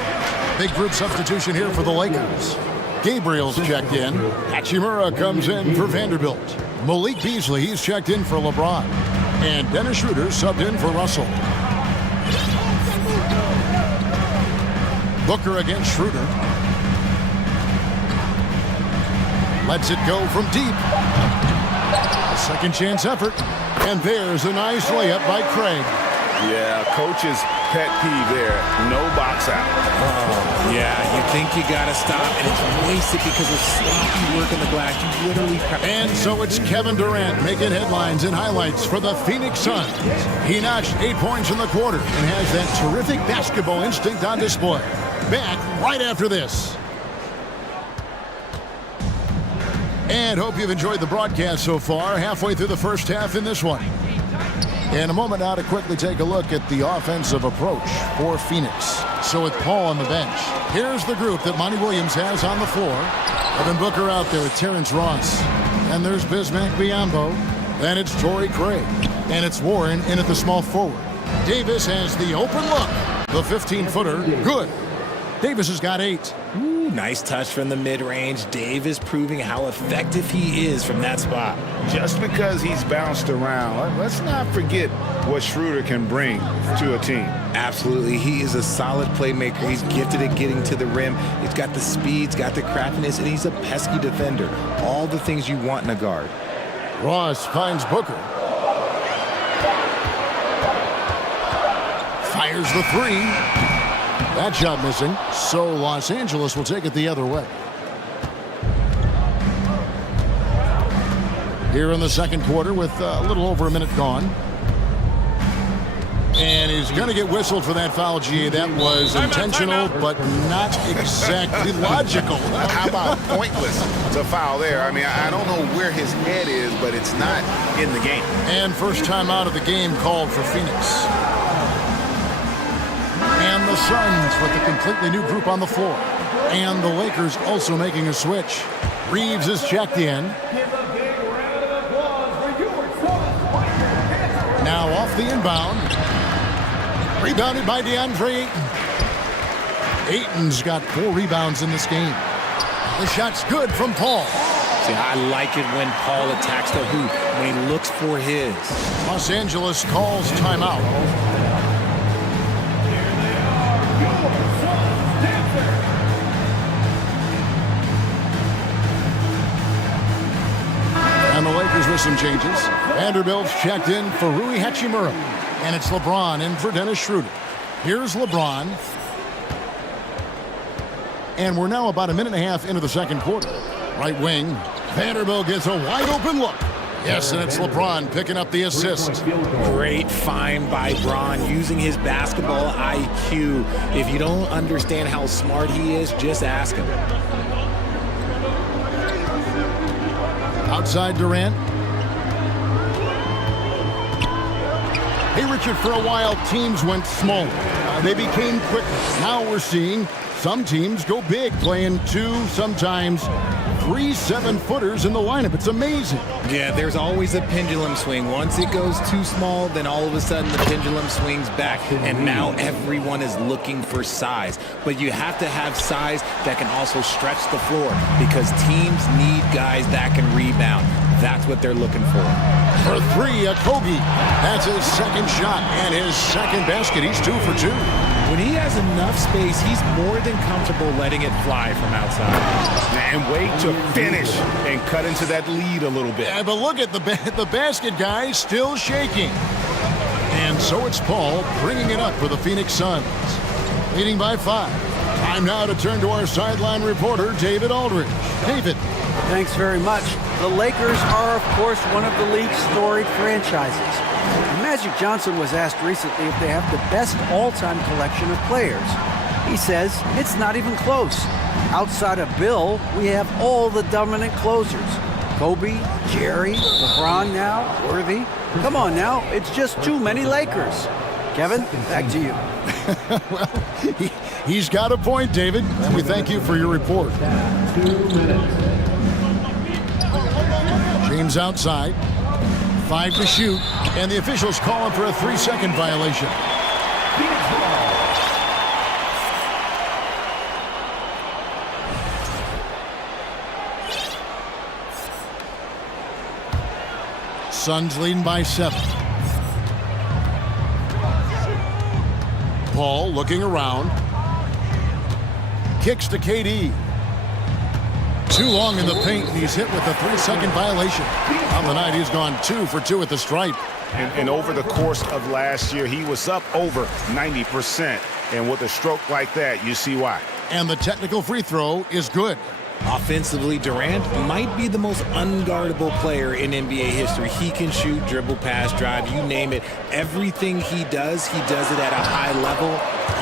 Big group substitution here for the Lakers. Gabriel's checked in. Hachimura comes in for Vanderbilt. Malik Beasley, he's checked in for LeBron. And Dennis Schroeder subbed in for Russell. Booker against Schroeder. Lets it go from deep. Second chance effort. And there's a nice layup by Craig. Yeah, coach's pet peeve there. No box out. Oh, yeah, you think you got to stop, and it's wasted because of sloppy work on the glass. You literally... And so it's Kevin Durant making headlines and highlights for the Phoenix Suns. He notched 8 points in the quarter and has that terrific basketball instinct on display. Back right after this. And hope you've enjoyed the broadcast so far. Halfway through the first half in this one. In a moment now to quickly take a look at the offensive approach for Phoenix. So with Paul on the bench, here's the group that Monty Williams has on the floor. Evan Booker out there with Terrence Ross. And there's Bismack Biyombo. Then it's Torrey Craig. And it's Warren in at the small forward. Davis has the open look. The 15-footer, good. Davis has got 8. Ooh, nice touch from the mid-range. Davis proving how effective he is from that spot. Just because he's bounced around, let's not forget what Schroeder can bring to a team. Absolutely. He is a solid playmaker. He's gifted at getting to the rim. He's got the speed, he's got the craftiness, and he's a pesky defender. All the things you want in a guard. Ross finds Booker. Fires the 3. That shot missing, so Los Angeles will take it the other way. Here in the second quarter with a little over a minute gone. And he's going to get whistled for that foul, G. That was intentional, but not exactly logical. How about pointless to foul there? I mean, I don't know where his head is, but it's not in the game. And first time out of the game called for Phoenix. And the Suns with a completely new group on the floor. And the Lakers also making a switch. Reeves is checked in. Now off the inbound. Rebounded by DeAndre Ayton. Ayton's got 4 rebounds in this game. The shot's good from Paul. See, I like it when Paul attacks the hoop, when he looks for his. Los Angeles calls timeout. And the Lakers with some changes. Vanderbilt's checked in for Rui Hachimura. And it's LeBron in for Dennis Schroeder. Here's LeBron. And we're now about a minute and a half into the second quarter. Right wing. Vanderbilt gets a wide open look. Yes, and it's LeBron picking up the assist. Great find by Bron using his basketball IQ. If you don't understand how smart he is, just ask him. Outside Durant. Hey, Richard, for a while, teams went smaller. They became quicker. Now we're seeing some teams go big, playing 2, sometimes 3 7-footers in the lineup. It's amazing. Yeah, there's always a pendulum swing. Once it goes too small, then all of a sudden the pendulum swings back, and now everyone is looking for size. But you have to have size that can also stretch the floor, because teams need guys that can rebound. That's what they're looking for. For 3, Kobe. That's his second shot and his second basket. He's 2 for 2. When he has enough space, he's more than comfortable letting it fly from outside. And wait to finish and cut into that lead a little bit. Yeah, but look at the basket guy still shaking. And so it's Paul bringing it up for the Phoenix Suns, leading by 5. Time now to turn to our sideline reporter, David Aldridge. David. Thanks very much. The Lakers are, of course, one of the league's storied franchises. Magic Johnson was asked recently if they have the best all-time collection of players. He says it's not even close. Outside of Bill, we have all the dominant closers. Kobe, Jerry, LeBron now, Worthy. Come on now, it's just too many Lakers. Kevin, back to you. Well, he's got a point, David, and we thank you for your report. 2 minutes. James outside. 5 to shoot, and the officials call him for a 3-second violation. Suns leading by 7. Paul looking around. Kicks to KD. Too long in the paint, and he's hit with a 3-second violation. On the night, he's gone 2 for 2 at the stripe. And over the course of last year, he was up over 90%. And with a stroke like that, you see why. And the technical free throw is good. Offensively, Durant might be the most unguardable player in NBA history. He can shoot, dribble, pass, drive, you name it. Everything he does it at a high level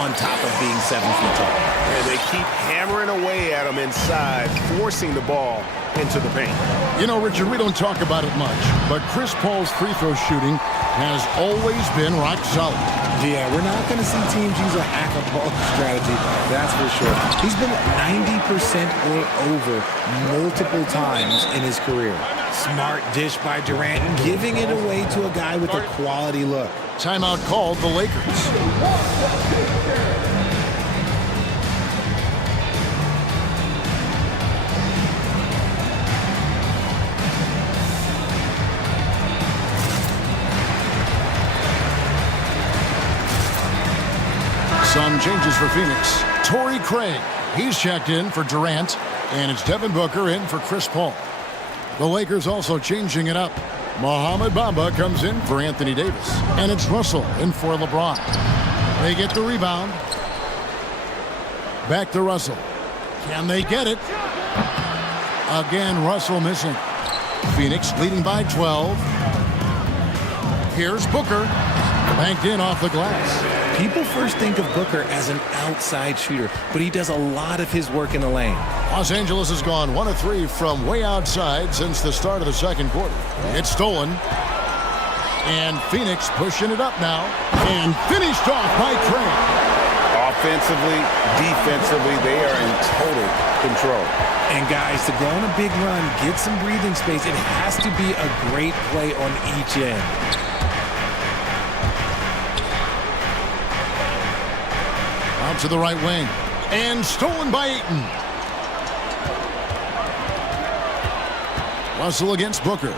on top of being 7 feet tall. And they keep hammering away at him inside, forcing the ball into the paint. You know, Richard, we don't talk about it much, but Chris Paul's free throw shooting has always been rock solid. Yeah, we're not going to see teams use a hack-a-ball strategy, that's for sure. He's been 90% or over multiple times in his career. Smart dish by Durant, giving it away to a guy with a quality look. Timeout called the Lakers. Some changes for Phoenix. Torrey Craig, he's checked in for Durant, and it's Devin Booker in for Chris Paul. The Lakers also changing it up. Mohamed Bamba comes in for Anthony Davis, and it's Russell in for LeBron. They get the rebound. Back to Russell. Can they get it? Again, Russell missing. Phoenix leading by 12. Here's Booker. Banked in off the glass. People first think of Booker as an outside shooter, but he does a lot of his work in the lane. Los Angeles has gone 1 of 3 from way outside since the start of the second quarter. It's stolen. And Phoenix pushing it up now. And finished off by Craig. Offensively, defensively, they are in total control. And guys, to go on a big run, get some breathing space, it has to be a great play on each end. Out to the right wing. And stolen by Ayton. Russell against Booker.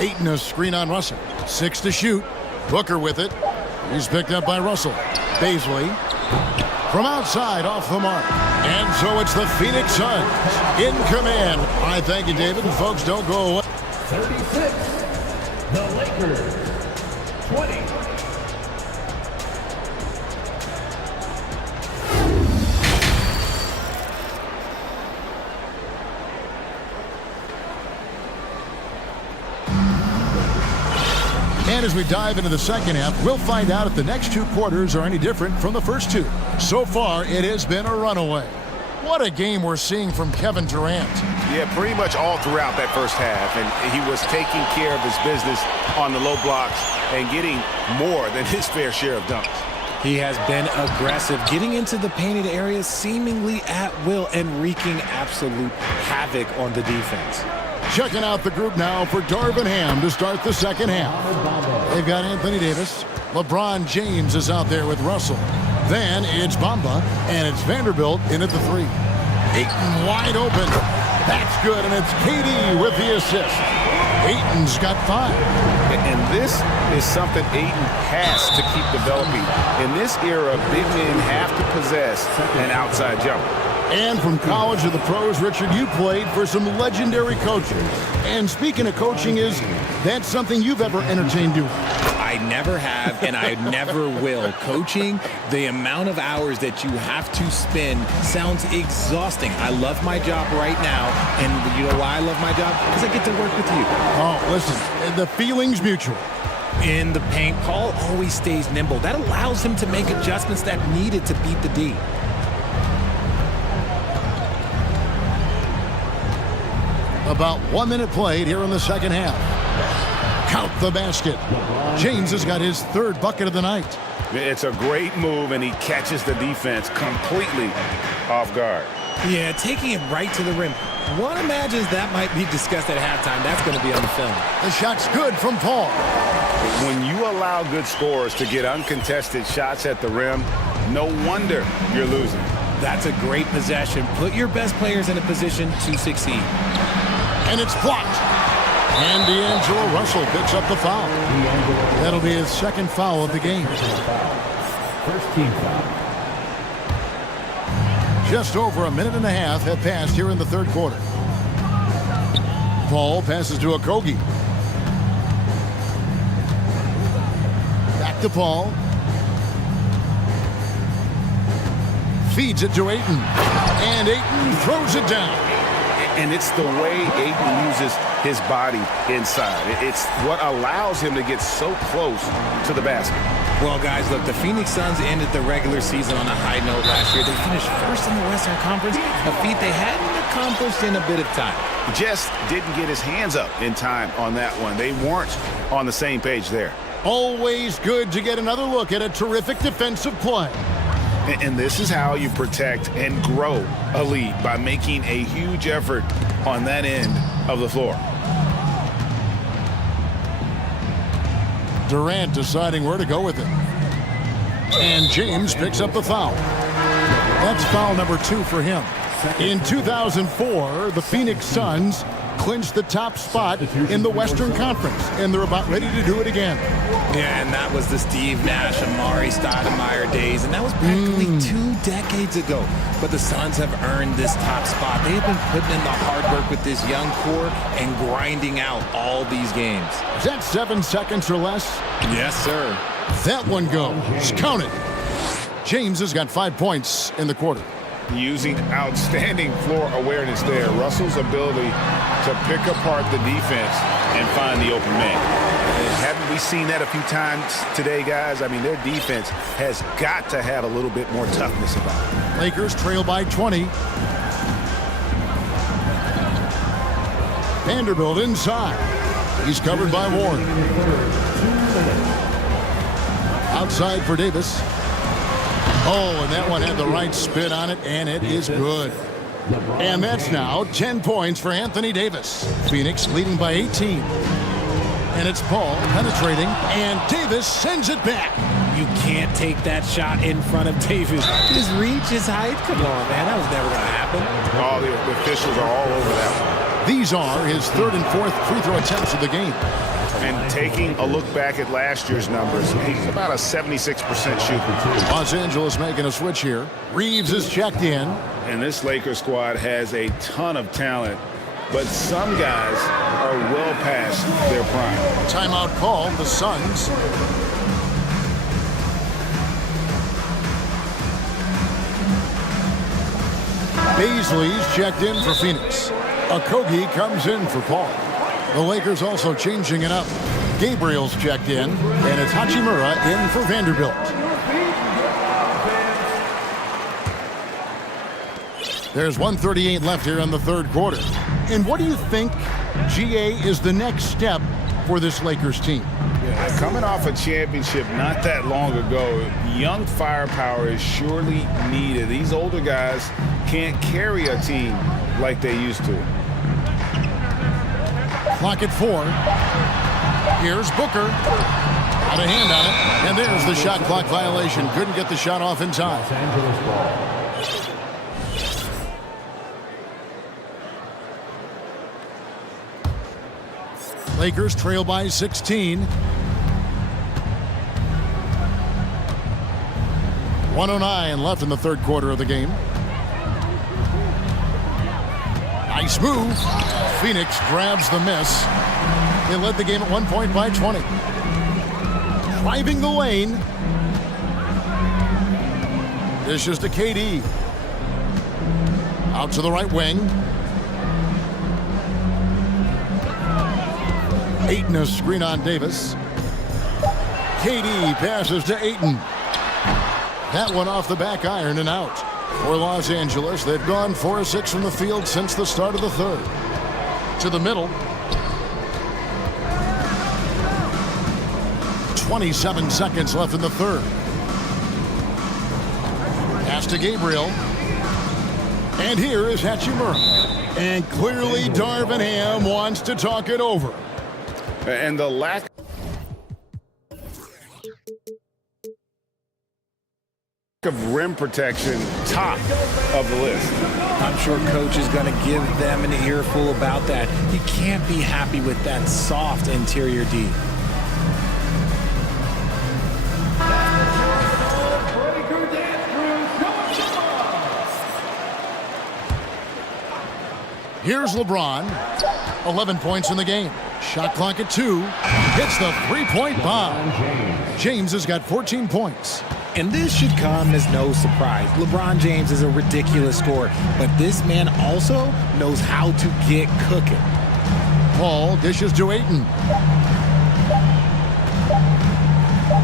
Ayton a screen on Russell. 6 to shoot. Booker with it. He's picked up by Russell. Baisley from outside off the mark. And so it's the Phoenix Suns in command. I thank you, David. And folks, don't go away. 36. The Lakers. 20. And as we dive into the second half, we'll find out if the next 2 quarters are any different from the first 2. So far, it has been a runaway. What a game we're seeing from Kevin Durant. Yeah, pretty much all throughout that first half. And he was taking care of his business on the low blocks and getting more than his fair share of dunks. He has been aggressive, getting into the painted areas seemingly at will and wreaking absolute havoc on the defense. Checking out the group now for Darvin Ham to start the second half. They've got Anthony Davis. LeBron James is out there with Russell. Then it's Bamba, and it's Vanderbilt in at the 3. Ayton wide open. That's good, and it's KD with the assist. Ayton's got 5. And this is something Ayton has to keep developing. In this era, big men have to possess an outside jumper. And from college to the pros, Richard, you played for some legendary coaches. And speaking of coaching, that something you've ever entertained doing? I never have, and I never will. Coaching, the amount of hours that you have to spend sounds exhausting. I love my job right now, and you know why I love my job? Because I get to work with you. Oh, listen, the feeling's mutual. In the paint, Paul always stays nimble. That allows him to make adjustments that needed to beat the D. About 1 minute played here in the second half. Count the basket. James has got his 3rd bucket of the night. It's a great move, and he catches the defense completely off guard. Yeah, taking it right to the rim. One imagines that might be discussed at halftime. That's going to be on the film. The shot's good from Paul. When you allow good scorers to get uncontested shots at the rim, no wonder you're losing. That's a great possession. Put your best players in a position to succeed. And it's blocked. And D'Angelo Russell picks up the foul. That'll be his 2nd foul of the game. First team foul. Just over a minute and a half have passed here in the 3rd quarter. Paul passes to Okogie. Back to Paul. Feeds it to Ayton. And Ayton throws it down. And it's the way Ayton uses his body inside. It's what allows him to get so close to the basket. Well, guys, look, the Phoenix Suns ended the regular season on a high note last year. They finished 1st in the Western Conference, a feat they hadn't accomplished in a bit of time. Just didn't get his hands up in time on that one. They weren't on the same page there. Always good to get another look at a terrific defensive play. And this is how you protect and grow a lead, by making a huge effort on that end of the floor. Durant deciding where to go with it. And James picks up the foul. That's foul number 2 for him. In 2004, the Phoenix Suns clinched the top spot in the Western Conference, and they're about ready to do it again. Yeah, and that was the Steve Nash, Amari Stoudemire days, and that was practically 2 decades ago. But the Suns have earned this top spot. They have been putting in the hard work with this young core and grinding out all these games. Is that 7 seconds or less? Yes, sir. That one goes. Count it. James has got 5 points in the quarter. Using outstanding floor awareness there. Russell's ability to pick apart the defense and find the open man. Haven't we seen that a few times today, guys? I mean, their defense has got to have a little bit more toughness about it. Lakers trail by 20. Vanderbilt inside. He's covered by Warren. Outside for Davis. Oh, and that one had the right spin on it, and it is good. And that's now 10 points for Anthony Davis. Phoenix leading by 18. And it's Paul penetrating, and Davis sends it back. You can't take that shot in front of Davis. His reach, his height. Come on, man. That was never going to happen. All the officials are all over that one. These are his 3rd and 4th free throw attempts of the game. And taking a look back at last year's numbers, he's about a 76% shooter. Los Angeles making a switch here. Reeves is checked in. And this Lakers squad has a ton of talent, but some guys are well past their prime. Timeout called, the Suns. Baisley's checked in for Phoenix. Okogie comes in for Paul. The Lakers also changing it up. Gabriel's checked in, and it's Hachimura in for Vanderbilt. There's 1:38 left here in the third quarter. And what do you think, GA, is the next step for this Lakers team? Yeah, coming off a championship not that long ago, young firepower is surely needed. These older guys can't carry a team like they used to. Clock at 4. Here's Booker. Out of hand on it. And there's the shot clock violation. Couldn't get the shot off in time. Los Angeles ball. Lakers trail by 16. 1:09 left in the third quarter of the game. Nice move. Phoenix grabs the miss. They led the game at 1 point by 20. Driving the lane. This is to KD. Out to the right wing. Ayton a screen on Davis. KD passes to Ayton. That one off the back iron and out. For Los Angeles, they've gone 4 of 6 from the field since the start of the third. To the middle. 27 seconds left in the third. Pass to Gabriel. And here is Hachimura. And clearly Darvin Ham wants to talk it over. And the lack of rim protection, top of the list. I'm sure coach is going to give them an earful about that. You can't be happy with that soft interior D. Here's LeBron. 11 points in the game. Shot clock at 2. Hits the three-point bomb. James has got 14 points. And this should come as no surprise. LeBron James is a ridiculous scorer, but this man also knows how to get cooking. Paul dishes to Ayton.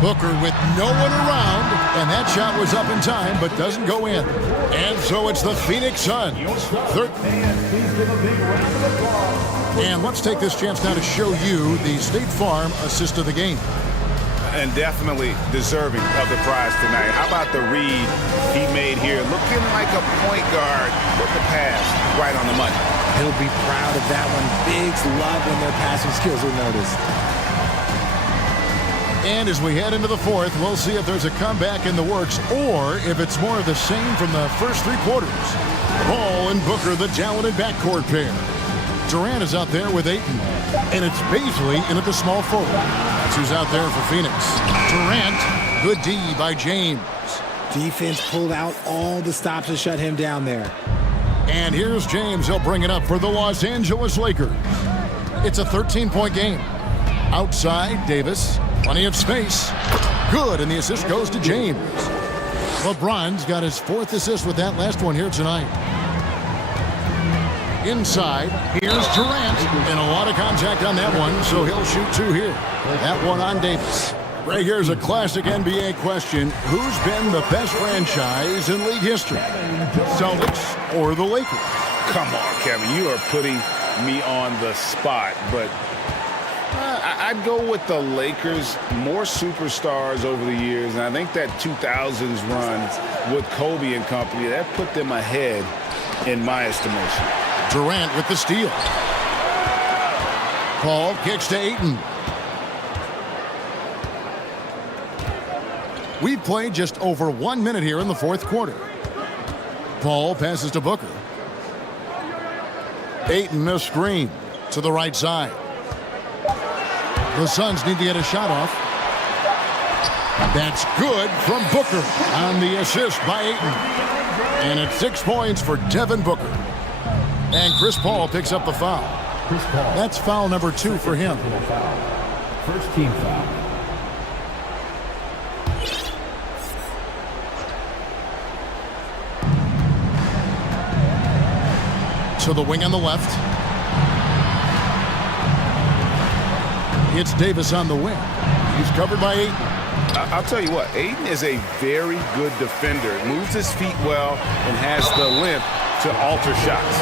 Booker with no one around, and that shot was up in time, but doesn't go in. And so it's the Phoenix Suns. And let's take this chance now to show you the State Farm assist of the game. And definitely deserving of the prize tonight. How about the read he made here? Looking like a point guard. Put the pass right on the money. He'll be proud of that one. Bigs love when their passing skills are noticed. And as we head into the fourth, we'll see if there's a comeback in the works or if it's more of the same from the first 3 quarters. Paul and Booker, the talented backcourt pair. Durant is out there with Ayton. And it's Baisley in at the small forward. That's who's out there for Phoenix. Durant, good D by James. Defense pulled out all the stops to shut him down there. And here's James. He'll bring it up for the Los Angeles Lakers. It's a 13-point game. Outside, Davis. Plenty of space. Good, and the assist goes to James. LeBron's got his 4th assist with that last one here tonight. Inside, here's Durant. And a lot of contact on that one, so he'll shoot 2 here. That one on Davis. Right here's a classic NBA question. Who's been the best franchise in league history? Celtics or the Lakers? Come on, Kevin. You are putting me on the spot, but I'd go with the Lakers. More superstars over the years, and I think that 2000s run with Kobe and company, that put them ahead in my estimation. Durant with the steal. Paul kicks to Ayton. We've played just over 1 minute here in the fourth quarter. Paul passes to Booker. Ayton a screen to the right side. The Suns need to get a shot off. That's good from Booker on the assist by Ayton. And it's 6 points for Devin Booker. And Chris Paul picks up the foul. That's foul number 2 for him. First team foul. To the wing on the left. It's Davis on the wing. He's covered by Ayton. I'll tell you what, Aiden is a very good defender. Moves his feet well and has the length to alter shots.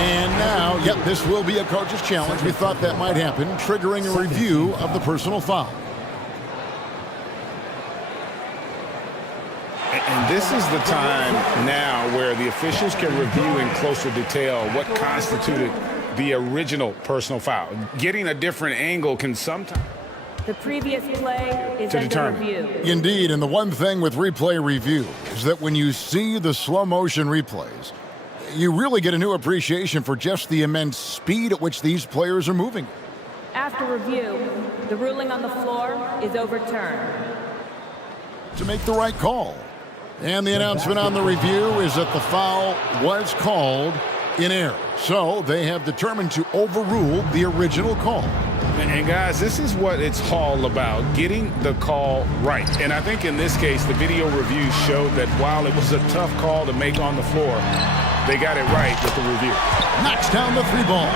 And now, yep, this will be a coach's challenge. We thought that might happen, triggering a review of the personal foul. And this is the time now where the officials can review in closer detail what constituted the original personal foul. Getting a different angle can sometimes... The previous play is under review. Indeed, and the one thing with replay review is that when you see the slow motion replays, you really get a new appreciation for just the immense speed at which these players are moving. After review, the ruling on the floor is overturned. To make the right call. And the announcement on the review is that the foul was called in error. So they have determined to overrule the original call. And guys, this is what it's all about, getting the call right. And I think in this case, the video review showed that while it was a tough call to make on the floor, they got it right with the review. Knocks down the three ball.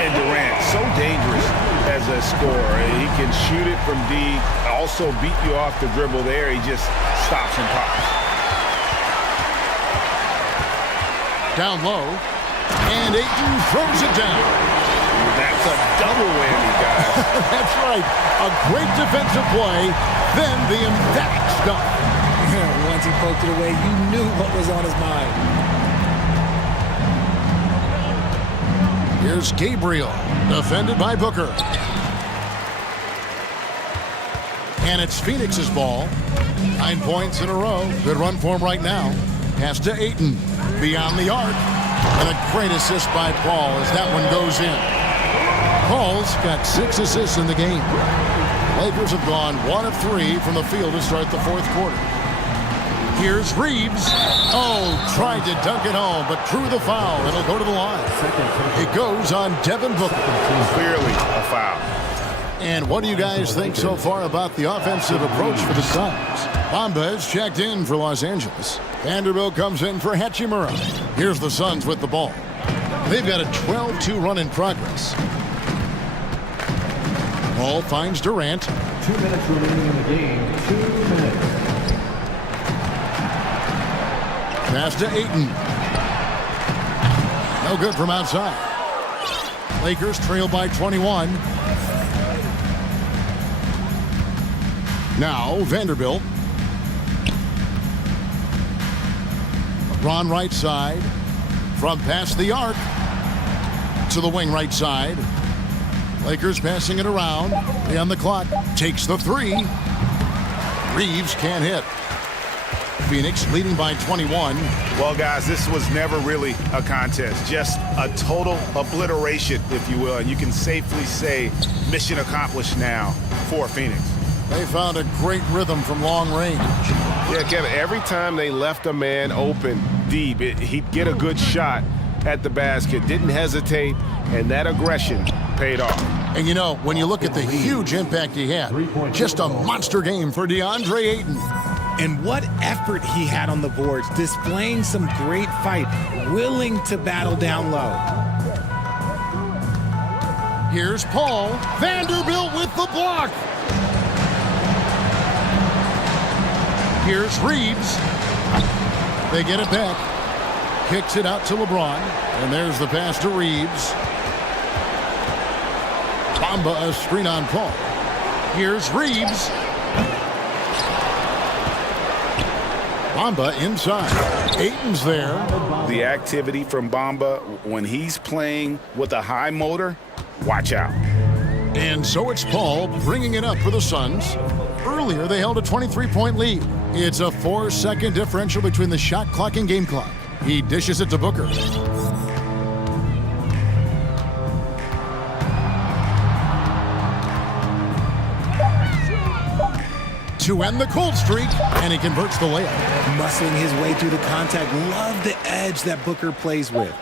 And Durant, so dangerous as a scorer. He can shoot it from deep, also beat you off the dribble there. He just stops and pops. Down low, and Ayton throws it down. That's a double whammy, guys. That's right. A great defensive play, then the emphatic stuff. Once he poked it away, you knew what was on his mind. Here's Gabriel, defended by Booker. And it's Phoenix's ball. 9 points in a row. Good run for him right now. Pass to Ayton. Beyond the arc. And a great assist by Paul as that one goes in. Paul's got 6 assists in the game. Lakers have gone 1 of 3 from the field to start the fourth quarter. Here's Reeves. Oh, tried to dunk it home, but drew the foul. It'll go to the line. It goes on Devin Booker. Clearly a foul. And what do you guys think so far about the offensive approach for the Suns? Bamba has checked in for Los Angeles. Vanderbilt comes in for Hachimura. Here's the Suns with the ball. They've got a 12-2 run in progress. Ball finds Durant. 2 minutes remaining in the game. 2 minutes. Pass to Ayton. No good from outside. Lakers trail by 21. Now Vanderbilt. LeBron right side. From past the arc to the wing right side. Lakers passing it around. 3 on the clock. Takes the 3. Reeves can't hit. Phoenix leading by 21. Well, guys, this was never really a contest. Just a total obliteration, if you will. And you can safely say mission accomplished now for Phoenix. They found a great rhythm from long range. Yeah, Kevin, every time they left a man open deep, he'd get a good shot at the basket. Didn't hesitate, and that aggression paid off. And you know, when you look at the huge impact he had, just a monster game for DeAndre Ayton. And what effort he had on the boards, displaying some great fight, willing to battle down low. Here's Paul. Vanderbilt with the block. Here's Reeves. They get it back. Kicks it out to LeBron. And there's the pass to Reeves. Bamba a screen on Paul. Here's Reeves. Bamba inside. Ayton's there. The activity from Bamba, when he's playing with a high motor, watch out. And so it's Paul bringing it up for the Suns. Earlier, they held a 23-point lead. It's a 4-second differential between the shot clock and game clock. He dishes it to Booker. To end the cold streak, and he converts the layup. Muscling his way through the contact. Love the edge that Booker plays with.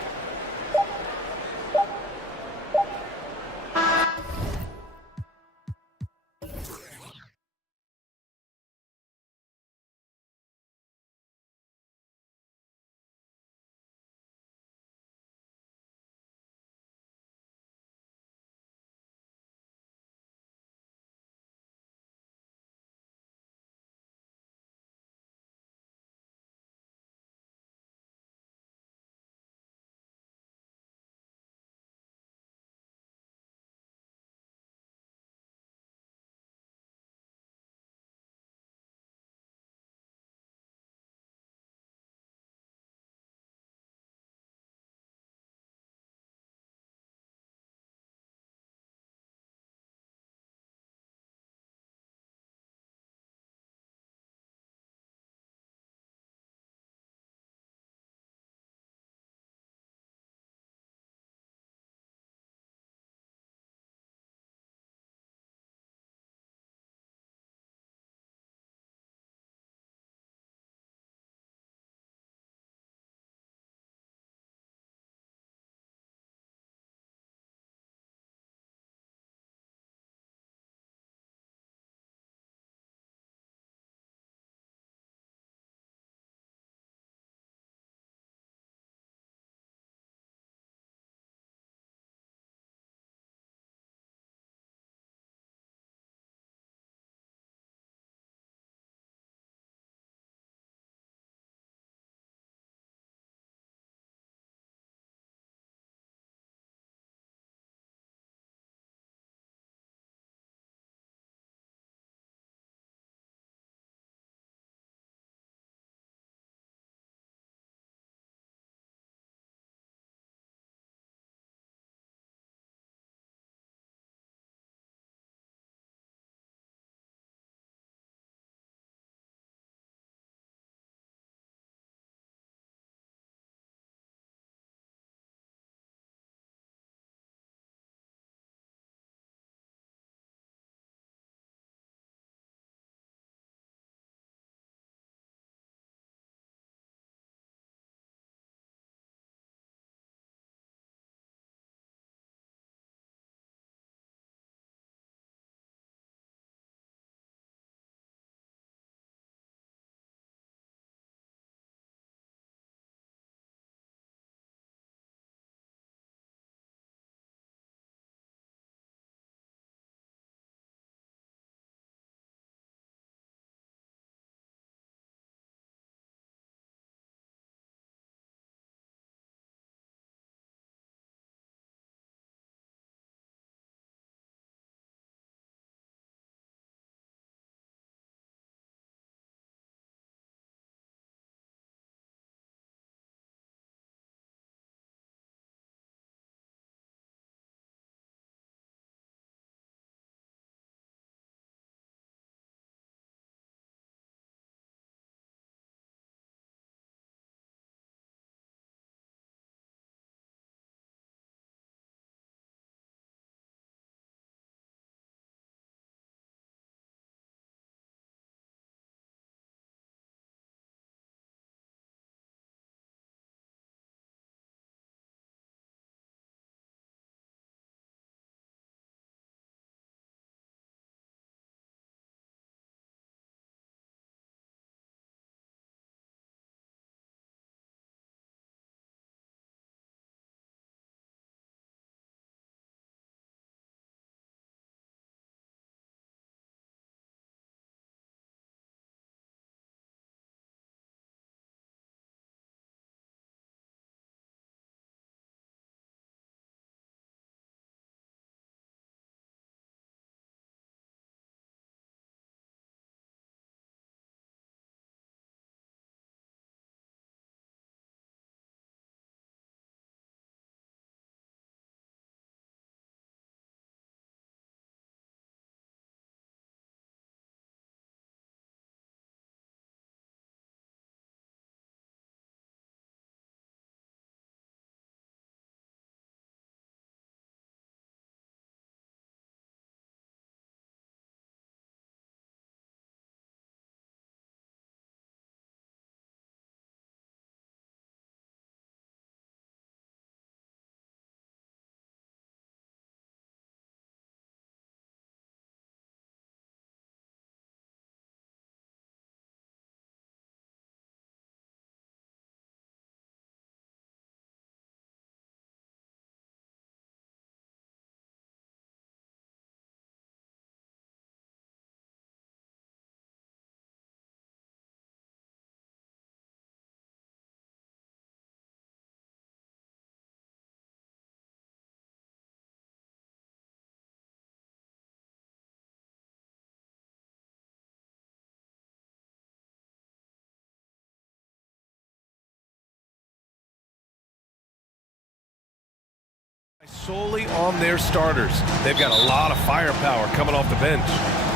solely on their starters. They've got a lot of firepower coming off the bench.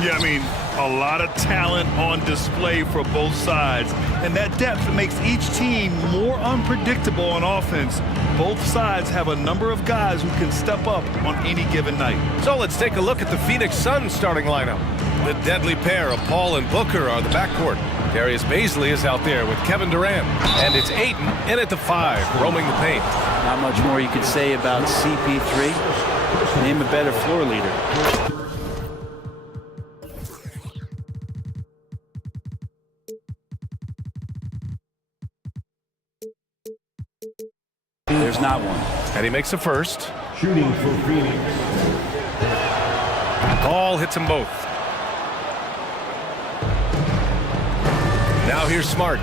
Yeah, I mean, a lot of talent on display for both sides. And that depth makes each team more unpredictable on offense. Both sides have a number of guys who can step up on any given night. So let's take a look at the Phoenix Suns starting lineup. The deadly pair of Paul and Booker are the backcourt. Darius Baisley is out there with Kevin Durant. And it's Ayton in at the 5, roaming the paint. Not much more you can say about CP3. Name a better floor leader. There's not one. And he makes a first. Shooting for Phoenix. Paul hits them both. Now here's Smart.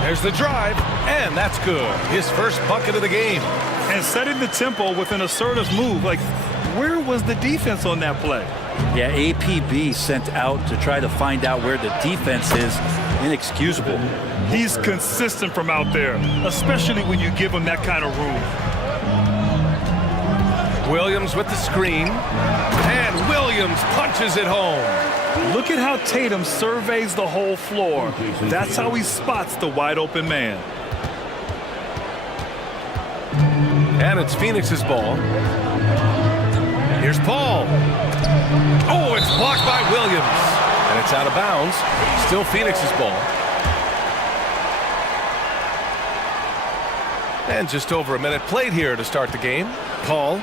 There's the drive, and that's good. His first bucket of the game. And setting the tempo with an assertive move. Like, where was the defense on that play? Yeah, APB sent out to try to find out where the defense is. Inexcusable. He's consistent from out there, especially when you give him that kind of room. Williams with the screen, and Williams punches it home. Look at how Tatum surveys the whole floor. That's how he spots the wide open man. And it's Phoenix's ball. Here's Paul. Oh, it's blocked by Williams. And it's out of bounds. Still Phoenix's ball. And just over a minute played here to start the game. Paul.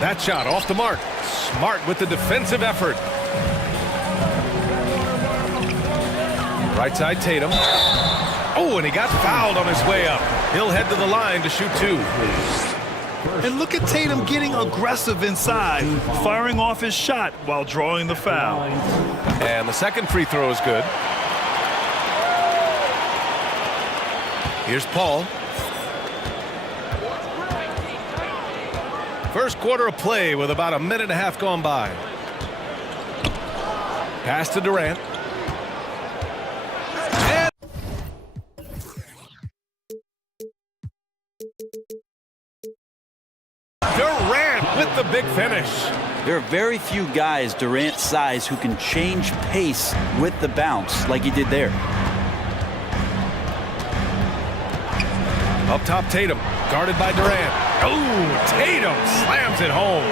That shot off the mark. Smart with the defensive effort. Right side Tatum. Oh, and he got fouled on his way up. He'll head to the line to shoot 2. And look at Tatum getting aggressive inside, firing off his shot while drawing the foul. And the second free throw is good. Here's Paul. First quarter of play with about a minute and a half gone by. Pass to Durant. And Durant with the big finish. There are very few guys Durant's size who can change pace with the bounce like he did there. Up top Tatum, guarded by Durant. Oh, Tatum slams it home.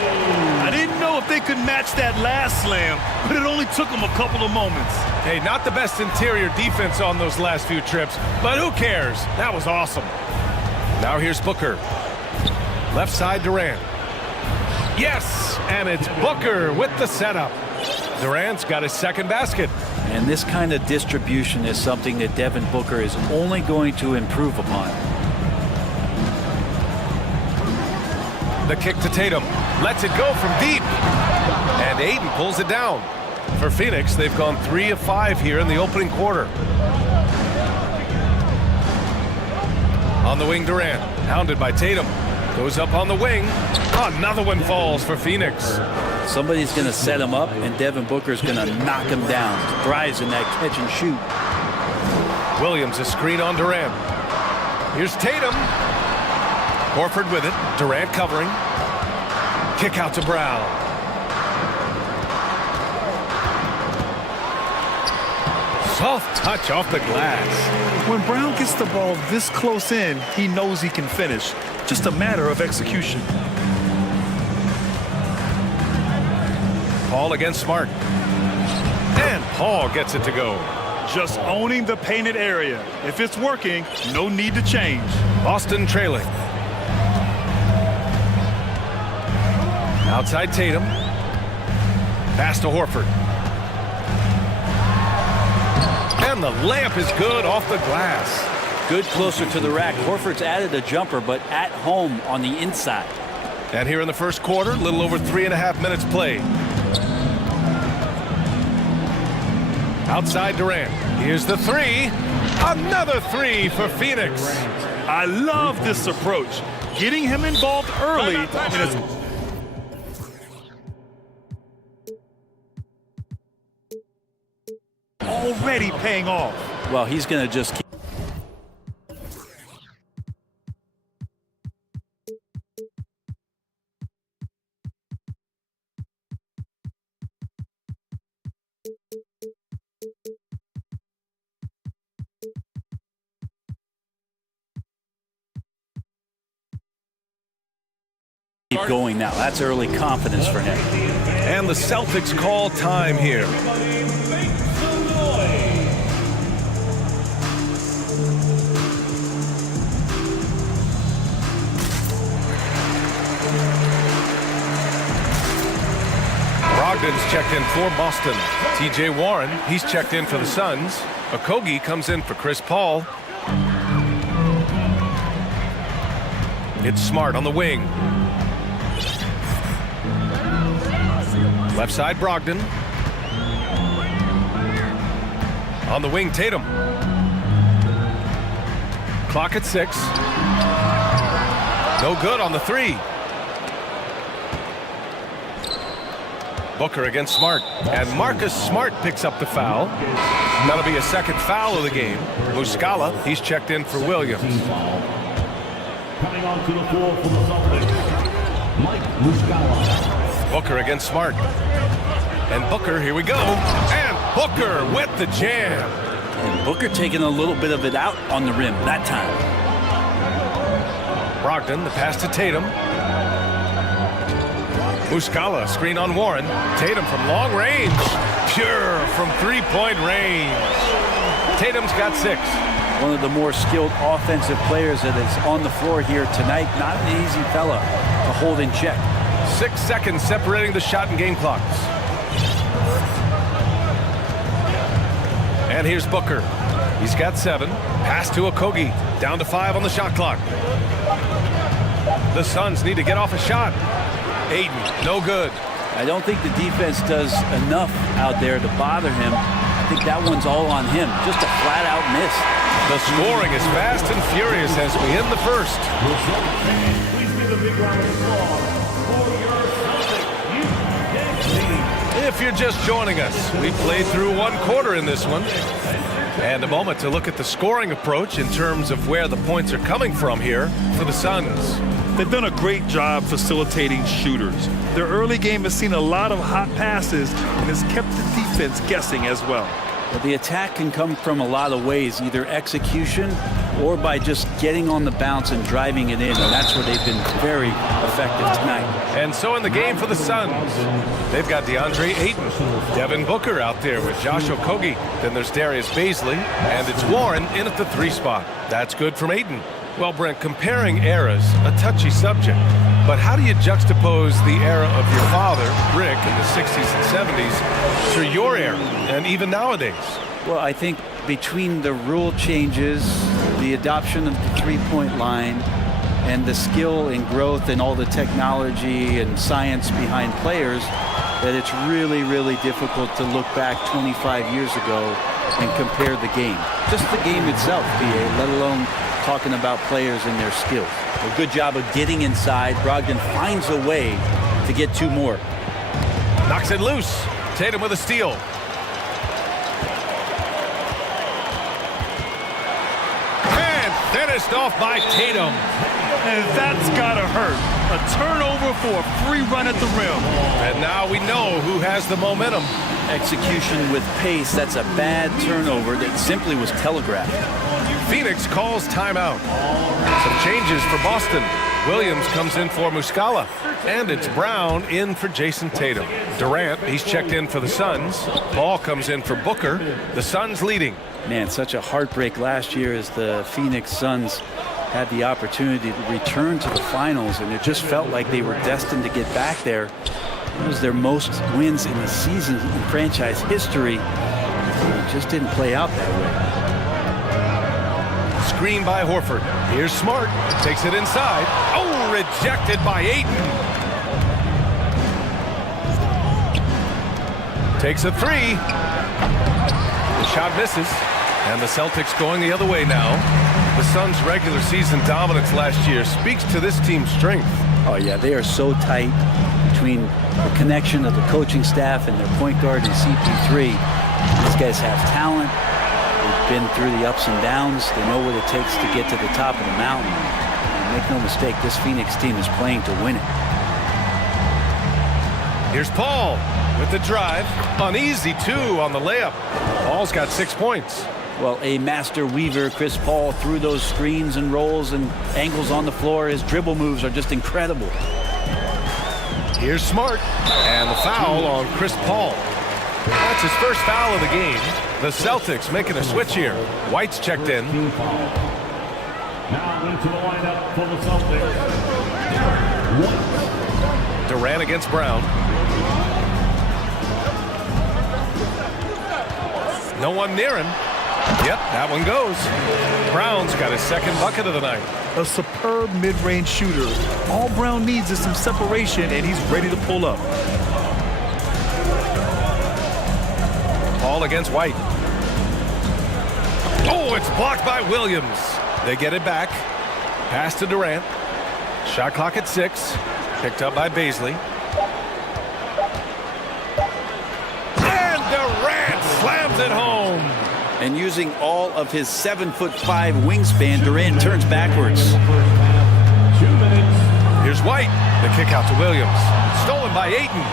I didn't know if they could match that last slam, but it only took them a couple of moments. Hey, not the best interior defense on those last few trips, but who cares? That was awesome. Now here's Booker. Left side Durant. Yes, and it's Booker with the setup. Durant's got his second basket. And this kind of distribution is something that Devin Booker is only going to improve upon. The kick to Tatum. Lets it go from deep. And Ayton pulls it down. For Phoenix, they've gone 3 of 5 here in the opening quarter. On the wing, Durant. Hounded by Tatum. Goes up on the wing. Another one falls for Phoenix. Somebody's going to set him up, and Devin Booker's going to knock him down. Thrives in that catch and shoot. Williams a screen on Durant. Here's Tatum. Horford with it. Durant covering. Kick out to Brown. Soft touch off the glass. When Brown gets the ball this close in, he knows he can finish. Just a matter of execution. Paul against Smart. And Paul gets it to go. Just owning the painted area. If it's working, no need to change. Boston trailing. Outside Tatum. Pass to Horford. And the layup is good off the glass. Good closer to the rack. Horford's added a jumper, but at home on the inside. And here in the first quarter, a little over 3.5 minutes played. Outside Durant. Here's the 3. Another 3 for Phoenix. I love this approach. Getting him involved early in his... already paying off. Well, he's going to just keep... Keep going now. That's early confidence for him. And the Celtics call time here. Brogdon's checked in for Boston. T.J. Warren, he's checked in for the Suns. Okogie comes in for Chris Paul. It's Smart on the wing. Left side, Brogdon. On the wing, Tatum. Clock at 6. No good on the 3. Booker against Smart. And Marcus Smart picks up the foul. That'll be a second foul of the game. Muscala, he's checked in for Williams. Coming onto the floor for the Celtics, Mike Muscala. Booker against Smart. And Booker, here we go. And Booker with the jam. And Booker taking a little bit of it out on the rim that time. Brogdon, the pass to Tatum. Muscala, screen on Warren. Tatum from long range. Pure from three-point range. Tatum's got 6. One of the more skilled offensive players that is on the floor here tonight. Not an easy fella to hold in check. 6 seconds separating the shot and game clocks. And here's Booker. He's got 7. Pass to Okogie. Down to 5 on the shot clock. The Suns need to get off a shot. Aiden, no good. I don't think the defense does enough out there to bother him. I think that one's all on him. Just a flat-out miss. The scoring is fast and furious as we end the first. Please give a big round of applause for your Celtics. If you're just joining us, we played through 1 quarter in this one. And a moment to look at the scoring approach in terms of where the points are coming from here for the Suns. They've done a great job facilitating shooters. Their early game has seen a lot of hot passes and has kept the defense guessing as well. But the attack can come from a lot of ways, either execution or by just getting on the bounce and driving it in. And that's where they've been very effective tonight. And so in the game for the Suns, they've got DeAndre Ayton, Devin Booker out there with Josh Okogie. Then there's Darius Baisley, and it's Warren in at the 3 spot. That's good from Ayton. Well, Brent, comparing eras, a touchy subject. But how do you juxtapose the era of your father, Rick, in the 60s and 70s to your era, and even nowadays? Well, I think between the rule changes, the adoption of the three-point line, and the skill and growth and all the technology and science behind players, that it's really, really difficult to look back 25 years ago and compare the game. Just the game itself, BA, let alone talking about players and their skills. A good job of getting inside. Brogdon finds a way to get 2 more. Knocks it loose. Tatum with a steal. And finished off by Tatum. And that's gotta hurt. A turnover for a free run at the rim. And now we know who has the momentum. Execution with pace. That's a bad turnover that simply was telegraphed. Phoenix calls timeout. Some changes for Boston. Williams comes in for Muscala. And it's Brown in for Jason Tatum. Durant, he's checked in for the Suns. Ball comes in for Booker. The Suns leading. Man, such a heartbreak last year as the Phoenix Suns had the opportunity to return to the finals, and it just felt like they were destined to get back there. It was their most wins in the season in franchise history. It just didn't play out that way. Screen by Horford. Here's Smart. Takes it inside. Oh, rejected by Ayton. Takes a 3. The shot misses. And the Celtics going the other way now. The Suns' regular season dominance last year speaks to this team's strength. Oh, yeah, they are so tight between the connection of the coaching staff and their point guard and CP3. These guys have talent. They've been through the ups and downs. They know what it takes to get to the top of the mountain. And make no mistake, this Phoenix team is playing to win it. Here's Paul with the drive. Uneasy, too, on the layup. Paul's got 6 points. Well, a master weaver, Chris Paul, through those screens and rolls and angles on the floor. His dribble moves are just incredible. Here's Smart, and the foul on Chris Paul. That's his first foul of the game. The Celtics making a switch here. White's checked in. Now into the lineup for the Celtics. Durant against Brown. No one near him. Yep, that one goes. Brown's got his second bucket of the night. A superb mid-range shooter. All Brown needs is some separation, and he's ready to pull up. Paul against White. Oh, it's blocked by Williams. They get it back. Pass to Durant. Shot clock at 6. Picked up by Baisley. And Durant slams it home. And using all of his 7'5" wingspan, Durant turns backwards. 2 minutes. Here's White. The kick out to Williams. Stolen by Ayton.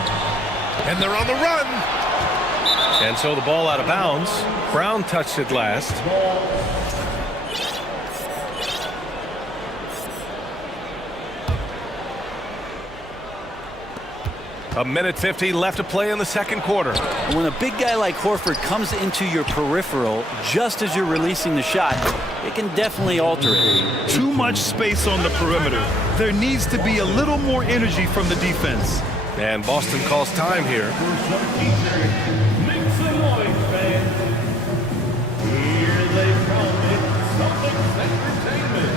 And they're on the run. And so the ball out of bounds. Brown touched it last. A minute 50 left to play in the second quarter. When a big guy like Horford comes into your peripheral just as you're releasing the shot, it can definitely alter it. Too much space on the perimeter. There needs to be a little more energy from the defense. And Boston calls time here. Make some noise, fans. Here they come. It's Celtics entertainment.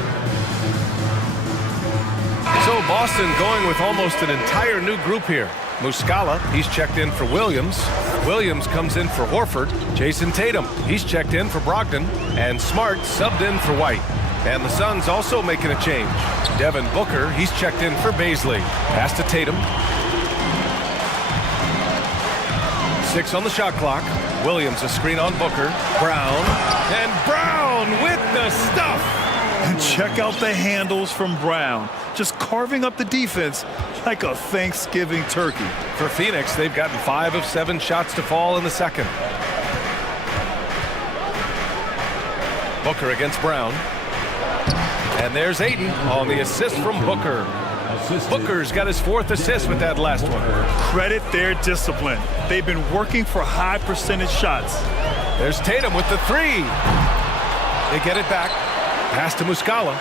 So Boston going with almost an entire new group here. Muscala, he's checked in for Williams. Williams comes in for Horford. Jason Tatum, he's checked in for Brogdon. And Smart subbed in for White. And the Suns also making a change. Devin Booker, he's checked in for Baisley. Pass to Tatum. 6 on the shot clock. Williams a screen on Booker. Brown. And Brown with the stuff. And check out the handles from Brown. Just carving up the defense like a Thanksgiving turkey. For Phoenix, they've gotten 5 of 7 shots to fall in the second. Booker against Brown. And there's Ayton on the assist from Booker. Booker's got his 4th assist with that last one. Credit their discipline. They've been working for high percentage shots. There's Tatum with the 3. They get it back. Pass to Muscala.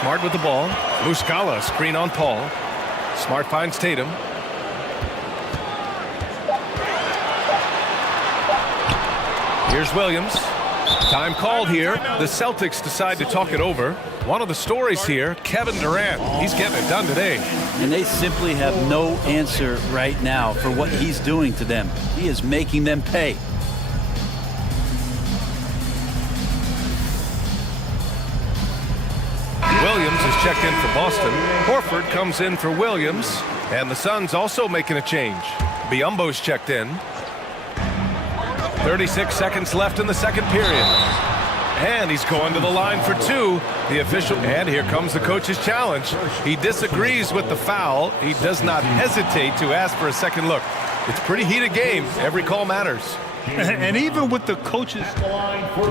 Smart with the ball. Muscala, screen on Paul. Smart finds Tatum. Here's Williams. Time called here. The Celtics decide to talk it over. One of the stories here, Kevin Durant. He's getting it done today. And they simply have no answer right now for what he's doing to them. He is making them pay. Williams is checked in for Boston. Horford comes in for Williams. And the Suns also making a change. Biyombo's checked in. 36 seconds left in the second period. And he's going to the line for 2. The official, and here comes the coach's challenge. He disagrees with the foul. He does not hesitate to ask for a second look. It's a pretty heated game. Every call matters. And even with the coaches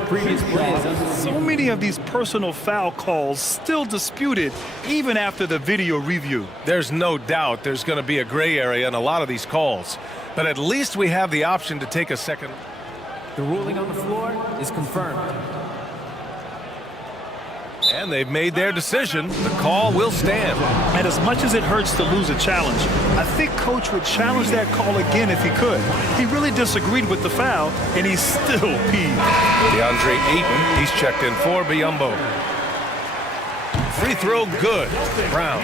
previous plays, so many of these personal foul calls still disputed even after the video review. There's no doubt there's going to be a gray area in a lot of these calls. But at least we have the option to take a second. The ruling on the floor is confirmed. And they've made their decision. The call will stand. And as much as it hurts to lose a challenge, I think Coach would challenge that call again if he could. He really disagreed with the foul, and he's still peeved. DeAndre Ayton, he's checked in for Biyombo. Free throw good. Brown.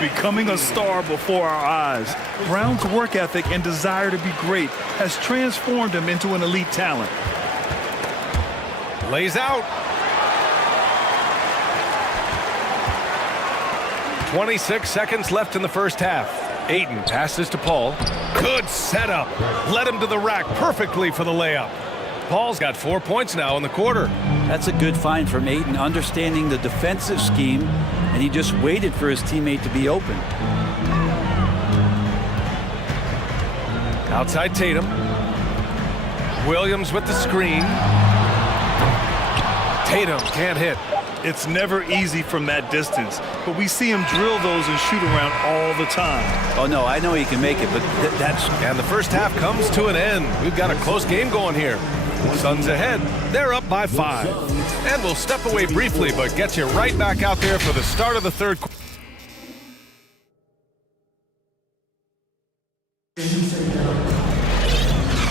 Becoming a star before our eyes. Brown's work ethic and desire to be great has transformed him into an elite talent. Lays out. 26 seconds left in the first half. Ayton passes to Paul. Good setup. Led him to the rack perfectly for the layup. Paul's got 4 points now in the quarter. That's a good find from Ayton, understanding the defensive scheme, and he just waited for his teammate to be open. Outside Tatum. Williams with the screen. Tatum can't hit. It's never easy from that distance, but we see him drill those and shoot around all the time. Oh, no, I know he can make it, but that's... And the first half comes to an end. We've got a close game going here. Suns ahead. They're up by 5. And we'll step away briefly, but get you right back out there for the start of the third quarter.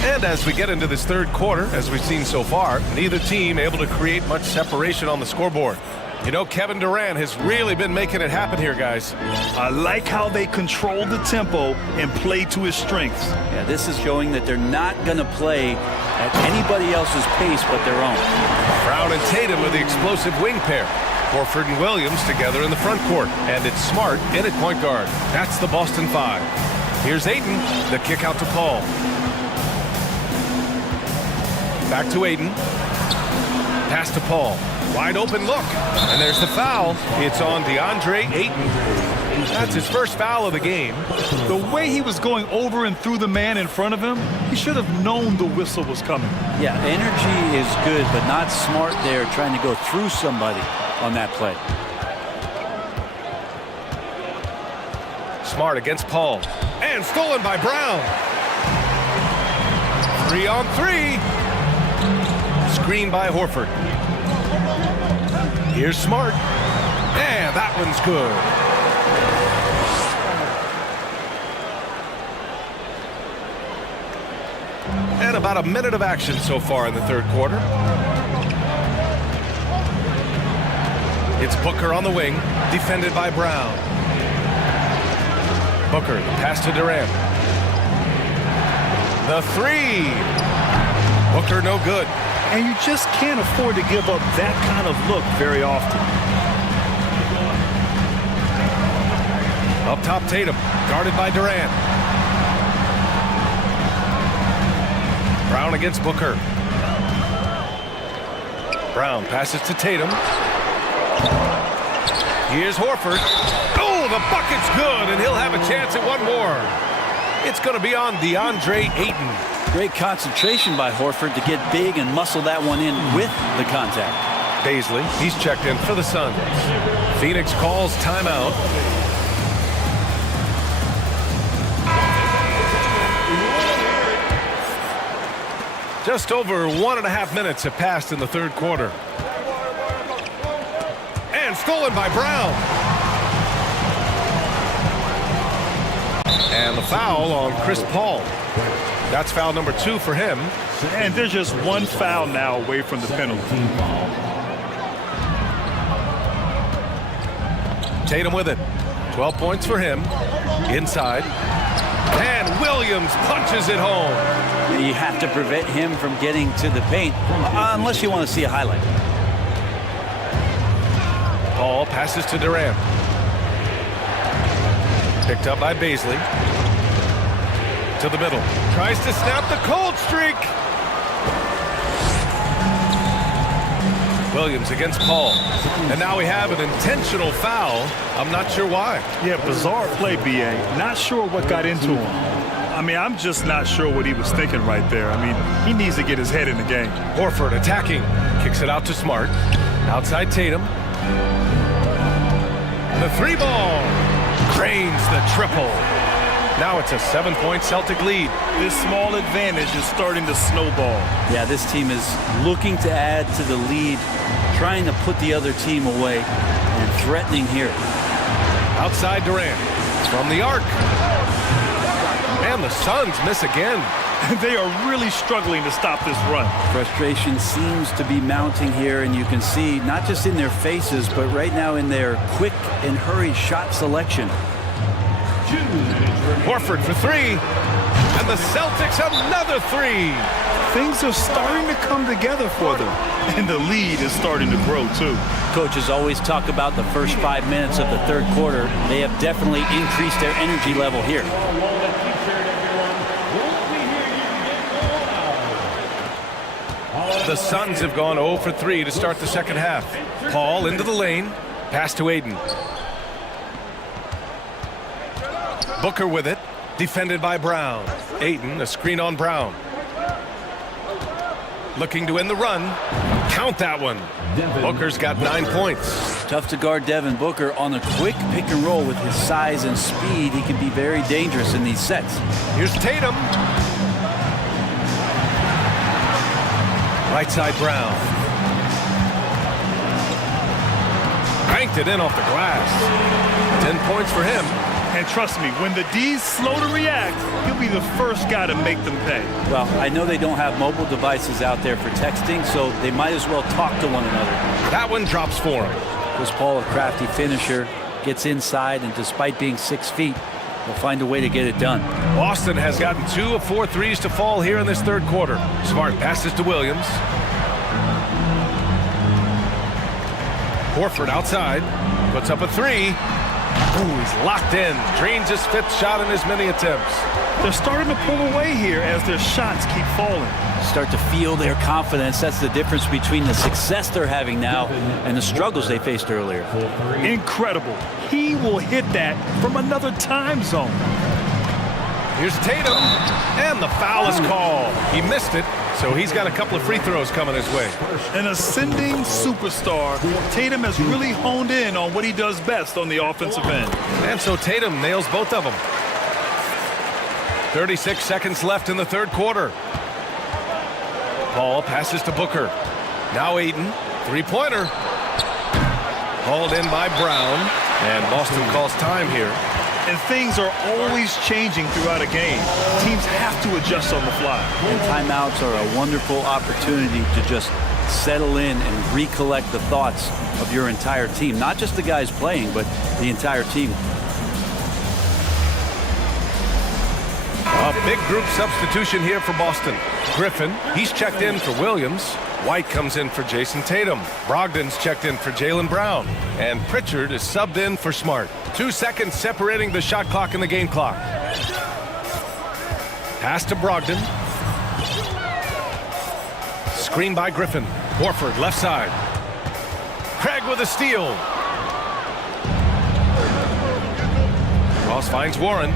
And as we get into this third quarter, as we've seen so far, neither team able to create much separation on the scoreboard. You know, Kevin Durant has really been making it happen here, guys. I like how they control the tempo and play to his strengths. Yeah, this is showing that they're not going to play at anybody else's pace but their own. Brown and Tatum are the explosive wing pair. Horford and Williams together in the front court. And it's Smart in at point guard. That's the Boston 5. Here's Ayton, the kick out to Paul. Back to Ayton. Pass to Paul. Wide open look. And there's the foul. It's on DeAndre Ayton. That's his first foul of the game. The way he was going over and through the man in front of him, he should have known the whistle was coming. Yeah, energy is good, but not smart there trying to go through somebody on that play. Smart against Paul. And stolen by Brown. 3-on-3. Screen by Horford. Here's Smart. And that one's good. And about a minute of action so far in the third quarter. It's Booker on the wing, defended by Brown. Booker, the pass to Durant. The 3. Booker no good. And you just can't afford to give up that kind of look very often. Up top Tatum, guarded by Durant. Brown against Booker. Brown passes to Tatum. Here's Horford. Oh, the bucket's good, and he'll have a chance at one more. It's going to be on DeAndre Ayton. Great concentration by Horford to get big and muscle that one in with the contact. Baisley, he's checked in for the Suns. Phoenix calls timeout. Just over 1.5 minutes have passed in the third quarter. And stolen by Brown. And the foul on Chris Paul. That's foul number 2 for him. And there's just one foul now away from the penalty. Tatum with it. 12 points for him. Inside. And Williams punches it home. You have to prevent him from getting to the paint, unless you want to see a highlight. Paul passes to Durant. Picked up by Baisley. To the middle. Tries to snap the cold streak. Williams against Paul. And now we have an intentional foul. I'm not sure why. Yeah, bizarre play, B.A. Not sure what got into him. I mean, I'm just not sure what he was thinking right there. I mean, he needs to get his head in the game. Horford attacking. Kicks it out to Smart. Outside Tatum. The 3 ball. Cranes the triple. Now it's a 7-point Celtic lead. This small advantage is starting to snowball. Yeah, this team is looking to add to the lead, trying to put the other team away, and threatening here. Outside Durant. From the arc. And the Suns miss again. They are really struggling to stop this run. Frustration seems to be mounting here, and you can see not just in their faces, but right now in their quick and hurried shot selection. Horford for 3. And the Celtics another 3. Things are starting to come together for them. And the lead is starting to grow, too. Coaches always talk about the first 5 minutes of the third quarter. They have definitely increased their energy level here. The Suns have gone 0 for 3 to start the second half. Paul into the lane. Pass to Ayton. Booker with it. Defended by Brown. Ayton, a screen on Brown. Looking to end the run. Count that one. Booker's got 9 points. Tough to guard Devin Booker on a quick pick and roll with his size and speed. He can be very dangerous in these sets. Here's Tatum. Right side Brown. Banked it in off the glass. 10 points for him. And trust me, when the D's slow to react, he'll be the first guy to make them pay. Well, I know they don't have mobile devices out there for texting, so they might as well talk to one another. That one drops for him. Chris Paul, a crafty finisher, gets inside, and despite being 6 feet, will find a way to get it done. Boston has gotten 2 of 4 threes to fall here in this third quarter. Smart passes to Williams. Horford outside, puts up a 3. Ooh, he's locked in. Drains his 5th shot in as many attempts. They're starting to pull away here as their shots keep falling. Start to feel their confidence. That's the difference between the success they're having now and the struggles they faced earlier. Incredible. He will hit that from another time zone. Here's Tatum, and the foul is called. He missed it, so he's got a couple of free throws coming his way. An ascending superstar, Tatum has really honed in on what he does best on the offensive end. And so Tatum nails both of them. 36 seconds left in the third quarter. Paul passes to Booker. Now Ayton, three-pointer. Hauled in by Brown, and Boston calls time here. And things are always changing throughout a game. Teams have to adjust on the fly. And timeouts are a wonderful opportunity to just settle in and recollect the thoughts of your entire team. Not just the guys playing, but the entire team. A big group substitution here for Boston. Griffin, he's checked in for Williams. White comes in for Jason Tatum. Brogdon's checked in for Jaylen Brown. And Pritchard is subbed in for Smart. 2 seconds separating the shot clock and the game clock. Pass to Brogdon. Screen by Griffin. Horford left side. Craig with a steal. Ross finds Warren.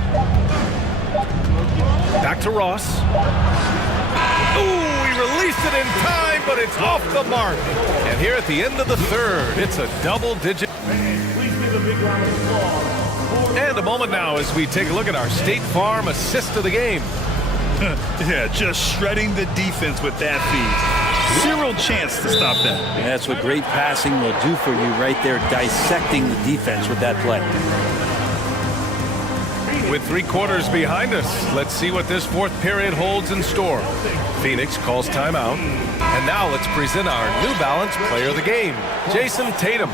Back to Ross. Ooh, he released it in time, but it's off the mark. And here at the end of the third, it's a double-digit. And a moment now as we take a look at our State Farm assist of the game. Yeah, just shredding the defense with that feed. Zero chance to stop that. And that's what great passing will do for you right there, dissecting the defense with that play. With 3 quarters behind us, let's see what this fourth period holds in store. Phoenix calls timeout. And now let's present our New Balance player of the game, Jason Tatum.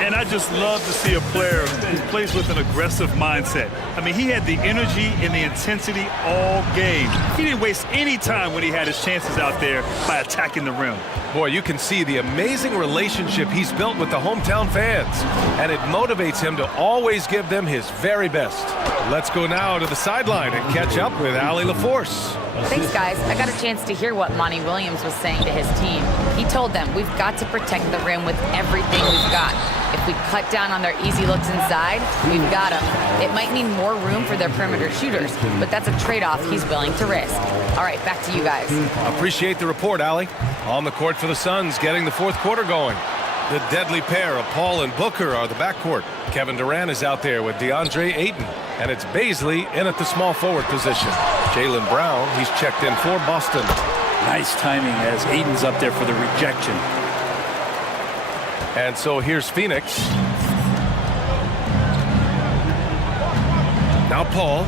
And I just love to see a player who plays with an aggressive mindset. I mean, he had the energy and the intensity all game. He didn't waste any time when he had his chances out there by attacking the rim. Boy, you can see the amazing relationship he's built with the hometown fans. And it motivates him to always give them his very best. Let's go now to the sideline and catch up with Allie LaForce. Thanks, guys. I got a chance to hear what Monty Williams was saying to his team. He told them, we've got to protect the rim with everything we've got. If we cut down on their easy looks inside, we've got them. It might mean more room for their perimeter shooters, but that's a trade-off he's willing to risk. All right, back to you guys. Appreciate the report, Allie. On the court for the Suns, getting the fourth quarter going. The deadly pair of Paul and Booker are the backcourt. Kevin Durant is out there with DeAndre Ayton. And it's Baisley in at the small forward position. Jaylen Brown, he's checked in for Boston. Nice timing as Ayton's up there for the rejection. And so here's Phoenix. Now Paul.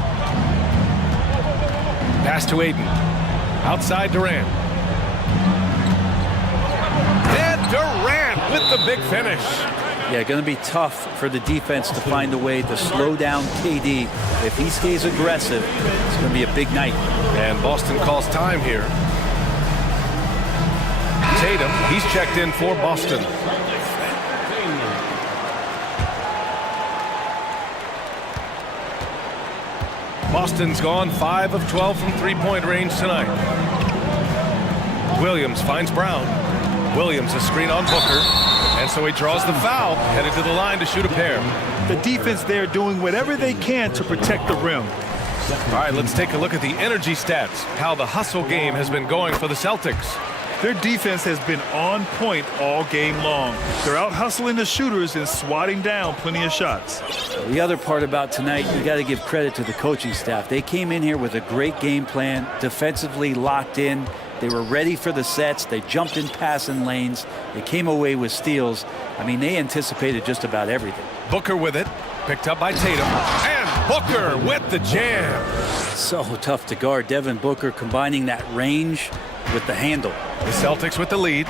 Pass to Ayton. Outside Durant. And Durant with the big finish. Yeah, going to be tough for the defense to find a way to slow down KD. If he stays aggressive, it's going to be a big night. And Boston calls time here. Tatum, he's checked in for Boston. Boston's gone 5 of 12 from three-point range tonight. Williams finds Brown. Williams a screen on Booker. And so he draws the foul, headed to the line to shoot a pair. The defense there doing whatever they can to protect the rim. All right, let's take a look at the energy stats, how the hustle game has been going for the Celtics. Their defense has been on point all game long. They're out hustling the shooters and swatting down plenty of shots. The other part about tonight, you got to give credit to the coaching staff. They came in here with a great game plan, defensively locked in. They were ready for the sets. They jumped in passing lanes. They came away with steals. I mean, they anticipated just about everything. Booker with it, picked up by Tatum, and Booker with the jam. So tough to guard. Devin Booker combining that range with the handle. The Celtics with the lead.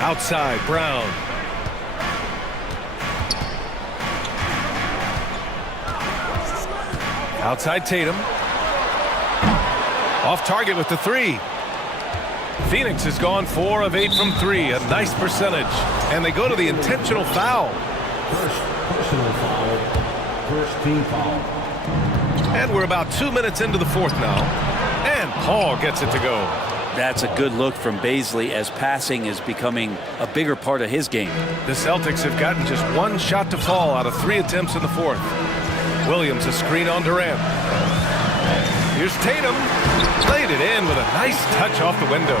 Outside, Brown. Outside Tatum. Off target with the three. Phoenix has gone 4 of 8 from 3, a nice percentage. And they go to the intentional foul. First personal foul. First team foul. And we're about 2 minutes into the fourth now. And Paul gets it to go. That's a good look from Baisley as passing is becoming a bigger part of his game. The Celtics have gotten just 1 shot to fall out of 3 attempts in the fourth. Williams a screen on Durant. Here's Tatum. Laid it in with a nice touch off the window.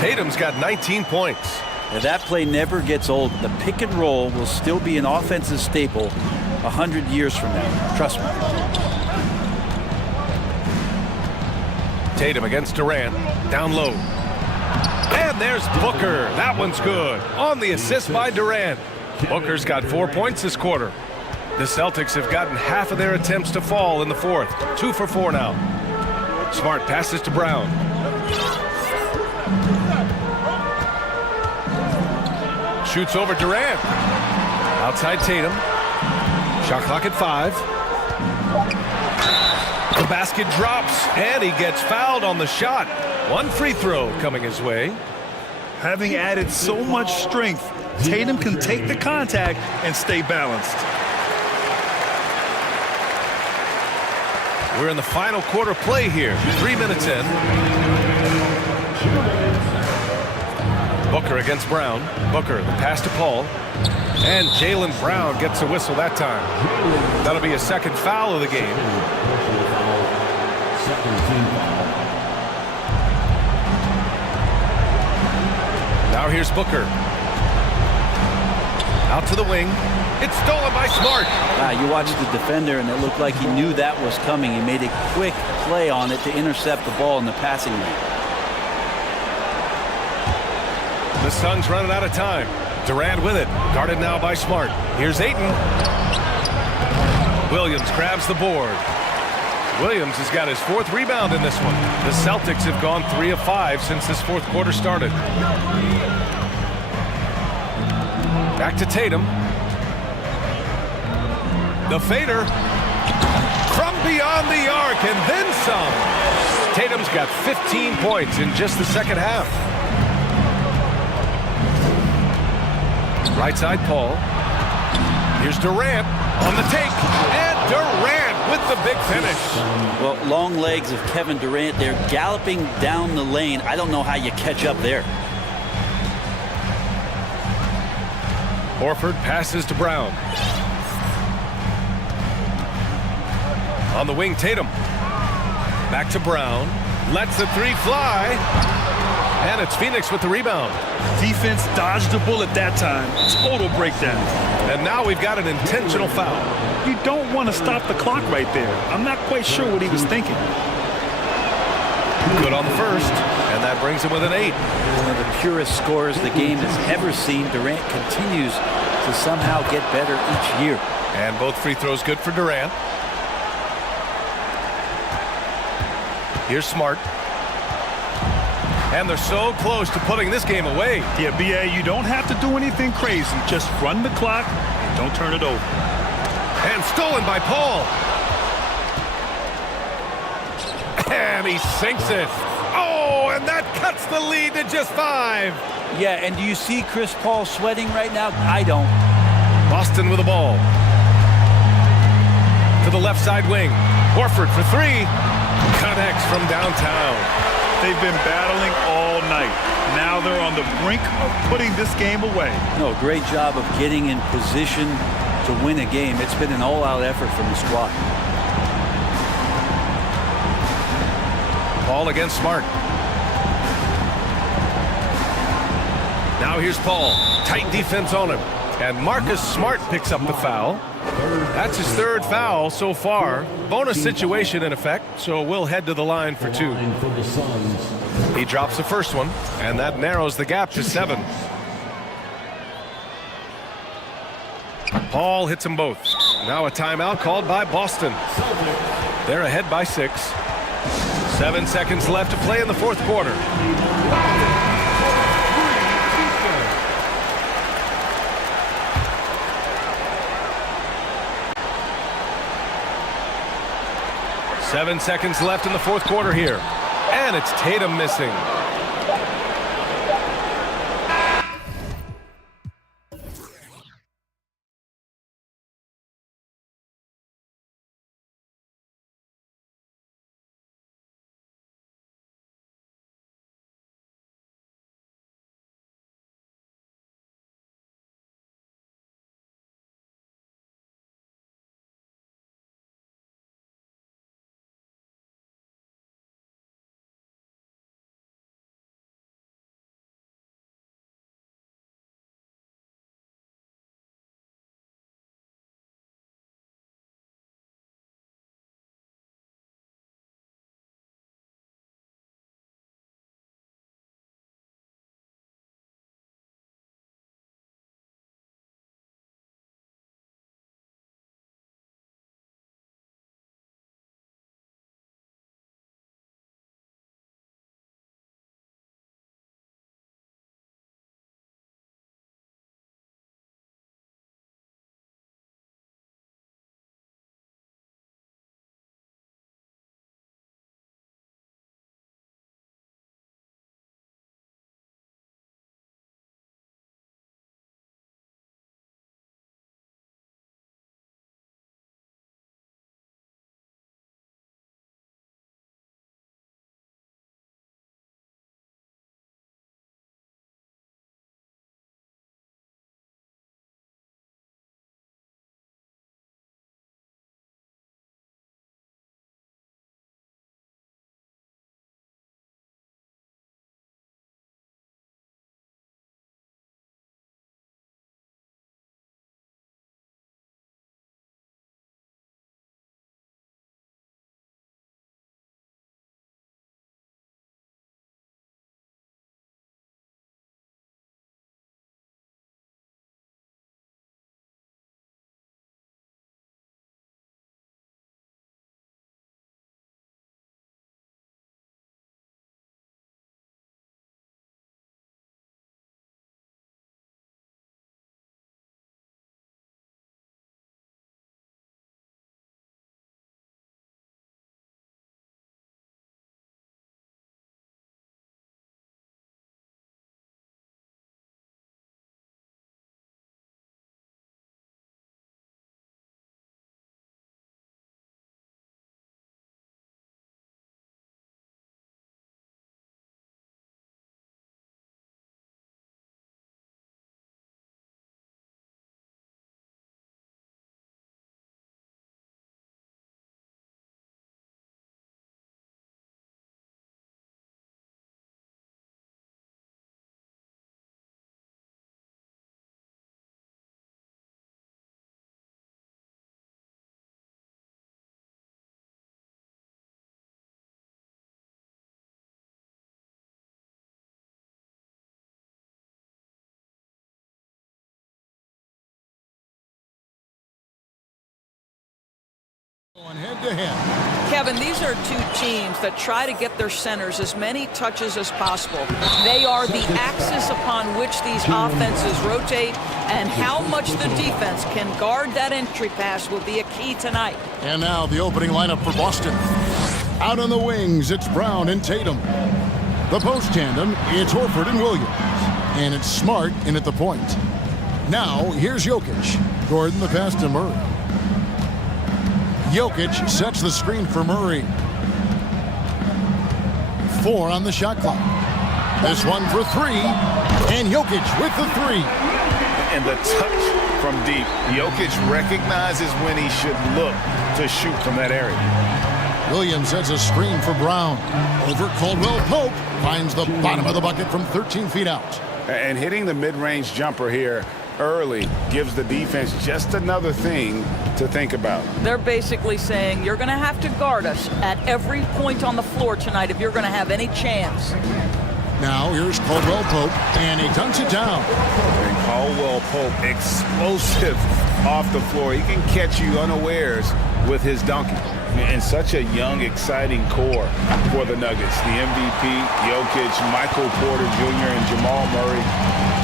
Tatum's got 19 points. Now that play never gets old. The pick and roll will still be an offensive staple 100 years from now. Trust me. Tatum against Durant. Down low. And there's Booker. That one's good. On the assist by Durant. Booker's got 4 points this quarter. The Celtics have gotten half of their attempts to fall in the fourth. 2 for 4 now. Smart passes to Brown. Shoots over Durant. Outside Tatum. Shot clock at 5. The basket drops, and he gets fouled on the shot. 1 free throw coming his way. Having added so much strength, Tatum can take the contact and stay balanced. We're in the final quarter play here. 3 minutes in. Booker against Brown. Booker, the pass to Paul. And Jaylen Brown gets a whistle that time. That'll be a second foul of the game. Second team foul. Now here's Booker. Out to the wing. It's stolen by Smart. You watched the defender, and it looked like he knew that was coming. He made a quick play on it to intercept the ball in the passing lane. The Suns running out of time. Durant with it. Guarded now by Smart. Here's Ayton. Williams grabs the board. Williams has got his 4th rebound in this one. The Celtics have gone 3 of 5 since this fourth quarter started. Back to Tatum. The fader from beyond the arc and then some. Tatum's got 15 points in just the second half. Right side Paul. Here's Durant on the take. And Durant with the big finish. Well, long legs of Kevin Durant. They're galloping down the lane. I don't know how you catch up there. Horford passes to Brown. On the wing, Tatum. Back to Brown. Lets the 3 fly. And it's Phoenix with the rebound. Defense dodged the bullet that time. Total breakdown. And now we've got an intentional foul. You don't want to stop the clock right there. I'm not quite sure what he was thinking. Good on the first. And that brings him with an 8. One of the purest scorers the game has ever seen. Durant continues to somehow get better each year. And both free throws good for Durant. Here's Smart. And they're so close to putting this game away. Yeah, B.A., you don't have to do anything crazy. Just run the clock and don't turn it over. And stolen by Paul. And he sinks it. Oh, and that cuts the lead to just 5. Yeah, and do you see Chris Paul sweating right now? I don't. Boston with the ball. To the left side wing. Horford for 3. Connects from downtown. They've been battling all night. Now they're on the brink of putting this game away. No, great job of getting in position, to win a game. It's been an all-out effort from the squad. Ball against Smart. Now here's Paul. Tight defense on him. And Marcus Smart picks up the foul. That's his third foul so far. Bonus situation in effect, so we'll head to the line for two. He drops the first one, and that narrows the gap to 7. Paul hits them both. Now a timeout called by Boston. They're ahead by 6. 7 seconds left to play in the fourth quarter. Seven seconds left in the fourth quarter here. And it's Tatum missing. Kevin, these are two teams that try to get their centers as many touches as possible. They are the axis upon which these offenses rotate, and how much the defense can guard that entry pass will be a key tonight. And now the opening lineup for Boston. Out on the wings, it's Brown and Tatum. The post tandem, it's Horford and Williams. And it's Smart in at the point. Now, here's Jokic. Gordon the pass to Murray. Jokic sets the screen for Murray. 4 on the shot clock. This one for 3. And Jokic with the 3. And the touch from deep. Jokic recognizes when he should look to shoot from that area. Williams sets a screen for Brown. Over Caldwell Pope. Finds the bottom of the bucket from 13 feet out. And hitting the mid-range jumper here early gives the defense just another thing to think about. They're basically saying you're going to have to guard us at every point on the floor tonight if you're going to have any chance. Now here's Caldwell Pope, and he dunks it down. And Caldwell Pope, explosive off the floor. He can catch you unawares with his dunking. And such a young, exciting core for the Nuggets. The MVP, Jokic, Michael Porter Jr., and Jamal Murray.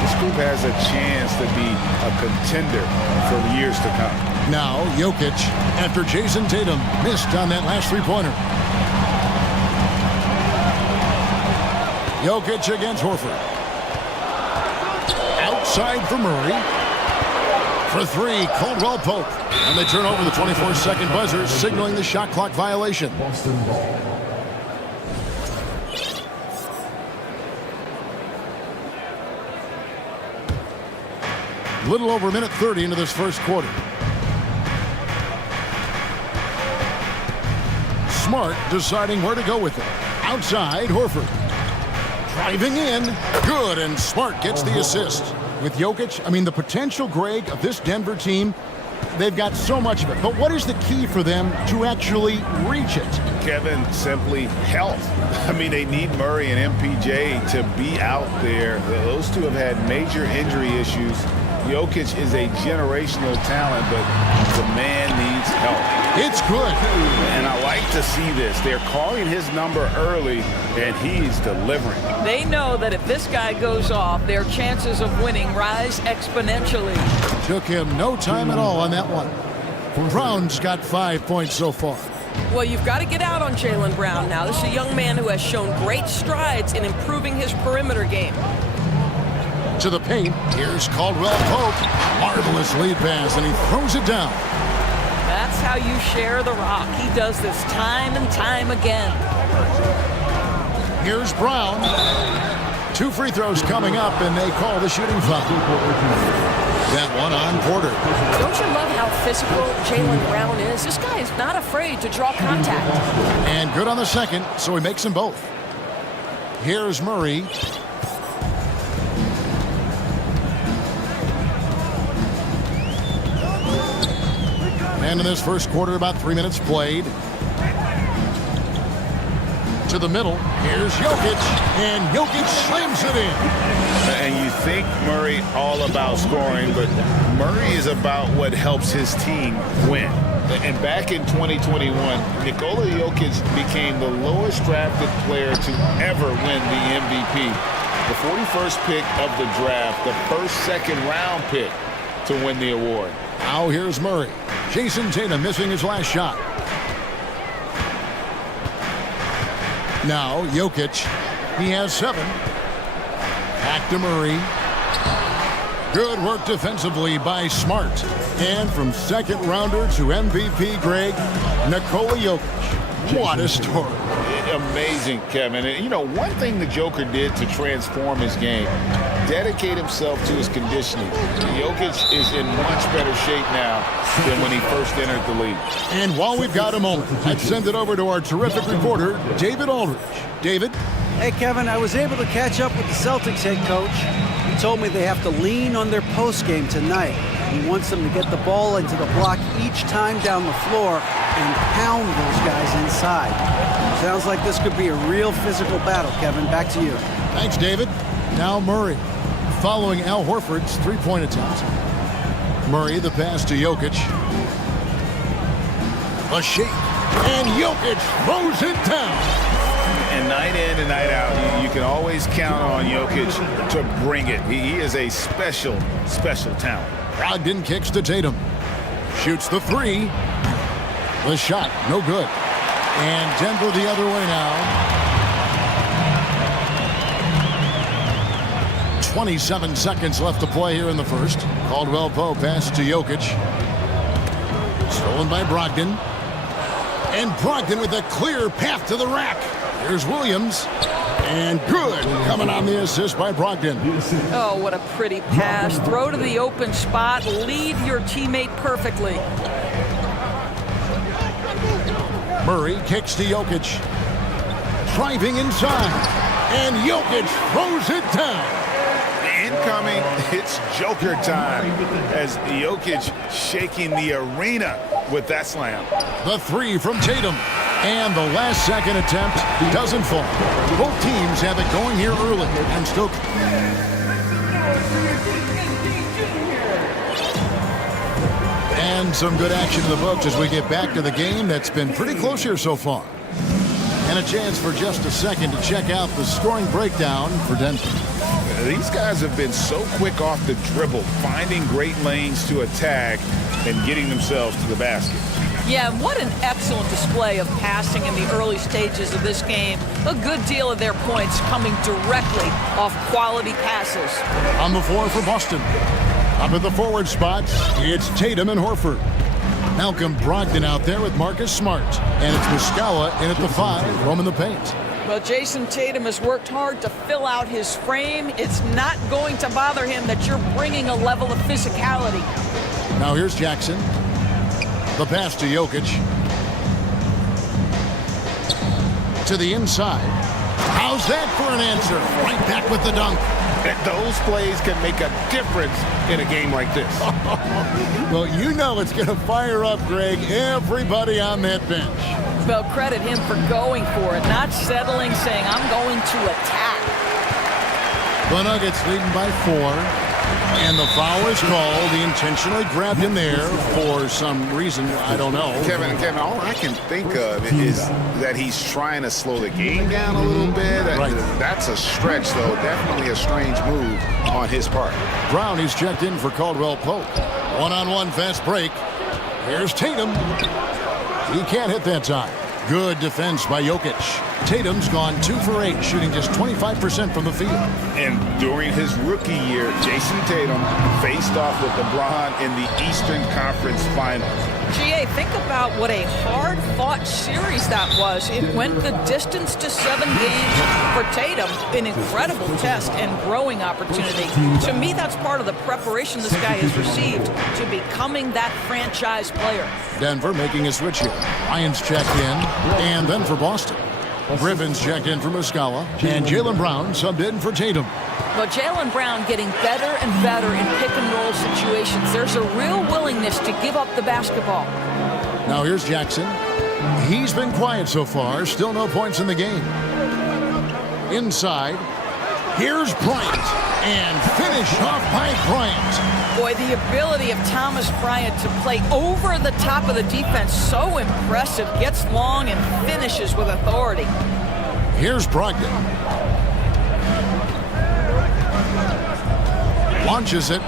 This group has a chance to be a contender for years to come. Now Jokic, after Jason Tatum missed on that last three-pointer. Jokic against Horford. Outside for Murray. For three, Caldwell Pope. And they turn over the 24-second buzzer, signaling the shot clock violation. Little over a minute 30 into this first quarter. Smart deciding where to go with it. Outside, Horford. Driving in. Good, and Smart gets the assist. With Jokic, I mean, the potential, Greg, of this Denver team, they've got so much of it. But what is the key for them to actually reach it? Kevin, simply health. I mean, they need Murray and MPJ to be out there. Those two have had major injury issues. Jokic is a generational talent, but the man needs help. It's good. And I like to see this. They're calling his number early, and he's delivering. They know that if this guy goes off, their chances of winning rise exponentially. Took him no time at all on that one. Brown's got 5 points so far. Well, you've got to get out on Jaylen Brown now. This is a young man who has shown great strides in improving his perimeter game. To the paint, here's Caldwell Pope. Marvelous lead pass, and he throws it down. That's how you share the rock. He does this time and time again. Here's Brown. 2 free throws coming up, and they call the shooting foul. That one on Porter. Don't you love how physical Jaylen Brown is? This guy is not afraid to draw contact. And good on the second, so he makes them both. Here's Murray. And in this first quarter, about 3 minutes played. To the middle, here's Jokic, and Jokic slams it in. And you think Murray all about scoring, but Murray is about what helps his team win. And back in 2021, Nikola Jokic became the lowest drafted player to ever win the MVP. The 41st pick of the draft, the first second-round pick to win the award. Now here's Murray. Jason Tatum missing his last shot. Now Jokic. He has 7. Back to Murray. Good work defensively by Smart. And from second rounder to MVP, Greg, Nikola Jokic. What a story. Amazing, Kevin. And, you know, one thing the Joker did to transform his game, dedicate himself to his conditioning. Jokic is in much better shape now than when he first entered the league. And while we've got a moment, let's send it over to our terrific reporter, David Aldridge. David? Hey, Kevin, I was able to catch up with the Celtics head coach. He told me they have to lean on their postgame tonight. He wants them to get the ball into the block each time down the floor and pound those guys inside. Sounds like this could be a real physical battle, Kevin. Back to you. Thanks, David. Now Murray, following Al Horford's three-point attempt. Murray, the pass to Jokic. A shake, and Jokic throws it down. And night in and night out, you can always count on Jokic to bring it. He is a special, special talent. Brogdon kicks to Tatum. Shoots the 3. The shot, no good. And Denver the other way now. 27 seconds left to play here in the first. Caldwell Pope pass to Jokic. Stolen by Brogdon. And Brogdon with a clear path to the rack. Here's Williams. And good coming on the assist by Brogdon. Oh, what a pretty pass. Throw to the open spot. Lead your teammate perfectly. Murray kicks to Jokic. Driving inside. And Jokic throws it down. Incoming, it's Joker time as Jokic shaking the arena with that slam. The three from Tatum. And the last second attempt doesn't fall. Both teams have it going here early. And still... And some good action in the books as we get back to the game that's been pretty close here so far. And a chance for just a second to check out the scoring breakdown for Denver. These guys have been so quick off the dribble, finding great lanes to attack and getting themselves to the basket. Yeah, what an excellent display of passing in the early stages of this game. A good deal of their points coming directly off quality passes. On the floor for Boston. Up at the forward spots, it's Tatum and Horford. Malcolm Brogdon out there with Marcus Smart. And it's Muscala in at the 5, roaming the paint. Well, Jason Tatum has worked hard to fill out his frame. It's not going to bother him that you're bringing a level of physicality. Now here's Jackson. The pass to Jokic. To the inside. How's that for an answer? Right back with the dunk. Those plays can make a difference in a game like this. Well, you know it's going to fire up, Greg, everybody on that bench. Well, credit him for going for it, not settling, saying, I'm going to attack. The Nuggets leading by 4. And the foul is called. He intentionally grabbed him there for some reason. I don't know. Kevin, all I can think of is that he's trying to slow the game down a little bit. Right. That's a stretch, though. Definitely a strange move on his part. Brown, he's checked in for Caldwell Pope. One-on-one fast break. Here's Tatum. He can't hit that time. Good defense by Jokic. Tatum's gone 2 for 8, shooting just 25% from the field. And during his rookie year, Jason Tatum faced off with LeBron in the Eastern Conference Finals. GA, think about what a hard-fought series that was. It went the distance to 7 games for Tatum, an incredible test and growing opportunity. To me, that's part of the preparation this guy has received to becoming that franchise player. Denver making a switch here. Lions checked in, and then for Boston. Griffin's checked in for Muscala, and Jaylen Brown subbed in for Tatum. Well, Jaylen Brown getting better and better in pick-and-roll situations. There's a real willingness to give up the basketball. Now here's Jackson. He's been quiet so far. Still no points in the game. Inside. Here's Bryant. And finish off by Bryant. Boy, the ability of Thomas Bryant to play over the top of the defense, so impressive. Gets long and finishes with authority. Here's Brogdon. Launches it.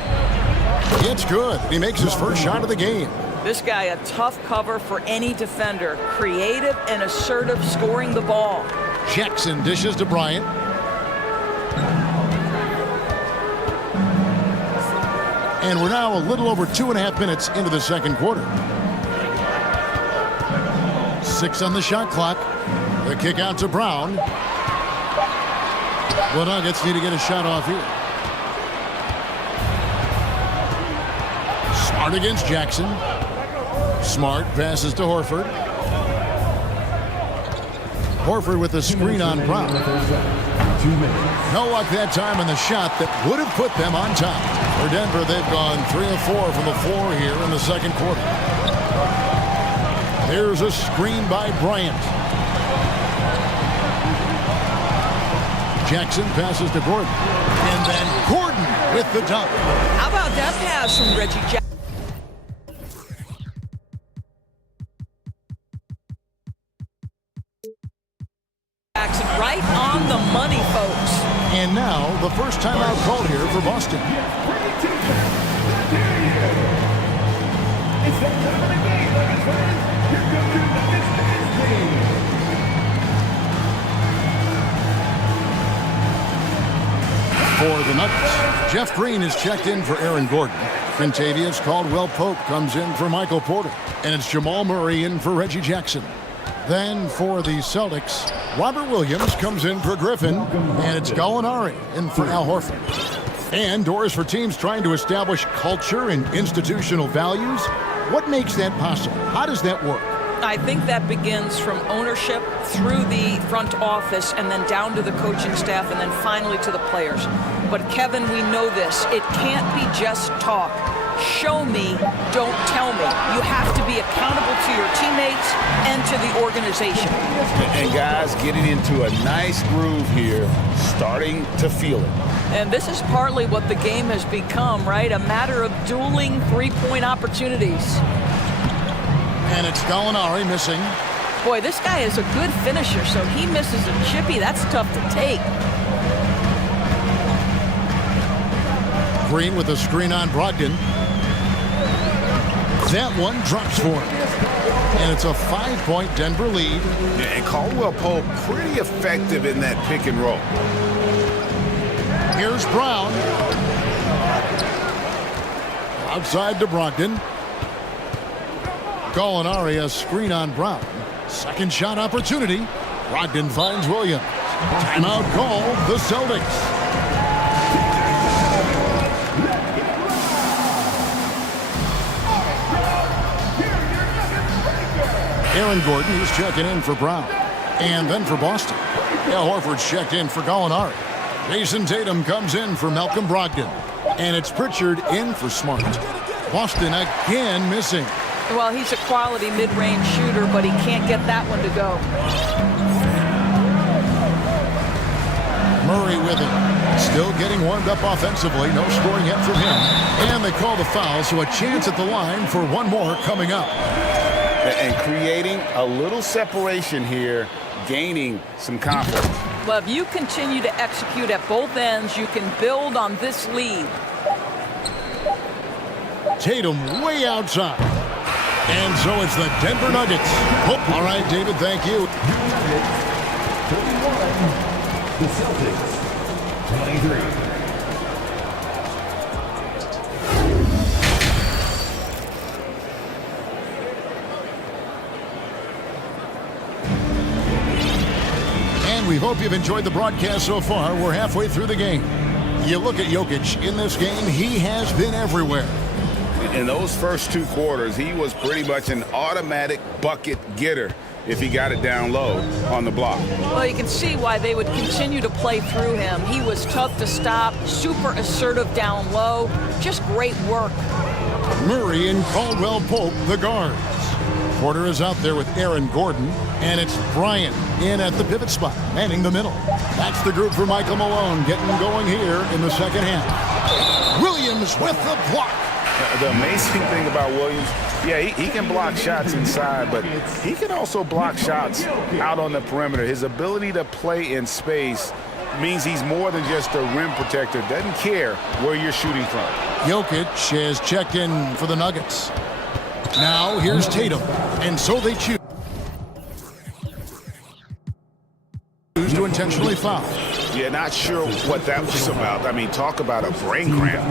It's good. He makes his first shot of the game. This guy, a tough cover for any defender. Creative and assertive scoring the ball. Jackson dishes to Bryant. And we're now a little over 2.5 minutes into the second quarter. 6 on the shot clock. The kick out to Brown. The Nuggets need to get a shot off here. Smart against Jackson. Smart passes to Horford. Horford with the screen on Brown. No luck that time on the shot that would have put them on top. For Denver, they've gone 3 of 4 from the floor here in the second quarter. There's a screen by Bryant. Jackson passes to Gordon. And then Gordon with the dunk. How about that pass from Reggie Jackson? Right on the money, folks. And now, the first timeout called here for Boston. For the Nuggets, Jeff Green is checked in for Aaron Gordon. Contavious Caldwell Pope comes in for Michael Porter. And it's Jamal Murray in for Reggie Jackson. Then for the Celtics, Robert Williams comes in for Griffin, and it's Gallinari in for Al Horford. And doors for teams trying to establish culture and institutional values. What makes that possible? How does that work? I think that begins from ownership through the front office and then down to the coaching staff and then finally to the players. But Kevin, we know this. It can't be just talk. Show me, don't tell me. You have to be accountable to your teammates and to the organization. And guys, getting into a nice groove here, starting to feel it. And this is partly what the game has become, right? A matter of dueling three-point opportunities. And it's Gallinari missing. Boy, this guy is a good finisher, so he misses a chippy. That's tough to take. Green with a screen on Brogdon. That one drops for him. And it's a 5-point Denver lead. And Caldwell Pope pretty effective in that pick and roll. Here's Brown. Outside to Brogdon. Gallinari, a screen on Brown. Second shot opportunity. Brogdon finds Williams. Timeout call, the Celtics. Aaron Gordon is checking in for Brown. And then for Boston, Al Horford's checked in for Gallinari. Jason Tatum comes in for Malcolm Brogdon. And it's Pritchard in for Smart. Boston again missing. Well, he's a quality mid-range shooter, but he can't get that one to go. Murray with it. Still getting warmed up offensively. No scoring yet from him. And they call the foul, so a chance at the line for one more coming up. And creating a little separation here, gaining some confidence. Well, if you continue to execute at both ends, you can build on this lead. Tatum way outside. And so it's the Denver Nuggets. Oh, all right, David, thank you. 31, the Celtics, 23. We hope you've enjoyed the broadcast so far. We're halfway through the game. You look at Jokic in this game, he has been everywhere. In those first two quarters, he was pretty much an automatic bucket getter if he got it down low on the block. Well, you can see why they would continue to play through him. He was tough to stop, super assertive down low, just great work. Murray and Caldwell Pope, the guards. Porter is out there with Aaron Gordon, and it's Bryant in at the pivot spot, manning the middle. That's the group for Michael Malone getting going here in the second half. Williams with the block. The amazing thing about Williams, yeah, he can block shots inside, but he can also block shots out on the perimeter. His ability to play in space means he's more than just a rim protector. Doesn't care where you're shooting from. Jokic has checked in for the Nuggets. Now here's Tatum, and so they choose to intentionally foul. Yeah, not sure what that was about. I mean, talk about a brain cramp.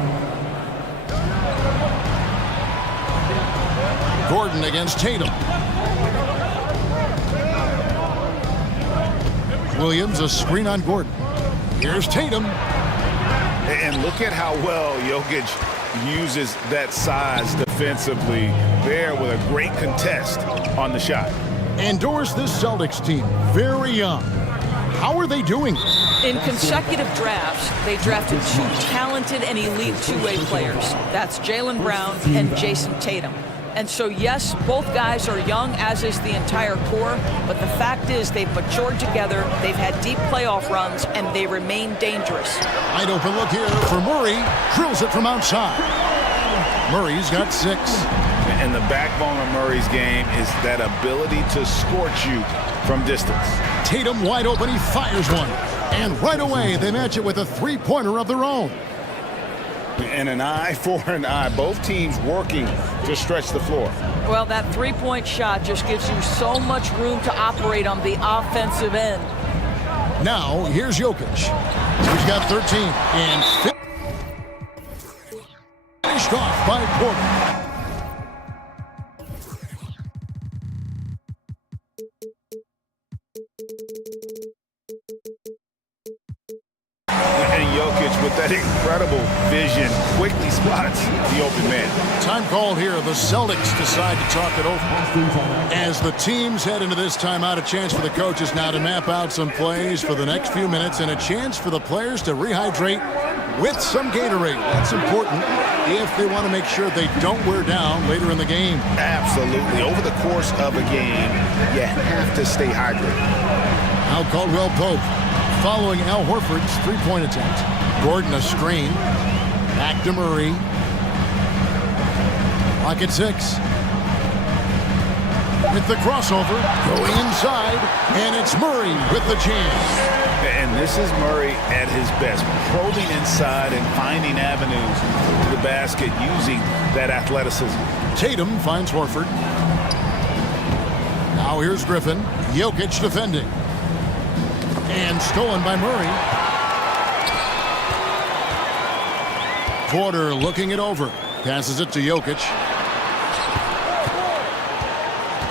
Gordon against Tatum. Williams, a screen on Gordon. Here's Tatum. And look at how well Jokic uses that size defensively there with a great contest on the shot. Endorse this Celtics team, very young. How are they doing? In consecutive drafts, they drafted two talented and elite two-way players. That's Jaylen Brown and Jason Tatum. And so, yes, both guys are young, as is the entire core, but the fact is they've matured together, they've had deep playoff runs, and they remain dangerous. Wide open look here for Murray. Drills it from outside. Murray's got 6. And the backbone of Murray's game is that ability to scorch you from distance. Tatum wide open, he fires one. And right away, they match it with a three-pointer of their own. And an eye for an eye. Both teams working to stretch the floor. Well, that three-point shot just gives you so much room to operate on the offensive end. Now, here's Jokic. He's got 13 and finished off by Porter. with that incredible vision, quickly spots the open man. Time called here. The Celtics decide to talk it over. As the teams head into this timeout, a chance for the coaches now to map out some plays for the next few minutes and a chance for the players to rehydrate with some Gatorade. That's important if they want to make sure they don't wear down later in the game. Absolutely. Over the course of a game, you have to stay hydrated. Now Caldwell Pope following Al Horford's three-point attempt. Gordon a screen. Back to Murray. Clock at 6. With the crossover, going inside, and it's Murray with the jam. And this is Murray at his best, probing inside and finding avenues to the basket using that athleticism. Tatum finds Horford. Now here's Griffin. Jokic defending. And stolen by Murray. Porter looking it over. Passes it to Jokic.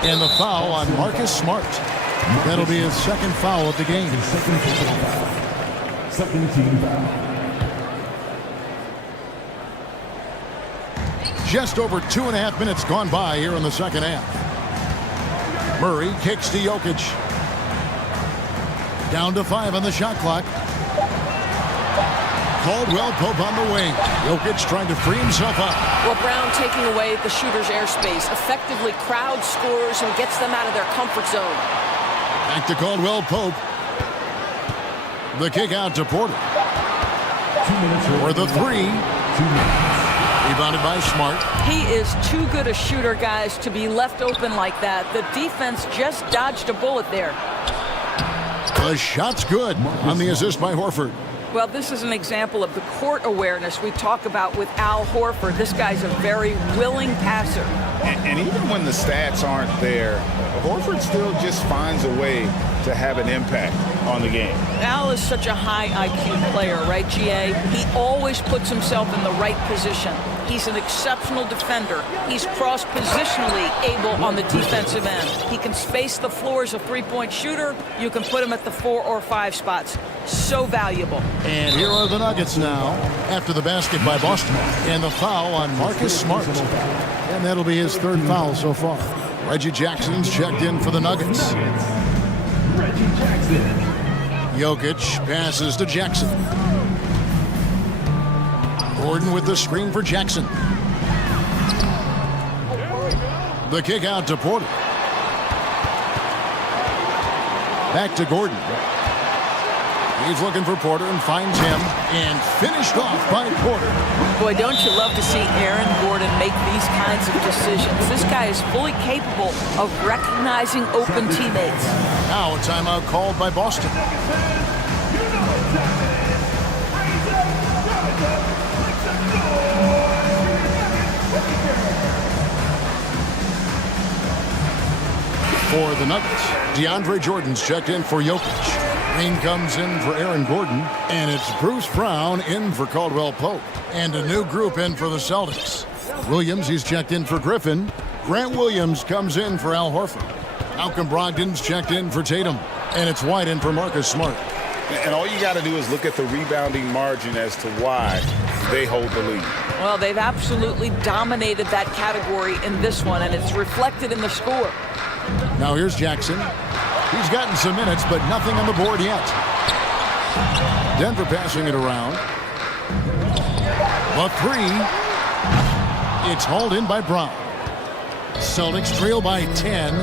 And the foul on Marcus Smart. That'll be his second foul of the game. Second team foul. Just over 2.5 minutes gone by here in the second half. Murray kicks to Jokic. Down to 5 on the shot clock. Caldwell Pope on the wing. Jokic trying to free himself up. Well, Brown taking away the shooter's airspace effectively crowd scores and gets them out of their comfort zone. Back to Caldwell Pope. The kick out to Porter. 2 minutes For the three. 2 minutes. Rebounded by Smart. He is too good a shooter, guys, to be left open like that. The defense just dodged a bullet there. The shot's good on the assist by Horford. Well, this is an example of the court awareness we talk about with Al Horford. This guy's a very willing passer. And even when the stats aren't there, Horford still just finds a way to have an impact on the game. Al is such a high IQ player, right, GA? He always puts himself in the right position. He's an exceptional defender. He's cross-positionally able on the defensive end. He can space the floor as a three-point shooter. You can put him at the 4 or 5 spots. So valuable. And here are the Nuggets now after the basket by Boston. And the foul on Marcus Smart. And that'll be his third foul so far. Reggie Jackson's checked in for the Nuggets. Reggie Jackson. Jokic passes to Jackson. Gordon with the screen for Jackson. The kick out to Porter. Back to Gordon. He's looking for Porter and finds him. And finished off by Porter. Boy, don't you love to see Aaron Gordon make these kinds of decisions. This guy is fully capable of recognizing open teammates. Now a timeout called by Boston. For the Nuggets, DeAndre Jordan's checked in for Jokic. Green comes in for Aaron Gordon, and it's Bruce Brown in for Caldwell Pope. And a new group in for the Celtics. Williams, he's checked in for Griffin. Grant Williams comes in for Al Horford. Malcolm Brogdon's checked in for Tatum. And it's White in for Marcus Smart. And all you got to do is look at the rebounding margin as to why they hold the lead. Well, they've absolutely dominated that category in this one, and it's reflected in the score. Now here's Jackson. He's gotten some minutes, but nothing on the board yet. Denver passing it around. The three. It's hauled in by Brown. Celtics trail by 10.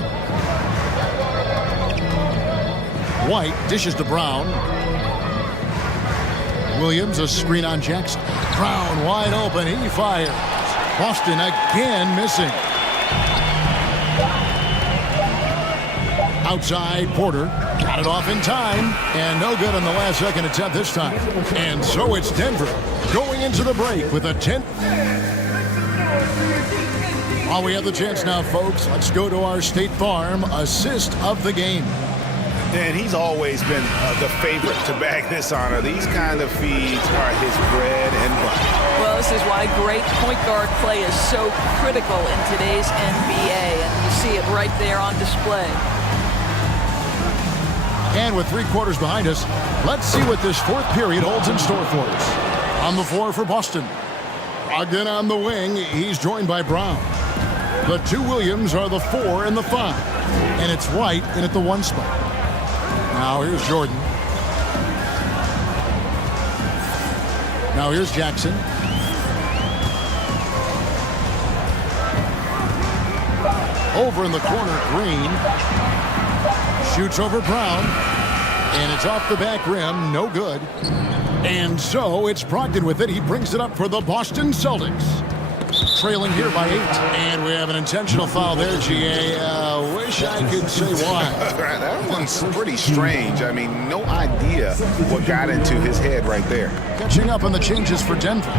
White dishes to Brown. Williams a screen on Jackson. Brown wide open. He fires. Boston again missing. Outside, Porter got it off in time, and no good on the last second attempt this time. And so it's Denver going into the break with a 10. While we have the chance now, folks, let's go to our State Farm assist of the game. And he's always been the favorite to bag this honor. These kind of feeds are his bread and butter. Well, this is why great point guard play is so critical in today's NBA, and you see it right there on display. And with 3 quarters behind us, let's see what this fourth period holds in store for us. On the floor for Boston. Again on the wing, he's joined by Brown. The two Williams are the 4 and the 5. And it's White in at the 1 spot. Now here's Jordan. Now here's Jackson. Over in the corner, Green. Shoots over Brown. And it's off the back rim, no good. And so it's Brogdon with it. He brings it up for the Boston Celtics. Trailing here by 8. And we have an intentional foul there, GA. Wish I could say why. That one's pretty strange. I mean, no idea what got into his head right there. Catching up on the changes for Denver.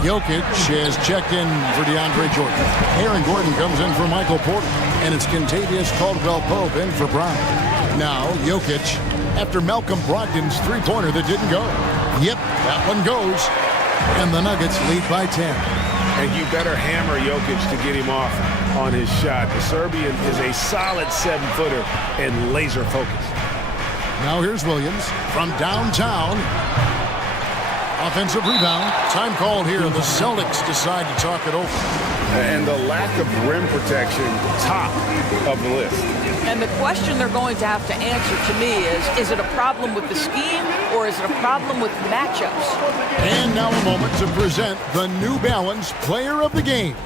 Jokic has checked in for DeAndre Jordan. Aaron Gordon comes in for Michael Porter. And it's Kentavious Caldwell-Pope in for Brown. Now, Jokic, after Malcolm Brogdon's three-pointer that didn't go. Yep, that one goes. And the Nuggets lead by 10. And you better hammer Jokic to get him off on his shot. The Serbian is a solid 7-footer and laser focused. Now here's Williams from downtown. Offensive rebound. Time called here. The Celtics decide to talk it over. And the lack of rim protection, top of the list. And the question they're going to have to answer to me is it a problem with the scheme or is it a problem with matchups? And now a moment to present the New Balance Player of the Game,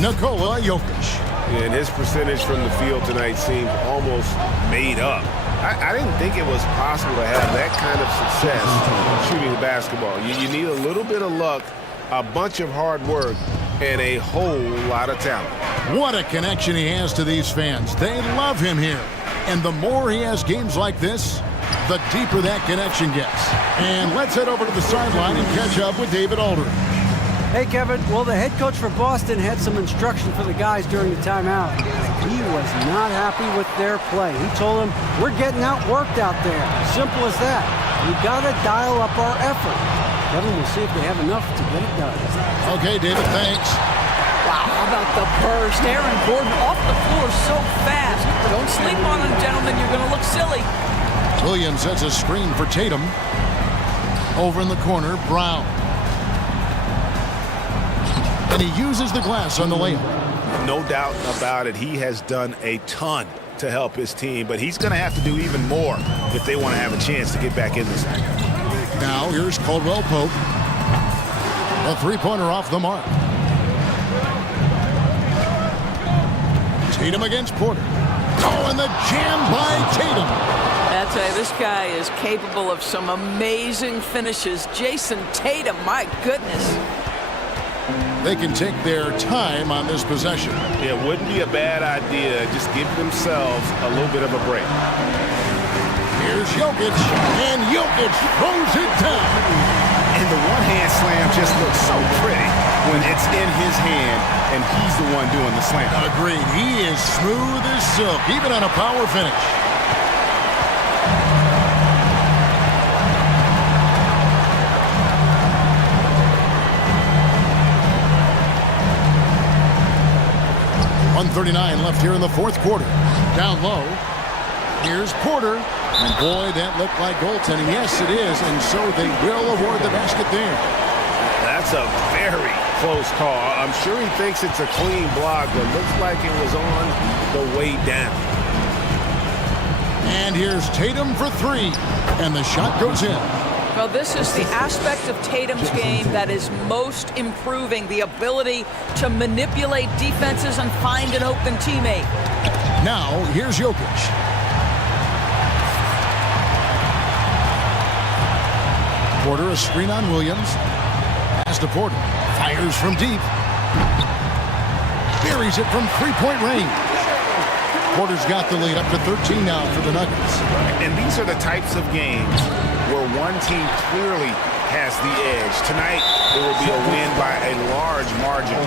Nikola Jokic. And his percentage from the field tonight seemed almost made up. I didn't think it was possible to have that kind of success shooting the basketball. You need a little bit of luck, a bunch of hard work, and a whole lot of talent. What a connection he has to these fans. They love him here. And the more he has games like this, the deeper that connection gets. And let's head over to the sideline and catch up with David Aldridge. Hey, Kevin. Well, the head coach for Boston had some instruction for the guys during the timeout. He was not happy with their play. He told them, we're getting outworked out there. Simple as that. We got to dial up our effort. Kevin, we'll see if they have enough to get it done. Okay, David, thanks. Wow, how about the burst? Aaron Gordon off the floor so fast. Don't sleep on him, gentlemen. You're going to look silly. Williams sets a screen for Tatum. Over in the corner, Brown. And he uses the glass on the layup. No doubt about it. He has done a ton to help his team, but he's going to have to do even more if they want to have a chance to get back in this thing. Now here's Caldwell-Pope. A three-pointer off the mark. Tatum against Porter. Oh, and the jam by Tatum. I tell you, this guy is capable of some amazing finishes. Jason Tatum, my goodness. They can take their time on this possession. It wouldn't be a bad idea. Just give themselves a little bit of a break. Here's Jokic, and Jokic throws it down. And the one-hand slam just looks so pretty when it's in his hand and he's the one doing the slam. Agreed. He is smooth as silk, even on a power finish. .139 left here in the fourth quarter. Down low. Here's Porter. And boy, that looked like goaltending. Yes, it is. And so they will award the basket there. That's a very close call. I'm sure he thinks it's a clean block, but looks like it was on the way down. And here's Tatum for three. And the shot goes in. Well, this is the aspect of Tatum's game that is most improving, the ability to manipulate defenses and find an open teammate. Now, here's Jokic. Porter, a screen on Williams. Pass to Porter. Fires from deep. Buries it from three-point range. Porter's got the lead up to 13 now for the Nuggets. And these are the types of games where one team clearly has the edge. Tonight, it will be a win by a large margin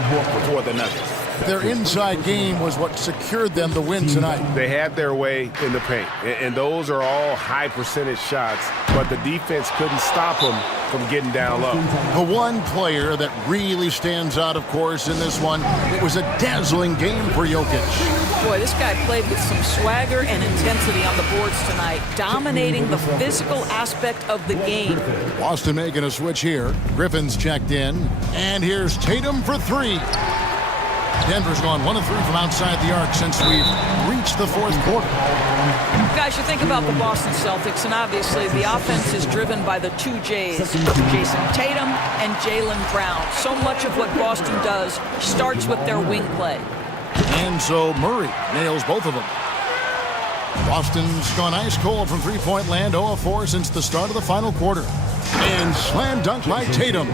for the Nuggets. Their inside game was what secured them the win tonight. They had their way in the paint, and those are all high percentage shots, but the defense couldn't stop them from getting down low. The one player that really stands out, of course, in this one, it was a dazzling game for Jokic. Boy, this guy played with some swagger and intensity on the boards tonight, dominating the physical aspect of the game. Boston making a switch here. Griffin's checked in. And here's Tatum for three. Denver's gone 1 of 3 from outside the arc since we've reached the fourth quarter. Guys, you think about the Boston Celtics, and obviously the offense is driven by the two J's, Jason Tatum and Jaylen Brown. So much of what Boston does starts with their wing play. And so Murray nails both of them. Boston's gone ice cold from three-point land, 0 of 4 since the start of the final quarter. And slam dunk by Tatum.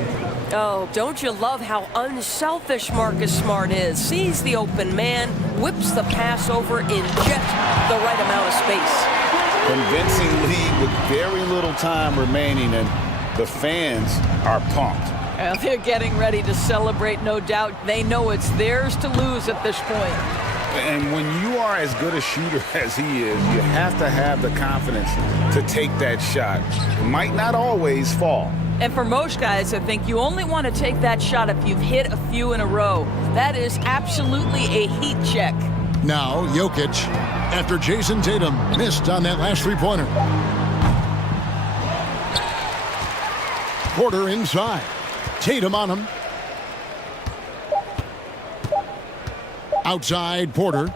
Oh, don't you love how unselfish Marcus Smart is? Sees the open man, whips the pass over in just the right amount of space. Convincing lead with very little time remaining, and the fans are pumped. Well, they're getting ready to celebrate, no doubt. They know it's theirs to lose at this point. And when you are as good a shooter as he is, you have to have the confidence to take that shot. It might not always fall. And for most guys, I think you only want to take that shot if you've hit a few in a row. That is absolutely a heat check. Now, Jokic, after Jason Tatum missed on that last three-pointer. Porter inside. Tatum on him. Outside, Porter.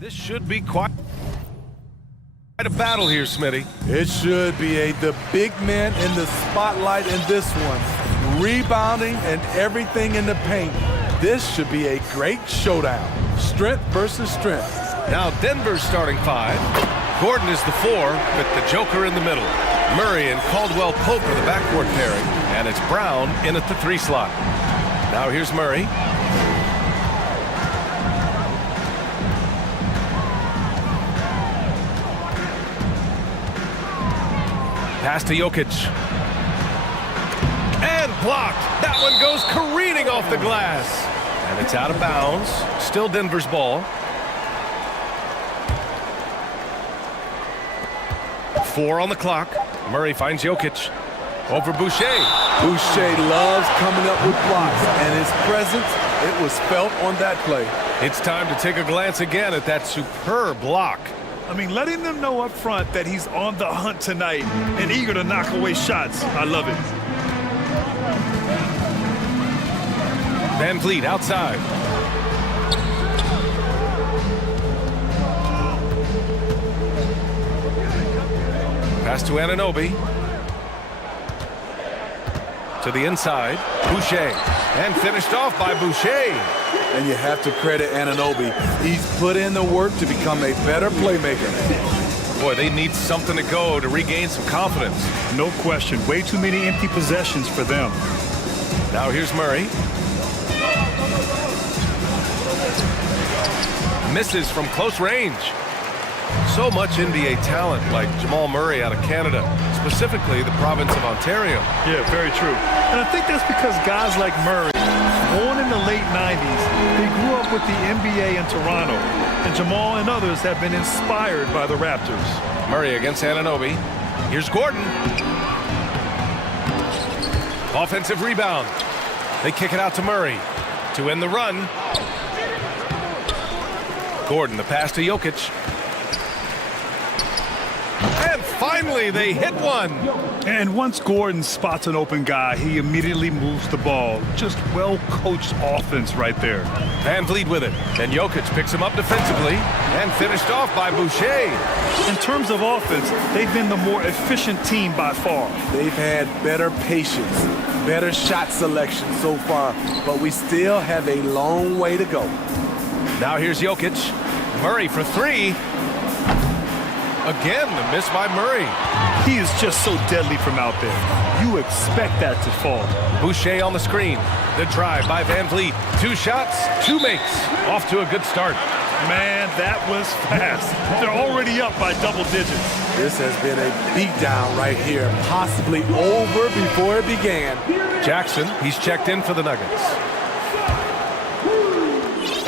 This should be quite a battle here, Smitty. It should be the big man in the spotlight in this one. Rebounding and everything in the paint. This should be a great showdown. Strength versus strength. Now Denver's starting five. Gordon is the four with the Joker in the middle. Murray and Caldwell Pope are the backcourt pairing. And it's Brown in at the 3 slot. Now here's Murray. Pass to Jokic. And blocked. That one goes careening off the glass. And it's out of bounds. Still Denver's ball. 4 on the clock. Murray finds Jokic. Over Boucher. Boucher loves coming up with blocks, and his presence, it was felt on that play. It's time to take a glance again at that superb block. I mean, letting them know up front that he's on the hunt tonight and eager to knock away shots. I love it. Van Vliet outside. Pass to Anunoby. To the inside. Boucher. And finished off by Boucher. And you have to credit Anunoby. He's put in the work to become a better playmaker. Boy, they need something to go to regain some confidence. No question. Way too many empty possessions for them. Now here's Murray. Misses from close range. So much NBA talent like Jamal Murray out of Canada, specifically the province of Ontario. Yeah, very true. And I think that's because guys like Murray, born in the late 90s, they grew up with the NBA in Toronto. And Jamal and others have been inspired by the Raptors. Murray against Anunoby. Here's Gordon. Offensive rebound. They kick it out to Murray to end the run. Gordon, the pass to Jokic. And finally, they hit one. And once Gordon spots an open guy, he immediately moves the ball. Just well-coached offense right there. Van Vliet with it. And Jokic picks him up defensively and finished off by Boucher. In terms of offense, they've been the more efficient team by far. They've had better patience, better shot selection so far, but we still have a long way to go. Now here's Jokic. Murray for 3. Again, the miss by Murray. He is just so deadly from out there. You expect that to fall. Boucher on the screen. The drive by Van Vliet. 2 shots, 2 makes. Off to a good start. Man, that was fast. They're already up by double digits. This has been a beatdown right here, possibly over before it began. Jackson, he's checked in for the Nuggets.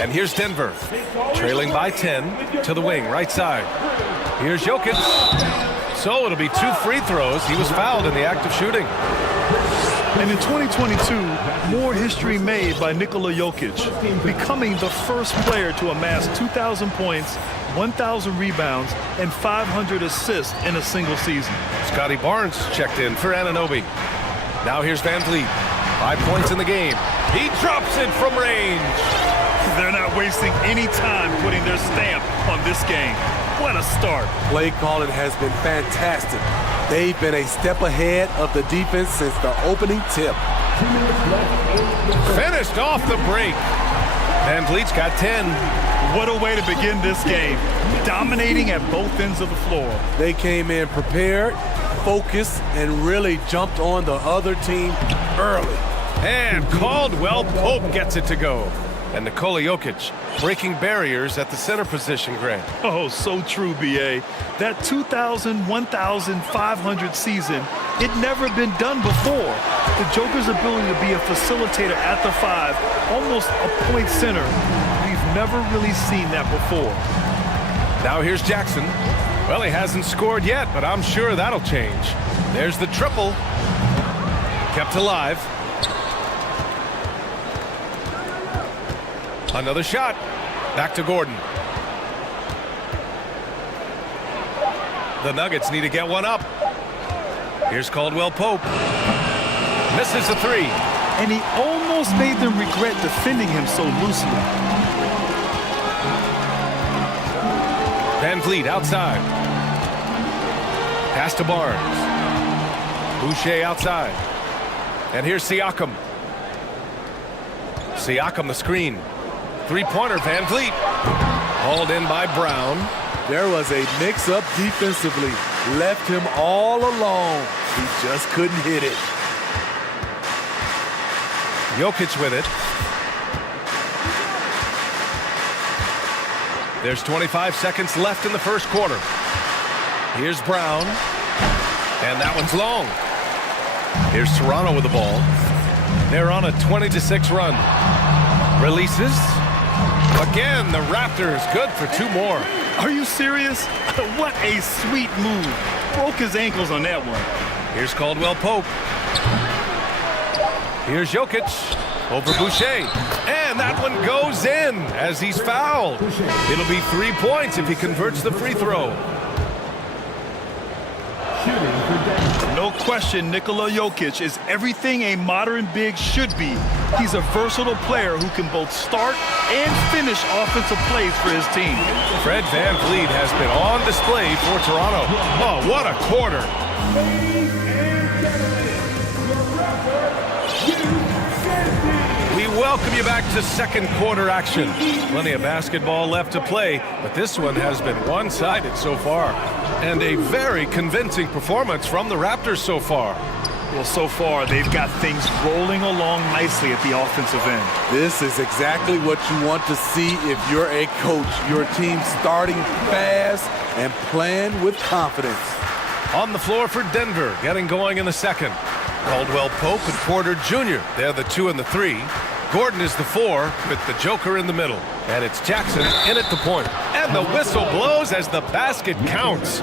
And here's Denver, trailing by 10 to the wing, right side. Here's Jokic. So it'll be 2 free throws. He was fouled in the act of shooting. And in 2022, more history made by Nikola Jokic, becoming the first player to amass 2,000 points, 1,000 rebounds, and 500 assists in a single season. Scotty Barnes checked in for Anunoby. Now here's Van Vliet. 5 points in the game. He drops it from range. They're not wasting any time putting their stamp on this game. What a start. Play calling has been fantastic. They've been a step ahead of the defense since the opening tip. Finished off the break. Van Vliet's got 10. What a way to begin this game. Dominating at both ends of the floor. They came in prepared, focused, and really jumped on the other team early. And Caldwell Pope gets it to go. And Nikola Jokic breaking barriers at the center position, Grant. Oh, so true, B.A. That 2,000, 1,500 season, it never been done before. The Joker's ability to be a facilitator at the 5, almost a point center, we've never really seen that before. Now here's Jackson. Well, he hasn't scored yet, but I'm sure that'll change. There's the triple. Kept alive. Another shot. Back to Gordon. The Nuggets need to get one up. Here's Caldwell Pope. Misses a 3. And he almost made them regret defending him so loosely. Van Vliet outside. Pass to Barnes. Boucher outside. And here's Siakam. Siakam the screen. Three-pointer, Van Vliet. Hauled in by Brown. There was a mix-up defensively. Left him all alone. He just couldn't hit it. Jokic with it. There's 25 seconds left in the first quarter. Here's Brown. And that one's long. Here's Toronto with the ball. They're on a 20-6 run. Releases. Again, the Raptors good for two more. Are you serious? What a sweet move. Broke his ankles on that one. Here's Caldwell Pope. Here's Jokic over Boucher. And that one goes in as he's fouled. It'll be 3 points if he converts the free throw. No question, Nikola Jokic is everything a modern big should be. He's a versatile player who can both start and finish offensive plays for his team. Fred Van Vliet has been on display for Toronto. Oh, what a quarter. We welcome you back to second quarter action. Plenty of basketball left to play, but this one has been one-sided so far. And a very convincing performance from the Raptors so far. Well, so far, they've got things rolling along nicely at the offensive end. This is exactly what you want to see if you're a coach. Your team starting fast and playing with confidence. On the floor for Denver, getting going in the second. Caldwell Pope and Porter Jr. They're the 2 and the 3. Gordon is the 4 with the Joker in the middle. And it's Jackson in at the point. And the whistle blows as the basket counts.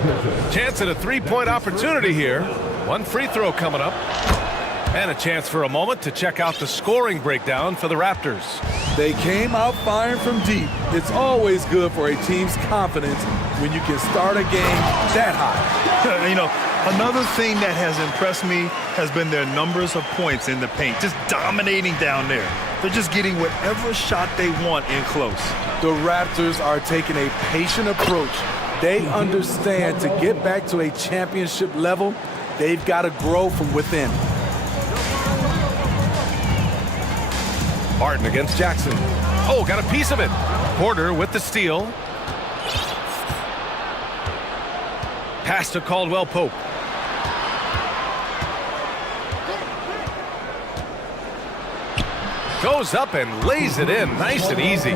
Chance at a three-point opportunity here. One free throw coming up. And a chance for a moment to check out the scoring breakdown for the Raptors. They came out firing from deep. It's always good for a team's confidence when you can start a game that high. You know, another thing that has impressed me has been their numbers of points in the paint, just dominating down there. They're just getting whatever shot they want in close. The Raptors are taking a patient approach. They understand to get back to a championship level, they've got to grow from within. Martin against Jackson. Oh, got a piece of it. Porter with the steal. Pass to Caldwell Pope. Goes up and lays it in nice and easy.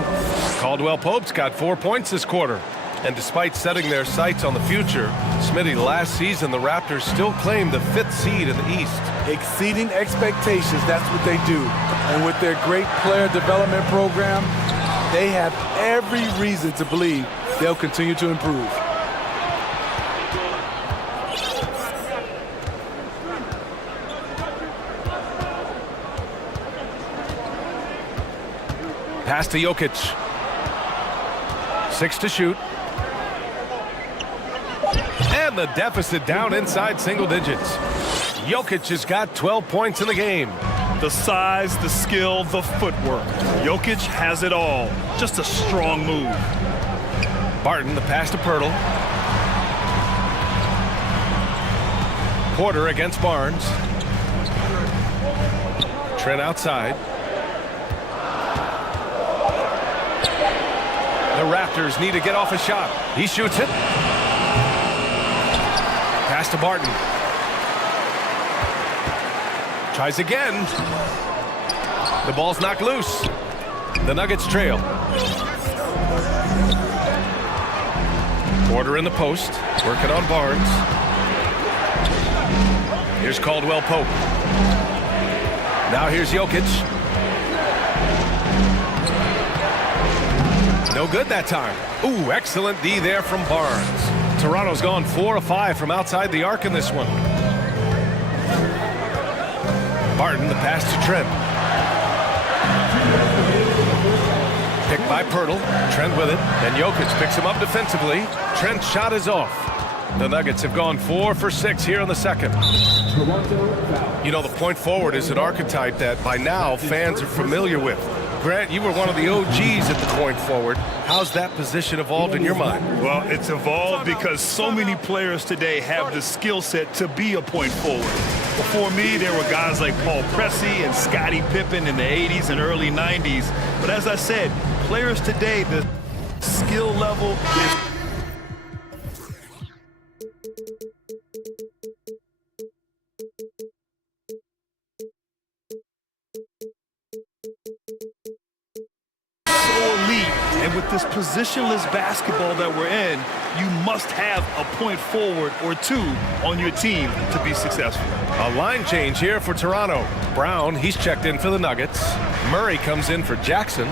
Caldwell Pope's got 4 points this quarter. And despite setting their sights on the future, Smitty, last season the Raptors still claimed the 5th seed in the East. Exceeding expectations, that's what they do. And with their great player development program, they have every reason to believe they'll continue to improve. Pass to Jokic. 6 to shoot. And the deficit down inside single digits. Jokic has got 12 points in the game. The size, the skill, the footwork. Jokic has it all. Just a strong move. Barton, the pass to Pirtle. Porter against Barnes. Trent outside. The Raptors need to get off a shot. He shoots it. Pass to Barton. Tries again. The ball's knocked loose. The Nuggets trail. Porter in the post, working on Barnes. Here's Caldwell Pope. Now here's Jokic. No good that time. Ooh, excellent D there from Barnes. Toronto's gone 4 of 5 from outside the arc in this one. Barton, the pass to Trent. Picked by Pirtle. Trent with it. And Jokic picks him up defensively. Trent's shot is off. The Nuggets have gone 4 for 6 here in the second. You know, the point forward is an archetype that by now fans are familiar with. Grant, you were one of the OGs at the point forward. How's that position evolved in your mind? Well, it's evolved because so many players today have the skill set to be a point forward. Before me, there were guys like Paul Pressey and Scottie Pippen in the 80s and early 90s. But as I said, players today, the skill level is and with this positionless basketball that we're in, you must have a point forward or two on your team to be successful. A line change here for Toronto. Brown, he's checked in for the Nuggets. Murray comes in for Jackson.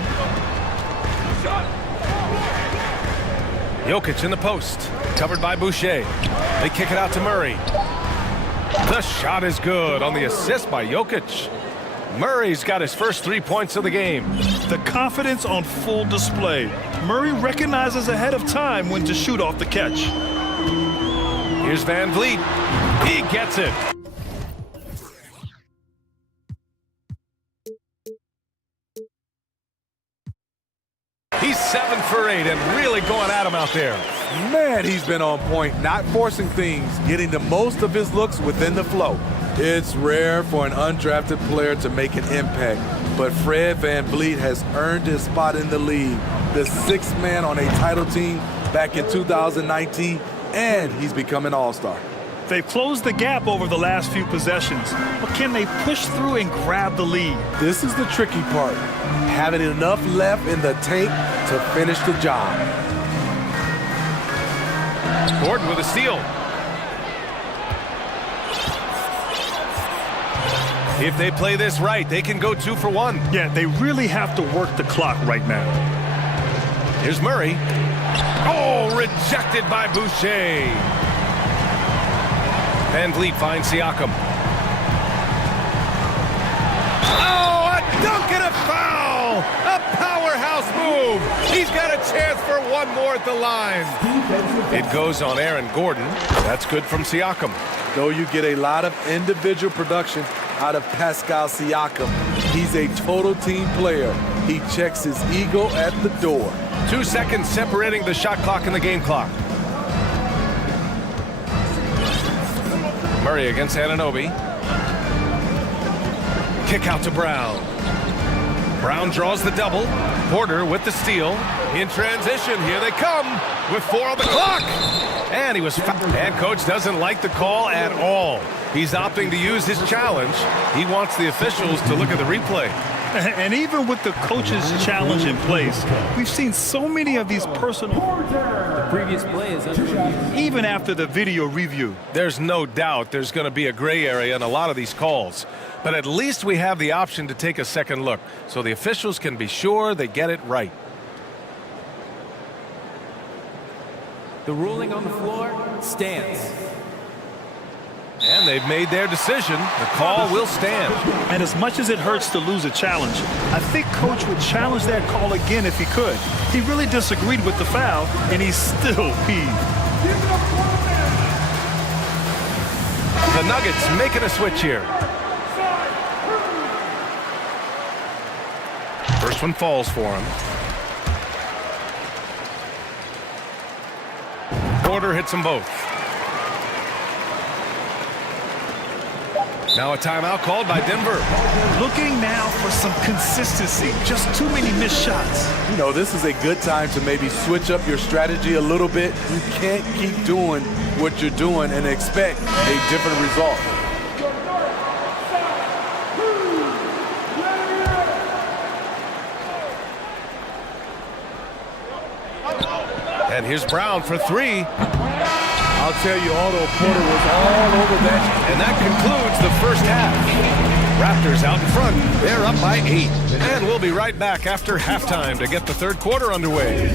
Jokic in the post, covered by Boucher. They kick it out to Murray. The shot is good on the assist by Jokic. Murray's got his first 3 points of the game. The confidence on full display. Murray recognizes ahead of time when to shoot off the catch. Here's Van Vliet. He gets it. He's 7 for 8 and really going at him out there. Man, he's been on point, not forcing things, getting the most of his looks within the flow. It's rare for an undrafted player to make an impact, but Fred VanVleet has earned his spot in the league, the 6th man on a title team back in 2019, and he's become an all-star. They've closed the gap over the last few possessions, but can they push through and grab the lead? This is the tricky part, having enough left in the tank to finish the job. Gordon with a steal. If they play this right, they can go 2 for 1. Yeah, they really have to work the clock right now. Here's Murray. Oh, rejected by Boucher. Van Vliet finds Siakam. Oh, a dunk and a foul! A powerhouse move! He's got a chance for one more at the line. It goes on Aaron Gordon. That's good from Siakam. Though you get a lot of individual production out of Pascal Siakam, he's a total team player. He checks his ego at the door. 2 seconds separating the shot clock and the game clock. Murray against Anunoby. Kick out to Brown. Brown draws the double. Porter with the steal. In transition, here they come with 4 on the clock. And he was fouled. And coach doesn't like the call at all. He's opting to use his challenge. He wants the officials to look at the replay. And even with the coach's challenge in place, we've seen so many of these personal... The previous play is under review. Even after the video review. There's no doubt there's going to be a gray area in a lot of these calls. But at least we have the option to take a second look, so the officials can be sure they get it right. The ruling on the floor stands. And they've made their decision. The call will stand. And as much as it hurts to lose a challenge, I think coach would challenge that call again if he could. He really disagreed with the foul, and he's still peeved. The Nuggets making a switch here. First one falls for him. Porter hits them both. Now a timeout called by Denver. Looking now for some consistency. Just too many missed shots. You know, this is a good time to maybe switch up your strategy a little bit. You can't keep doing what you're doing and expect a different result. And here's Brown for 3. I'll tell you, Otto Porter was all over that. And that concludes the first half. Raptors out in front. They're up by 8. And we'll be right back after halftime to get the third quarter underway.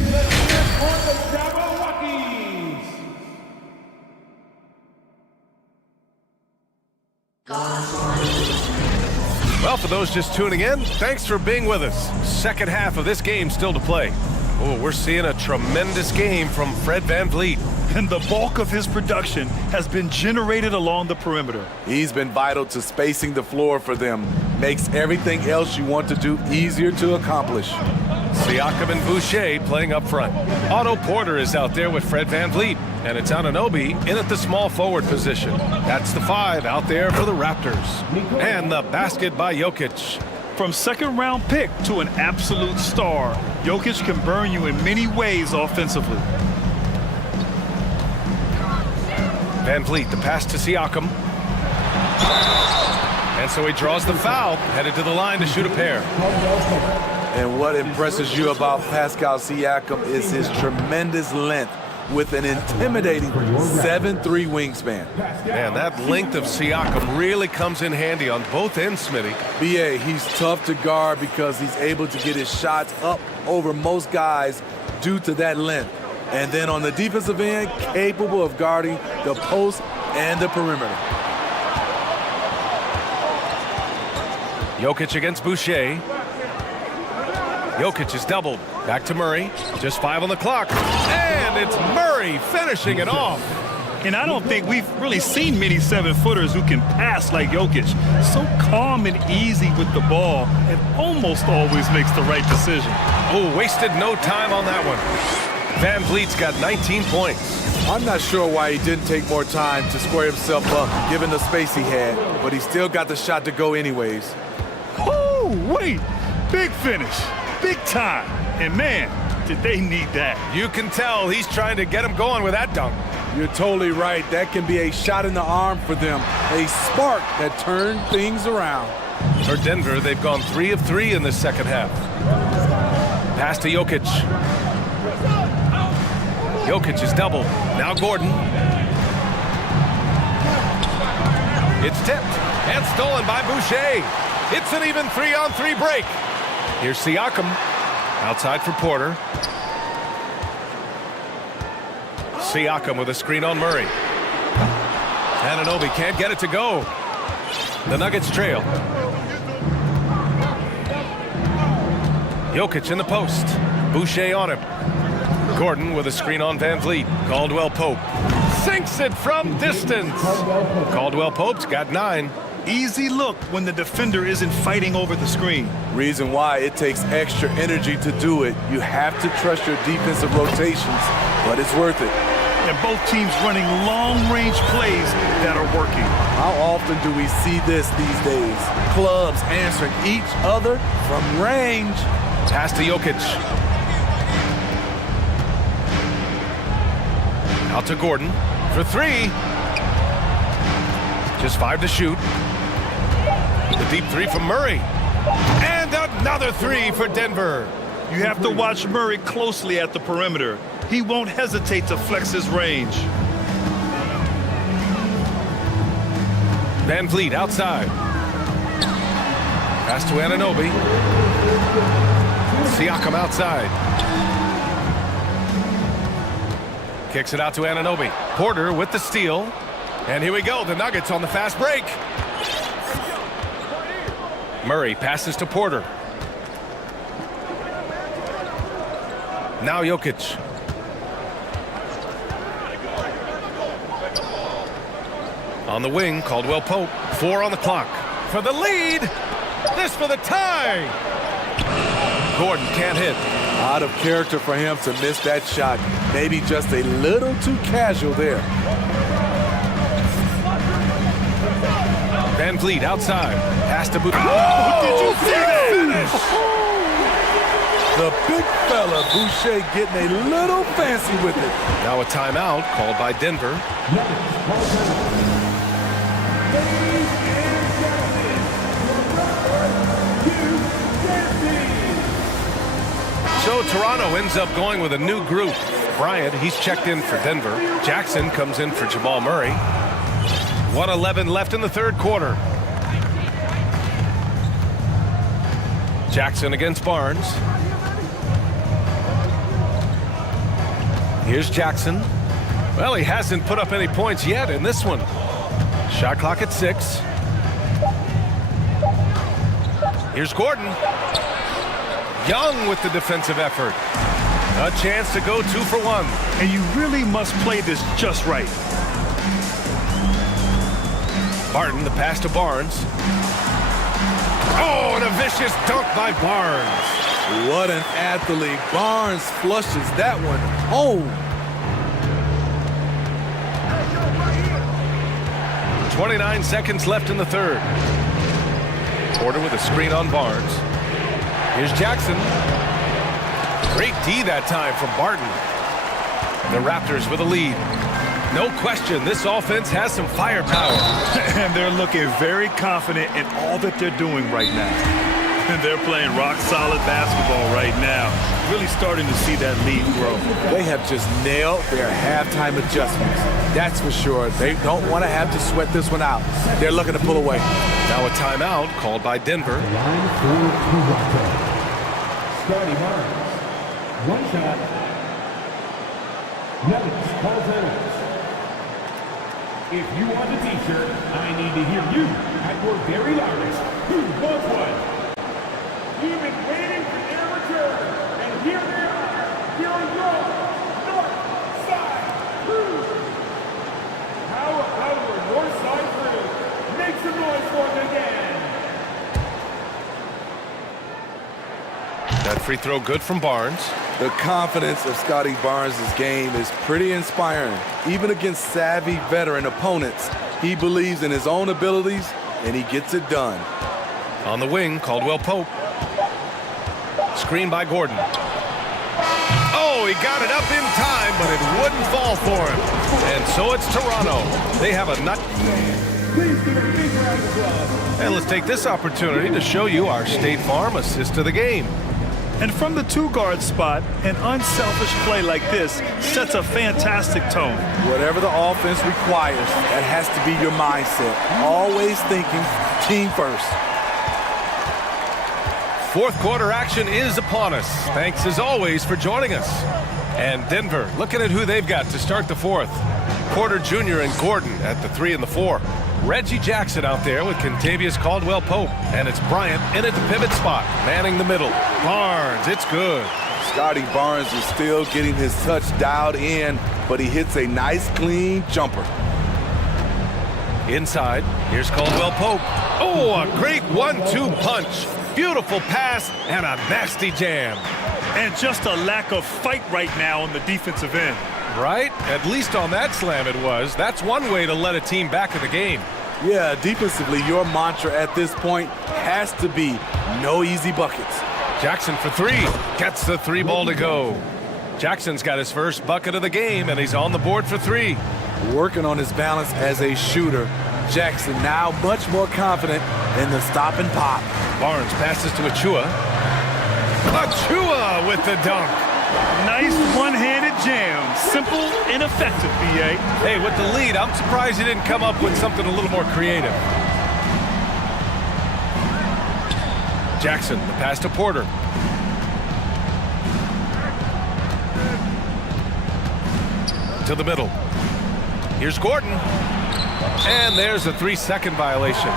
Well, for those just tuning in, thanks for being with us. Second half of this game still to play. Oh, we're seeing a tremendous game from Fred VanVleet. and the bulk of his production has been generated along the perimeter. He's been vital to spacing the floor for them. Makes everything else you want to do easier to accomplish. Siakam and Boucher playing up front. Otto Porter is out there with Fred VanVleet. And it's Anunoby in at the small forward position. That's the 5 out there for the Raptors. And the basket by Jokic. From second-round pick to an absolute star, Jokic can burn you in many ways offensively. VanVleet, the pass to Siakam. And so he draws the foul, headed to the line to shoot a pair. And what impresses you about Pascal Siakam is his tremendous length with an intimidating 7'3" wingspan. Man, that length of Siakam really comes in handy on both ends, Smitty. BA, he's tough to guard because he's able to get his shots up over most guys due to that length. And then on the defensive end, capable of guarding the post and the perimeter. Jokic against Boucher. Jokic is doubled. Back to Murray. Just 5 on the clock. And it's Murray finishing it off. And I don't think we've really seen many 7-footers who can pass like Jokic. So calm and easy with the ball and almost always makes the right decision. Oh, wasted no time on that one. VanVleet's got 19 points. I'm not sure why he didn't take more time to square himself up, given the space he had, but he still got the shot to go anyways. Oh, wait. Big finish. Big time. And man, did they need that. You can tell he's trying to get him going with that dunk. You're totally right. That can be a shot in the arm for them. A spark that turned things around. For Denver, they've gone 3 of 3 in the second half. Pass to Jokic. Jokic is doubled. Now Gordon. It's tipped and stolen by Boucher. It's an even 3-on-3 break. Here's Siakam. Outside for Porter. Siakam with a screen on Murray. Anunoby can't get it to go. The Nuggets trail. Jokic in the post. Boucher on him. Gordon with a screen on VanVleet. Caldwell Pope sinks it from distance. Caldwell Pope's got 9. Easy look when the defender isn't fighting over the screen. Reason why it takes extra energy to do it. You have to trust your defensive rotations, but it's worth it. And both teams running long-range plays that are working. How often do we see this these days? Clubs answering each other from range. Pass to Jokic. Out to Gordon for 3. Just 5 to shoot. The deep 3 from Murray. And another 3 for Denver. You have to watch Murray closely at the perimeter. He won't hesitate to flex his range. VanVleet outside. Pass to Anunoby. Siakam outside. Kicks it out to Anunoby. Porter with the steal. And here we go, the Nuggets on the fast break. Murray passes to Porter. Now Jokic. On the wing, Caldwell Pope. 4 on the clock. For the lead. This for the tie. Gordon can't hit. Out of character for him to miss that shot. Maybe just a little too casual there. VanVleet outside. Pass to Boucher. Oh, did you see that? Finish. The big fella, Boucher, getting a little fancy with it. Now a timeout called by Denver. So Toronto ends up going with a new group. Bryant, he's checked in for Denver. Jackson comes in for Jamal Murray. 1:11 left in the third quarter. Jackson against Barnes. Here's Jackson. Well, he hasn't put up any points yet in this one. Shot clock at 6. Here's Gordon. Young with the defensive effort. A chance to go 2 for 1. And you really must play this just right. Barton, the pass to Barnes. Oh, and a vicious dunk by Barnes. What an athlete. Barnes flushes that one home. 29 seconds left in the third. Porter with a screen on Barnes. Here's Jackson. Great D that time from Barton. The Raptors with a lead. No question, this offense has some firepower. And they're looking very confident in all that they're doing right now. And they're playing rock-solid basketball right now. Really starting to see that lead grow. They have just nailed their halftime adjustments. That's for sure. They don't want to have to sweat this one out. They're looking to pull away. Now a timeout called by Denver. Line for Toronto. Scotty Barnes. One shot. Nuggets calls it. If you want a t-shirt, I need to hear you at your very loudest. Who wants one? You've been waiting for their return, and here they are. Here are your North Side Crew. How about your North Side Crew? Make some noise for them again. That free throw good from Barnes. The confidence of Scotty Barnes' game is pretty inspiring. Even against savvy veteran opponents, he believes in his own abilities, and he gets it done. On the wing, Caldwell Pope. Screen by Gordon. Oh, he got it up in time, but it wouldn't fall for him. And so it's Toronto. They have a nut. Please give a big round of applause. And let's take this opportunity to show you our State Farm assist of the game. And from the two-guard spot, an unselfish play like this sets a fantastic tone. Whatever the offense requires, that has to be your mindset. Always thinking team first. Fourth quarter action is upon us. Thanks as always for joining us. And Denver looking at who they've got to start the fourth. Porter Jr. and Gordon at the 3 and the 4. Reggie Jackson out there with Contavious Caldwell-Pope. And it's Bryant in at the pivot spot, manning the middle. Barnes, it's good. Scotty Barnes is still getting his touch dialed in, but he hits a nice, clean jumper. Inside, here's Caldwell-Pope. Oh, a great 1-2 punch. Beautiful pass and a nasty jam. And just a lack of fight right now on the defensive end. Right? At least on that slam it was. That's one way to let a team back in the game. Yeah, defensively, your mantra at this point has to be no easy buckets. Jackson for 3. Gets the 3 ball to go. Jackson's got his first bucket of the game, and he's on the board for 3. Working on his balance as a shooter. Jackson now much more confident in the stop and pop. Barnes passes to Achua. Achua with the dunk. Nice one-handed jam. Simple and effective, B.A. Hey, with the lead, I'm surprised he didn't come up with something a little more creative. Jackson, the pass to Porter. To the middle. Here's Gordon. And there's a 3-second violation.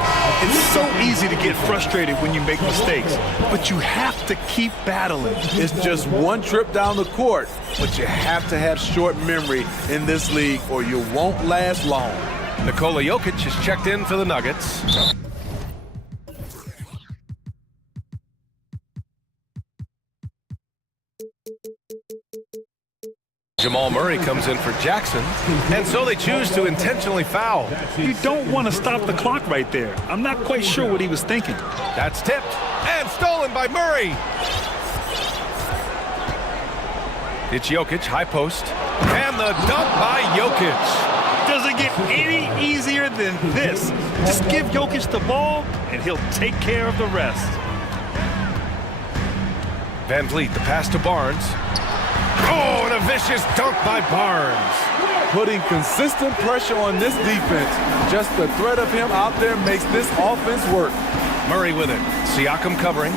It's so easy to get frustrated when you make mistakes, but you have to keep battling. It's just one trip down the court, but you have to have short memory in this league or you won't last long. Nikola Jokic has checked in for the Nuggets. Jamal Murray comes in for Jackson, and so they choose to intentionally foul. You don't want to stop the clock right there. I'm not quite sure what he was thinking. That's tipped and stolen by Murray. It's Jokic, high post, and the dunk by Jokic. Doesn't get any easier than this. Just give Jokic the ball, and he'll take care of the rest. Van Vliet, the pass to Barnes. Oh, and a vicious dunk by Barnes. Putting consistent pressure on this defense. Just the threat of him out there makes this offense work. Murray with it. Siakam covering.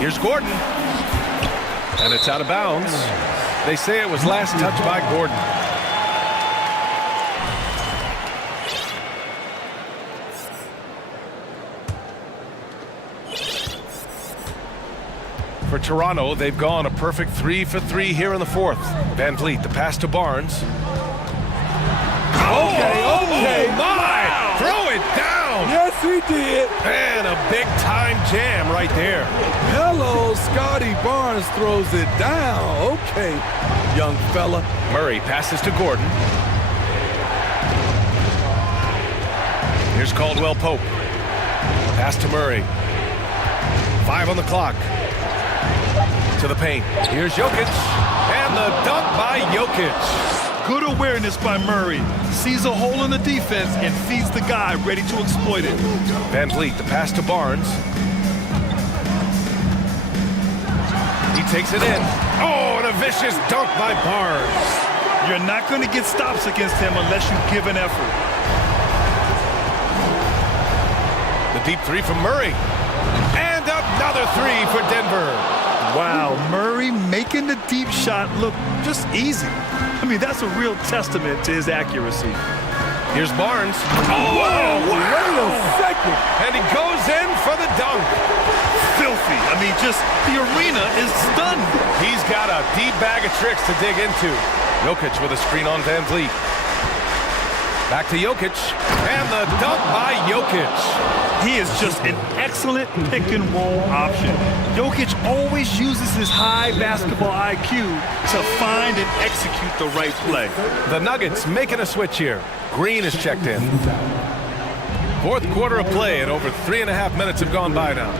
Here's Gordon. And it's out of bounds. They say it was last touched by Gordon. For For Toronto, they've gone a perfect 3 for 3 here in the fourth. Van Vliet, the pass to Barnes. Okay. Oh my! Wow. Throw it down! Yes, he did. And a big-time jam right there. Hello, Scotty Barnes throws it down. Okay, young fella. Murray passes to Gordon. Here's Caldwell Pope. Pass to Murray. 5 on the clock. To the paint. Here's Jokic. And the dunk by Jokic. Good awareness by Murray. Sees a hole in the defense and feeds the guy ready to exploit it. Van Vliet, the pass to Barnes. He takes it in. Oh, and a vicious dunk by Barnes. You're not going to get stops against him unless you give an effort. The deep three from Murray. And another three for Denver. Wow, Murray making the deep shot look just easy. I mean, that's a real testament to his accuracy. Here's Barnes. Oh, wow. Wait a second. And he goes in for the dunk. Filthy. I mean, just the arena is stunned. He's got a deep bag of tricks to dig into. Jokic with a screen on Van Vliet. Back to Jokic. And the dunk by Jokic. He is just an excellent pick-and-roll option. Jokic always uses his high basketball IQ to find and execute the right play. The Nuggets making a switch here. Green is checked in. Fourth quarter of play, and over 3.5 minutes have gone by now.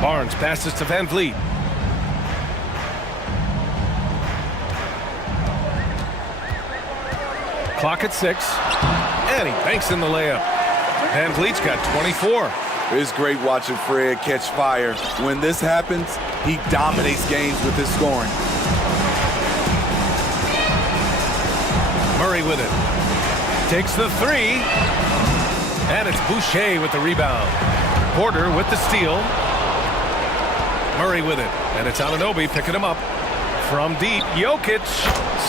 Barnes passes to Van Vliet. Clock at 6. And he banks in the layup. Van Vliet's got 24. It's great watching Fred catch fire. When this happens, he dominates games with his scoring. Murray with it. Takes the three. And it's Boucher with the rebound. Porter with the steal. Murray with it. And it's Anunoby picking him up. From deep, Jokic.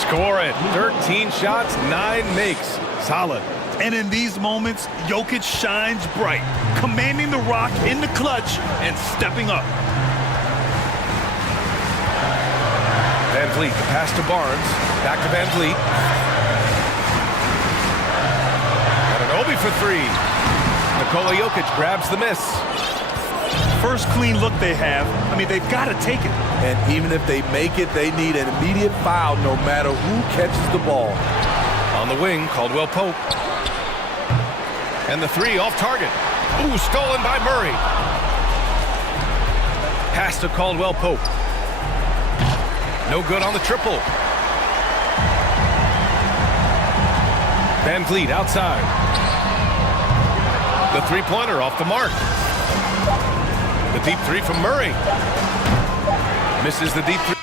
Score it. 13 shots, 9 makes. Solid. And in these moments, Jokic shines bright, commanding the rock in the clutch and stepping up. Van Vliet, the pass to Barnes. Back to Van Vliet. Anunoby for three. Nikola Jokic grabs the miss. First clean look they have. I mean, they've got to take it. And even if they make it, they need an immediate foul no matter who catches the ball. On the wing, Caldwell Pope. And the three off target. Ooh, stolen by Murray. Pass to Caldwell Pope. No good on the triple. Van Vliet outside. The three-pointer off the mark. The deep three from Murray. Misses the deep three.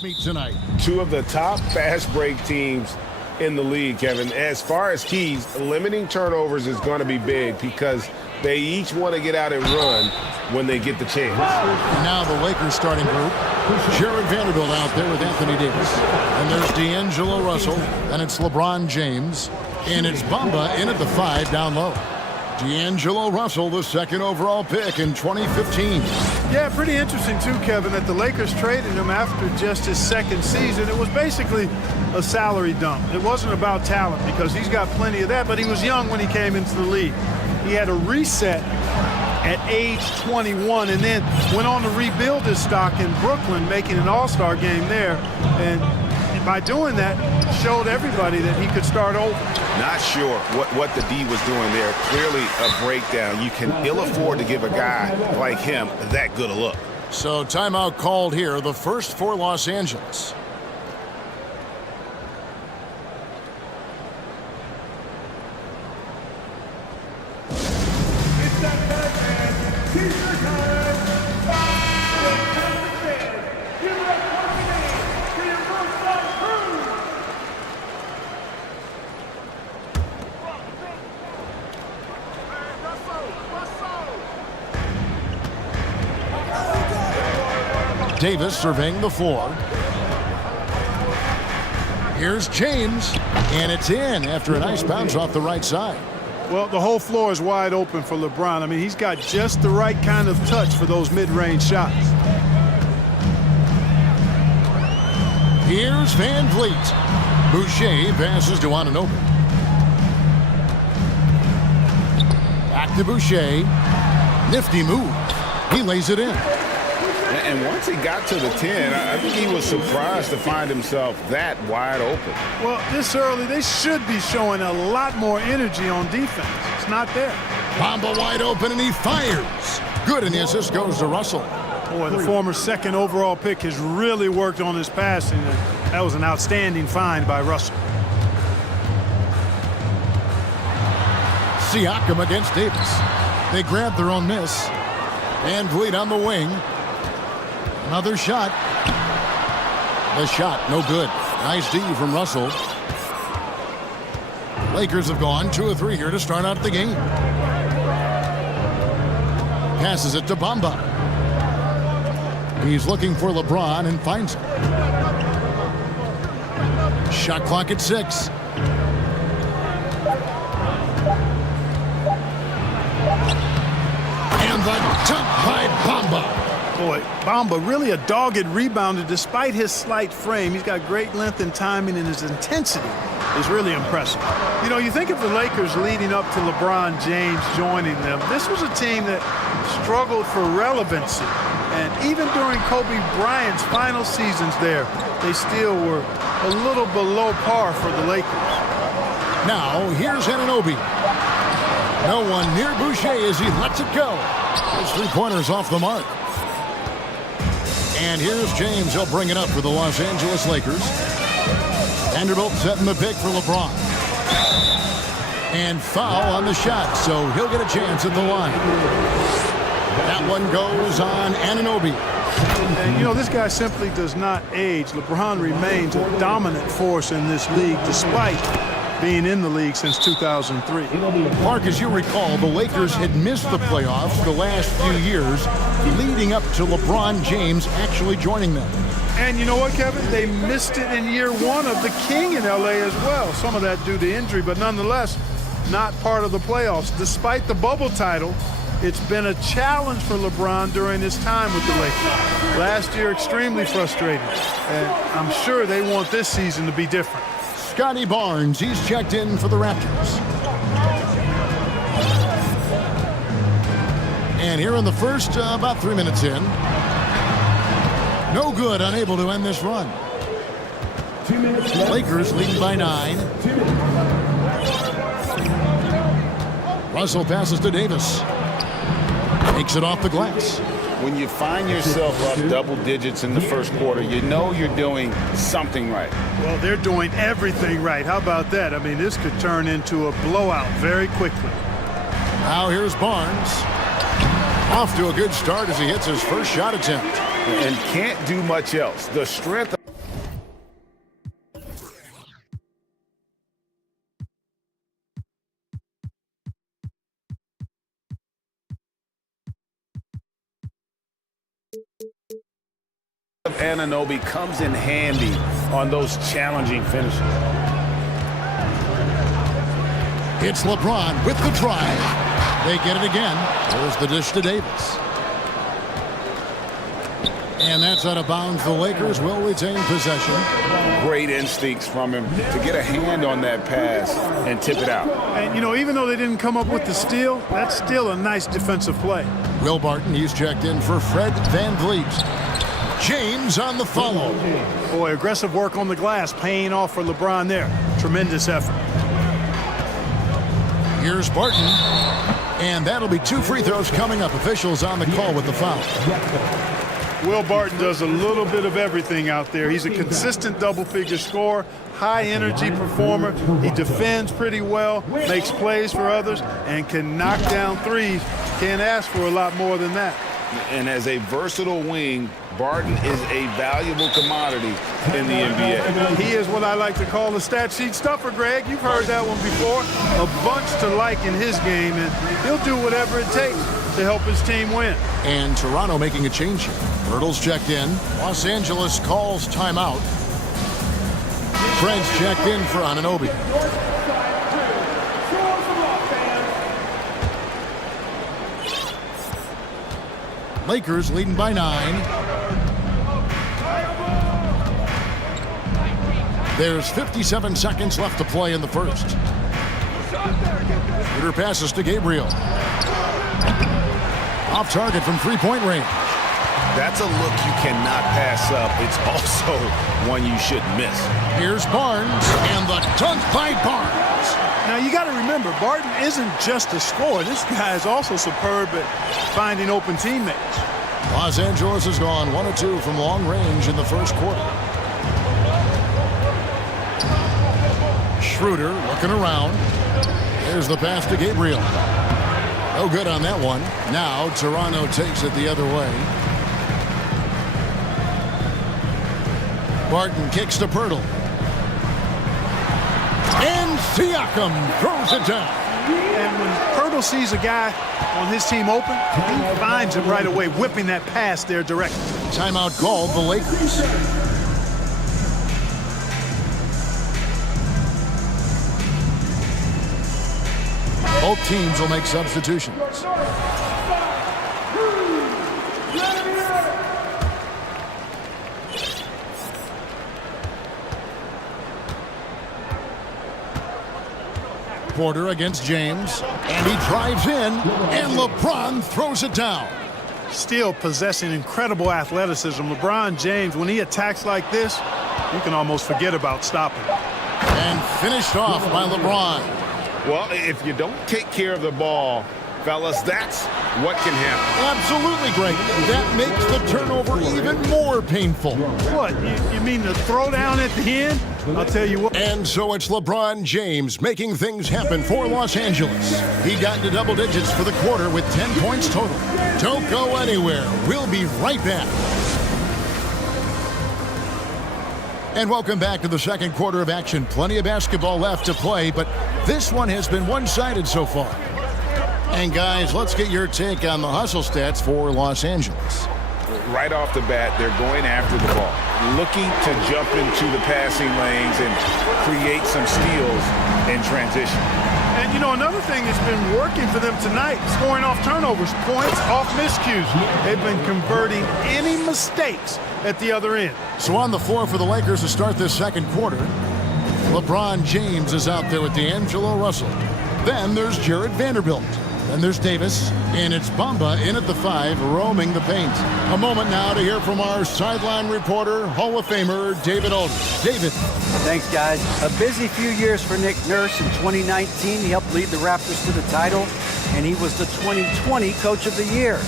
meet tonight. Two of the top fast break teams in the league, Kevin. As far as keys, limiting turnovers is going to be big because they each want to get out and run when they get the chance. And now the Lakers starting group. Jared Vanderbilt out there with Anthony Davis. And there's D'Angelo Russell. And it's LeBron James. And it's Bamba in at the 5 down low. D'Angelo Russell, the second overall pick in 2015. Yeah, pretty interesting too, Kevin, that the Lakers traded him after just his second season. It was basically a salary dump. It wasn't about talent because he's got plenty of that, but he was young when he came into the league. He had a reset at age 21 and then went on to rebuild his stock in Brooklyn, making an all-star game there. And by doing that, showed everybody that he could start over. Not sure what the D was doing there. Clearly a breakdown. You can ill afford to give a guy like him that good a look. So timeout called here, the first for Los Angeles. Davis surveying the floor. Here's James, and it's in after a nice bounce off the right side. Well, the whole floor is wide open for LeBron. I mean, he's got just the right kind of touch for those mid-range shots. Here's Van Vliet. Boucher passes to Anunoby. Back to Boucher. Nifty move. He lays it in. And once he got to the 10, I think he was surprised to find himself that wide open. Well, this early, they should be showing a lot more energy on defense. It's not there. Bamba wide open, and he fires. Good, and the assist goes to Russell. Boy, the former second overall pick has really worked on his passing. And that was an outstanding find by Russell. Siakam against Davis. They grab their own miss. Van Vliet on the wing. Another shot. The shot, no good. Nice D from Russell. Lakers have gone 2 of 3 here to start out the game. Passes it to Bamba. He's looking for LeBron and finds him. Shot clock at 6. And the dunk by Bamba. Boy, Bamba really a dogged rebounder despite his slight frame. He's got great length and timing, and his intensity is really impressive. You know, you think of the Lakers leading up to LeBron James joining them. This was a team that struggled for relevancy. And even during Kobe Bryant's final seasons there, they still were a little below par for the Lakers. Now, here's Anunoby. No one near Boucher as he lets it go. His 3-pointers off the mark. And here's James. He'll bring it up for the Los Angeles Lakers. Vanderbilt setting the pick for LeBron. And foul on the shot, so he'll get a chance at the line. That one goes on Anunoby. And, you know, this guy simply does not age. LeBron remains a dominant force in this league despite being in the league since 2003. Mark, as you recall, the Lakers had missed the playoffs the last few years leading up to LeBron James actually joining them. And you know what, Kevin? They missed it in year 1 of the King in L.A. as well. Some of that due to injury, but nonetheless, not part of the playoffs. Despite the bubble title, it's been a challenge for LeBron during his time with the Lakers. Last year, extremely frustrating. And I'm sure they want this season to be different. Scotty Barnes, he's checked in for the Raptors. And here in the first, about 3 minutes in. No good, unable to end this run. 2 minutes left. Lakers leading by 9. Russell passes to Davis. Takes it off the glass. When you find yourself up double digits in the first quarter, you know you're doing something right. Well, they're doing everything right. How about that? I mean, this could turn into a blowout very quickly. Now here's Barnes. Off to a good start as he hits his first shot attempt. And can't do much else. The strength Anunoby comes in handy on those challenging finishes. It's LeBron with the drive. They get it again. There's the dish to Davis. And that's out of bounds. The Lakers will retain possession. Great instincts from him to get a hand on that pass and tip it out. And, you know, even though they didn't come up with the steal, that's still a nice defensive play. Will Barton, he's checked in for Fred VanVleet. James on the follow. Boy, aggressive work on the glass, paying off for LeBron there. Tremendous effort. Here's Barton. And that'll be 2 free throws coming up. Officials on the call with the foul. Will Barton does a little bit of everything out there. He's a consistent double-figure scorer, high-energy performer. He defends pretty well, makes plays for others, and can knock down threes. Can't ask for a lot more than that. And as a versatile wing, Barton is a valuable commodity in the NBA. He is what I like to call a stat sheet stuffer, Greg. You've heard that one before. A bunch to like in his game, and he'll do whatever it takes to help his team win. And Toronto making a change here. Hurdle's checked in. Los Angeles calls timeout. Fred's checked in for Anunoby. Lakers leading by 9. There's 57 seconds left to play in the first. Shooter passes to Gabriel. Off target from three-point range. That's a look you cannot pass up. It's also one you shouldn't miss. Here's Barnes, and the dunk by Barnes. Now, you got to remember, Barton isn't just a scorer. This guy is also superb at finding open teammates. Los Angeles has gone 1 of 2 from long range in the first quarter. Schroeder looking around. There's the pass to Gabriel. No good on that one. Now Toronto takes it the other way. Barton kicks to Pirtle. And Siakam throws it down. And when Pirtle sees a guy on his team open, he finds him right away, whipping that pass there directly. Timeout called the Lakers. Both teams will make substitutions. Porter against James, and he drives in, and LeBron throws it down. Still possessing incredible athleticism. LeBron James, when he attacks like this, you can almost forget about stopping. And finished off by LeBron. Well, if you don't take care of the ball, fellas, that's what can happen. Absolutely, Greg. That makes the turnover even more painful. What, you mean the throwdown at the end? I'll tell you what. And so it's LeBron James making things happen for Los Angeles. He got into double digits for the quarter with 10 points total. Don't go anywhere. We'll be right back. And welcome back to the second quarter of action. Plenty of basketball left to play, but this one has been one-sided so far. And guys, let's get your take on the hustle stats for Los Angeles. Right off the bat, they're going after the ball, looking to jump into the passing lanes and create some steals in transition. And, you know, another thing that's been working for them tonight, scoring off turnovers, points off miscues. They've been converting any mistakes at the other end. So on the floor for the Lakers to start this second quarter, LeBron James is out there with D'Angelo Russell. Then there's Jared Vanderbilt. Then there's Davis, and it's Bamba in at the 5, roaming the paint. A moment now to hear from our sideline reporter, Hall of Famer David Aldridge. David. Thanks, guys. A busy few years for Nick Nurse. In 2019, he helped lead the Raptors to the title, and he was the 2020 Coach of the Year.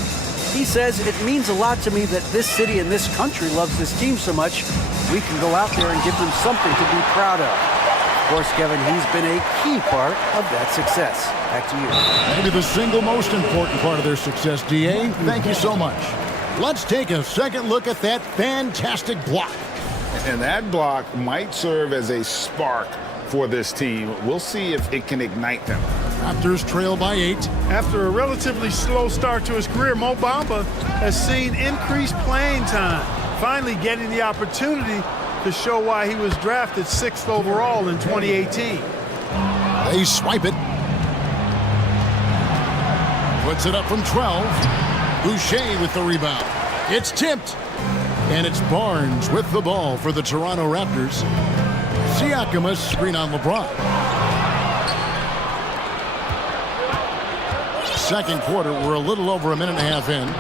He says, it means a lot to me that this city and this country loves this team so much, we can go out there and give them something to be proud of. Of course, Kevin, he's been a key part of that success. Back to you. Maybe the single most important part of their success, D.A. Thank you so much. Let's take a second look at that fantastic block. And that block might serve as a spark for this team. We'll see if it can ignite them. Raptors trail by 8. After a relatively slow start to his career, Mo Bamba has seen increased playing time. finally getting the opportunity to show why he was drafted 6th overall in 2018. They swipe it. Puts it up from 12. Boucher with the rebound. It's tipped. And it's Barnes with the ball for the Toronto Raptors. Siakam a screen on LeBron. Second quarter, we're a little over a minute and a half in.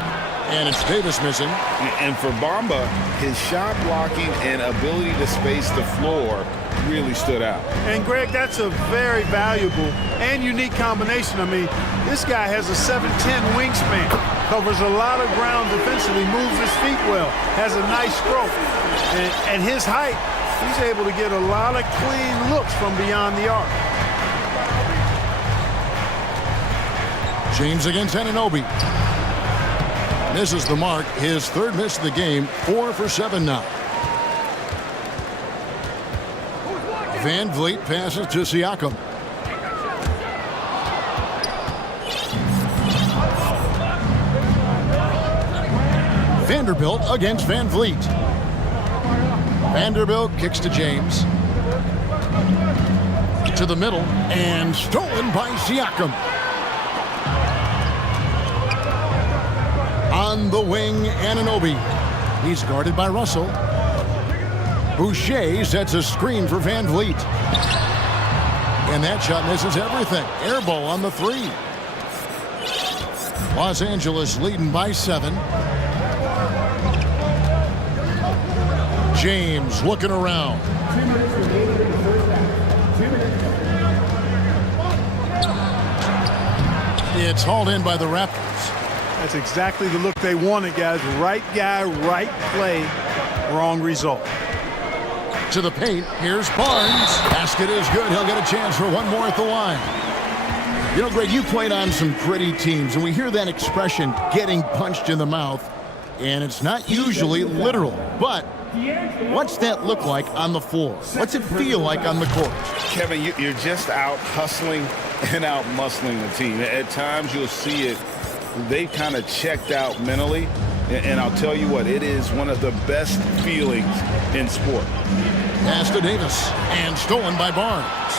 And it's Davis missing. And for Bamba, his shot blocking and ability to space the floor really stood out. And Greg, that's a very valuable and unique combination. I mean, this guy has a 7'10" wingspan, covers a lot of ground defensively, moves his feet well, has a nice stroke. And at his height, he's able to get a lot of clean looks from beyond the arc. James against Anunoby. Misses the mark. His third miss of the game. 4 for 7 now. Van Vliet passes to Siakam. Vanderbilt against Van Vliet. Vanderbilt kicks to James. To the middle and stolen by Siakam. On the wing, Anunoby. He's guarded by Russell. Boucher sets a screen for Van Vliet. And that shot misses everything. Air ball on the 3. Los Angeles leading by 7. James looking around. It's hauled in by the Raptors. That's exactly the look they wanted, guys. Right guy, right play, wrong result. To the paint, here's Barnes. Basket is good. He'll get a chance for one more at the line. You know, Greg, you played on some gritty teams, and we hear that expression, getting punched in the mouth, and it's not usually literal. But what's that look like on the floor? What's it feel like on the court? Kevin, you're just out hustling and out muscling the team. At times you'll see it. They kind of checked out mentally, and I'll tell you what, it is one of the best feelings in sport. Pass to Davis, and stolen by Barnes.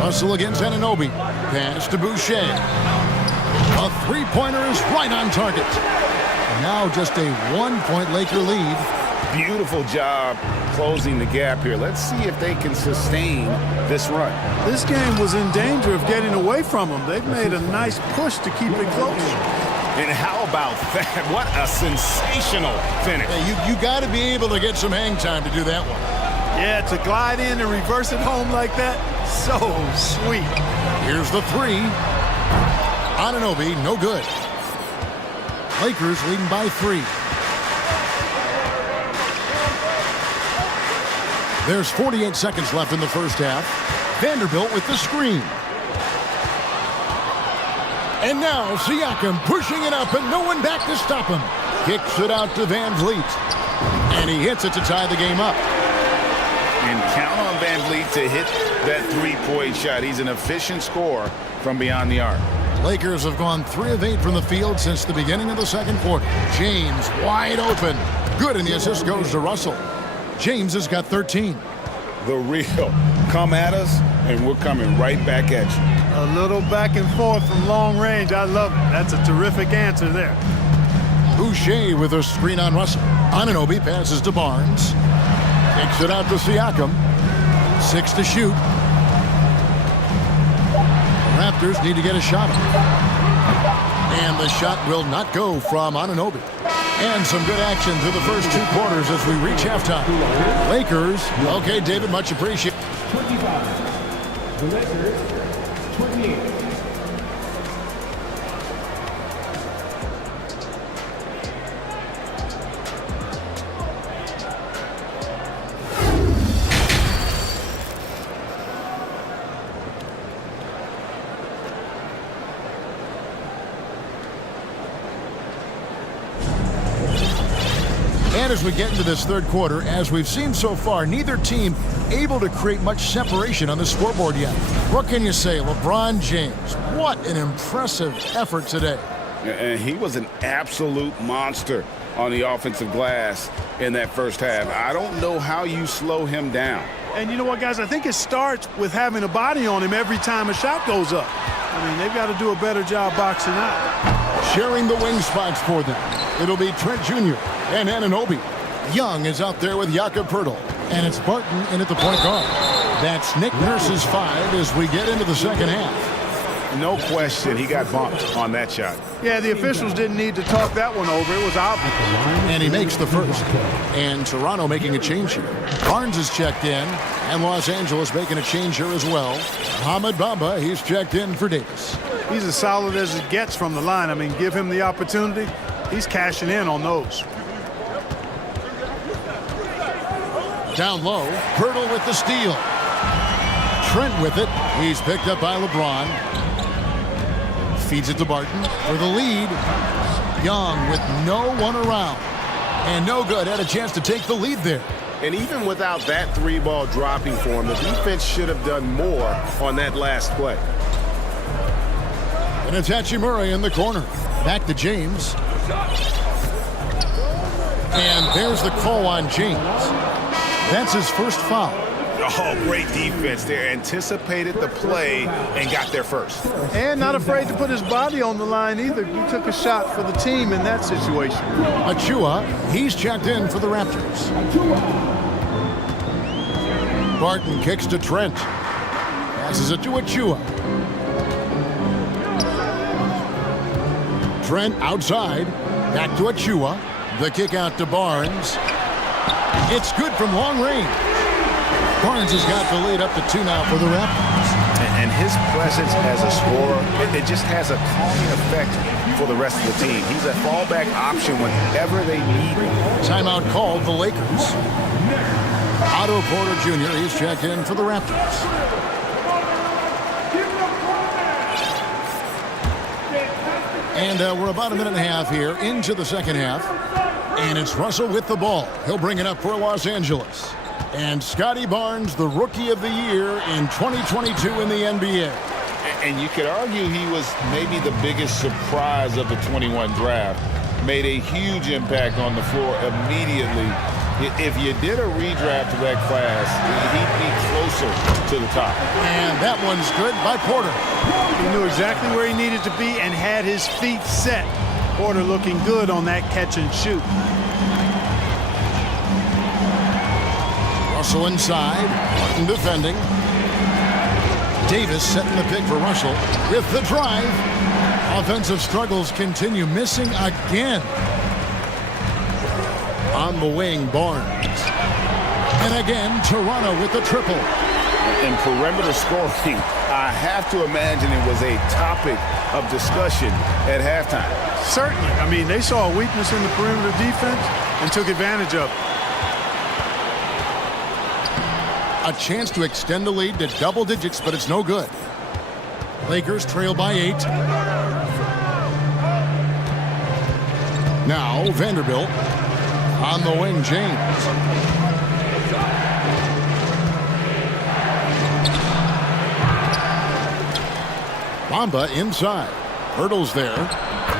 Russell against Anunoby. Pass to Boucher. A three-pointer is right on target. And now just a 1-point Laker lead. Beautiful job closing the gap here. Let's see if they can sustain this run. This game was in danger of getting away from them. They've made a nice push to keep it close. And how about that? What a sensational finish. Yeah, you got to be able to get some hang time to do that one. Yeah, to glide in and reverse it home like that, so sweet. Here's the 3. Anunoby, no good. Lakers leading by 3. There's 48 seconds left in the first half. Vanderbilt with the screen. And now Siakam pushing it up and no one back to stop him. Kicks it out to Van Vliet. And he hits it to tie the game up. And count on Van Vliet to hit that three-point shot. He's an efficient scorer from beyond the arc. Lakers have gone 3 of 8 from the field since the beginning of the second quarter. James wide open. Good, and the assist goes to Russell. James has got 13. The real. Come at us, and we're coming right back at you. A little back and forth from long range. I love it. That's a terrific answer there. Boucher with a screen on Russell. Anunoby passes to Barnes. Takes it out to Siakam. 6 to shoot. The Raptors need to get a shot up. And the shot will not go from Anunoby. And some good action through the first 2 quarters as we reach halftime. Lakers. Okay, David, much appreciated. 25. The Lakers, 28. And as we get into this third quarter, as we've seen so far, neither team able to create much separation on the scoreboard yet. What can you say? LeBron James, what an impressive effort today. And he was an absolute monster on the offensive glass in that first half. I don't know how you slow him down. And you know what, guys? I think it starts with having a body on him every time a shot goes up. I mean, they've got to do a better job boxing out. Sharing the wing spots for them, it'll be Trent Jr. and Anunoby. Young is out there with Jakob Poeltl, and it's Barton in at the point guard. That's Nick Nurse's 5 as we get into the second half. No question, he got bumped on that shot. Yeah, the officials didn't need to talk that one over. It was obvious. And he makes the first. And Toronto making a change here. Barnes is checked in, and Los Angeles making a change here as well. Ahmed Bamba, he's checked in for Davis. He's as solid as it gets from the line. I mean, give him the opportunity. He's cashing in on those. Down low, Poeltl with the steal. Trent with it. He's picked up by LeBron. Feeds it to Barton for the lead. Young with no one around. And no good. Had a chance to take the lead there. And even without that 3-ball dropping for him, the defense should have done more on that last play. And it's Hachimura in the corner. Back to James. And there's the call on James. That's his first foul. Oh, great defense there. Anticipated the play and got there first. And not afraid to put his body on the line either. He took a shot for the team in that situation. Achua, he's checked in for the Raptors. Barton kicks to Trent. Passes it to Achua. Trent outside. Back to Achua. The kick out to Barnes. It's good from long range. Barnes has got the lead up to 2 now for the Raptors. And his presence as a scorer, it just has a calming effect for the rest of the team. He's a fallback option whenever they need him. Timeout called the Lakers. Otto Porter Jr., he's checked in for the Raptors. And we're about a minute and a half here into the second half. And it's Russell with the ball. He'll bring it up for Los Angeles. And Scotty Barnes, the Rookie of the Year in 2022 in the NBA. And you could argue he was maybe the biggest surprise of the 21 draft. Made a huge impact on the floor immediately. If you did a redraft of that class, he'd be closer to the top. And that one's good by Porter. He knew exactly where he needed to be and had his feet set. Porter looking good on that catch and shoot. Russell inside, Martin defending. Davis setting the pick for Russell with the drive. Offensive struggles continue, missing again. On the wing, Barnes. And again, Toronto with the triple. In perimeter scoring, I have to imagine it was a topic of discussion at halftime. Certainly. I mean, they saw a weakness in the perimeter defense and took advantage of it. A chance to extend the lead to double digits, but it's no good. Lakers trail by 8. Now Vanderbilt on the wing, James. Bamba inside. Poeltl's there.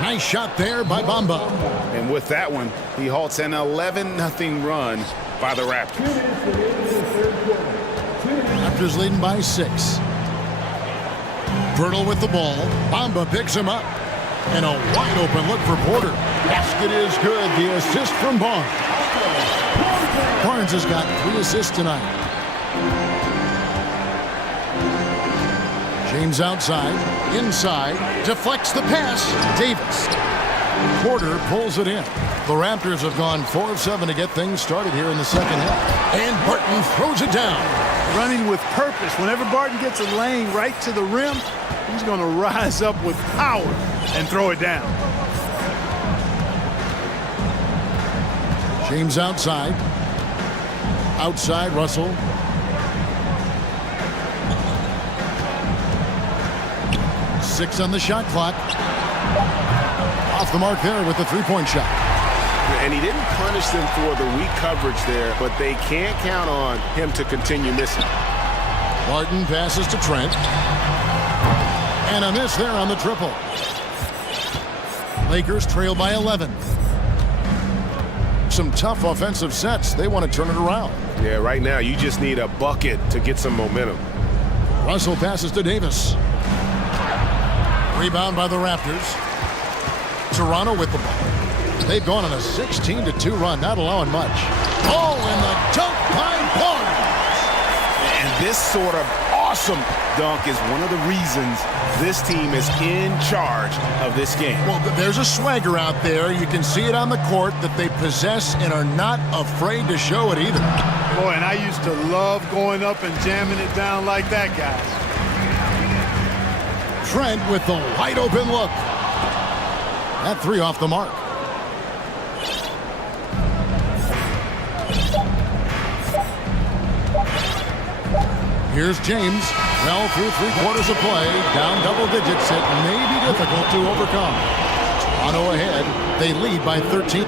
Nice shot there by Bamba. And with that one, he halts an 11-0 run by the Raptors. Raptors leading by 6. Poeltl with the ball. Bamba picks him up. And a wide open look for Porter. Basket is good. The assist from Barnes. Barnes has got 3 assists tonight. James outside. Inside. Deflects the pass. Davis. Porter pulls it in. The Raptors have gone 4 of 7 to get things started here in the second half. And Barton throws it down. Running with purpose. Whenever Barton gets a lane right to the rim, he's going to rise up with power and throw it down. James outside. Outside, Russell. Six on the shot clock. Off the mark there with the three-point shot. And he didn't punish them for the weak coverage there, but they can't count on him to continue missing. Barton passes to Trent. And a miss there on the triple. Lakers trail by 11. Some tough offensive sets. They want to turn it around. Yeah, right now you just need a bucket to get some momentum. Russell passes to Davis. Rebound by the Raptors. Toronto with the ball. They've gone on a 16-2 run, not allowing much. Oh, and the dunk by Barnes. And this sort of awesome dunk is one of the reasons this team is in charge of this game. Well, there's a swagger out there. You can see it on the court that they possess and are not afraid to show it either. Boy, and I used to love going up and jamming it down like that, guys. Trent with the wide open look. That three off the mark. Here's James. Well, through 3/4 of play, down double digits. It may be difficult to overcome. Toronto ahead. They lead by 13.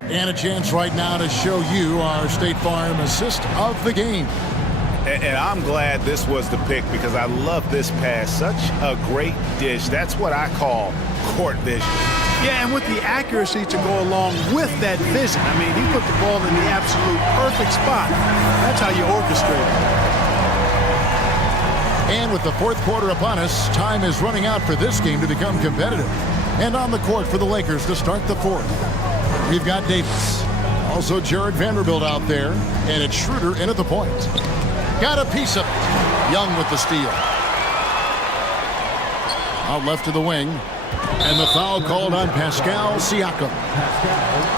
And a chance right now to show you our State Farm assist of the game. And I'm glad this was the pick because I love this pass. Such a great dish. That's what I call court vision. Yeah, and with the accuracy to go along with that vision. I mean, he put the ball in the absolute perfect spot. That's how you orchestrate it. And with the fourth quarter upon us, time is running out for this game to become competitive. And on the court for the Lakers to start the fourth. We've got Davis. Also Jared Vanderbilt out there. And it's Schroeder in at the point. Got a piece of it. Young with the steal. Out left to the wing. And the foul called on Pascal Siakam.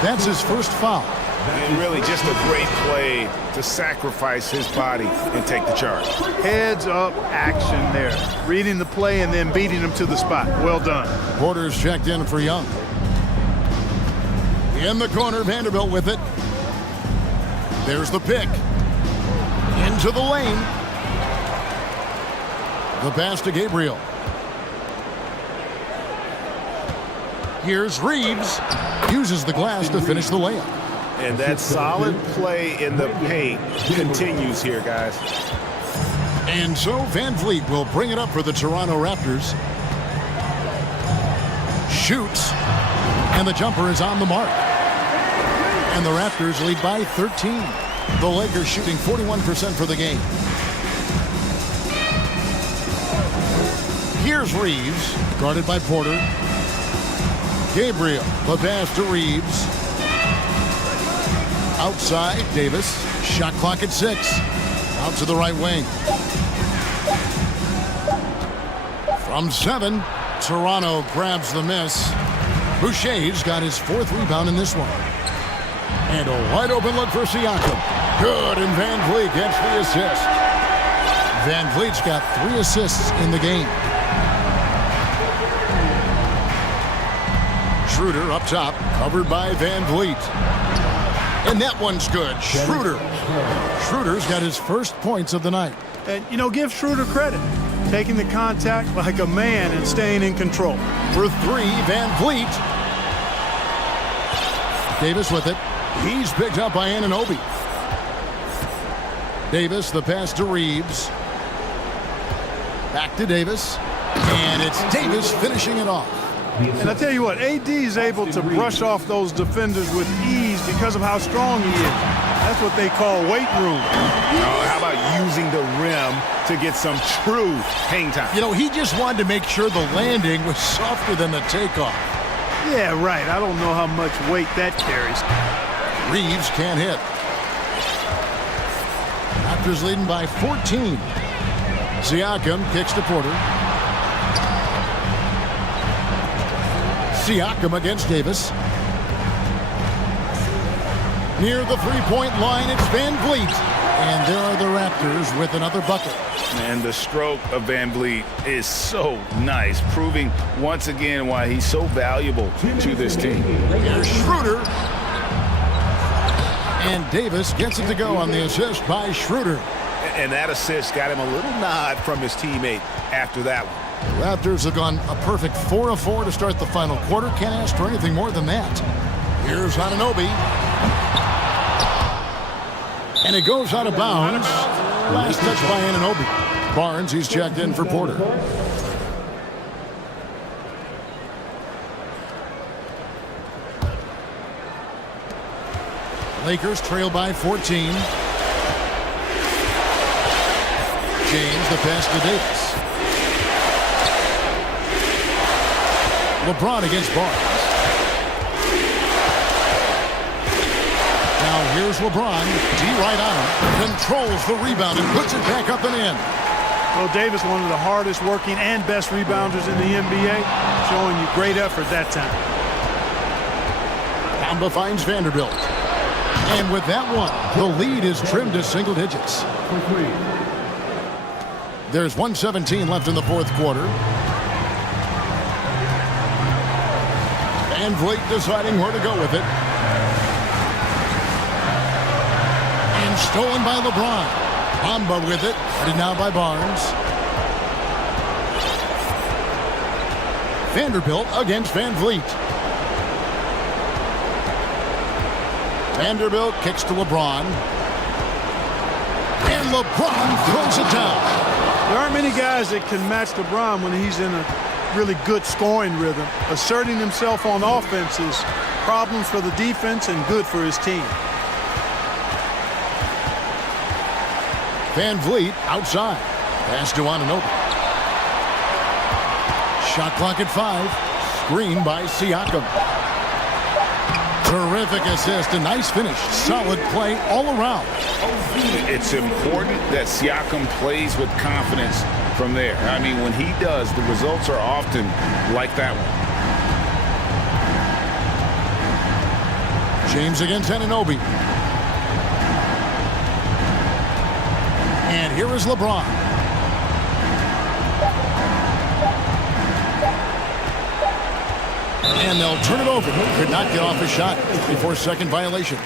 That's his first foul. And really just a great play to sacrifice his body and take the charge. Heads up action there. Reading the play and then beating him to the spot. Well done. Porter's checked in for Young. In the corner, Vanderbilt with it. There's the pick. Into the lane. The pass to Gabriel. Here's Reeves. Uses the glass to finish the layup. And that solid play in the paint continues here, guys. And so Van Vliet will bring it up for the Toronto Raptors. Shoots. And the jumper is on the mark. And the Raptors lead by 13. The Lakers shooting 41% for the game. Here's Reeves, guarded by Porter. Gabriel, the pass to Reeves. Outside, Davis. Shot clock at 6. Out to the right wing. From 7, Toronto grabs the miss. Boucher's got his 4th rebound in this one. And a wide open look for Siakam. Good, and Van Vliet gets the assist. Van Vliet's got 3 assists in the game. Schroeder up top, covered by Van Vliet. And that one's good. Schroeder. Schroeder's got his first points of the night. And, you know, give Schroeder credit. Taking the contact like a man and staying in control. For 3, Van Vliet. Davis with it. He's picked up by Anunoby. Davis, the pass to Reeves. Back to Davis. And it's Davis finishing it off. And I tell you what, AD is able to brush off those defenders with ease because of how strong he is. That's what they call weight room. How about using the rim to get some true hang time? You know, he just wanted to make sure the landing was softer than the takeoff. Yeah, right. I don't know how much weight that carries. Reeves can't hit. Raptors leading by 14. Siakam kicks to Porter. Siakam against Davis. Near the three-point line, it's Van Vliet. And there are the Raptors with another bucket. And the stroke of Van Vliet is so nice, proving once again why he's so valuable to this team. Here's Schroeder. And Davis gets it to go on the assist by Schroeder. And that assist got him a little nod from his teammate after that one. The Raptors have gone a perfect 4 of 4 to start the final quarter. Can't ask for anything more than that. Here's Anunoby. And it goes out of bounds. Last touch by Anunoby. Barnes, he's checked in for Porter. Lakers trail by 14. James, the pass to Davis. LeBron against Barnes. Now here's LeBron. D right on him. Controls the rebound and puts it back up and in. Well, Davis, one of the hardest working and best rebounders in the NBA, showing you great effort that time. Bamba finds Vanderbilt. And with that one, the lead is trimmed to single digits. There's 1:17 left in the fourth quarter. Van Vliet deciding where to go with it. And stolen by LeBron. Bamba with it. Headed now by Barnes. Vanderbilt against Van Vliet. Vanderbilt kicks to LeBron. And LeBron throws it down. There aren't many guys that can match LeBron when he's in a really good scoring rhythm. Asserting himself on offense is problems for the defense and good for his team. Van Vliet outside. Pass to Anunoby. Shot clock at 5. Screen by Siakam. Terrific assist. A nice finish. Solid play all around. It's important that Siakam plays with confidence from there. I mean, when he does, the results are often like that one. James against Anunoby. And here is LeBron. And they'll turn it over. Could not get off a shot before second violation.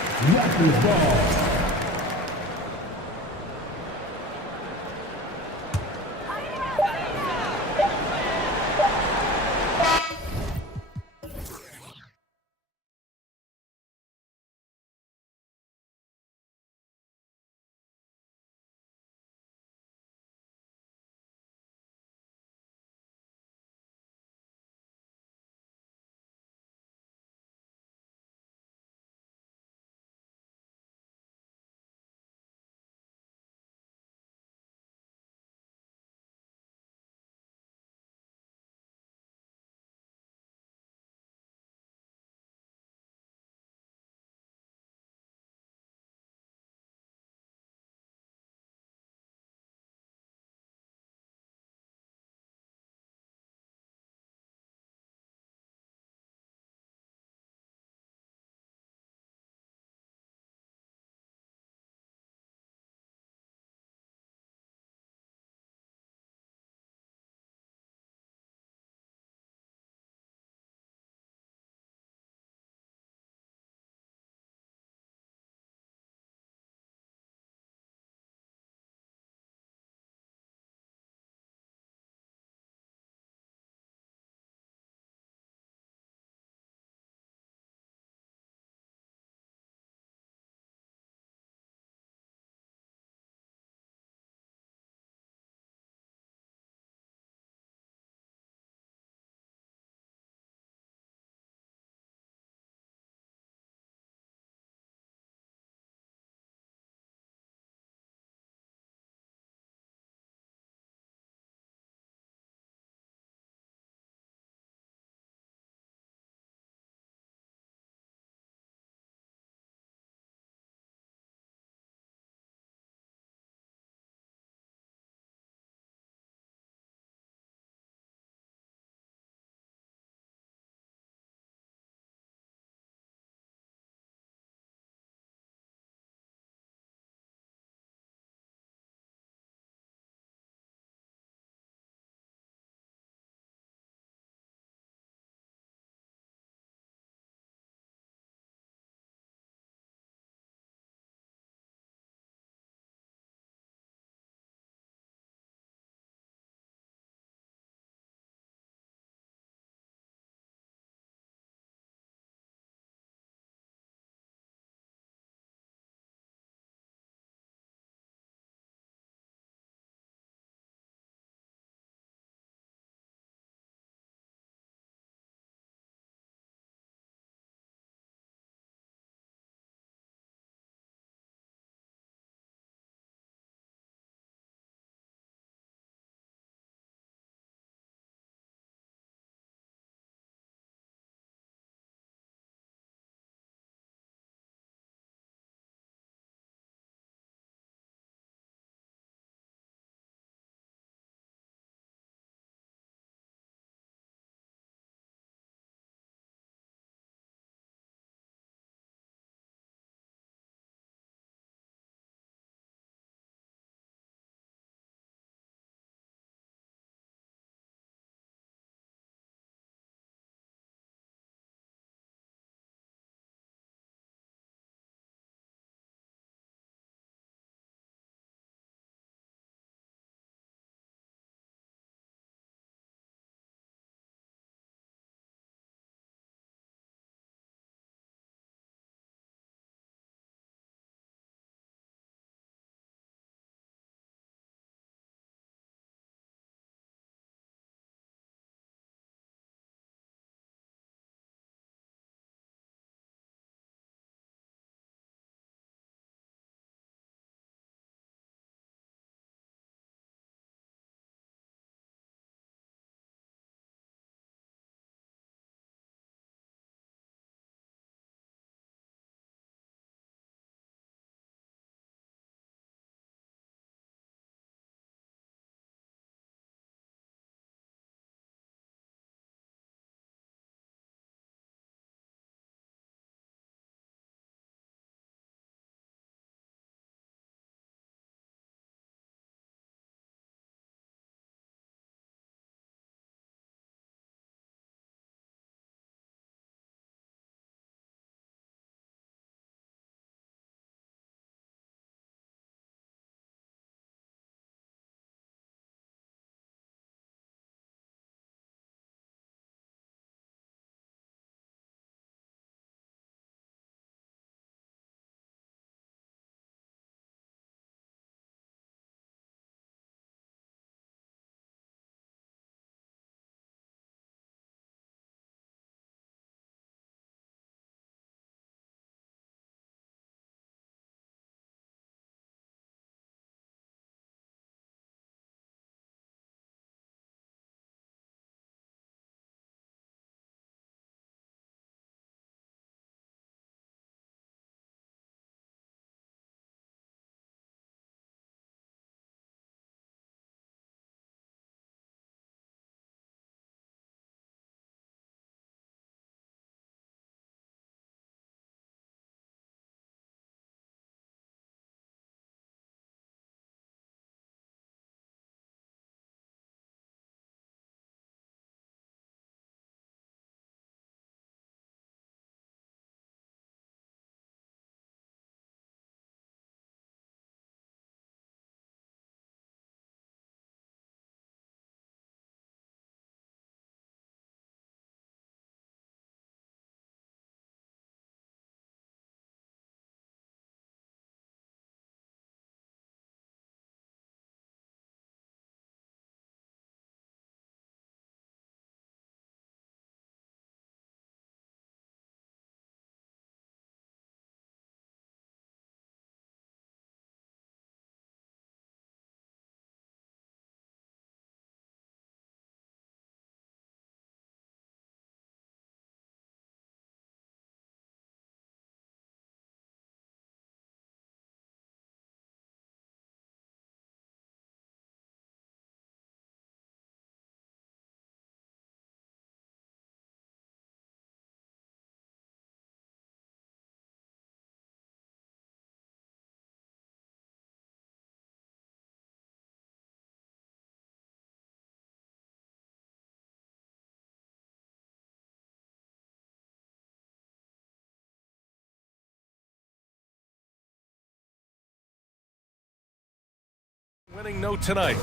Winning note tonight.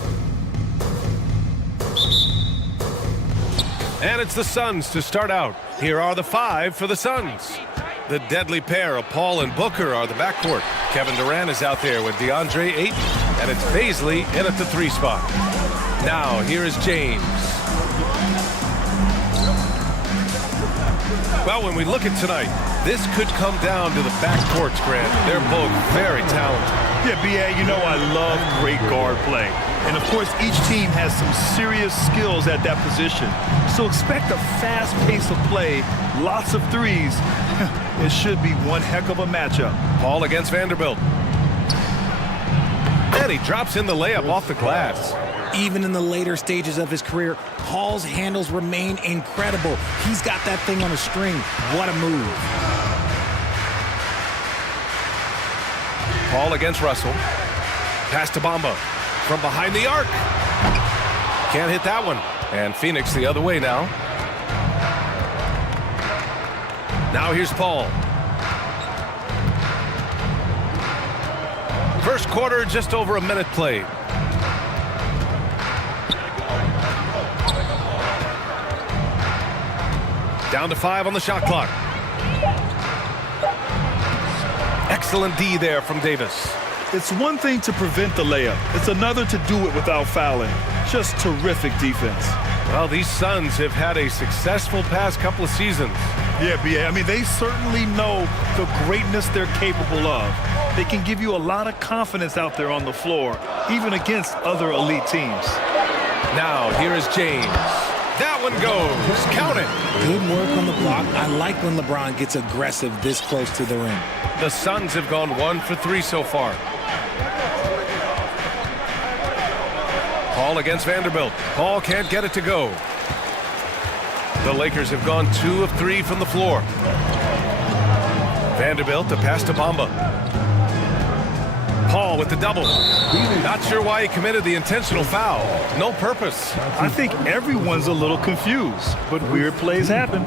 And it's the Suns to start out. Here are the 5 for the Suns. The deadly pair of Paul and Booker are the backcourt. Kevin Durant is out there with DeAndre Ayton, and it's Baisley in at the 3 spot. Now, here is James. Well, when we look at tonight, this could come down to the backcourts, Grant. They're both very talented. Yeah, B.A., you know I love great guard play. And, of course, each team has some serious skills at that position. So expect a fast pace of play, lots of threes. It should be one heck of a matchup. Paul against Vanderbilt. And he drops in the layup off the glass. Even in the later stages of his career, Paul's handles remain incredible. He's got that thing on a string. What a move. Paul against Russell. Pass to Bamba. From behind the arc. Can't hit that one. And Phoenix the other way now. Now here's Paul. First quarter, just over a minute played. Down to 5 on the shot clock. Excellent D there from Davis. It's one thing to prevent the layup. It's another to do it without fouling. Just terrific defense. Well, these Suns have had a successful past couple of seasons. Yeah, B.A., I mean, they certainly know the greatness they're capable of. They can give you a lot of confidence out there on the floor, even against other elite teams. Now, here is James. That one goes. Count it. Good work on the block. I like when LeBron gets aggressive this close to the rim. The Suns have gone 1 for 3 so far. Paul against Vanderbilt. Paul can't get it to go. The Lakers have gone 2 of 3 from the floor. Vanderbilt, the pass to Bamba. Paul with the double. Not sure why he committed the intentional foul. No purpose. I think everyone's a little confused, but weird plays happen.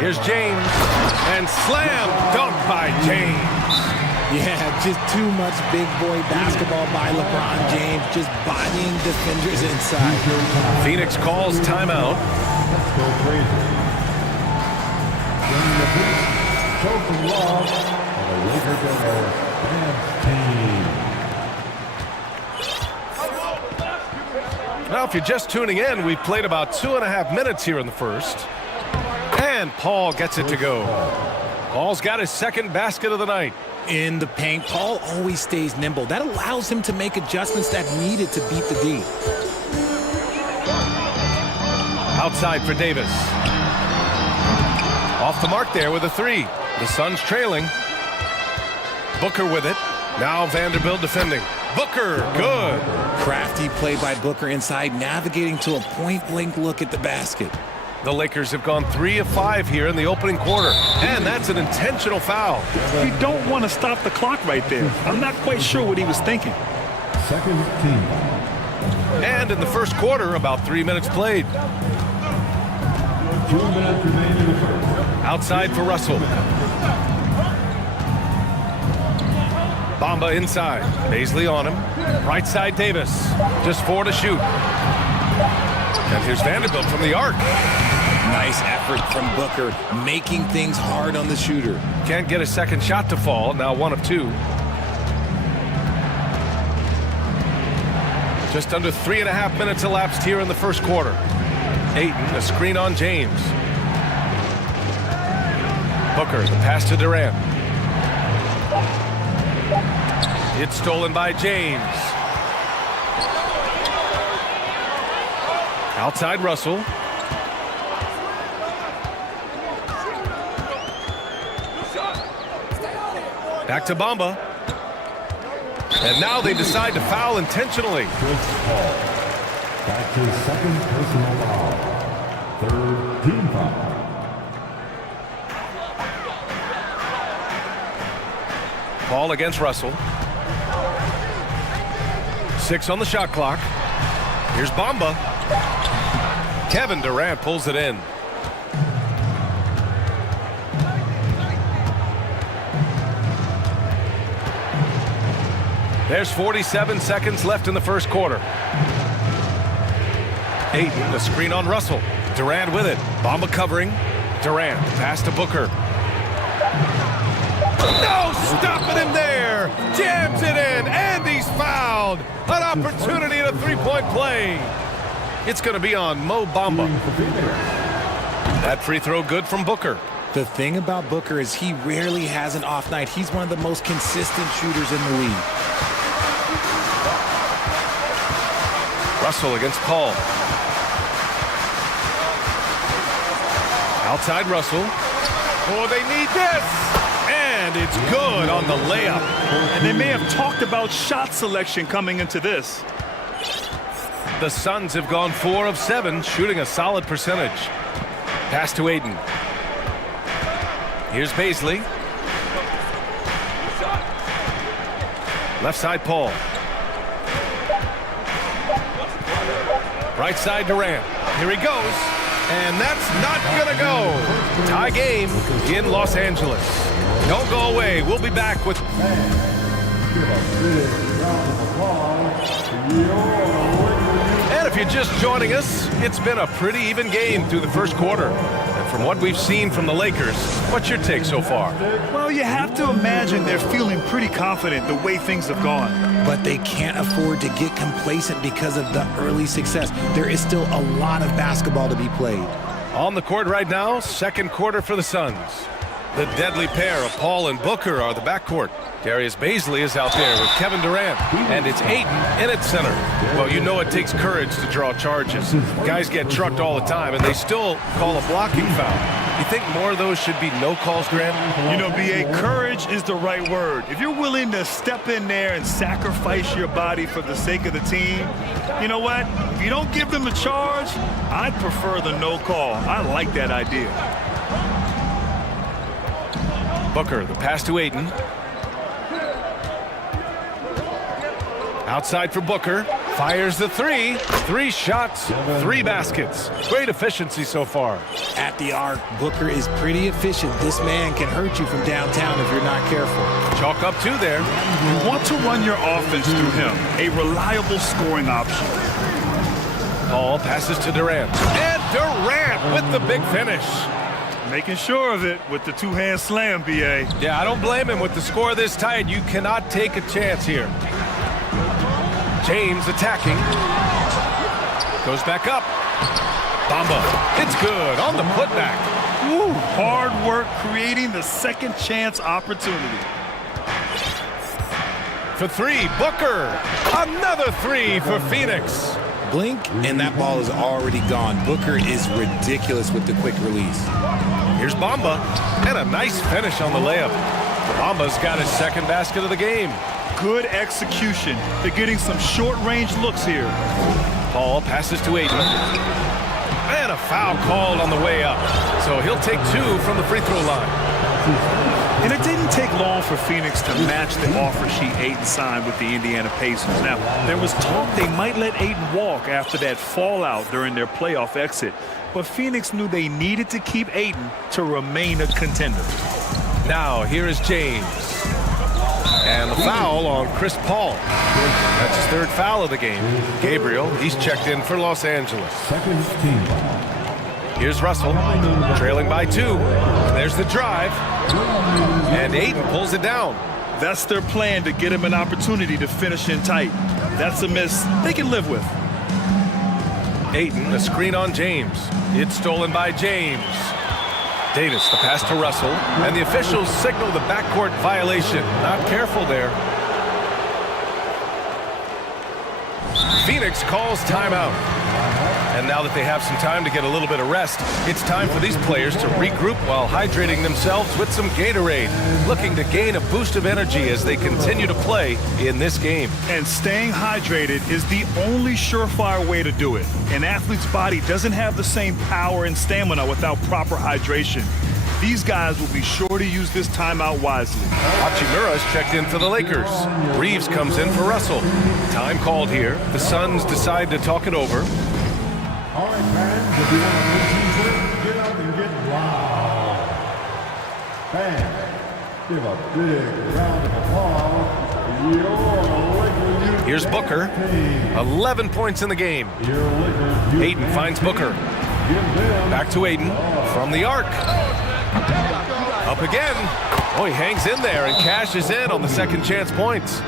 Here's James. And slam dunk by James. Yeah, just too much big boy basketball by LeBron James, just bodying defenders inside. Phoenix calls timeout. Let's go crazy. Bringing the beat, choking loss of the Laker team. Well, if you're just tuning in, we've played about 2.5 minutes here in the first. And Paul gets it to go. Paul's got his second basket of the night. In the paint, Paul always stays nimble. That allows him to make adjustments that needed to beat the D. Outside for Davis. Off the mark there with a 3. The Suns trailing. Booker with it. Now Vanderbilt defending. Booker, good. Crafty play by Booker inside, navigating to a point-blank look at the basket. The Lakers have gone 3 of 5 here in the opening quarter. And that's an intentional foul. You don't want to stop the clock right there. I'm not quite sure what he was thinking. Second team. And in the first quarter, about 3 minutes played. 2 minutes remain in the first. Outside for Russell. Bamba inside. Baisley on him. Right side Davis. Just 4 to shoot. And here's Vanderbilt from the arc. Nice effort from Booker, making things hard on the shooter. Can't get a second shot to fall. Now 1 of 2. Just under 3.5 minutes elapsed here in the first quarter. Ayton, a screen on James. Booker, the pass to Durant. It's stolen by James. Outside Russell. Back to Bamba. And now they decide to foul intentionally. Back to his second personal foul. Third team foul. Paul against Russell. 6 on the shot clock. Here's Bamba. Kevin Durant pulls it in. There's 47 seconds left in the first quarter. Ayton, the screen on Russell. Durant with it. Bamba covering. Durant, pass to Booker. No, stopping him there. Jams it in, and he's fouled. An opportunity at a three-point play. It's going to be on Mo Bamba. That free throw good from Booker. The thing about Booker is he rarely has an off night. He's one of the most consistent shooters in the league. Russell against Paul. Outside Russell. Oh, they need this. And it's good on the layup. And they may have talked about shot selection coming into this. The Suns have gone 4 of 7, shooting a solid percentage. Pass to Ayton. Here's Baisley. Left side, Paul. Right side, Durant. Here he goes. And that's not going to go. Tie game in Los Angeles. Don't go away. We'll be back with... And if you're just joining us, it's been a pretty even game through the first quarter. And from what we've seen from the Lakers, what's your take so far? Well, you have to imagine they're feeling pretty confident the way things have gone. But they can't afford to get complacent because of the early success. There is still a lot of basketball to be played. On the court right now, second quarter for the Suns. The deadly pair of Paul and Booker are the backcourt. Darius Baisley is out there with Kevin Durant, and it's Ayton in at center. Well, you know it takes courage to draw charges. Guys get trucked all the time, and they still call a blocking foul. You think more of those should be no calls, Grant? You know, B.A., courage is the right word. If you're willing to step in there and sacrifice your body for the sake of the team, you know what? If you don't give them the charge, I'd prefer the no call. I like that idea. Booker, the pass to Ayton. Outside for Booker. Fires the three. 3 shots, 3 baskets. Great efficiency so far. At the arc, Booker is pretty efficient. This man can hurt you from downtown if you're not careful. Chalk up 2 there. You want to run your offense through him. A reliable scoring option. Paul passes to Durant. And Durant with the big finish. Making sure of it with the 2-hand slam, B.A. Yeah, I don't blame him. With the score this tight, you cannot take a chance here. James attacking. Goes back up. Bamba. It's good on the putback. Woo, hard work creating the second chance opportunity. For 3, Booker. Another 3 for Phoenix. Blink, and that ball is already gone. Booker is ridiculous with the quick release. Here's Bamba, and a nice finish on the layup. Bamba's got his second basket of the game. Good execution. They're getting some short-range looks here. Paul passes to Ayton. And a foul called on the way up. So he'll take 2 from the free throw line. And it didn't take long for Phoenix to match the offer sheet Ayton signed with the Indiana Pacers. Now, there was talk they might let Ayton walk after that fallout during their playoff exit. But Phoenix knew they needed to keep Ayton to remain a contender. Now, here is James. And the foul on Chris Paul. That's his 3rd foul of the game. Gabriel, he's checked in for Los Angeles. Here's Russell, trailing by 2. There's the drive. And Ayton pulls it down. That's their plan, to get him an opportunity to finish in tight. That's a miss they can live with. Ayton, a screen on James. It's stolen by James. Davis, the pass to Russell. And the officials signal the backcourt violation. Not careful there. Phoenix calls timeout. And now that they have some time to get a little bit of rest, it's time for these players to regroup while hydrating themselves with some Gatorade, looking to gain a boost of energy as they continue to play in this game. And staying hydrated is the only surefire way to do it. An athlete's body doesn't have the same power and stamina without proper hydration. These guys will be sure to use this timeout wisely. Hachimura's checked in for the Lakers. Reeves comes in for Russell. Time called here. The Suns decide to talk it over. All right, fans, if you want to play T-shirt, get up and get loud. Fans, give a big round of applause Here's Booker. 11 points in the game. Aiden finds Booker. Back to Aiden from the arc. Up again. Oh, he hangs in there and cashes in on the second chance points.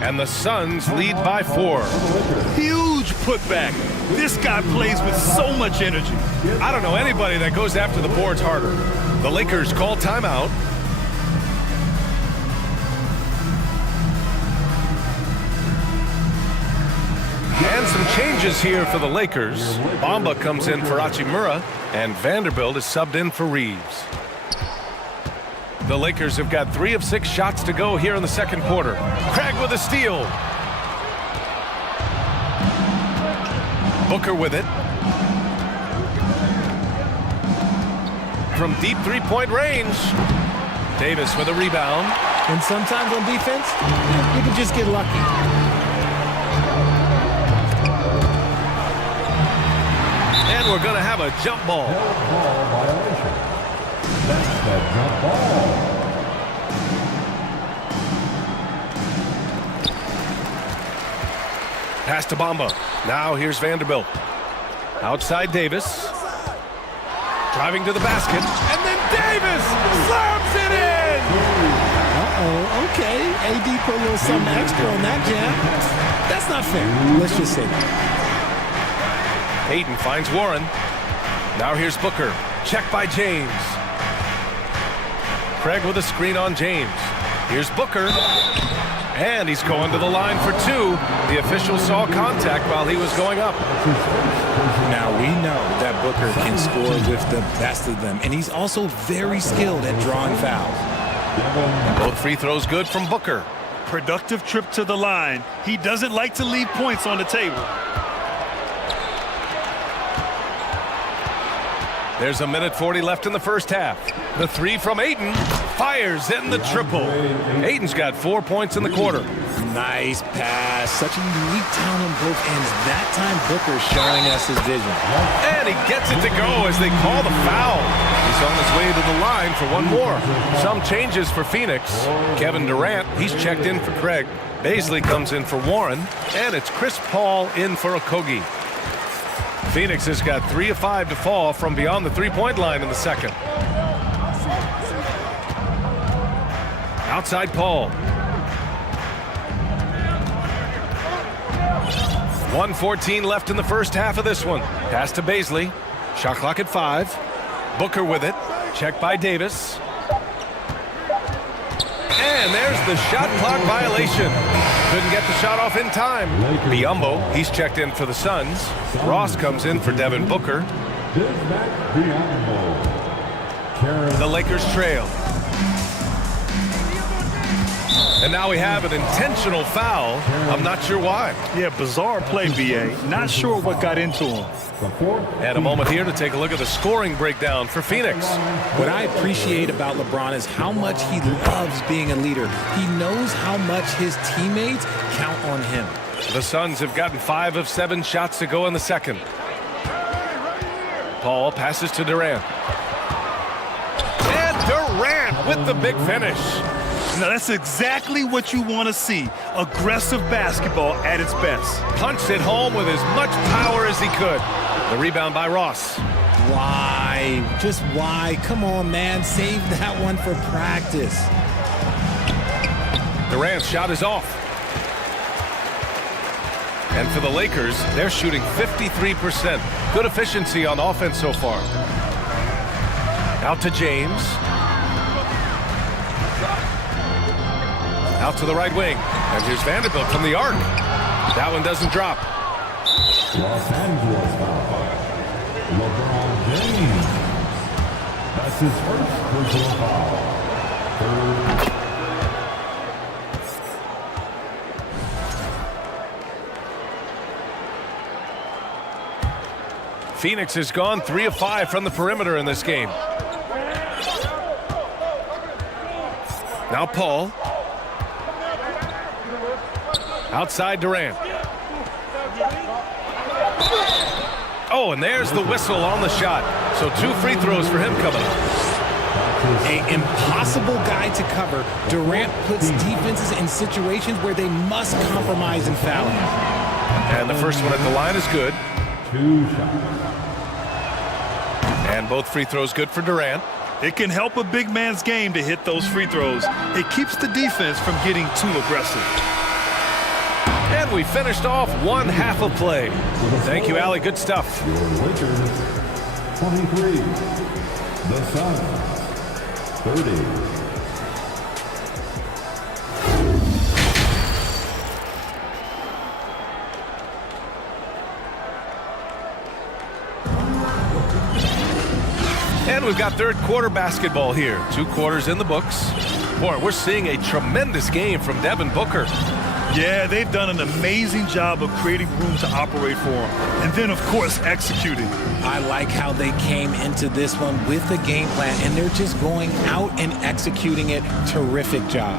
And the Suns lead by 4. Huge putback. This guy plays with so much energy. I don't know anybody that goes after the boards harder. The Lakers call timeout. And some changes here for the Lakers. Bamba comes in for Hachimura, and Vanderbilt is subbed in for Reeves. The Lakers have got 3 of 6 shots to go here in the second quarter. Craig with a steal. Booker with it. From deep three-point range. Davis with a rebound. And sometimes on defense, you can just get lucky. And we're going to have a jump ball. That's the jump ball. Pass to Bamba. Now here's Vanderbilt. Outside Davis. Driving to the basket. And then Davis slams it in! Uh-oh, okay. AD put a little something extra on that jam. That's not fair. Let's just say that. Aiden finds Warren. Now here's Booker. Check by James. Craig with a screen on James. Here's Booker. And he's going to the line for 2. The official saw contact while he was going up. Now we know that Booker can score with the best of them. And he's also very skilled at drawing fouls. Both free throws good from Booker. Productive trip to the line. He doesn't like to leave points on the table. There's 1:40 left in the first half. The 3 from Aiden fires in the triple. Aiden's got 4 points in the quarter. Nice pass. Such a unique talent on both ends. That time Booker's showing us his vision. And he gets it to go as they call the foul. He's on his way to the line for one more. Some changes for Phoenix. Kevin Durant, he's checked in for Craig. Baisley comes in for Warren. And it's Chris Paul in for Okogie. Phoenix has got 3 of 5 to fall from beyond the three-point line in the second. Outside Paul. 1:14 left in the first half of this one. Pass to Baisley. Shot clock at 5. Booker with it. Check by Davis. And there's the shot clock violation. Couldn't get the shot off in time. Biyombo, he's checked in for the Suns. Ross comes in for Devin Booker. The Lakers trail. And now we have an intentional foul. I'm not sure why. Yeah, bizarre play, BA. Not sure what got into him. And a moment here to take a look at the scoring breakdown for Phoenix. What I appreciate about LeBron is how much he loves being a leader. He knows how much his teammates count on him. The Suns have gotten 5 of 7 shots to go in the second. Paul passes to Durant. And Durant with the big finish. Now that's exactly what you want to see. Aggressive basketball at its best. Punched it home with as much power as he could. The rebound by Ross. Why? Just why? Come on, man. Save that one for practice. Durant's shot is off. And for the Lakers, they're shooting 53%. Good efficiency on offense so far. Out to James. Out to the right wing. And here's Vanderbilt from the arc. That one doesn't drop. Los Angeles foul. LeBron James. That's his first personal foul. Phoenix has gone 3 of 5 from the perimeter in this game. Now Paul. Outside Durant. Oh, and there's the whistle on the shot. So 2 free throws for him coming up. An impossible guy to cover, Durant puts defenses in situations where they must compromise and foul him. And the first one at the line is good. 2 shots. And both free throws good for Durant. It can help a big man's game to hit those free throws. It keeps the defense from getting too aggressive. And we finished off one half of play. Thank you, Allie. Good stuff. Your Lakers, 23. The Suns, 30. And we've got third quarter basketball here. 2 quarters in the books. Boy, we're seeing a tremendous game from Devin Booker. Yeah, they've done an amazing job of creating room to operate for him. And then, of course, executing. I like how they came into this one with the game plan, and they're just going out and executing it. Terrific job.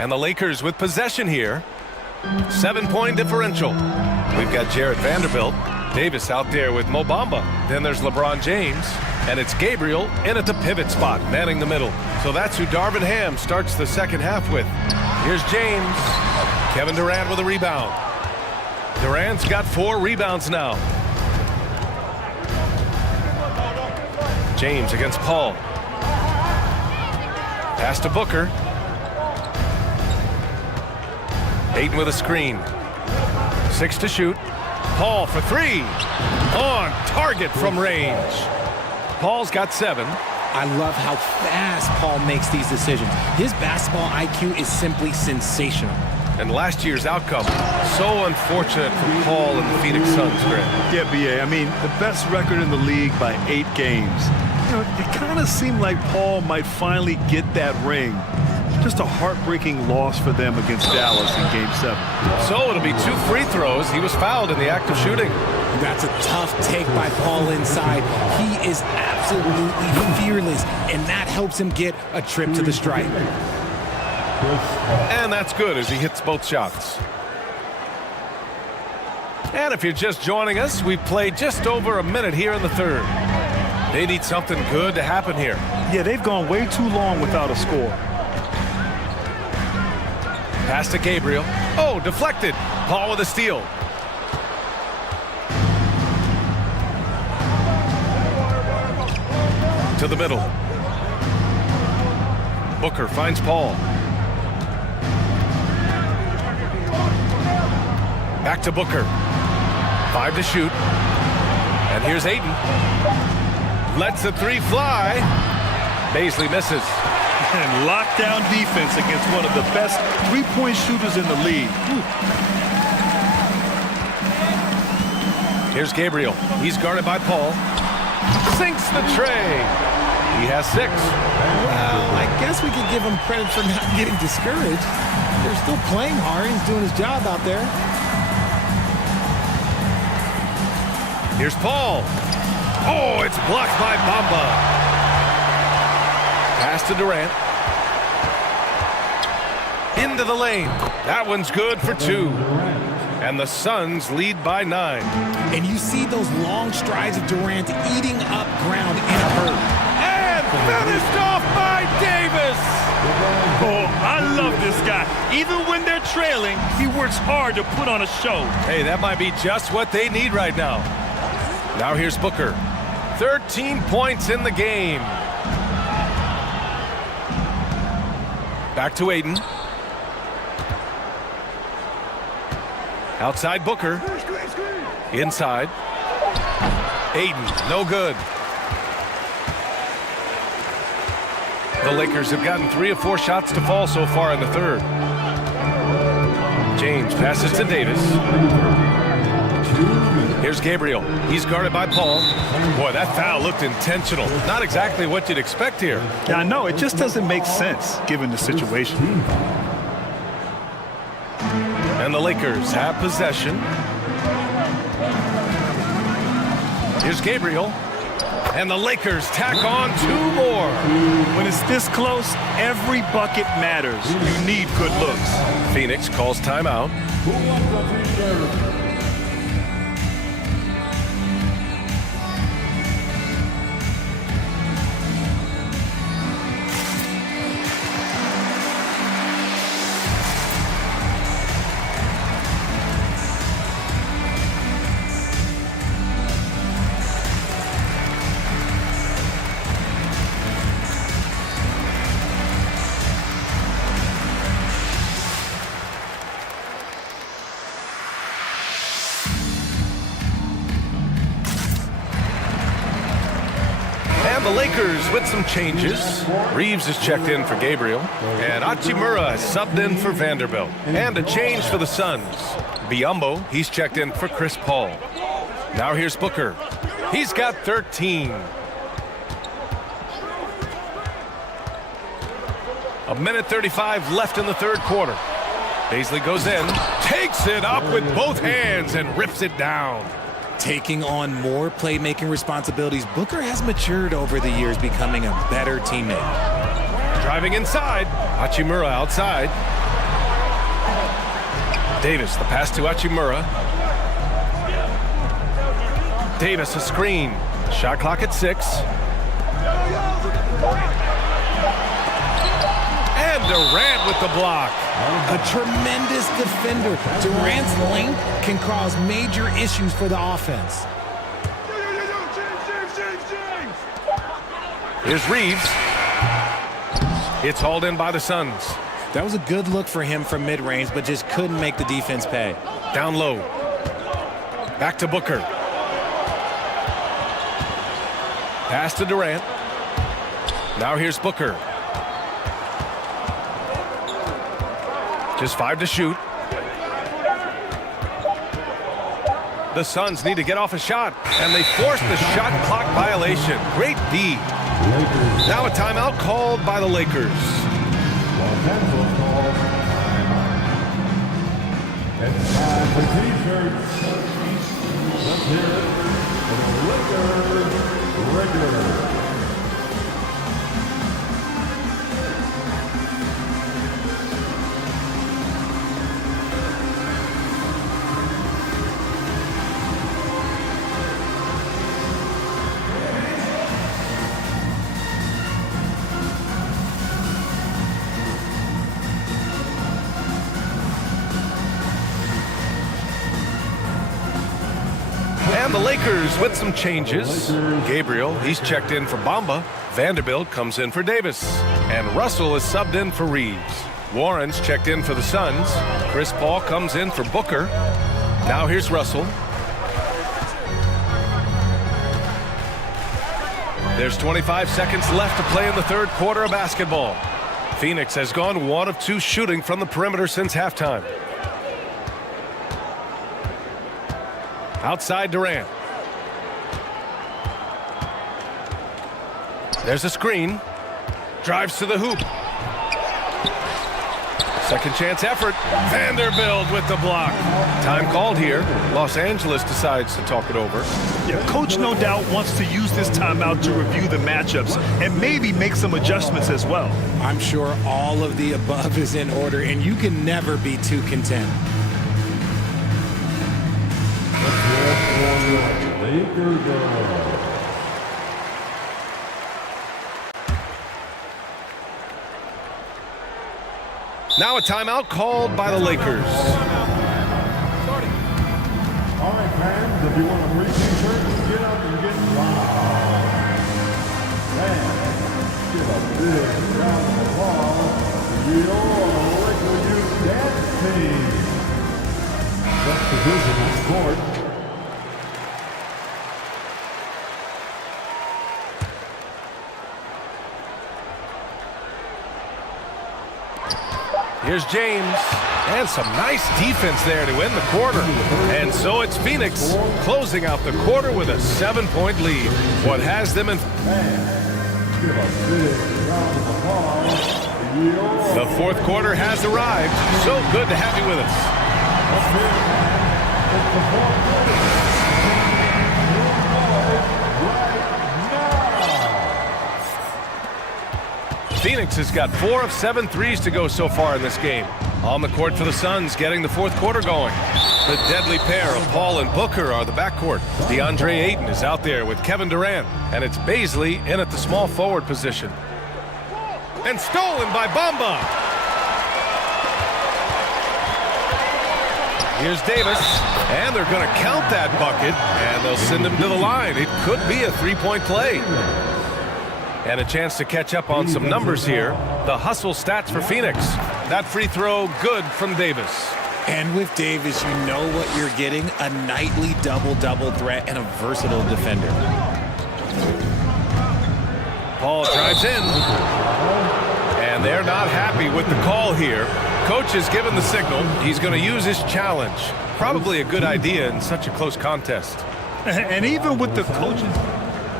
And the Lakers with possession here. 7-point differential. We've got Jarrett Vanderbilt. Davis out there with Mo Bamba. Then there's LeBron James. And it's Gabriel in at the pivot spot, manning the middle. So that's who Darvin Ham starts the second half with. Here's James. Kevin Durant with a rebound. Durant's got 4 rebounds now. James against Paul. Pass to Booker. Ayton with a screen. 6 to shoot. Paul for 3. On target from range. Paul's got 7. I love how fast Paul makes these decisions. His basketball IQ is simply sensational. And last year's outcome, so unfortunate for Paul and the Phoenix Suns, Grant. Yeah, BA. I mean, the best record in the league by 8 games. You know, it kind of seemed like Paul might finally get that ring. Just a heartbreaking loss for them against Dallas in Game 7. So it'll be 2 free throws. He was fouled in the act of shooting. That's a tough take by Paul inside. He is absolutely fearless, and that helps him get a trip to the stripe. And that's good as he hits both shots. And if you're just joining us, we've played just over a minute here in the third. They need something good to happen here. Yeah, they've gone way too long without a score. Pass to Gabriel. Oh, deflected. Paul with a steal. To the middle. Booker finds Paul. Back to Booker. 5 to shoot. And here's Ayton. Lets the 3 fly. Baisley misses. And lockdown defense against one of the best three-point shooters in the league. Here's Gabriel. He's guarded by Paul. Sinks the tray. He has 6. Well, I guess we could give him credit for not getting discouraged. They're still playing hard. He's doing his job out there. Here's Paul. Oh, it's blocked by Bamba. Pass to Durant. Into the lane. That one's good for 2. And the Suns lead by 9. And you see those long strides of Durant eating up ground in a hurry. And finished off by Davis. Oh, I love this guy. Even when they're trailing, he works hard to put on a show. Hey, that might be just what they need right now. Now here's Booker. 13 points in the game. Back to Ayton. Outside Booker. Inside. Ayton, no good. The Lakers have gotten 3 of 4 shots to fall so far in the third. James passes to Davis. Here's Gabriel. He's guarded by Paul. Boy, that foul looked intentional. Not exactly what you'd expect here. Yeah, I know. It just doesn't make sense given the situation. And the Lakers have possession. Here's Gabriel. And the Lakers tack on 2 more. When it's this close, every bucket matters. You need good looks. Phoenix calls timeout. And the Lakers with some changes. Reeves is checked in for Gabriel. And Hachimura has subbed in for Vanderbilt. And a change for the Suns. Biyombo, he's checked in for Chris Paul. Now here's Booker. He's got 13. A minute 35 left in the third quarter. Paisley goes in, takes it up with both hands and rips it down. Taking on more playmaking responsibilities, Booker has matured over the years, becoming a better teammate. Driving inside, Hachimura outside. Davis, the pass to Hachimura. Davis, a screen. Shot clock at 6. And Durant with the block. A tremendous defender. Durant's length can cause major issues for the offense. Here's Reeves. It's hauled in by the Suns. That was a good look for him from mid-range, but just couldn't make the defense pay. Down low. Back to Booker. Pass to Durant. Now here's Booker. Just 5 to shoot. The Suns need to get off a shot, and they force the shot clock violation. Great D. Now a timeout called by the Lakers. It's time for T-shirts. Let's hear it for the Lakers regular. And the Lakers with some changes. Gabriel, he's checked in for Bamba. Vanderbilt comes in for Davis. And Russell is subbed in for Reeves. Warren's checked in for the Suns. Chris Paul comes in for Booker. Now here's Russell. There's 25 seconds left to play in the third quarter of basketball. Phoenix has gone 1 of 2 shooting from the perimeter since halftime. Outside Durant. There's a screen. Drives to the hoop. Second chance effort. Vanderbilt with the block. Time called here. Los Angeles decides to talk it over. Yeah, coach no doubt wants to use this timeout to review the matchups and maybe make some adjustments as well. I'm sure all of the above is in order, and you can never be too content. Now a timeout called by the Lakers. All right, fans, if you want a free T-shirt, get up and get loud. And give a big round of applause to your Laker Youth Dance Team. That's the business court. Here's James, and some nice defense there to end the quarter. And so it's Phoenix closing out the quarter with a 7-point lead. What has them in... The fourth quarter has arrived. So good to have you with us. Phoenix has got 4 of 7 threes to go so far in this game. On the court for the Suns, getting the fourth quarter going. The deadly pair of Paul and Booker are the backcourt. DeAndre Ayton is out there with Kevin Durant, and it's Paisley in at the small forward position. And stolen by Bamba. Here's Davis, and they're going to count that bucket, and they'll send him to the line. It could be a three-point play. And a chance to catch up on some numbers here. The hustle stats for Phoenix. That free throw good from Davis. And with Davis, you know what you're getting, a nightly double-double threat and a versatile defender. Ball drives in. And they're not happy with the call here. Coach has given the signal. He's going to use his challenge. Probably a good idea in such a close contest. And even with the coaches,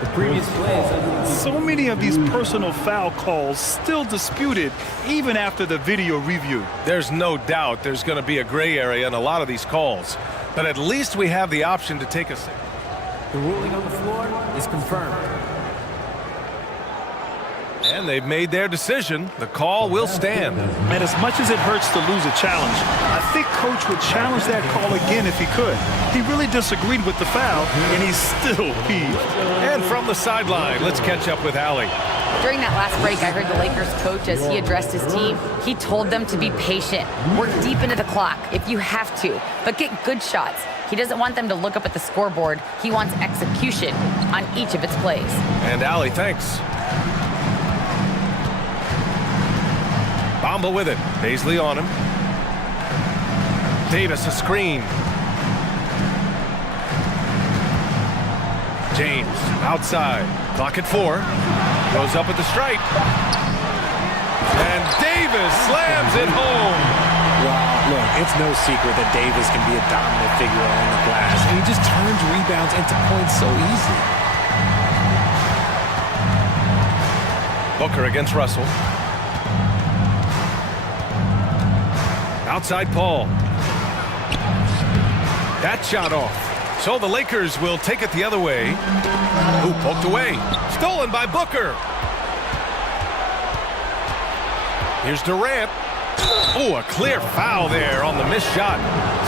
The previous plays. so many of these personal foul calls still disputed even after the video review. There's no doubt there's going to be a gray area in a lot of these calls. But at least we have the option to take a... The ruling on the floor is confirmed. And they've made their decision. The call will stand. And as much as it hurts to lose a challenge, I think Coach would challenge that call again if he could. He really disagreed with the foul, and he's still peeved. And from the sideline, let's catch up with Allie. During that last break, I heard the Lakers coach, as he addressed his team, he told them to be patient, work deep into the clock if you have to, but get good shots. He doesn't want them to look up at the scoreboard. He wants execution on each of its plays. And Allie, thanks. Bamba with it. Paisley on him. Davis a screen. James outside. Clock at 4. Goes up at the stripe. And Davis slams it home. Well, look, it's no secret that Davis can be a dominant figure on the glass. And he just turns rebounds into points so easily. Booker against Russell. Outside Paul. That shot off. So the Lakers will take it the other way. Ooh, poked away. Stolen by Booker. Here's Durant. Ooh, a clear foul there on the missed shot.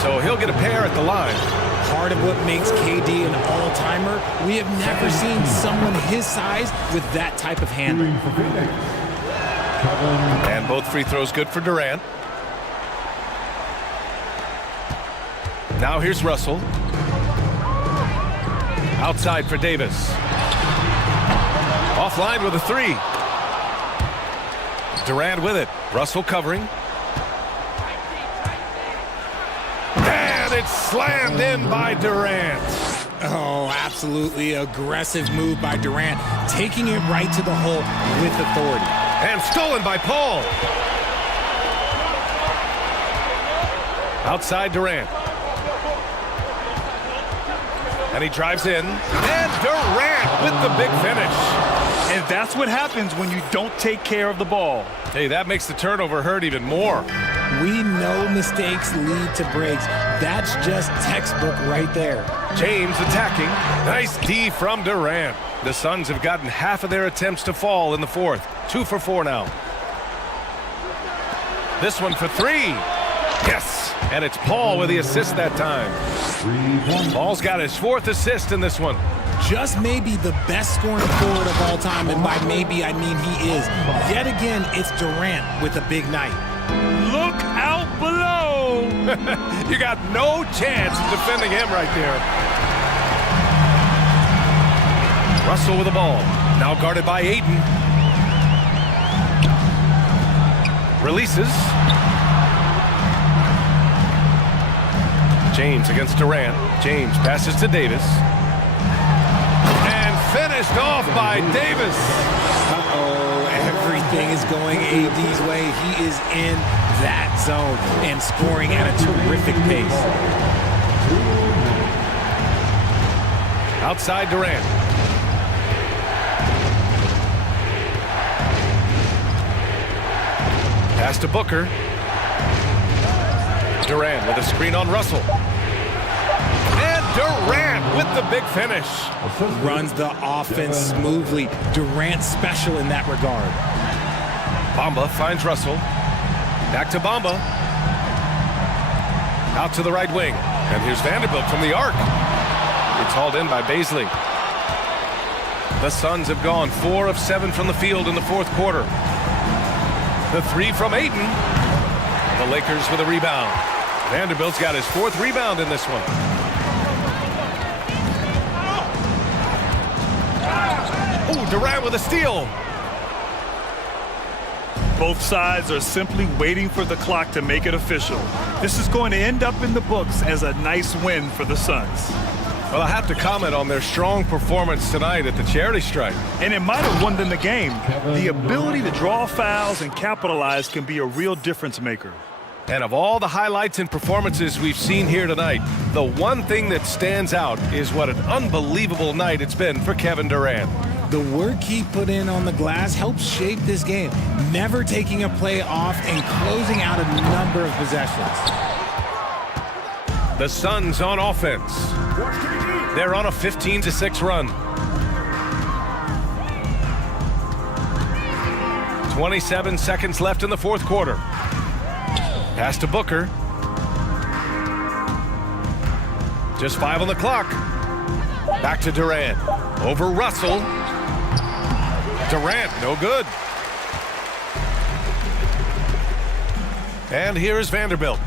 So he'll get a pair at the line. Part of what makes KD an all-timer, we have never seen someone his size with that type of handle. And both free throws good for Durant. Now here's Russell. Outside for Davis. Offline with a 3. Durant with it. Russell covering. And it's slammed in by Durant. Oh, absolutely aggressive move by Durant, taking it right to the hole with authority. And stolen by Paul. Outside Durant. And he drives in. And Durant with the big finish. And that's what happens when you don't take care of the ball. Hey, that makes the turnover hurt even more. We know mistakes lead to breaks. That's just textbook right there. James attacking. Nice D from Durant. The Suns have gotten half of their attempts to fall in the fourth. 2 for 4 now. This one for 3. Yes. And it's Paul with the assist that time. Paul's got his 4th assist in this one. Just maybe the best scoring forward of all time, and by maybe I mean he is. Yet again, it's Durant with a big night. Look out below! You got no chance of defending him right there. Russell with the ball. Now guarded by Ayton. Releases. James against Durant. James passes to Davis. And finished off by Davis. Uh-oh, everything is going AD's way. He is in that zone and scoring at a terrific pace. Outside Durant. Pass to Booker. Durant with a screen on Russell. And Durant with the big finish. Runs the offense smoothly. Durant special in that regard. Bamba finds Russell. Back to Bamba. Out to the right wing. And here's Vanderbilt from the arc. It's hauled in by Baisley. The Suns have gone 4 of 7 from the field in the fourth quarter. The 3 from Ayton. The Lakers with a rebound. Vanderbilt's got his 4th rebound in this one. Oh, Durant with a steal. Both sides are simply waiting for the clock to make it official. This is going to end up in the books as a nice win for the Suns. Well, I have to comment on their strong performance tonight at the charity stripe. And it might have won them the game. The ability to draw fouls and capitalize can be a real difference maker. And of all the highlights and performances we've seen here tonight, the one thing that stands out is what an unbelievable night it's been for Kevin Durant. The work he put in on the glass helps shape this game, never taking a play off and closing out a number of possessions. The Suns on offense. They're on a 15-6 run. 27 seconds left in the fourth quarter. Pass to Booker. Just 5 on the clock. Back to Durant. Over Russell. Durant, no good. And here is Vanderbilt.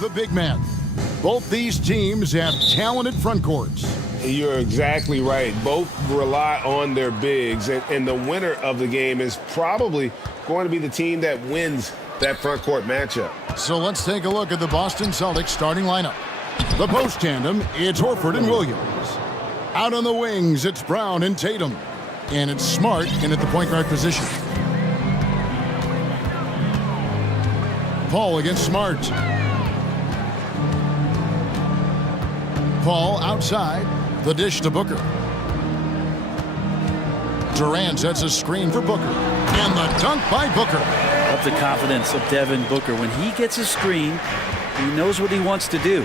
The big man. Both these teams have talented front courts. You're exactly right. Both rely on their bigs, and the winner of the game is probably going to be the team that wins that front court matchup. So let's take a look at the Boston Celtics starting lineup. The post tandem, it's Horford and Williams. Out on the wings, it's Brown and Tatum. And it's Smart in at the point guard position. Paul against Smart. Paul outside. The dish to Booker. Durant sets a screen for Booker. And the dunk by Booker. Love the confidence of Devin Booker. When he gets a screen, he knows what he wants to do.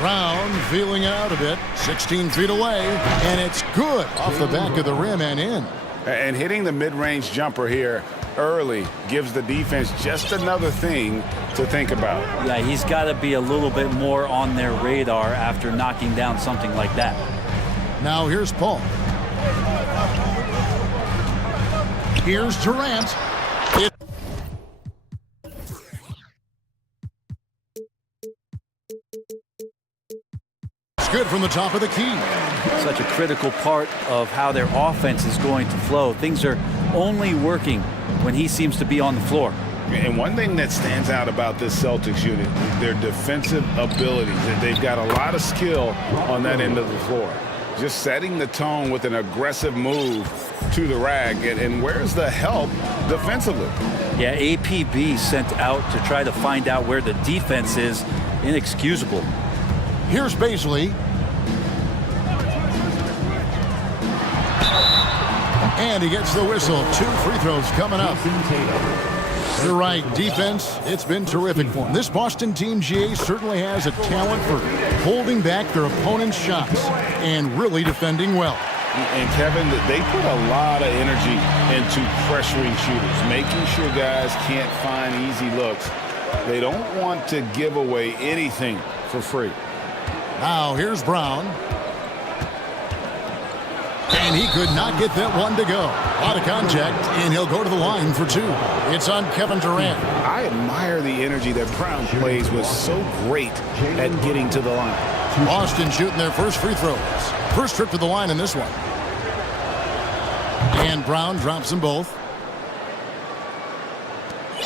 Brown feeling it out a bit. 16 feet away. And it's good off the back of the rim and in. And hitting the mid-range jumper here early gives the defense just another thing to think about. Yeah, he's got to be a little bit more on their radar after knocking down something like that. Now here's Paul. Here's Durant. It's good from the top of the key. Such a critical part of how their offense is going to flow. Things are only working when he seems to be on the floor. And one thing that stands out about this Celtics unit, their defensive ability. They've got a lot of skill on that end of the floor. Just setting the tone with an aggressive move to the rack. And where's the help defensively? Yeah, APB sent out to try to find out where the defense is. Inexcusable. Here's Baisley. And he gets the whistle. 2 free throws coming up. You're right, defense, it's been terrific for him. This Boston team, GA, certainly has a talent for holding back their opponent's shots and really defending well. And Kevin, they put a lot of energy into pressuring shooters, making sure guys can't find easy looks. They don't want to give away anything for free. Now here's Brown. And he could not get that one to go. Out of contact, and he'll go to the line for 2. It's on Kevin Durant. I admire the energy that Brown plays with. So great at getting to the line. Boston shooting their first free throws. First trip to the line in this one. And Brown drops them both.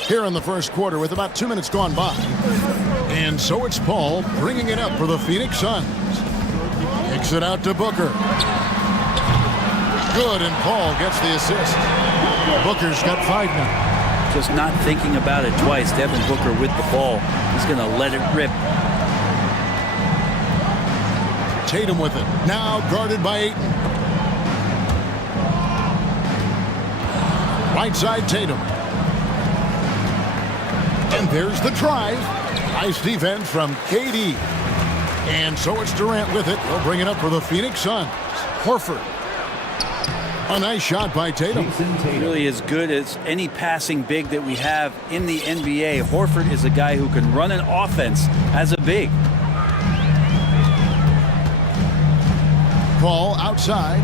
Here in the first quarter with about 2 minutes gone by. And so it's Paul bringing it up for the Phoenix Suns. Kicks it out to Booker. Good, and Paul gets the assist. Booker's got 5 now. Just not thinking about it twice. Devin Booker with the ball. He's going to let it rip. Tatum with it. Now guarded by Ayton. Right side Tatum. And there's the drive. Nice defense from KD. And so it's Durant with it. He'll bring it up for the Phoenix Suns. Horford. A nice shot by Tatum. Really as good as any passing big that we have in the NBA. Horford is a guy who can run an offense as a big. Paul outside.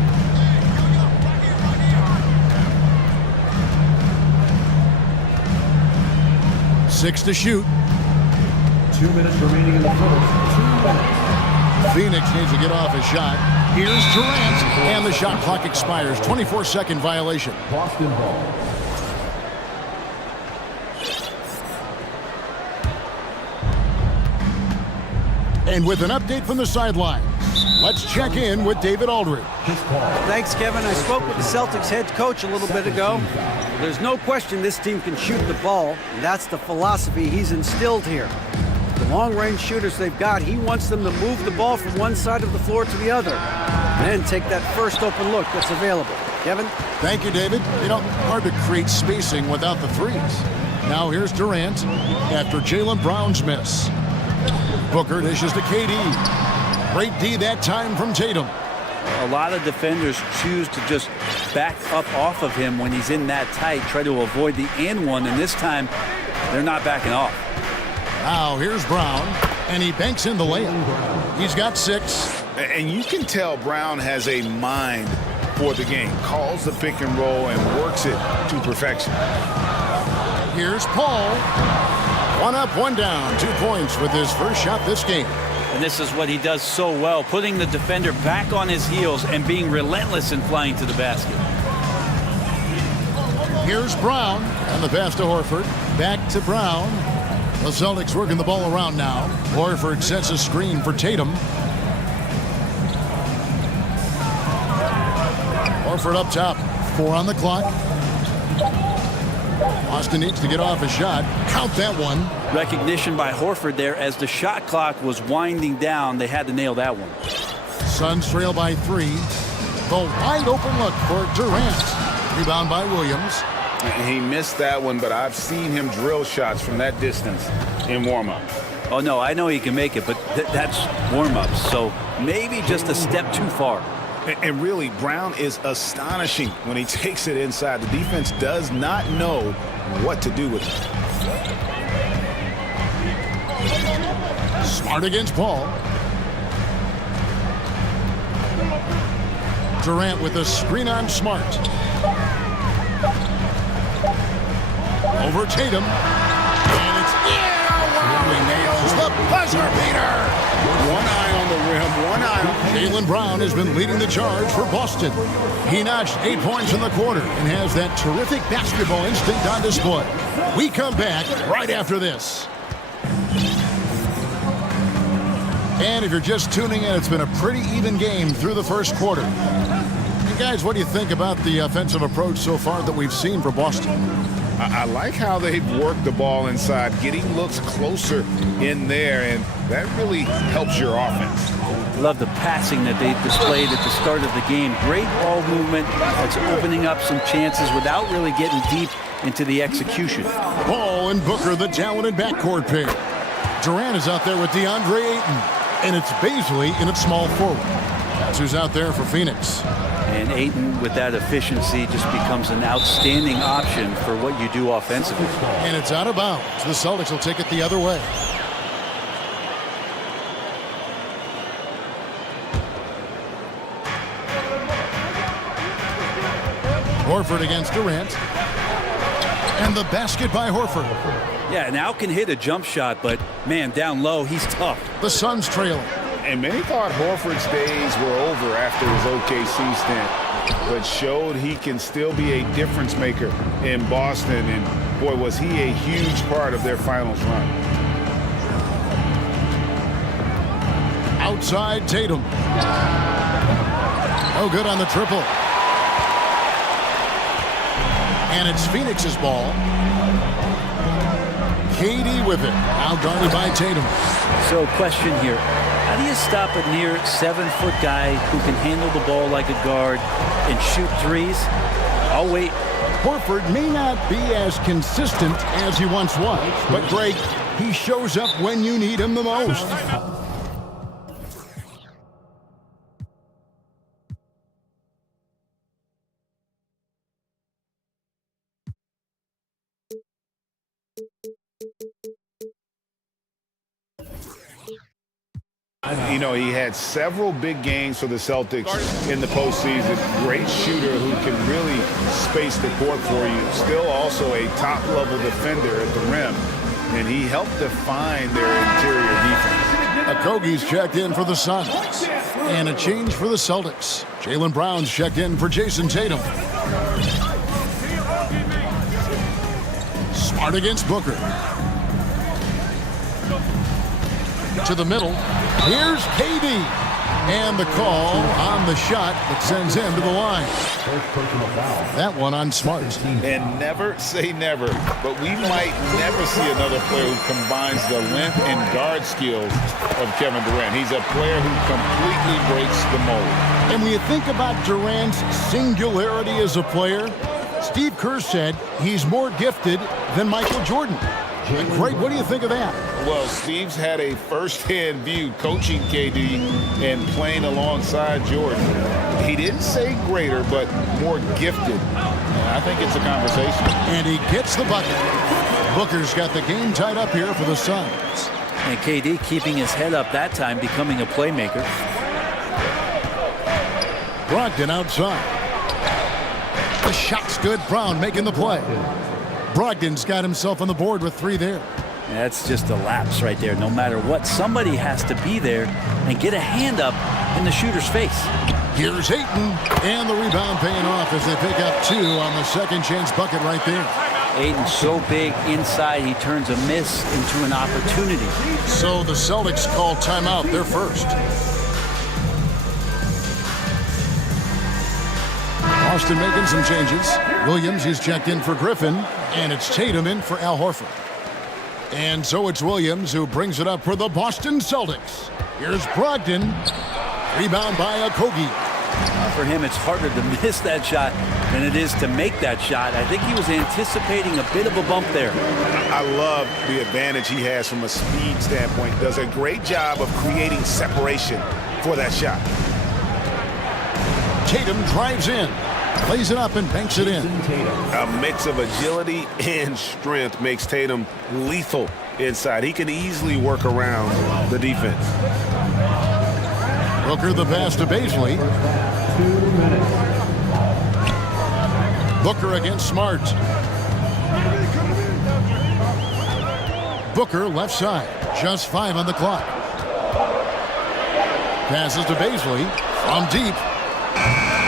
Six to shoot. 2 minutes remaining in the first. 2 minutes. Phoenix needs to get off his shot. Here's Durant, and the shot clock expires. 24-second violation. Boston ball. And with an update from the sidelines, let's check in with David Aldridge. Thanks, Kevin. I spoke with the Celtics head coach a little bit ago. There's no question this team can shoot the ball, and that's the philosophy he's instilled here. The long-range shooters they've got, he wants them to move the ball from one side of the floor to the other, and then take that first open look that's available. Kevin? Thank you, David. You know, hard to create spacing without the threes. Now here's Durant after Jaylen Brown's miss. Booker dishes to KD. Great D that time from Tatum. A lot of defenders choose to just back up off of him when he's in that tight, try to avoid the and one, and this time they're not backing off. Now here's Brown, and he banks in the layup. He's got 6. And you can tell Brown has a mind for the game. Calls the pick and roll and works it to perfection. Here's Paul. 1 up, 1 down. 2 points with his first shot this game. And this is what he does so well, putting the defender back on his heels and being relentless in flying to the basket. Here's Brown, and the pass to Horford. Back to Brown. The Celtics working the ball around now. Horford sets a screen for Tatum. Horford up top. 4 on the clock. Boston needs to get off a shot. Count that one. Recognition by Horford there as the shot clock was winding down. They had to nail that one. Suns trail by 3. The wide open look for Durant. Rebound by Williams. He missed that one, but I've seen him drill shots from that distance in warm-up. Oh, no, I know he can make it, but that's warm-ups. So maybe just a step too far. And really, Brown is astonishing when he takes it inside. The defense does not know what to do with it. Smart against Paul. Durant with a screen on Smart. Over Tatum. And it's he nails the buzzer beater. One eye on the rim, one eye on. Jaylen Brown has been leading the charge for Boston. He notched 8 points in the quarter and has that terrific basketball instinct on display. We come back right after this. And if you're just tuning in, it's been a pretty even game through the first quarter. And guys, what do you think about the offensive approach so far that we've seen for Boston? I like how they've worked the ball inside, getting looks closer in there, and that really helps your offense. Love the passing that they displayed at the start of the game. Great ball movement that's opening up some chances without really getting deep into the execution. Ball and Booker, the talented backcourt pair. Durant is out there with DeAndre Ayton, and it's Bazley in its small forward. That's who's out there for Phoenix. And Ayton, with that efficiency, just becomes an outstanding option for what you do offensively. And it's out of bounds. The Celtics will take it the other way. Horford against Durant. And the basket by Horford. Yeah, now can hit a jump shot, but, man, down low, he's tough. The Suns trailing. And many thought Horford's days were over after his OKC stint, but showed he can still be a difference maker in Boston. And, boy, was he a huge part of their finals run. Outside Tatum. No good on the triple. And it's Phoenix's ball. KD with it. Now guarded by Tatum. So, question here. How do you stop a near 7-foot guy who can handle the ball like a guard and shoot threes? I'll wait. Horford may not be as consistent as he once was, but Greg, he shows up when you need him the most. You know, he had several big games for the Celtics in the postseason. Great shooter who can really space the court for you. Still also a top-level defender at the rim. And he helped define their interior defense. Okogie's checked in for the Suns. And a change for the Celtics. Jaylen Brown's checked in for Jason Tatum. Smart against Booker. To the middle. Here's KD. And the call on the shot that sends him to the line. That one on Smart. And never say never, but we might never see another player who combines the length and guard skills of Kevin Durant. He's a player who completely breaks the mold. And when you think about Durant's singularity as a player, Steve Kerr said he's more gifted than Michael Jordan. And Greg, what do you think of that? Well, Steve's had a first-hand view coaching KD and playing alongside Jordan. He didn't say greater, but more gifted. And I think it's a conversation. And he gets the bucket. Booker's got the game tied up here for the Suns. And KD keeping his head up that time, becoming a playmaker. Brogdon outside. The shot's good. Brown making the play. Brogdon's got himself on the board with 3 there. That's just a lapse right there. No matter what, somebody has to be there and get a hand up in the shooter's face. Here's Ayton, and the rebound paying off as they pick up 2 on the second chance bucket right there. Ayton's so big inside, he turns a miss into an opportunity. So the Celtics call timeout. They're first. Boston making some changes. Williams is checked in for Griffin, and it's Tatum in for Al Horford. And so it's Williams who brings it up for the Boston Celtics. Here's Brogdon. Rebound by Okogie. For him, it's harder to miss that shot than it is to make that shot. I think he was anticipating a bit of a bump there. I love the advantage he has from a speed standpoint. Does a great job of creating separation for that shot. Tatum drives in. Plays it up and banks it in. A mix of agility and strength makes Tatum lethal inside. He can easily work around the defense. Booker the pass to Bazley. 2 minutes. Booker against Smart. Booker left side. Just 5 on the clock. Passes to Bazley from deep.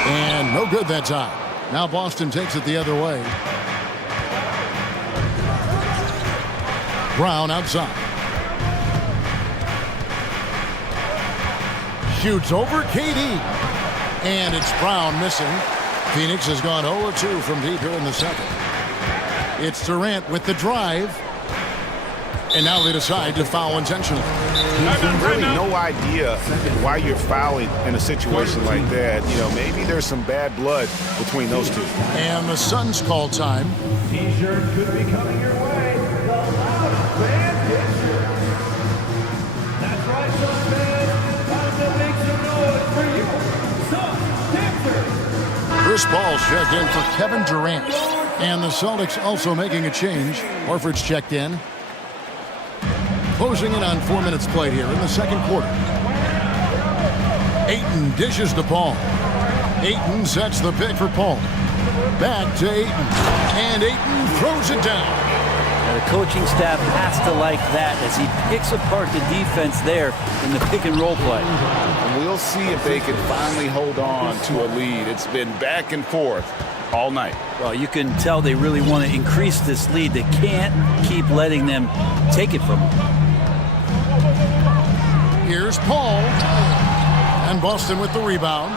And no good that time. Now Boston takes it the other way. Brown outside. Shoots over KD. And it's Brown missing. Phoenix has gone 0-2 from deep here in the second. It's Durant with the drive. And now they decide to foul intentionally. Really no idea why you're fouling in a situation like that. You know, maybe there's some bad blood between those two. And the Suns call time. T-shirt could be coming your way. The loud fan picture. That's right, Suns fans. Time to make some noise for you. Suns dancers. Chris Paul's checked in for Kevin Durant. And the Celtics also making a change. Horford's checked in. Closing in on 4 minutes played here in the second quarter. Ayton dishes to Paul. Ayton sets the pick for Paul. Back to Ayton. And Ayton throws it down. Now the coaching staff has to like that as he picks apart the defense there in the pick and roll play. And we'll see if they can finally hold on to a lead. It's been back and forth all night. Well, you can tell they really want to increase this lead. They can't keep letting them take it from them. Here's Paul. And Boston with the rebound.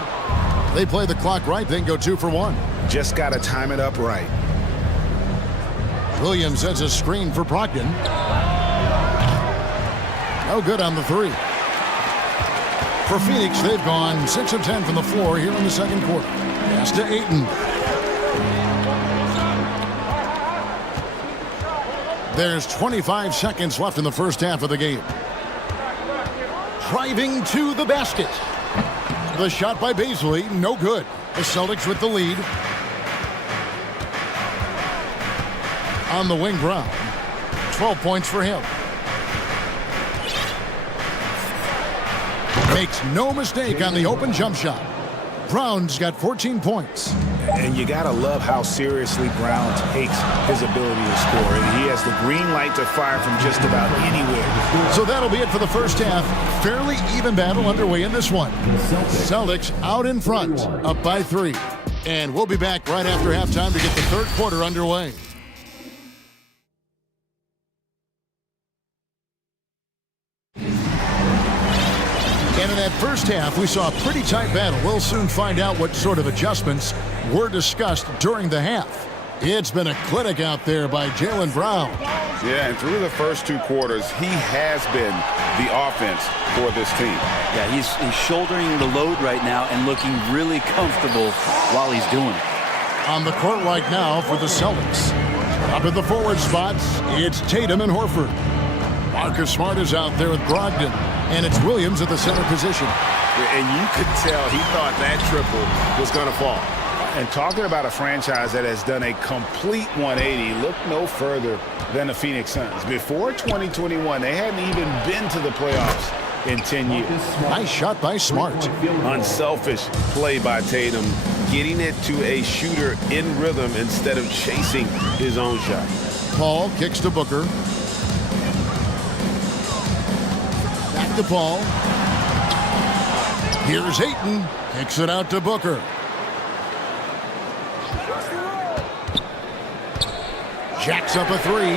They play the clock right, then go 2 for 1. Just got to time it up right. Williams has a screen for Brogdon. No good on the 3. For Phoenix, they've gone 6 of 10 from the floor here in the second quarter. Pass to Ayton. There's 25 seconds left in the first half of the game. Driving to the basket. The shot by Bazley, no good. The Celtics with the lead. On the wing, Brown. 12 points for him. Makes no mistake on the open jump shot. Brown's got 14 points. And you got to love how seriously Brown takes his ability to score. And he has the green light to fire from just about anywhere. So that'll be it for the first half. Fairly even battle underway in this one. Celtics out in front, up by 3. And we'll be back right after halftime to get the third quarter underway. And in that first half, we saw a pretty tight battle. We'll soon find out what sort of adjustments were discussed during the half. It's been a clinic out there by Jaylen Brown. Yeah, and through the first 2 quarters, he has been the offense for this team. Yeah, he's shouldering the load right now and looking really comfortable while he's doing it. On the court right now for the Celtics. Up at the forward spots, it's Tatum and Horford. Marcus Smart is out there with Brogdon. And it's Williams at the center position. And you could tell he thought that triple was going to fall. And talking about a franchise that has done a complete 180, look no further than the Phoenix Suns. Before 2021, they hadn't even been to the playoffs in 10 years. Nice shot by Smart. Unselfish play by Tatum, getting it to a shooter in rhythm instead of chasing his own shot. Paul kicks to Booker. Back to Paul. Here's Ayton. Kicks it out to Booker. Jacks up a three.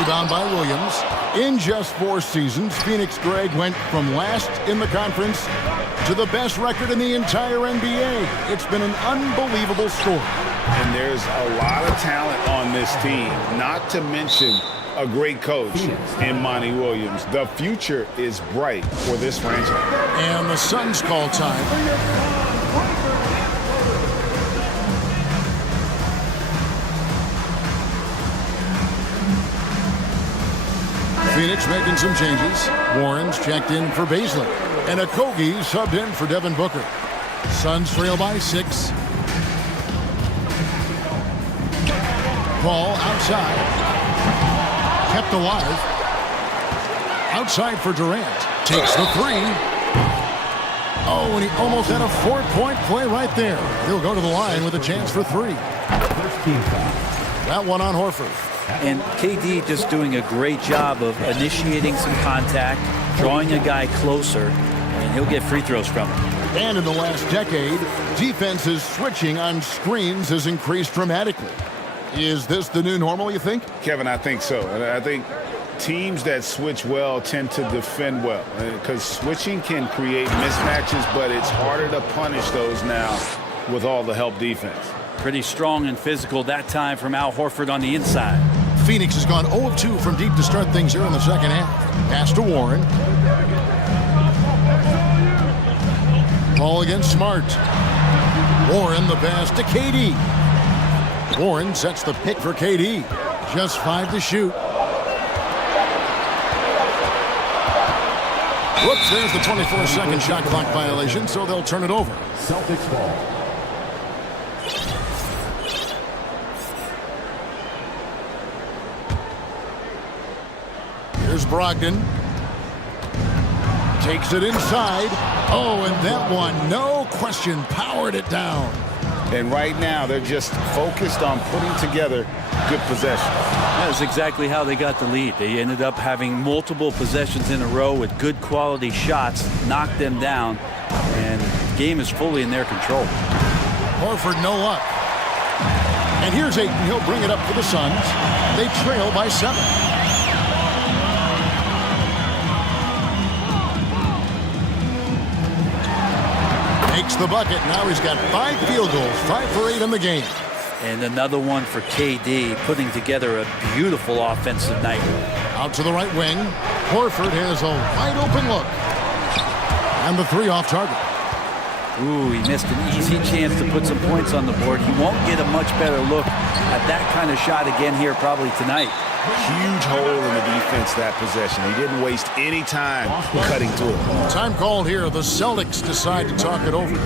Rebound by Williams. In just 4 seasons, Phoenix Greg went from last in the conference to the best record in the entire NBA. It's been an unbelievable story. And there's a lot of talent on this team, not to mention a great coach in Monty Williams. The future is bright for this franchise. And the Suns call time. Phoenix making some changes. Warren's checked in for Baisley. And Okogie subbed in for Devin Booker. Suns trail by 6. Ball outside. Kept alive. Outside for Durant. Takes the 3. Oh, and he almost had a 4-point play right there. He'll go to the line with a chance for 3. That one on Horford. And KD just doing a great job of initiating some contact, drawing a guy closer, and he'll get free throws from him. And in the last decade, defenses switching on screens has increased dramatically. Is this the new normal, you think? Kevin, I think so. I think teams that switch well tend to defend well, because switching can create mismatches, but it's harder to punish those now with all the help defense. Pretty strong and physical that time from Al Horford on the inside. Phoenix has gone 0 of 2 from deep to start things here in the second half. Pass to Warren. Ball against Smart. Warren the pass to KD. Warren sets the pick for KD. Just 5 to shoot. Whoops, there's the 24-second shot clock violation, so they'll turn it over. Celtics ball. Here's Brogdon. Takes it inside. Oh, and that one, no question, powered it down. And right now, they're just focused on putting together good possessions. That's exactly how they got the lead. They ended up having multiple possessions in a row with good quality shots, knocked them down, and the game is fully in their control. Horford no luck. And here's Ayton. He'll bring it up for the Suns. They trail by 7. Makes the bucket. Now he's got 5 field goals, 5 for 8 in the game. And another one for KD, putting together a beautiful offensive night. Out to the right wing. Horford has a wide open look. And the 3 off target. Ooh, he missed an easy chance to put some points on the board. He won't get a much better look at that kind of shot again here probably tonight. Huge hole in the defense that possession. He didn't waste any time cutting to it. Time called here. The Celtics decide to talk it over.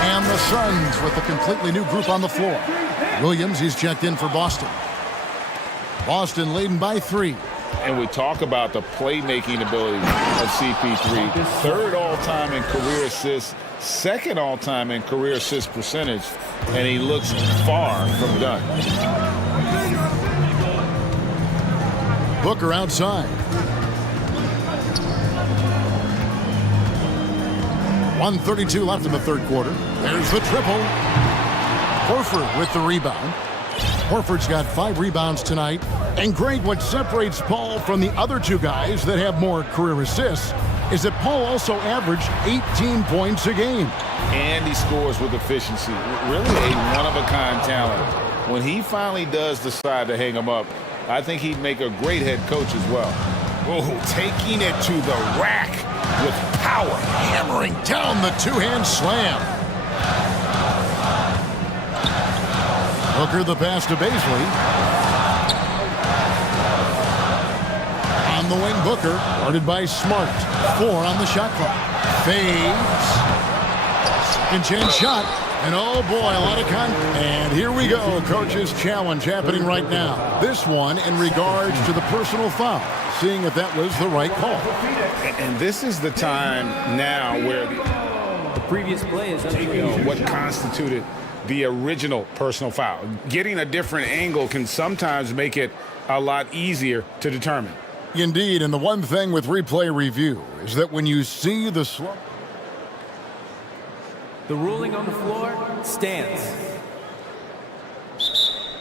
And the Suns with a completely new group on the floor. Williams, he's checked in for Boston. Boston leading by 3. And we talk about the playmaking ability of CP3. 3rd all-time in career assists, 2nd all-time in career assist percentage, and he looks far from done. Booker outside. 1:32 left in the 3rd quarter. There's the triple. Horford with the rebound. Horford's got 5 rebounds tonight. And Greg, what separates Paul from the other 2 guys that have more career assists is that Paul also averaged 18 points a game. And he scores with efficiency. Really a one-of-a-kind talent. When he finally does decide to hang him up, I think he'd make a great head coach as well. Oh, taking it to the rack with power. Hammering down the 2-hand slam. Booker the pass to Baisley. On the wing, Booker, guarded by Smart. 4 on the shot clock. Fades. Second chance shot. And oh boy, a lot of And here we go. Coach's challenge happening right now. This one in regards to the personal foul. Seeing if that was the right call. And this is the time now where the previous play is what constituted the original personal foul. Getting a different angle can sometimes make it a lot easier to determine. Indeed, and the one thing with replay review is that when you see the slow... The ruling on the floor stands.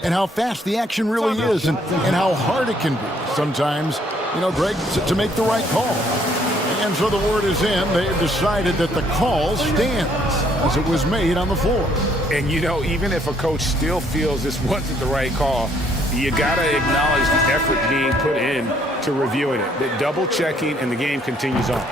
And how fast the action really is and how hard it can be sometimes, you know, Greg, to make the right call. And so the word is in. They have decided that the call stands as it was made on the floor. And, you know, even if a coach still feels this wasn't the right call, you got to acknowledge the effort being put in to reviewing it. The double-checking, and the game continues on.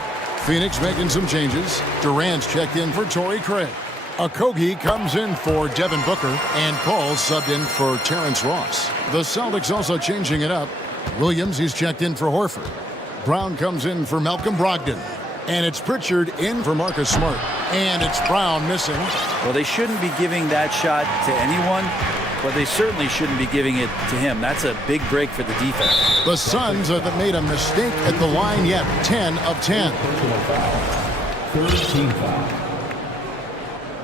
Phoenix making some changes. Durant's checked in for Torrey Craig. Okogie comes in for Devin Booker, and Paul subbed in for Terrence Ross. The Celtics also changing it up. Williams, he's checked in for Horford. Brown comes in for Malcolm Brogdon. And it's Pritchard in for Marcus Smart. And it's Brown missing. Well, they shouldn't be giving that shot to anyone, but they certainly shouldn't be giving it to him. That's a big break for the defense. The Suns have made a mistake at the line yet. 10 of 10. 13 foul.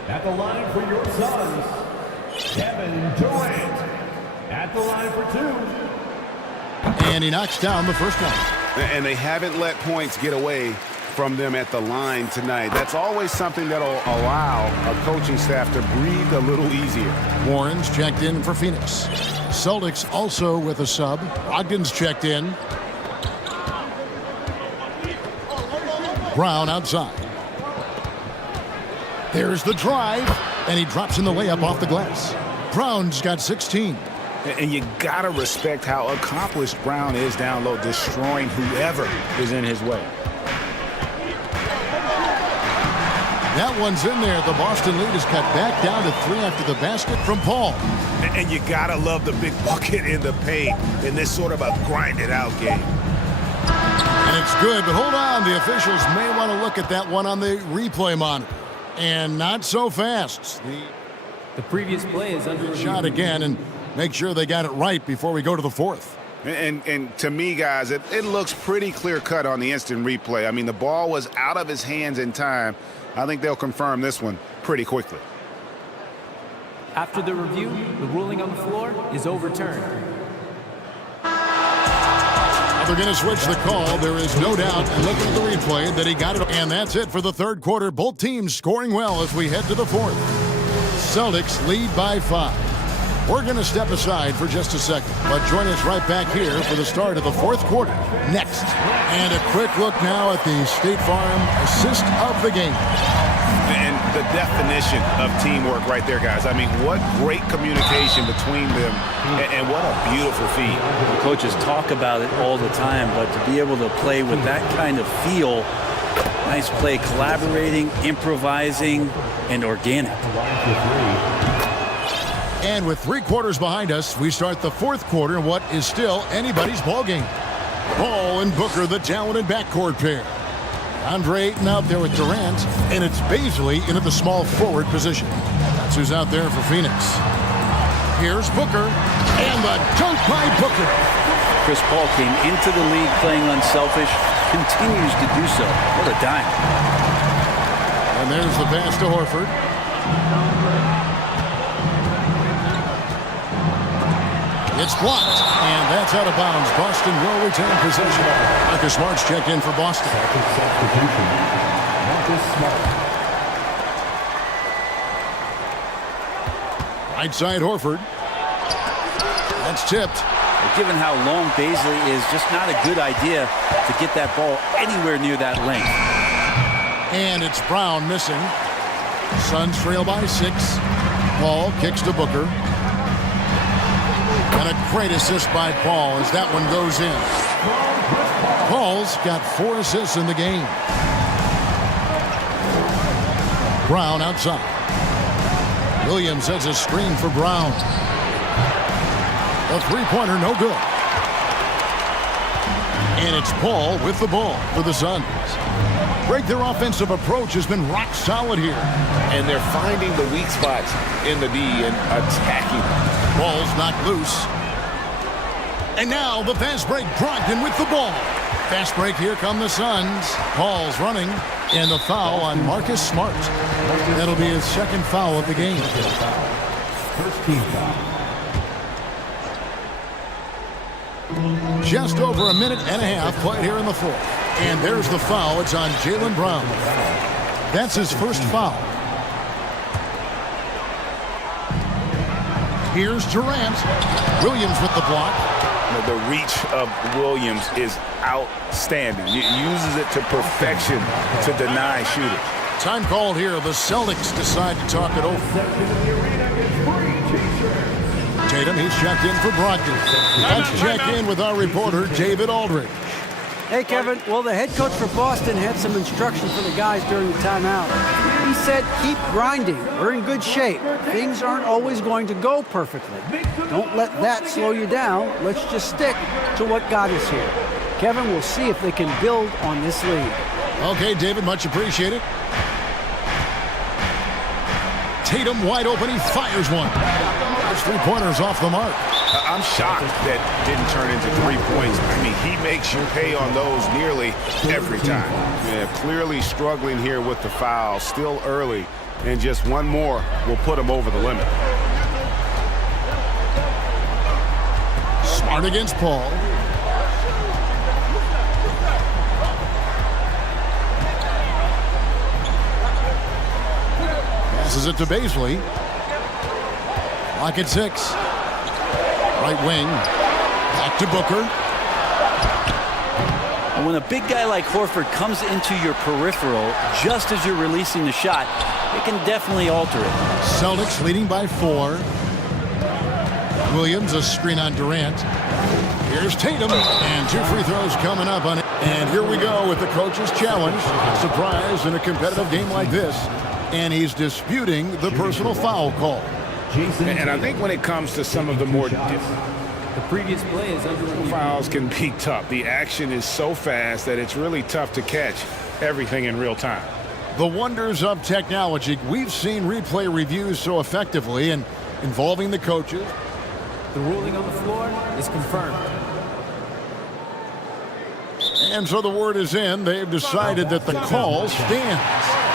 At the line for your Suns, Kevin Durant. At the line for 2. And he knocks down the first one. And they haven't let points get away from them at the line tonight. That's always something that'll allow a coaching staff to breathe a little easier. Warren's checked in for Phoenix. Celtics also with a sub. Brogdon's checked in. Brown outside. There's the drive, and he drops in the layup off the glass. Brown's got 16. And you got to respect how accomplished Brown is down low, destroying whoever is in his way. That one's in there. The Boston lead is cut back down to 3 after the basket from Paul. And you got to love the big bucket in the paint in this sort of a grinded-out game. And it's good, but hold on. The officials may want to look at that one on the replay monitor. And not so fast. The previous play is under shot again, and make sure they got it right before we go to the fourth. And to me, guys, it looks pretty clear-cut on the instant replay. I mean, the ball was out of his hands in time. I think they'll confirm this one pretty quickly. After the review, the ruling on the floor is overturned. They're going to switch the call. There is no doubt, and looking at the replay, that he got it. And that's it for the third quarter. Both teams scoring well as we head to the fourth. Celtics lead by 5. We're going to step aside for just a second, but join us right back here for the start of the fourth quarter next. And a quick look now at the State Farm assist of the game. And the definition of teamwork right there, guys. I mean, what great communication between them, and what a beautiful feed. The coaches talk about it all the time, but to be able to play with that kind of feel, nice play, collaborating, improvising, and organic. And with 3 quarters behind us, we start the fourth quarter in what is still anybody's ball game. Paul and Booker, the talented backcourt pair. Andre Ayton out there with Durant, and it's Baisley into the small forward position. That's who's out there for Phoenix. Here's Booker, and the dunk by Booker. Chris Paul came into the league playing unselfish, continues to do so. What a dime. And there's the pass to Horford. It's blocked, and that's out of bounds. Boston will retain possession. Marcus Smart's checked in for Boston. Marcus Smart. Right side Horford. That's tipped. Given how long Baisley is, just not a good idea to get that ball anywhere near that length. And it's Brown missing. Suns trail by 6. Paul kicks to Booker. And a great assist by Paul as that one goes in. Paul's got 4 assists in the game. Brown outside. Williams has a screen for Brown. A 3-pointer, no good. And it's Paul with the ball for the Suns. Greg, their offensive approach has been rock solid here. And they're finding the weak spots in the D and attacking them. Ball's knocked loose. And now the fast break. Brogdon with the ball. Fast break, here come the Suns. Paul's running. And the foul on Marcus Smart. That'll be his second foul of the game. First team foul. Just over a minute and a half played here in the fourth. And there's the foul. It's on Jaylen Brown. That's his first foul. Here's Durant. Williams with the block. The reach of Williams is outstanding. He uses it to perfection to deny shooters. Time called here. The Celtics decide to talk it over. Tatum, he's checked in for Brogdon. Let's check in with our reporter, David Aldridge. Hey, Kevin. Well, the head coach for Boston had some instruction for the guys during the timeout. He said, keep grinding. We're in good shape. Things aren't always going to go perfectly. Don't let that slow you down. Let's just stick to what got us here. Kevin, we'll see if they can build on this lead. Okay, David, much appreciated. Tatum wide open. He fires one. Those three-pointers off the mark. I'm shocked that didn't turn into 3 points. I mean, he makes you pay on those nearly every time. Yeah, clearly struggling here with the foul. Still early. And just one more will put him over the limit. Smart against Paul. Passes it to Bazley. Lock at 6. Right wing. Back to Booker. And when a big guy like Horford comes into your peripheral just as you're releasing the shot, it can definitely alter it. Celtics leading by 4. Williams, a screen on Durant. Here's Tatum. And 2 free throws coming up on it. And here we go with the coach's challenge. Surprise in a competitive game like this. And he's disputing the personal foul call. And I think when it comes to some of the more The previous play is under review. fouls can be tough. The action is so fast that it's really tough to catch everything in real time. The wonders of technology. We've seen replay reviews so effectively and involving the coaches. The ruling on the floor is confirmed. And so the word is in. They've decided that the call stands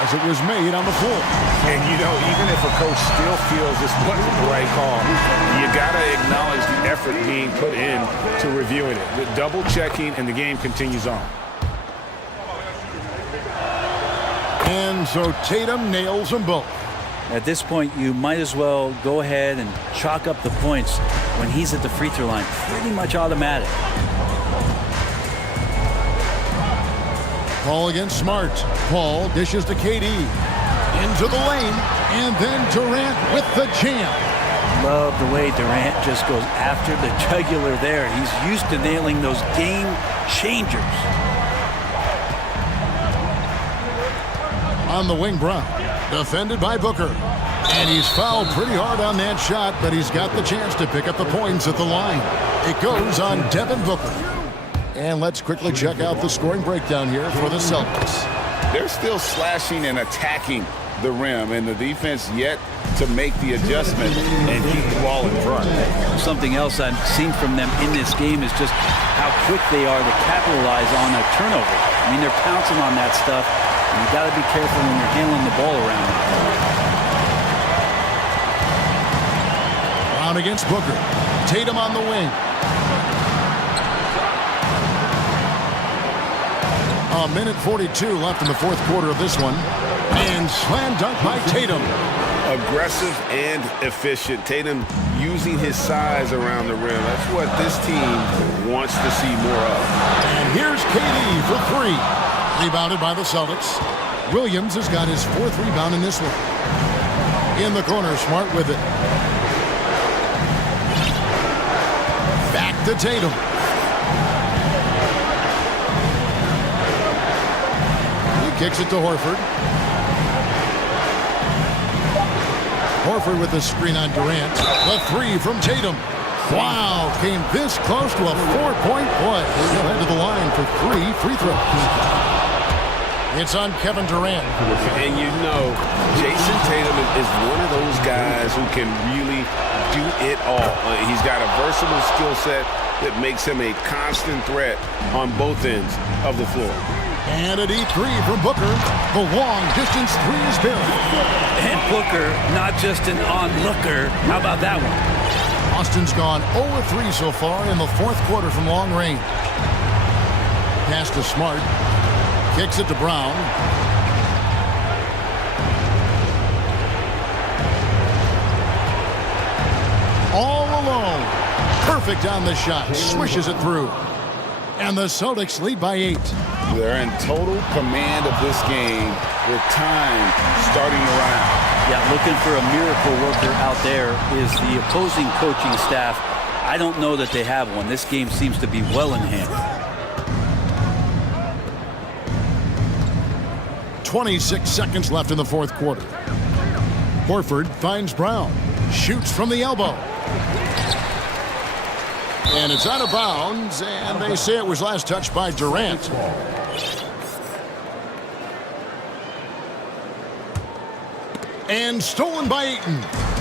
as it was made on the floor. And, you know, even if a coach still feels this wasn't the right call, you got to acknowledge the effort being put in to reviewing it. With double checking, and the game continues on. And so Tatum nails them both. At this point, you might as well go ahead and chalk up the points when he's at the free throw line. Pretty much automatic. Paul against Smart. Paul dishes to KD. Into the lane. And then Durant with the jam. Love the way Durant just goes after the jugular there. He's used to nailing those game changers. On the wing, Brown. Defended by Booker. And he's fouled pretty hard on that shot, but he's got the chance to pick up the points at the line. It goes on Devin Booker. And let's quickly check out the scoring breakdown here for the Celtics. They're still slashing and attacking the rim, and the defense yet to make the adjustment and keep the ball in front. Something else I've seen from them in this game is just how quick they are to capitalize on a turnover. I mean, they're pouncing on that stuff, and you got to be careful when you're handling the ball around. Brown against Booker. Tatum on the wing. A minute 42 left in the fourth quarter of this one. And slam dunk by Tatum. Aggressive and efficient. Tatum using his size around the rim. That's what this team wants to see more of. And here's KD for 3. Rebounded by the Celtics. Williams has got his 4th rebound in this one. In the corner, Smart with it. Back to Tatum. Kicks it to Horford. Horford with the screen on Durant. The 3 from Tatum. Wow, came this close to a 4-point play. He'll head to the line for 3 free throws. It's on Kevin Durant. And you know, Jason Tatum is one of those guys who can really do it all. He's got a versatile skill set that makes him a constant threat on both ends of the floor. And a deep 3 from Booker. The long-distance 3 is buried. And Booker, not just an onlooker. How about that one? Boston's gone 0-3 so far in the fourth quarter from long range. Pass to Smart. Kicks it to Brown. All alone. Perfect on the shot. Swishes it through. And the Celtics lead by 8. They're in total command of this game with time starting to run out. Yeah, looking for a miracle worker out there is the opposing coaching staff. I don't know that they have one. This game seems to be well in hand. 26 seconds left in the fourth quarter. Horford finds Brown. Shoots from the elbow. And it's out of bounds, and they say it was last touched by Durant. And stolen by Ayton.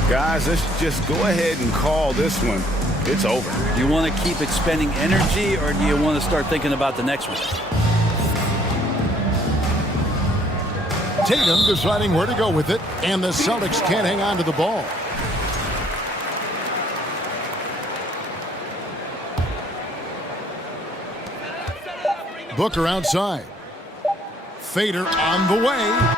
Guys, let's just go ahead and call this one. It's over. Do you want to keep expending energy, or do you want to start thinking about the next one? Tatum deciding where to go with it, and the Celtics can't hang on to the ball. Booker outside. Fader on the way.